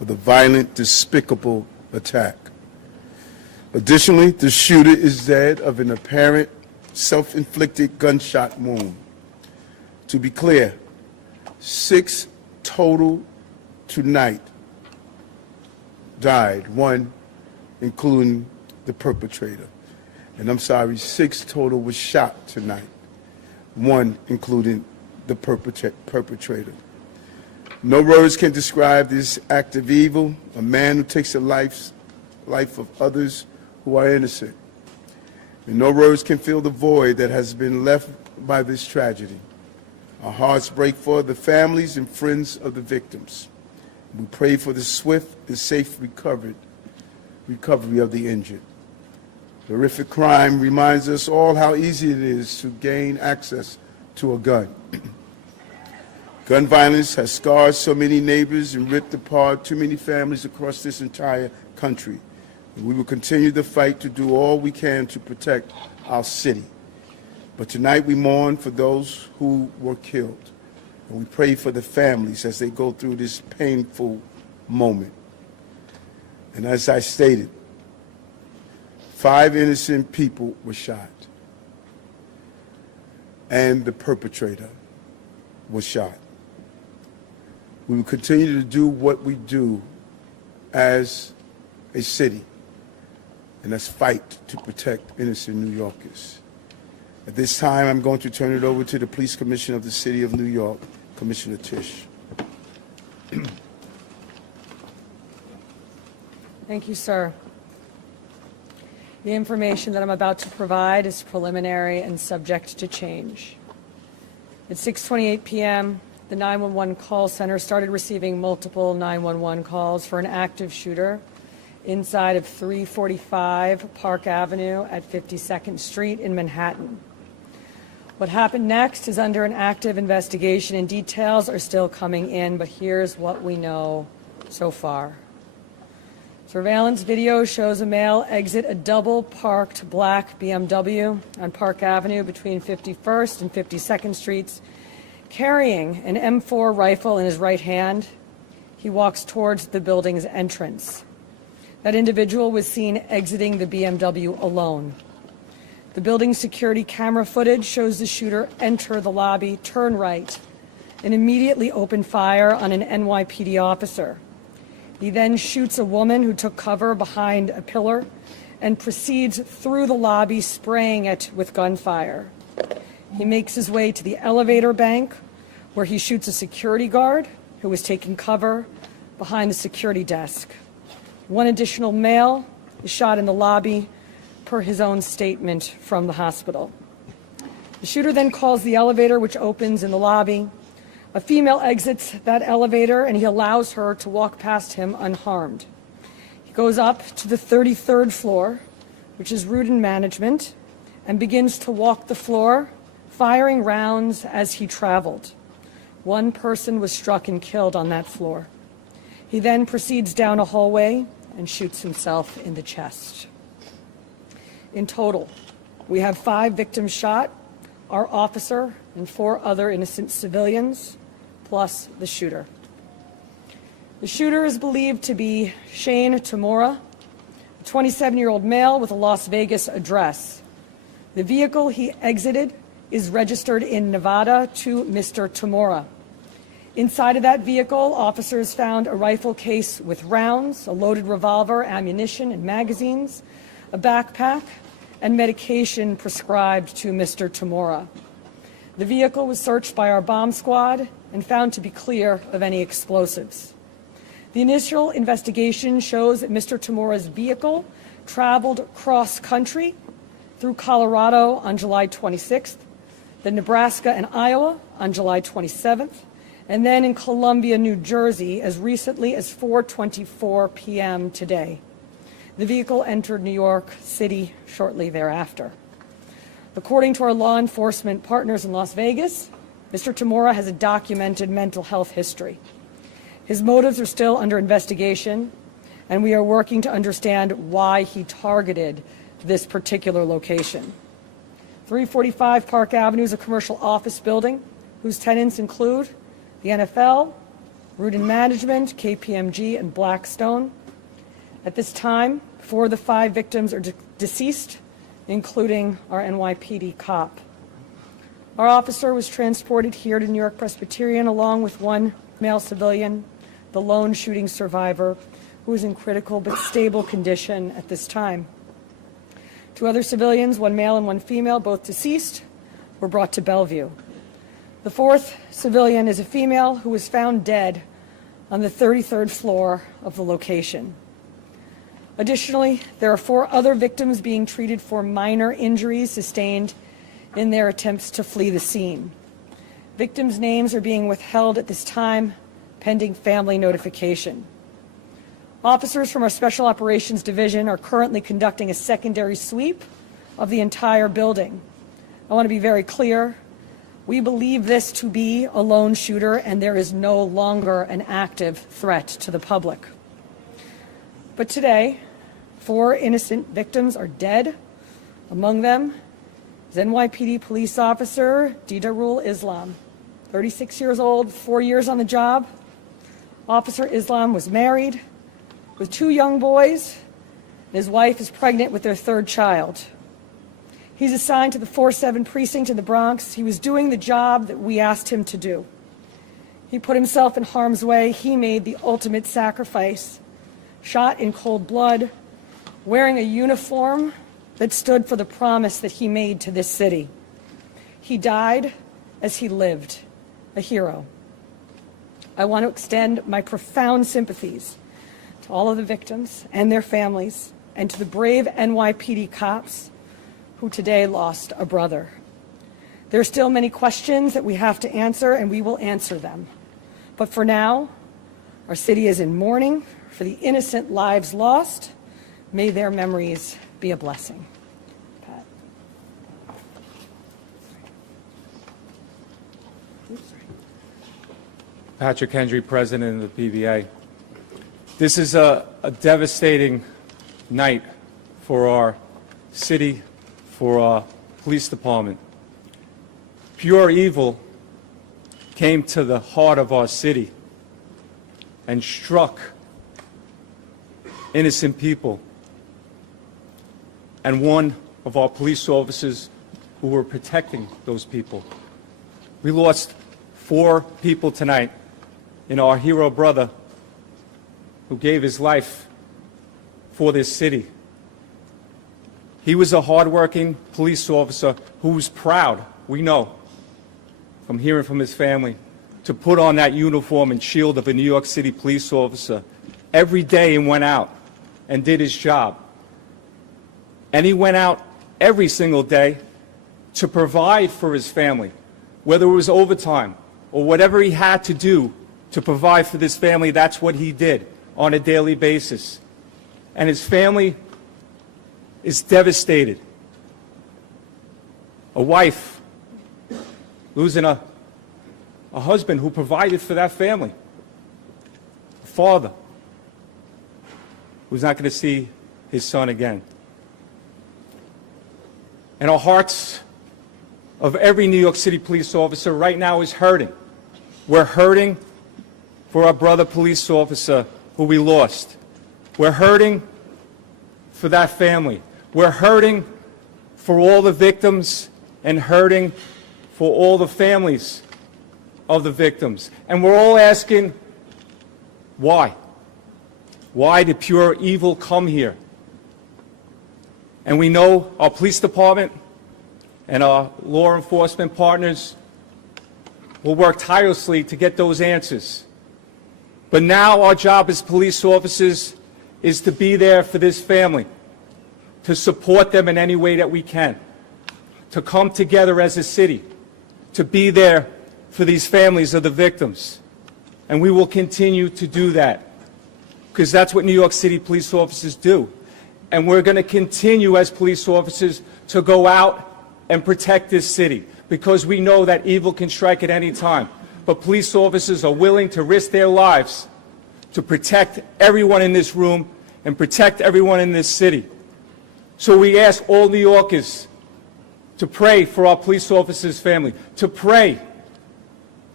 for the violent, despicable attack. Additionally, the shooter is dead of an apparent self-inflicted gunshot wound. To be clear, 6 total tonight died, 1 including the perpetrator. And I'm sorry, 6 total was shot tonight, 1 including the perpetrator. No words can describe this act of evil, a man who takes the life of others who are innocent. And no words can fill the void that has been left by this tragedy. Our hearts break for the families and friends of the victims. We pray for the swift and safe recovery of the injured. The horrific crime reminds us all how easy it is to gain access to a gun. Gun violence has scarred so many neighbors and ripped apart too many families across this entire country. And we will continue the fight to do all we can to protect our city. But tonight we mourn for those who were killed. And we pray for the families as they go through this painful moment. And as I stated, 5 innocent people were shot. And the perpetrator was shot. We will continue to do what we do as a city, and that's fight to protect innocent New Yorkers. At this time, I'm going to turn it over to the Police Commissioner of the City of New York, Commissioner Tisch. Thank you, sir. The information that I'm about to provide is preliminary and subject to change. At 6:28 p.m., the 911 call center started receiving multiple 911 calls for an active shooter inside of 345 Park Avenue at 52nd Street in Manhattan. What happened next is under an active investigation, and details are still coming in, but here's what we know so far. Surveillance video shows a male exit a double-parked black BMW on Park Avenue between 51st and 52nd Streets, carrying an M4 rifle in his right hand. He walks towards the building's entrance. That individual was seen exiting the BMW alone. The building's security camera footage shows the shooter enter the lobby, turn right, and immediately open fire on an NYPD officer. He then shoots a woman who took cover behind a pillar and proceeds through the lobby, spraying it with gunfire. He makes his way to the elevator bank, where he shoots a security guard who was taking cover behind the security desk. 1 additional male is shot in the lobby, per his own statement from the hospital. The shooter then calls the elevator, which opens in the lobby. A female exits that elevator, and he allows her to walk past him unharmed. He goes up to the 33rd floor, which is Rudin Management, and begins to walk the floor, firing rounds as he traveled. 1 person was struck and killed on that floor. He then proceeds down a hallway and shoots himself in the chest. In total, we have 5 victims shot, our officer and 4 other innocent civilians, plus the shooter. The shooter is believed to be Shane Tamura, a 27-year-old male with a Las Vegas address. The vehicle he exited is registered in Nevada to Mr. Tamura. Inside of that vehicle, officers found a rifle case with rounds, a loaded revolver, ammunition, and magazines, a backpack, and medication prescribed to Mr. Tamura. The vehicle was searched by our bomb squad and found to be clear of any explosives. The initial investigation shows that Mr. Tamura's vehicle traveled cross-country through Colorado on July 26th, then Nebraska and Iowa on July 27th, and then in Columbia, New Jersey, as recently as 4:24 p.m. today. The vehicle entered New York City shortly thereafter. According to our law enforcement partners in Las Vegas, Mr. Tamura has a documented mental health history. His motives are still under investigation, and we are working to understand why he targeted this particular location. 345 Park Avenue is a commercial office building whose tenants include the NFL, Rudin Management, KPMG, and Blackstone. At this time, 4 of the 5 victims are deceased, including our NYPD cop. Our officer was transported here to New York Presbyterian along with 1 male civilian, the lone shooting survivor, who is in critical but stable condition at this time. 2 other civilians, 1 male and 1 female, both deceased, were brought to Bellevue. The 4th civilian is a female who was found dead on the 33rd floor of the location. Additionally, there are 4 other victims being treated for minor injuries sustained in their attempts to flee the scene. Victims' names are being withheld at this time, pending family notification. Officers from our Special Operations Division are currently conducting a secondary sweep of the entire building. I want to be very clear. We believe this to be a lone shooter, and there is no longer an active threat to the public. But today, 4 innocent victims are dead. Among them is NYPD police officer Didarul Islam, 36 years old, 4 years on the job. Officer Islam was married with 2 young boys, and his wife is pregnant with their 3rd child. He's assigned to the 4-7 precinct in the Bronx. He was doing the job that we asked him to do. He put himself in harm's way. He made the ultimate sacrifice, shot in cold blood, wearing a uniform that stood for the promise that he made to this city. He died as he lived, a hero. I want to extend my profound sympathies to all of the victims and their families, and to the brave NYPD cops who today lost a brother. There are still many questions that we have to answer, and we will answer them. But for now, our city is in mourning for the innocent lives lost. May their memories be a blessing. Pat. Patrick Hendry, President of the PBA. This is a devastating night for our city, for our police department. Pure evil came to the heart of our city and struck innocent people. And one of our police officers who were protecting those people. We lost 4 people tonight in our hero brother who gave his life for this city. He was a hardworking police officer who was proud, we know, from hearing from his family, to put on that uniform and shield of a New York City police officer every day and went out and did his job. And he went out every single day to provide for his family, whether it was overtime or whatever he had to do to provide for this family. That's what he did on a daily basis. And his family is devastated. A wife losing a husband who provided for that family. A father who's not going to see his son again. And our hearts of every New York City police officer right now is hurting. We're hurting for our brother police officer who we lost. We're hurting for that family. We're hurting for all the victims and hurting for all the families of the victims. And we're all asking, why? Why did pure evil come here? And we know our police department and our law enforcement partners will work tirelessly to get those answers. But now our job as police officers is to be there for this family, to support them in any way that we can, to come together as a city, to be there for these families of the victims. And we will continue to do that, because that's what New York City police officers do. And we're going to continue as police officers to go out and protect this city, because we know that evil can strike at any time. But police officers are willing to risk their lives to protect everyone in this room and protect everyone in this city. So we ask all New Yorkers to pray for our police officers' family, to pray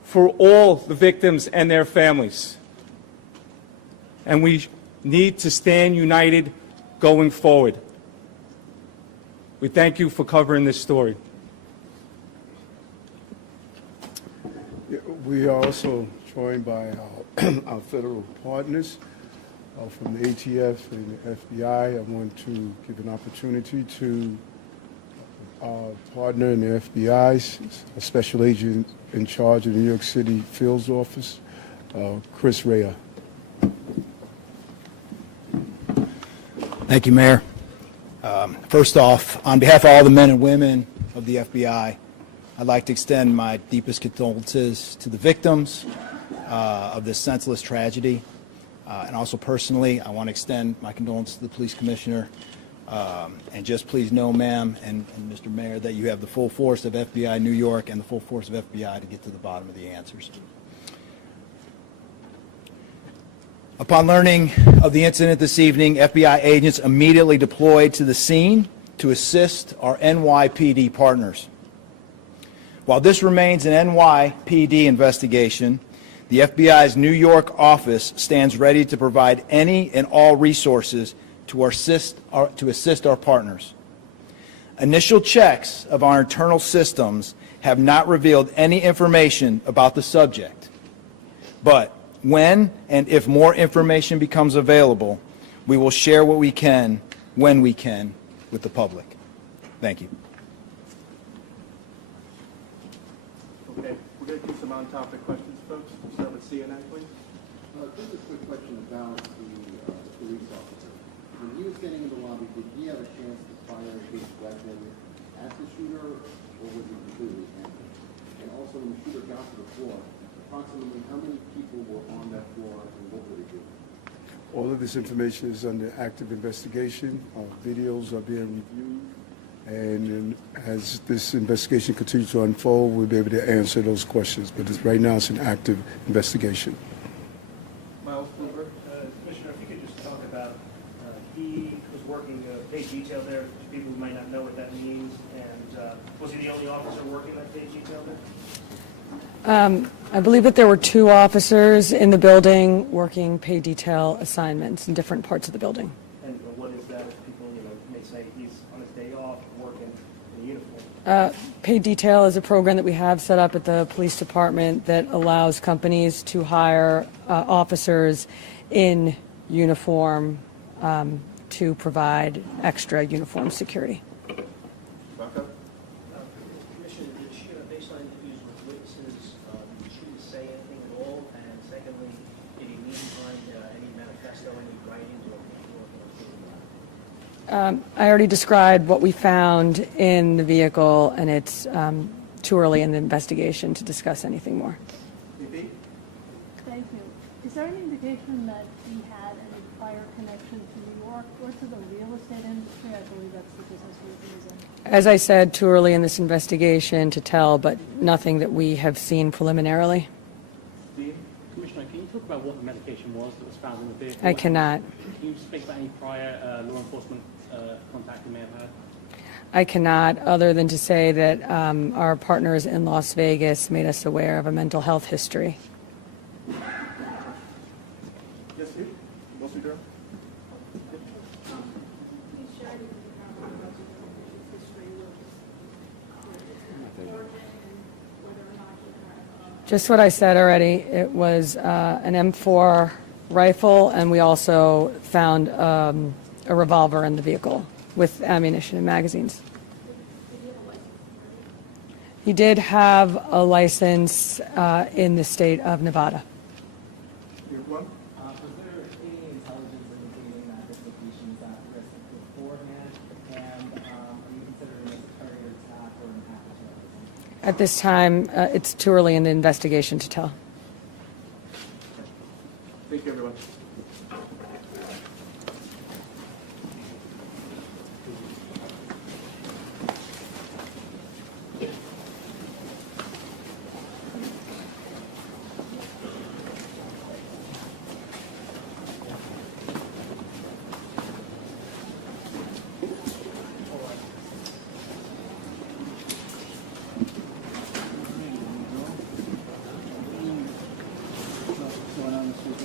for all the victims and their families. And we need to stand united going forward. We thank you for covering this story. We are also joined by our federal partners from the ATF and the FBI. I want to give an opportunity to our partner in the FBI, a special agent in charge of the New York City Fields Office, Chris Rea. Thank you, Mayor. First off, on behalf of all the men and women of the FBI, I'd like to extend my deepest condolences to the victims of this senseless tragedy. And also personally, I want to extend my condolences to the police commissioner. And just please know, ma'am and Mr. Mayor, that you have the full force of FBI New York and the full force of FBI to get to the bottom of the answers. Upon learning of the incident this evening, FBI agents immediately deployed to the scene to assist our NYPD partners. While this remains an NYPD investigation, the FBI's New York office stands ready to provide any and all resources to assist our partners. Initial checks of our internal systems have not revealed any information about the subject, but when and if more information becomes available, we will share what we can, when we can, with the public. Thank you. Okay, we're going to do some on-topic questions, folks. We'll start with CNN, please. Just a quick question about the police officer. When he was getting in the lobby, did he have a chance to fire his weapon at the shooter, or was he completely handled? And also, when the shooter got to the floor, approximately how many people were on that floor, and what were they doing? All of this information is under active investigation. Our videos are being reviewed. And as this investigation continues to unfold, we'll be able to answer those questions. But right now, it's an active investigation. Miles Kluber. Commissioner, if you could just talk about, he was working paid detail there, for people who might not know what that means, and was he the only officer working that paid detail there? I believe that there were 2 officers in the building working paid detail assignments in different parts of the building. And what is that if people, may say he's on his day off working in uniform? Paid detail is a program that we have set up at the police department that allows companies to hire officers in uniform to provide extra uniform security. Rocco. Commissioner, did she, based on interviews with witnesses, did she say anything at all? And secondly, did he leave behind any manifesto, any writings, or I already described what we found in the vehicle, and it's too early in the investigation to discuss anything more. VP. Thank you. Is there any indication that he had any prior connection to New York or to the real estate industry? I believe that's the business he was in. As I said, too early in this investigation to tell, but nothing that we have seen preliminarily. Steve. Commissioner, can you talk about what the medication was that was found in the vehicle? I cannot. Can you speak about any prior law enforcement contact you may have had? I cannot, other than to say that our partners in Las Vegas made us aware of a mental health history. Yes, Steve. Wilson Durham. Just what I said already. It was an M4 rifle, and we also found a revolver in the vehicle with ammunition and magazines. He did have a license in the state of Nevada. You have one. Was there any intelligence indicating that this location was at risk beforehand? And are you considering this a targeted attack or an act of terrorism? At this time, it's too early in the investigation to tell. Thank you, everyone.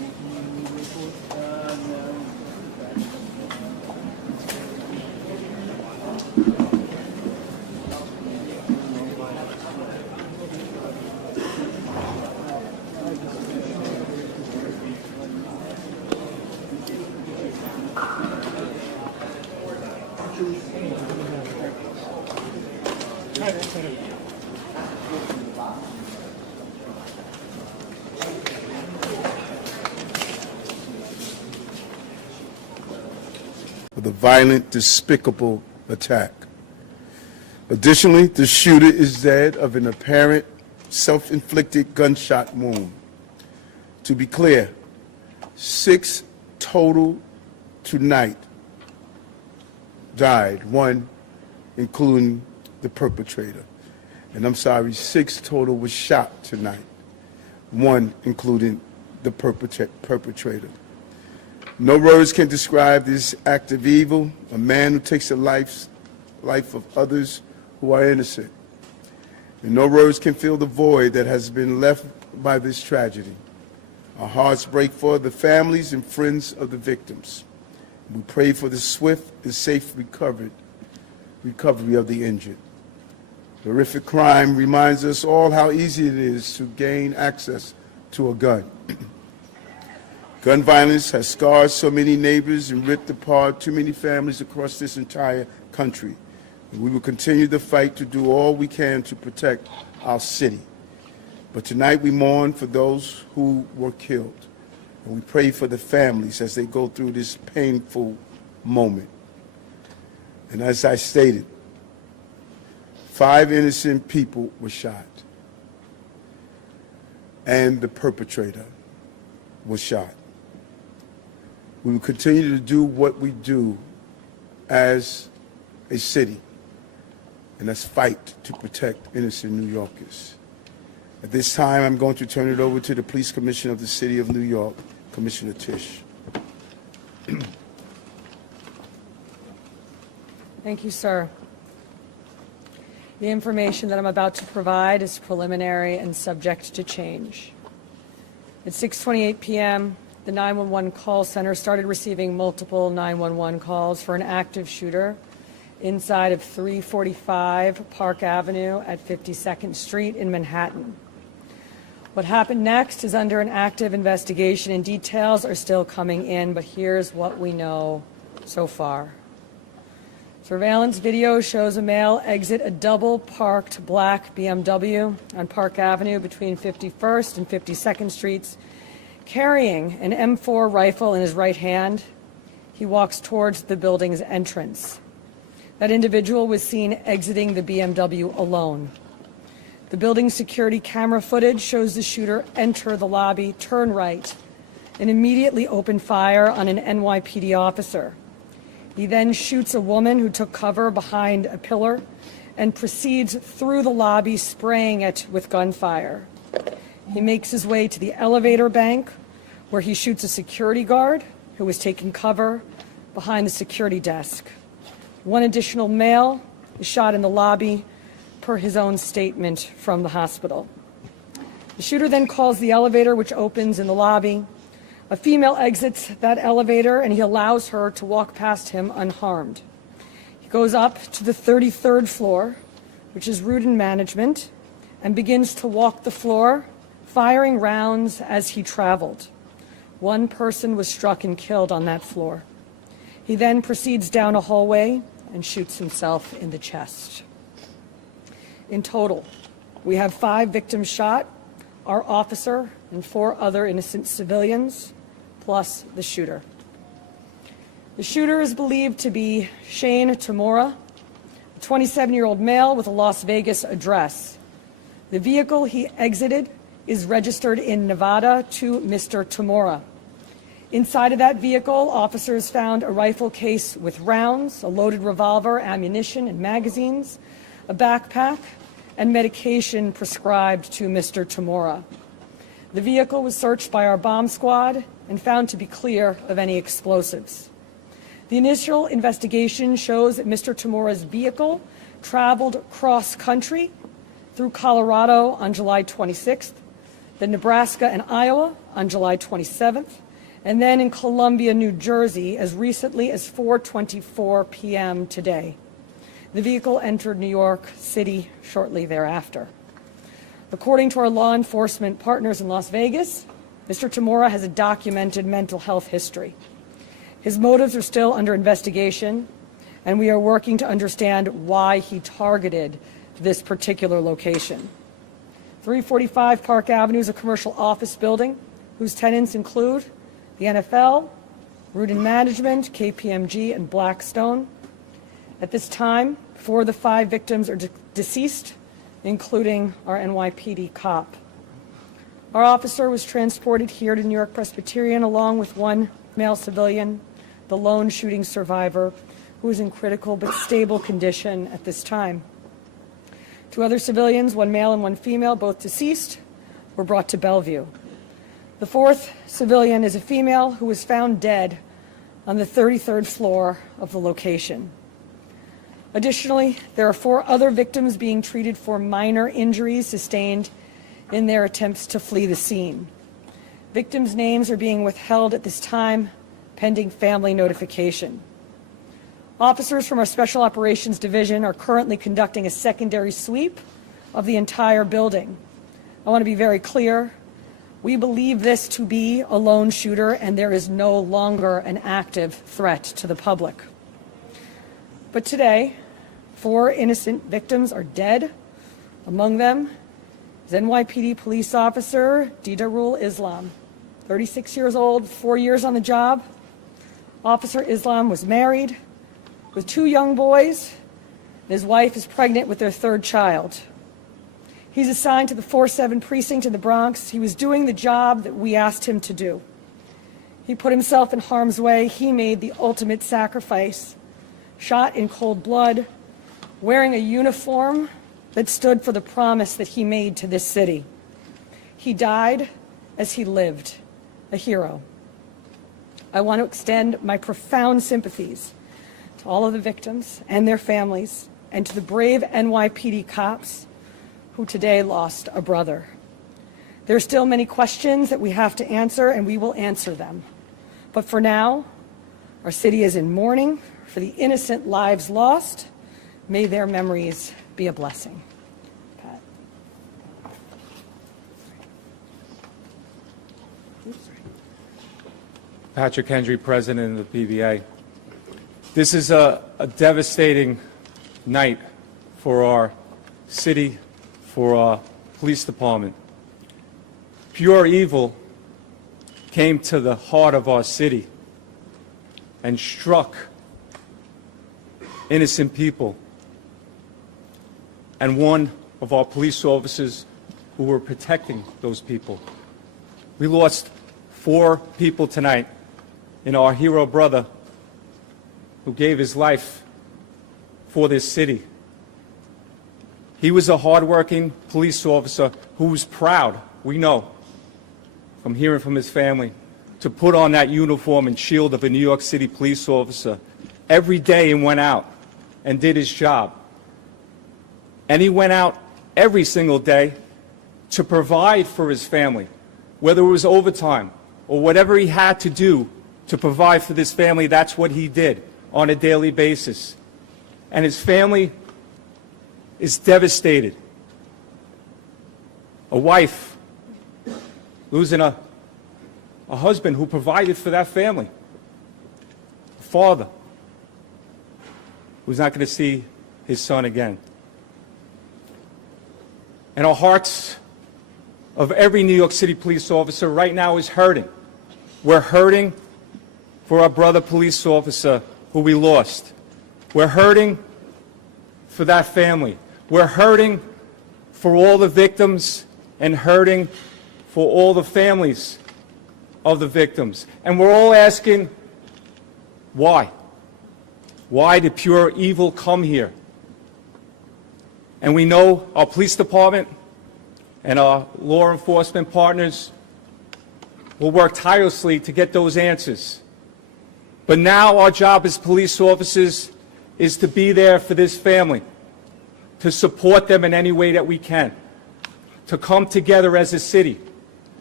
For the violent, despicable attack. Additionally, the shooter is dead of an apparent self-inflicted gunshot wound. To be clear, 6 total tonight died, 1 including the perpetrator. And I'm sorry, 6 total was shot tonight, 1 including the perpetrator. No words can describe this act of evil, a man who takes the life of others who are innocent. And no words can fill the void that has been left by this tragedy. Our hearts break for the families and friends of the victims. We pray for the swift and safe recovery of the injured. The horrific crime reminds us all how easy it is to gain access to a gun. Gun violence has scarred so many neighbors and ripped apart too many families across this entire country. And we will continue the fight to do all we can to protect our city. But tonight we mourn for those who were killed. And we pray for the families as they go through this painful moment. And as I stated, 5 innocent people were shot. And the perpetrator was shot. We will continue to do what we do as a city, and that's fight to protect innocent New Yorkers. At this time, I'm going to turn it over to the Police Commissioner of the City of New York, Commissioner Tisch. Thank you, sir. The information that I'm about to provide is preliminary and subject to change. At 6:28 p.m., the 911 call center started receiving multiple 911 calls for an active shooter inside of 345 Park Avenue at 52nd Street in Manhattan. What happened next is under an active investigation, and details are still coming in, but here's what we know so far. Surveillance video shows a male exit a double-parked black BMW on Park Avenue between 51st and 52nd Streets, carrying an M4 rifle in his right hand. He walks towards the building's entrance. That individual was seen exiting the BMW alone. The building's security camera footage shows the shooter enter the lobby, turn right, and immediately open fire on an NYPD officer. He then shoots a woman who took cover behind a pillar and proceeds through the lobby, spraying it with gunfire. He makes his way to the elevator bank, where he shoots a security guard who was taking cover behind the security desk. One additional male is shot in the lobby, per his own statement from the hospital. The shooter then calls the elevator, which opens in the lobby. A female exits that elevator, and he allows her to walk past him unharmed. He goes up to the 33rd floor, which is route and management, and begins to walk the floor, firing rounds as he traveled. 1 person was struck and killed on that floor. He then proceeds down a hallway and shoots himself in the chest. In total, we have 5 victims shot, our officer and 4 other innocent civilians, plus the shooter. The shooter is believed to be Shane Tamura, a 27-year-old male with a Las Vegas address. The vehicle he exited is registered in Nevada to Mr. Tamura. Inside of that vehicle, officers found a rifle case with rounds, a loaded revolver, ammunition, and magazines, a backpack, and medication prescribed to Mr. Tamura. The vehicle was searched by our bomb squad and found to be clear of any explosives. The initial investigation shows that Mr. Tamura's vehicle traveled cross-country through Colorado on July 26th, then Nebraska and Iowa on July 27th, and then in Columbia, New Jersey, as recently as 4:24 p.m. today. The vehicle entered New York City shortly thereafter. According to our law enforcement partners in Las Vegas, Mr. Tamora has a documented mental health history. His motives are still under investigation, and we are working to understand why he targeted this particular location. 345 Park Avenue is a commercial office building whose tenants include the NFL, Rudin Management, KPMG, and Blackstone. At this time, 4 of the 5 victims are deceased, including our NYPD cop. Our officer was transported here to New York Presbyterian along with 1 male civilian, the lone shooting survivor, who is in critical but stable condition at this time. 2 other civilians, 1 male and 1 female, both deceased, were brought to Bellevue. The 4th civilian is a female who was found dead on the 33rd floor of the location. Additionally, there are 4 other victims being treated for minor injuries sustained in their attempts to flee the scene. Victims' names are being withheld at this time, pending family notification. Officers from our Special Operations Division are currently conducting a secondary sweep of the entire building. I want to be very clear. We believe this to be a lone shooter, and there is no longer an active threat to the public. But today, 4 innocent victims are dead. Among them is NYPD police officer Didarul Islam, 36 years old, 4 years on the job. Officer Islam was married with 2 young boys, and his wife is pregnant with their 3rd child. He's assigned to the 4-7 precinct in the Bronx. He was doing the job that we asked him to do. He put himself in harm's way. He made the ultimate sacrifice, shot in cold blood, wearing a uniform that stood for the promise that he made to this city. He died as he lived, a hero. I want to extend my profound sympathies to all of the victims and their families, and to the brave NYPD cops who today lost a brother. There are still many questions that we have to answer, and we will answer them. But for now, our city is in mourning for the innocent lives lost. May their memories be a blessing. Pat. Patrick Hendry, President of the PBA. This is a devastating night for our city, for our police department. Pure evil came to the heart of our city and struck innocent people and one of our police officers who were protecting those people. We lost 4 people tonight in our hero brother who gave his life for this city. He was a hardworking police officer who was proud, we know, from hearing from his family, to put on that uniform and shield of a New York City police officer every day and went out and did his job. And he went out every single day to provide for his family, whether it was overtime or whatever he had to do to provide for this family. That's what he did on a daily basis. And his family is devastated. A wife losing a husband who provided for that family. A father who's not going to see his son again. And our hearts of every New York City police officer right now is hurting. We're hurting for our brother police officer who we lost. We're hurting for that family. We're hurting for all the victims and hurting for all the families of the victims. And we're all asking, why? Why did pure evil come here? And we know our police department and our law enforcement partners will work tirelessly to get those answers. But now our job as police officers is to be there for this family, to support them in any way that we can, to come together as a city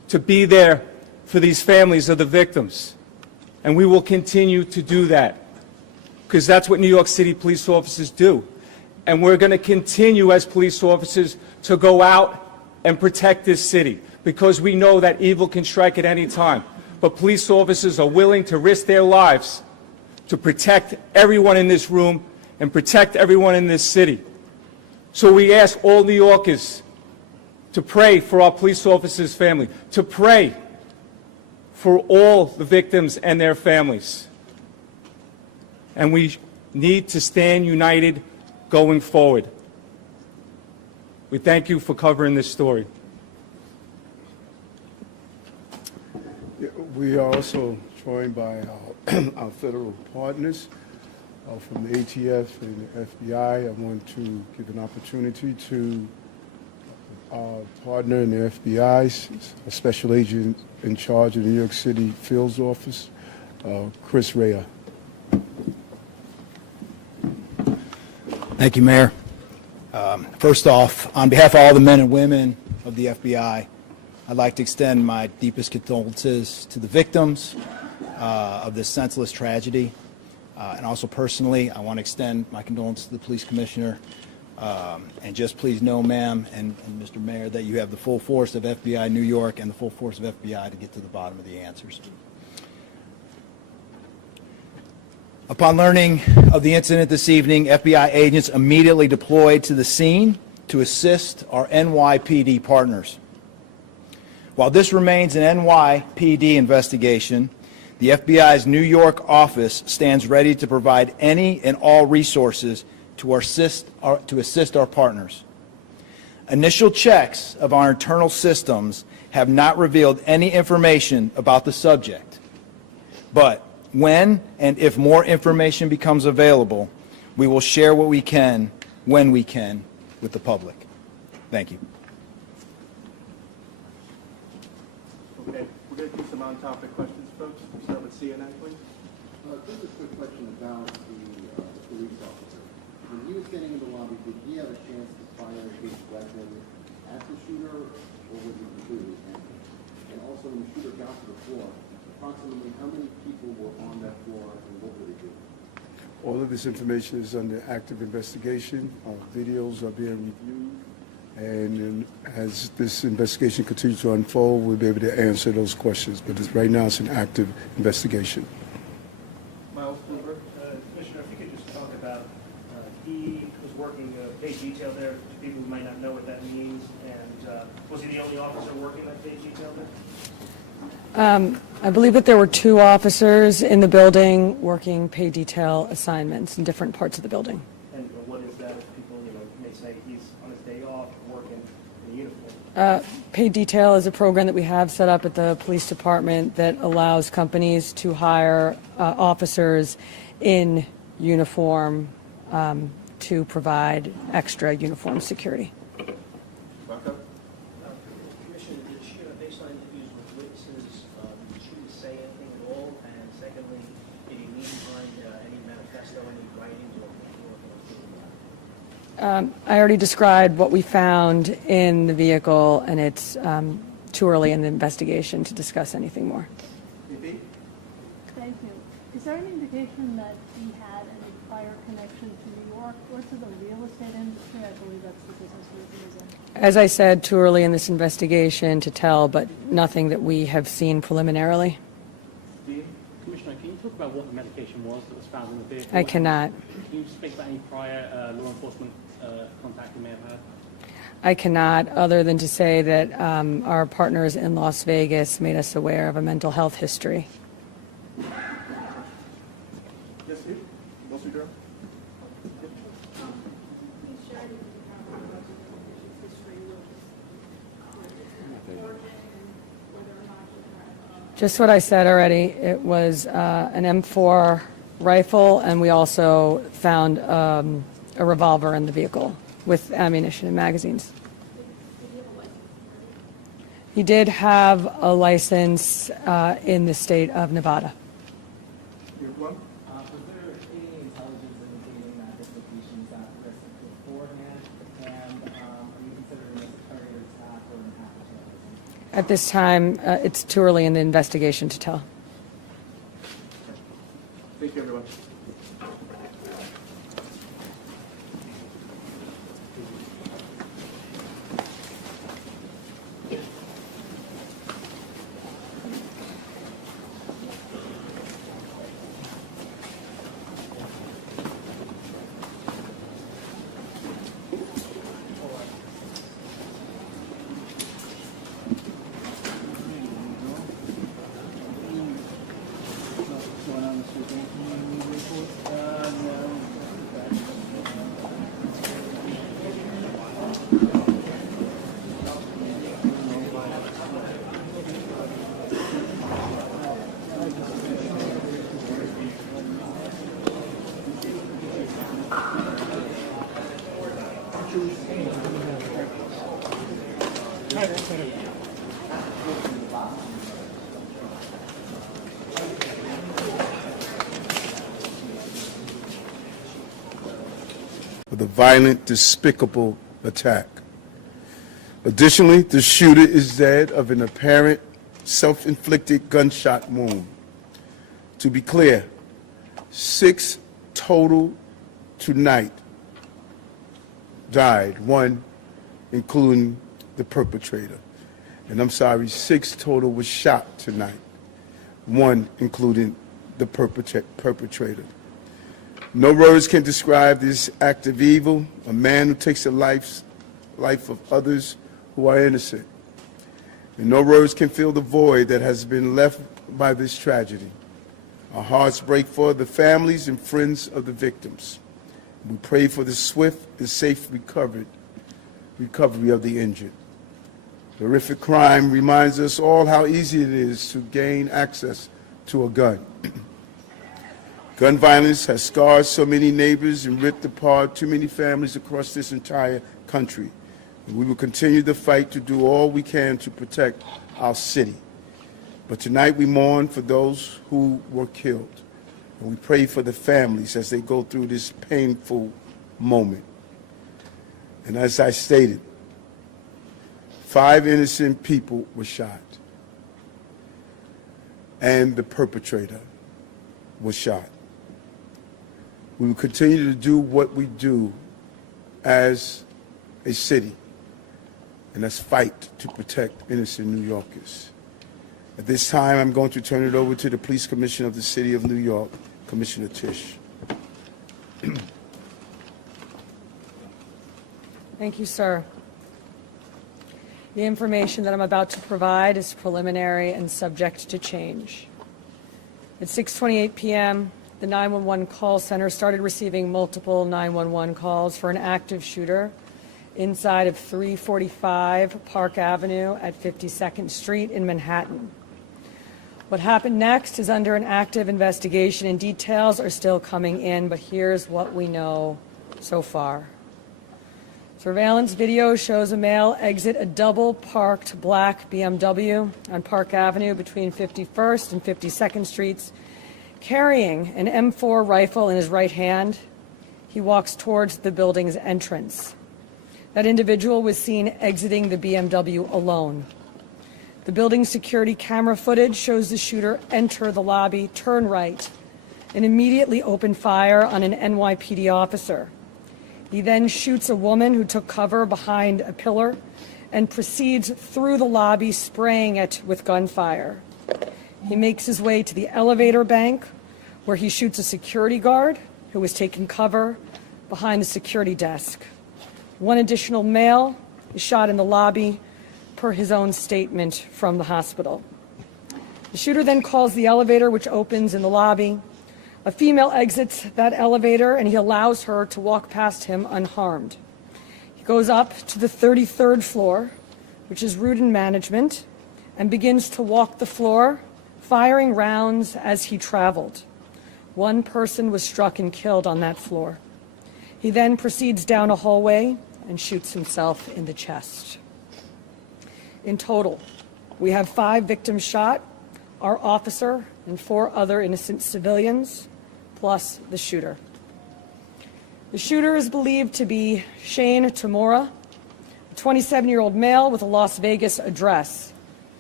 to be there for these families of the victims. And we will continue to do that, because that's what New York City police officers do. And we're going to continue as police officers to go out and protect this city, because we know that evil can strike at any time. But police officers are willing to risk their lives to protect everyone in this room and protect everyone in this city. So we ask all New Yorkers to pray for our police officers' family, to pray for all the victims and their families. And we need to stand united going forward. We thank you for covering this story. We are also joined by our federal partners from the ATF and the FBI. I want to give an opportunity to our partner in the FBI, a special agent in charge of the New York City Fields Office, Chris Rea. Thank you, Mayor. First off, on behalf of all the men and women of the FBI, I'd like to extend my deepest condolences to the victims of this senseless tragedy. And also personally, I want to extend my condolences to the police commissioner. And just please know, ma'am and Mr. Mayor, that you have the full force of FBI New York and the full force of FBI to get to the bottom of the answers. Upon learning of the incident this evening, FBI agents immediately deployed to the scene to assist our NYPD partners. While this remains an NYPD investigation, the FBI's New York office stands ready to provide any and all resources to assist our partners. Initial checks of our internal systems have not revealed any information about the subject. But when and if more information becomes available, we will share what we can, when we can, with the public. Thank you. Okay, we're going to do some on-topic questions, folks. We'll start with CNN, please. Just a quick question about the police officer. When he was getting in the lobby, did he have a chance to fire his weapon at the shooter, or was he completely empty? And also, when the shooter got to the floor, approximately how many people were on that floor, and what were they doing? All of this information is under active investigation. Our videos are being reviewed. And as this investigation continues to unfold, we'll be able to answer those questions. But right now, it's an active investigation. Miles Kluber. Commissioner, if you could just talk about, he was working paid detail there, to people who might not know what that means, and was he the only officer working that paid detail there? I believe that there were 2 officers in the building working pay detail assignments in different parts of the building. And what is that if people, may say he's on his day off working in uniform? Paid detail is a program that we have set up at the police department that allows companies to hire officers in uniform to provide extra uniform security. Rocco? Commissioner, did she, based on interviews with witnesses, did she say anything at all? And secondly, did he leave behind any manifesto, any writings, or I already described what we found in the vehicle, and it's too early in the investigation to discuss anything more. Thank you. Is there any indication that he had any prior connection to New York or to the real estate industry? I believe that's the business he was in. As I said, too early in this investigation to tell, but nothing that we have seen preliminarily. Commissioner, can you talk about what the medication was that was found in the vehicle? I cannot. Can you speak about any prior law enforcement contact you may have had? I cannot, other than to say that our partners in Las Vegas made us aware of a mental health history. Yes, Steve? What's your girl? Just what I said already. It was an M4 rifle, and we also found a revolver in the vehicle with ammunition and magazines. He did have a license in the state of Nevada. You have one? Was there any intelligence indicating that this location is at risk beforehand? And are you considering this a targeted attack or an attack of terrorism? At this time, it's too early in the investigation to tell. Thank you, everyone. With a violent, despicable attack. Additionally, the shooter is dead of an apparent self-inflicted gunshot wound. To be clear, 6 total tonight died, 1 including the perpetrator. And I'm sorry, 6 total was shot tonight, 1 including the perpetrator. No words can describe this act of evil, a man who takes the life of others who are innocent. And no words can fill the void that has been left by this tragedy. Our hearts break for the families and friends of the victims. We pray for the swift and safe recovery of the injured. The horrific crime reminds us all how easy it is to gain access to a gun. Gun violence has scarred so many neighbors and ripped apart too many families across this entire country. And we will continue the fight to do all we can to protect our city. But tonight we mourn for those who were killed. And we pray for the families as they go through this painful moment. And as I stated, 5 innocent people were shot. And the perpetrator was shot. We will continue to do what we do as a city, and that's fight to protect innocent New Yorkers. At this time, I'm going to turn it over to the Police Commissioner of the City of New York, Commissioner Tisch. Thank you, sir. The information that I'm about to provide is preliminary and subject to change. At 6:28 p.m., the 911 call center started receiving multiple 911 calls for an active shooter inside of 345 Park Avenue at 52nd Street in Manhattan. What happened next is under an active investigation, and details are still coming in, but here's what we know so far. Surveillance video shows a male exit a double-parked black BMW on Park Avenue between 51st and 52nd Streets, carrying an M4 rifle in his right hand. He walks towards the building's entrance. That individual was seen exiting the BMW alone. The building's security camera footage shows the shooter enter the lobby, turn right, and immediately open fire on an NYPD officer. He then shoots a woman who took cover behind a pillar and proceeds through the lobby, spraying it with gunfire. He makes his way to the elevator bank, where he shoots a security guard who was taking cover behind the security desk. One additional male is shot in the lobby, per his own statement from the hospital. The shooter then calls the elevator, which opens in the lobby. A female exits that elevator, and he allows her to walk past him unharmed. He goes up to the 33rd floor, which is route and management, and begins to walk the floor, firing rounds as he traveled. One person was struck and killed on that floor. He then proceeds down a hallway and shoots himself in the chest. In total, we have 5 victims shot, our officer and 4 other innocent civilians, plus the shooter. The shooter is believed to be Shane Tamura, a 27-year-old male with a Las Vegas address.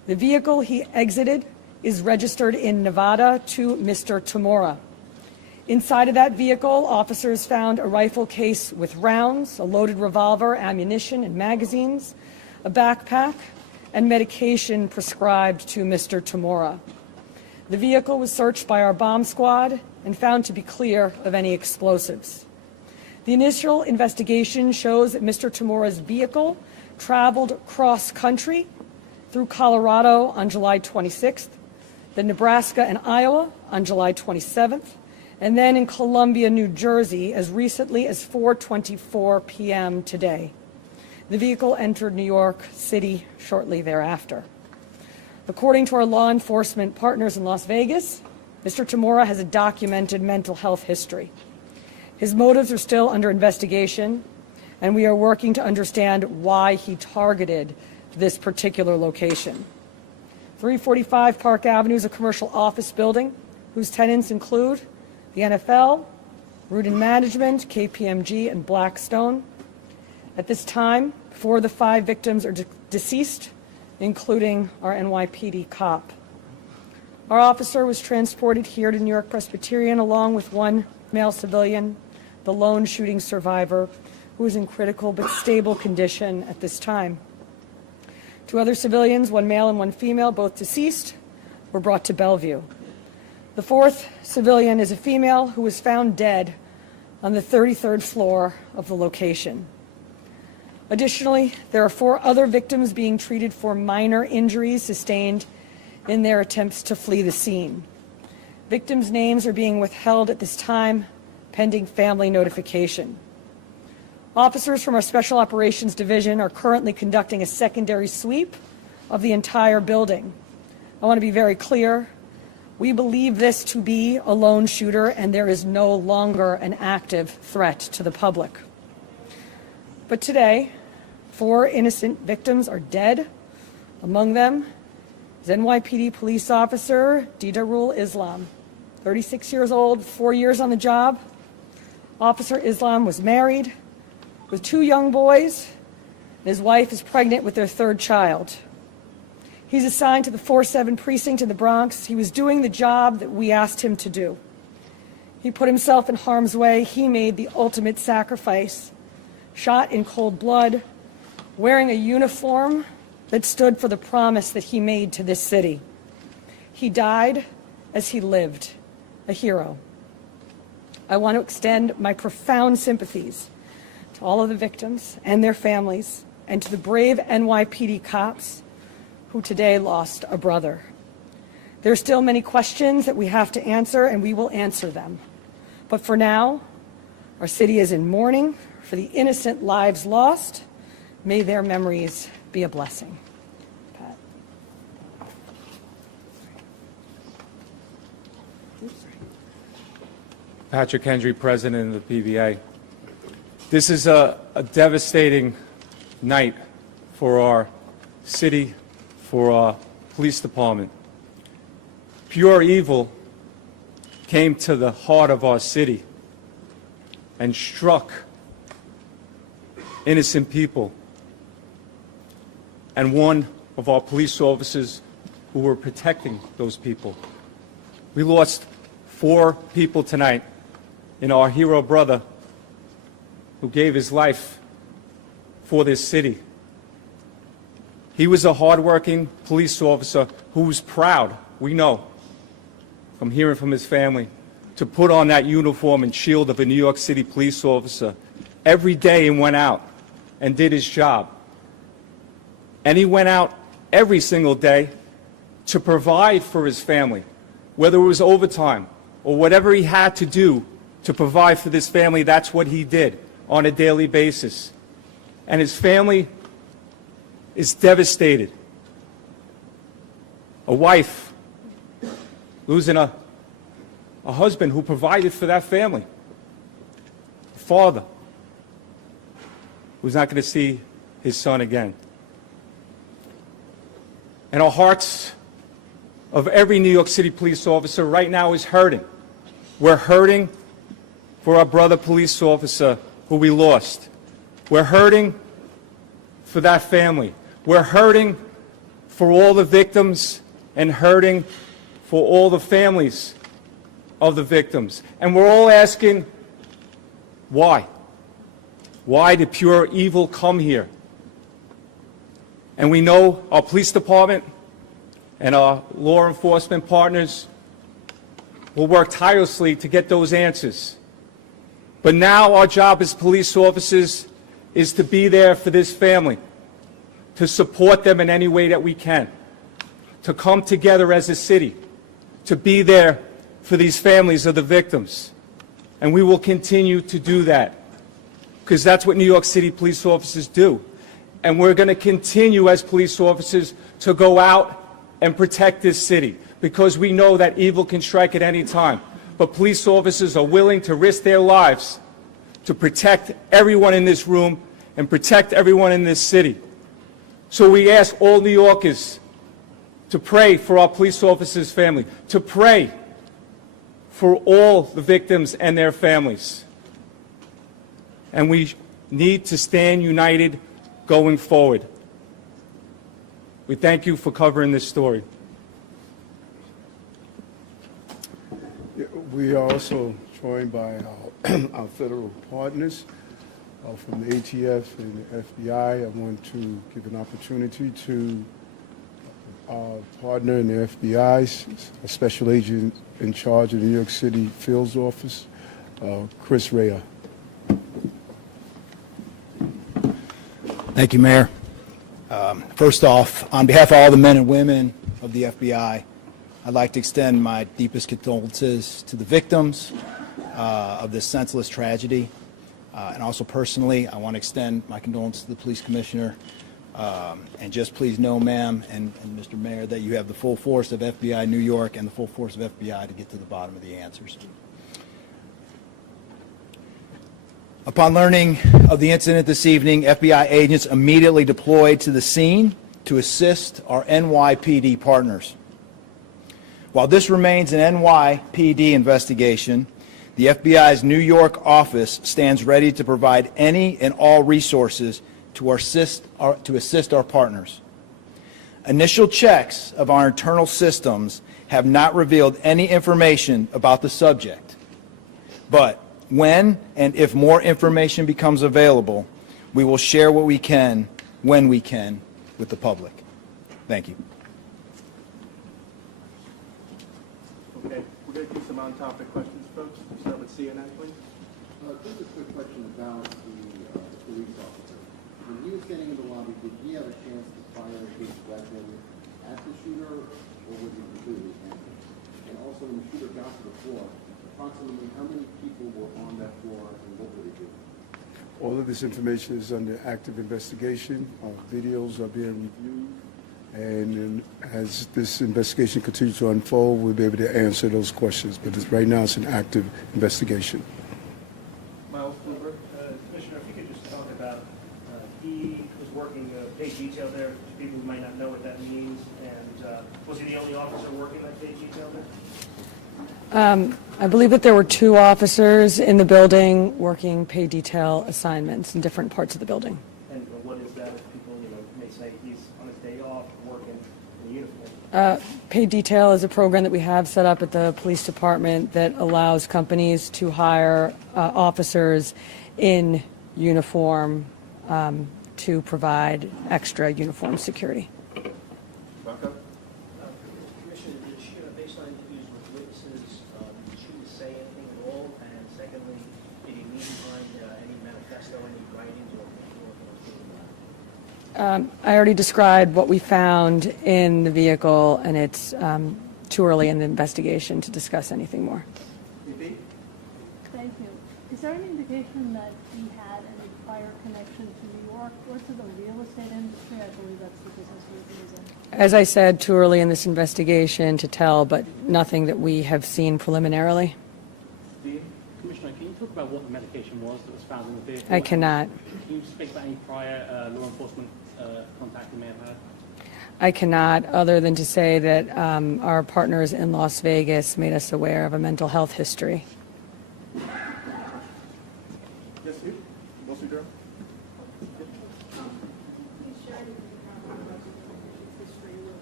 The vehicle he exited is registered in Nevada to Mr. Tamora. Inside of that vehicle, officers found a rifle case with rounds, a loaded revolver, ammunition, and magazines, a backpack, and medication prescribed to Mr. Tamora. The vehicle was searched by our bomb squad and found to be clear of any explosives. The initial investigation shows that Mr. Tamora's vehicle traveled cross-country through Colorado on July 26th, then Nebraska and Iowa on July 27th, and then in Columbia, New Jersey, as recently as 4:24 p.m. today. The vehicle entered New York City shortly thereafter. According to our law enforcement partners in Las Vegas, Mr. Tamora has a documented mental health history. His motives are still under investigation, and we are working to understand why he targeted this particular location. 345 Park Avenue is a commercial office building whose tenants include the NFL, Rudin Management, KPMG, and Blackstone. At this time, 4 of the 5 victims are deceased, including our NYPD cop. Our officer was transported here to New York Presbyterian along with 1 male civilian, the lone shooting survivor, who is in critical but stable condition at this time. 2 other civilians, 1 male and 1 female, both deceased, were brought to Bellevue. The 4th civilian is a female who was found dead on the 33rd floor of the location. Additionally, there are 4 other victims being treated for minor injuries sustained in their attempts to flee the scene. Victims' names are being withheld at this time, pending family notification. Officers from our Special Operations Division are currently conducting a secondary sweep of the entire building. I want to be very clear. We believe this to be a lone shooter, and there is no longer an active threat to the public. But today, 4 innocent victims are dead. Among them is NYPD police officer Didarul Islam, 36 years old, 4 years on the job. Officer Islam was married with 2 young boys, and his wife is pregnant with their 3rd child. He's assigned to the 4-7 precinct in the Bronx. He was doing the job that we asked him to do. He put himself in harm's way. He made the ultimate sacrifice, shot in cold blood, wearing a uniform that stood for the promise that he made to this city. He died as he lived, a hero. I want to extend my profound sympathies to all of the victims and their families, and to the brave NYPD cops who today lost a brother. There are still many questions that we have to answer, and we will answer them. But for now, our city is in mourning for the innocent lives lost. May their memories be a blessing. Pat. Patrick Hendry, President of the PBA. This is a devastating night for our city, for our police department. Pure evil came to the heart of our city and struck innocent people and one of our police officers who were protecting those people. We lost 4 people tonight in our hero brother who gave his life for this city. He was a hardworking police officer who was proud, we know, from hearing from his family, to put on that uniform and shield of a New York City police officer every day and went out and did his job. And he went out every single day to provide for his family, whether it was overtime or whatever he had to do to provide for this family. That's what he did on a daily basis. And his family is devastated. A wife losing a husband who provided for that family. A father who's not going to see his son again. And our hearts of every New York City police officer right now is hurting. We're hurting for our brother police officer who we lost. We're hurting for that family. We're hurting for all the victims and hurting for all the families of the victims. And we're all asking, why? Why did pure evil come here? And we know our police department and our law enforcement partners will work tirelessly to get those answers. But now our job as police officers is to be there for this family, to support them in any way that we can, to come together as a city, to be there for these families of the victims. And we will continue to do that, because that's what New York City police officers do. And we're going to continue as police officers to go out and protect this city, because we know that evil can strike at any time. But police officers are willing to risk their lives to protect everyone in this room and protect everyone in this city. So we ask all New Yorkers to pray for our police officers' family, to pray for all the victims and their families. And we need to stand united going forward. We thank you for covering this story. We are also joined by our federal partners from the ATF and the FBI. I want to give an opportunity to our partner in the FBI, a special agent in charge of the New York City Fields Office, Chris Rea. Thank you, Mayor. First off, on behalf of all the men and women of the FBI, I'd like to extend my deepest condolences to the victims of this senseless tragedy. And also personally, I want to extend my condolences to the police commissioner. And just please know, ma'am and Mr. Mayor, that you have the full force of FBI New York and the full force of FBI to get to the bottom of the answers. Upon learning of the incident this evening, FBI agents immediately deployed to the scene to assist our NYPD partners. While this remains an NYPD investigation, the FBI's New York office stands ready to provide any and all resources to assist our partners. Initial checks of our internal systems have not revealed any information about the subject. But when and if more information becomes available, we will share what we can, when we can, with the public. Thank you. Okay, we're going to do some on-topic questions, folks. We'll start with CNN, please. Just a quick question about the police officer. When he was standing in the lobby, did he have a chance to fire his weapon at the shooter, or was he completely handled? And also, when the shooter got to the floor, approximately how many people were on that floor, and what were they doing? All of this information is under active investigation. Our videos are being reviewed. And as this investigation continues to unfold, we'll be able to answer those questions. But right now, it's an active investigation. Miles Kluber. Commissioner, if you could just talk about, he was working day detail there, to people who might not know what that means, and was he the only officer working that day detail there? I believe that there were 2 officers in the building working pay detail assignments in different parts of the building. And what is that if people, may say he's on his day off working in uniform? Paid detail is a program that we have set up at the police department that allows companies to hire officers in uniform to provide extra uniform security. Rocco? Commissioner, did she, based on interviews with witnesses, did she say anything at all? And secondly, did he leave behind any manifesto, any writings, or I already described what we found in the vehicle, and it's too early in the investigation to discuss anything more. Thank you. Is there an indication that he had any prior connection to New York or to the real estate industry? I believe that's the business he was in. As I said, too early in this investigation to tell, but nothing that we have seen preliminarily. Commissioner, can you talk about what the medication was that was found in the vehicle? I cannot. Can you speak about any prior law enforcement contact you may have had? I cannot, other than to say that our partners in Las Vegas made us aware of a mental health history. Yes, you? Mostly Durham? Please share with me history with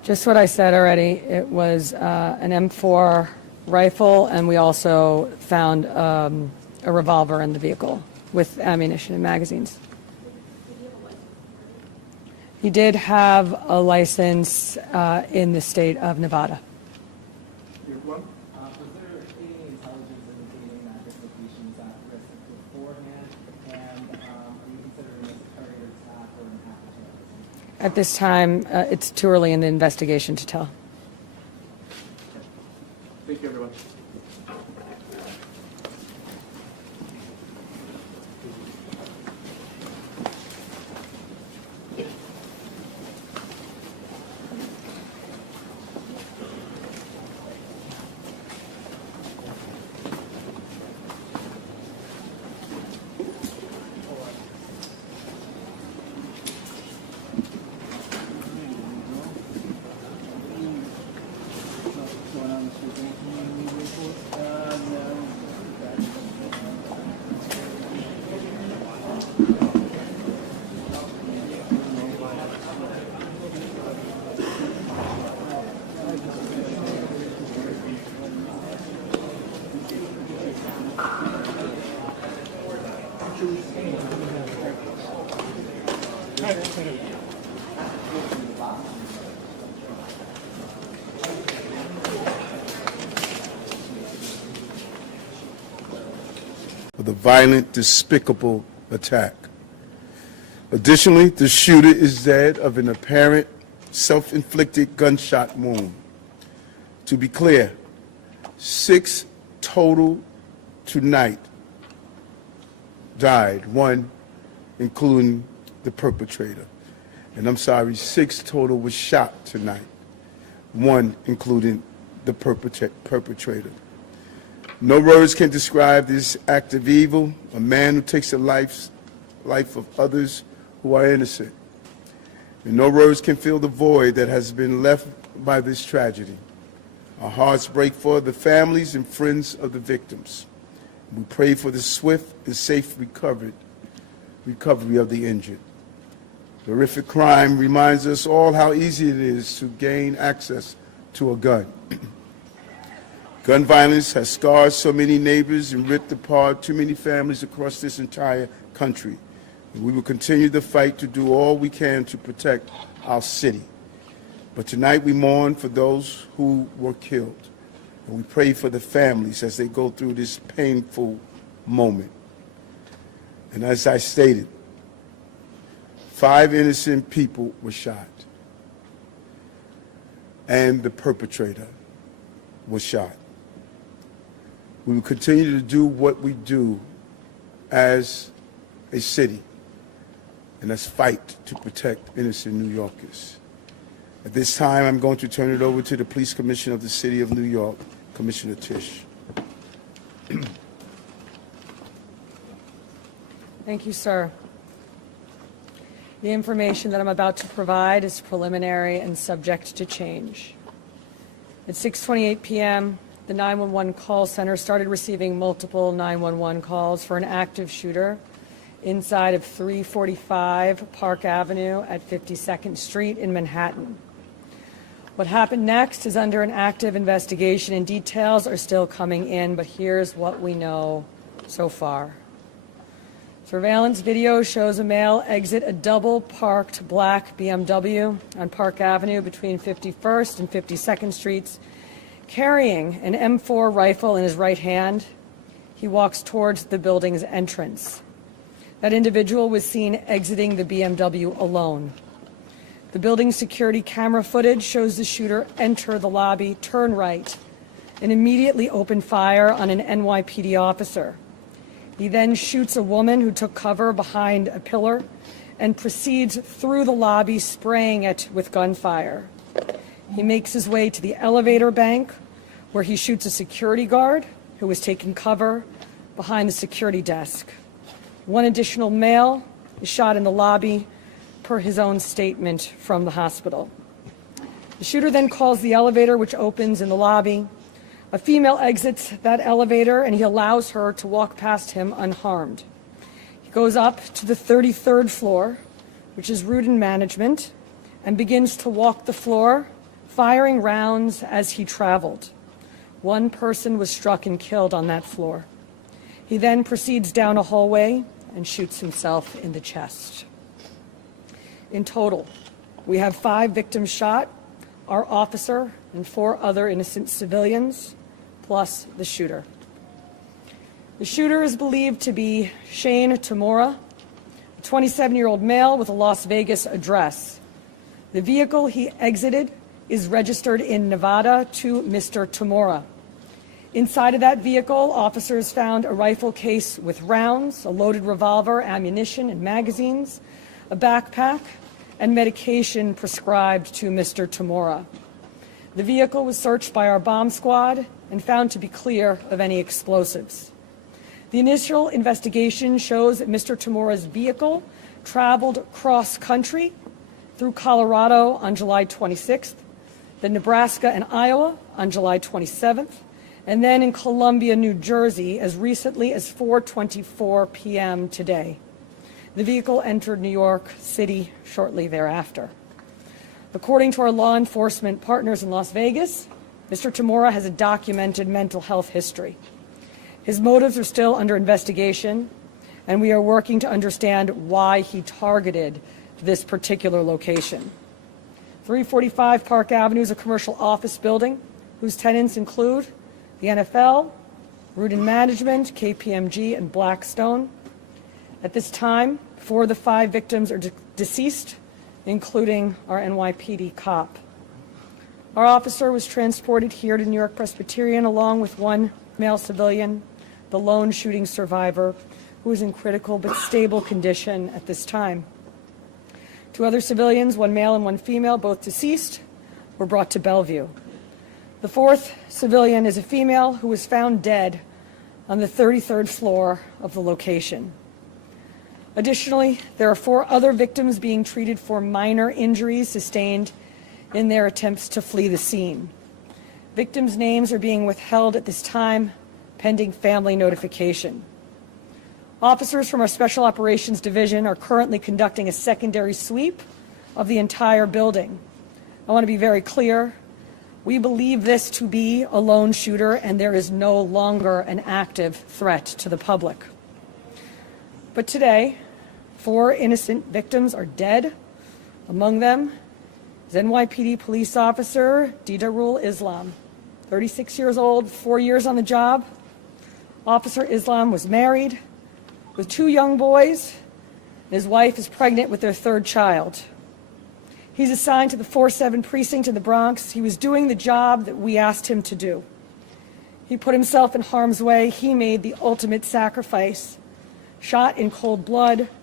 Just what I said already. It was an M4 rifle, and we also found a revolver in the vehicle with ammunition and magazines. He did have a license in the state of Nevada. You have one? Was there any intelligence indicating that this location was at risk beforehand? And are you considering this a targeted attack or an act of terrorism? At this time, it's too early in the investigation to tell. Thank you, everyone. For the violent, despicable attack. Additionally, the shooter is dead of an apparent self-inflicted gunshot wound. To be clear, 6 total tonight died, 1 including the perpetrator. And I'm sorry, 6 total was shot tonight, 1 including the perpetrator. No words can describe this act of evil, a man who takes the life of others who are innocent. And no words can fill the void that has been left by this tragedy. Our hearts break for the families and friends of the victims. We pray for the swift and safe recovery of the injured. The horrific crime reminds us all how easy it is to gain access to a gun. Gun violence has scarred so many neighbors and ripped apart too many families across this entire country. And we will continue the fight to do all we can to protect our city. But tonight we mourn for those who were killed. And we pray for the families as they go through this painful moment. And as I stated, 5 innocent people were shot. And the perpetrator was shot. We will continue to do what we do as a city, and that's fight to protect innocent New Yorkers. At this time, I'm going to turn it over to the Police Commissioner of the City of New York, Commissioner Tisch. Thank you, sir. The information that I'm about to provide is preliminary and subject to change. At 6:28 p.m., the 911 call center started receiving multiple 911 calls for an active shooter inside of 345 Park Avenue at 52nd Street in Manhattan. What happened next is under an active investigation, and details are still coming in, but here's what we know so far. Surveillance video shows a male exit a double-parked black BMW on Park Avenue between 51st and 52nd Streets, carrying an M4 rifle in his right hand. He walks towards the building's entrance. That individual was seen exiting the BMW alone. The building's security camera footage shows the shooter enter the lobby, turn right, and immediately open fire on an NYPD officer. He then shoots a woman who took cover behind a pillar and proceeds through the lobby, spraying it with gunfire. He makes his way to the elevator bank, where he shoots a security guard who was taking cover behind the security desk. One additional male is shot in the lobby, per his own statement from the hospital. The shooter then calls the elevator, which opens in the lobby. A female exits that elevator, and he allows her to walk past him unharmed. He goes up to the 33rd floor, which is route and management, and begins to walk the floor firing rounds as he traveled. One person was struck and killed on that floor. He then proceeds down a hallway and shoots himself in the chest. In total, we have 5 victims shot, our officer and 4 other innocent civilians, plus the shooter. The shooter is believed to be Shane Tamora, a 27-year-old male with a Las Vegas address. The vehicle he exited is registered in Nevada to Mr. Tamora. Inside of that vehicle, officers found a rifle case with rounds, a loaded revolver, ammunition, and magazines, a backpack, and medication prescribed to Mr. Tamora. The vehicle was searched by our bomb squad and found to be clear of any explosives. The initial investigation shows that Mr. Tamora's vehicle traveled cross-country through Colorado on July 26th, then Nebraska and Iowa on July 27th, and then in Columbia, New Jersey, as recently as 4:24 p.m. today. The vehicle entered New York City shortly thereafter. According to our law enforcement partners in Las Vegas, Mr. Tamora has a documented mental health history. His motives are still under investigation, and we are working to understand why he targeted this particular location. 345 Park Avenue is a commercial office building whose tenants include the NFL, Rudin Management, KPMG, and Blackstone. At this time, 4 of the 5 victims are deceased, including our NYPD cop. Our officer was transported here to New York Presbyterian along with 1 male civilian, the lone shooting survivor, who is in critical but stable condition at this time. 2 other civilians, 1 male and 1 female, both deceased, were brought to Bellevue. The 4th civilian is a female who was found dead on the 33rd floor of the location. Additionally, there are 4 other victims being treated for minor injuries sustained in their attempts to flee the scene. Victims' names are being withheld at this time, pending family notification. Officers from our Special Operations Division are currently conducting a secondary sweep of the entire building. I want to be very clear. We believe this to be a lone shooter, and there is no longer an active threat to the public. But today, 4 innocent victims are dead. Among them is NYPD police officer Didarul Islam, 36 years old, 4 years on the job. Officer Islam was married with 2 young boys, and his wife is pregnant with their 3rd child. He's assigned to the 4-7 precinct in the Bronx. He was doing the job that we asked him to do. He put himself in harm's way. He made the ultimate sacrifice, shot in cold blood,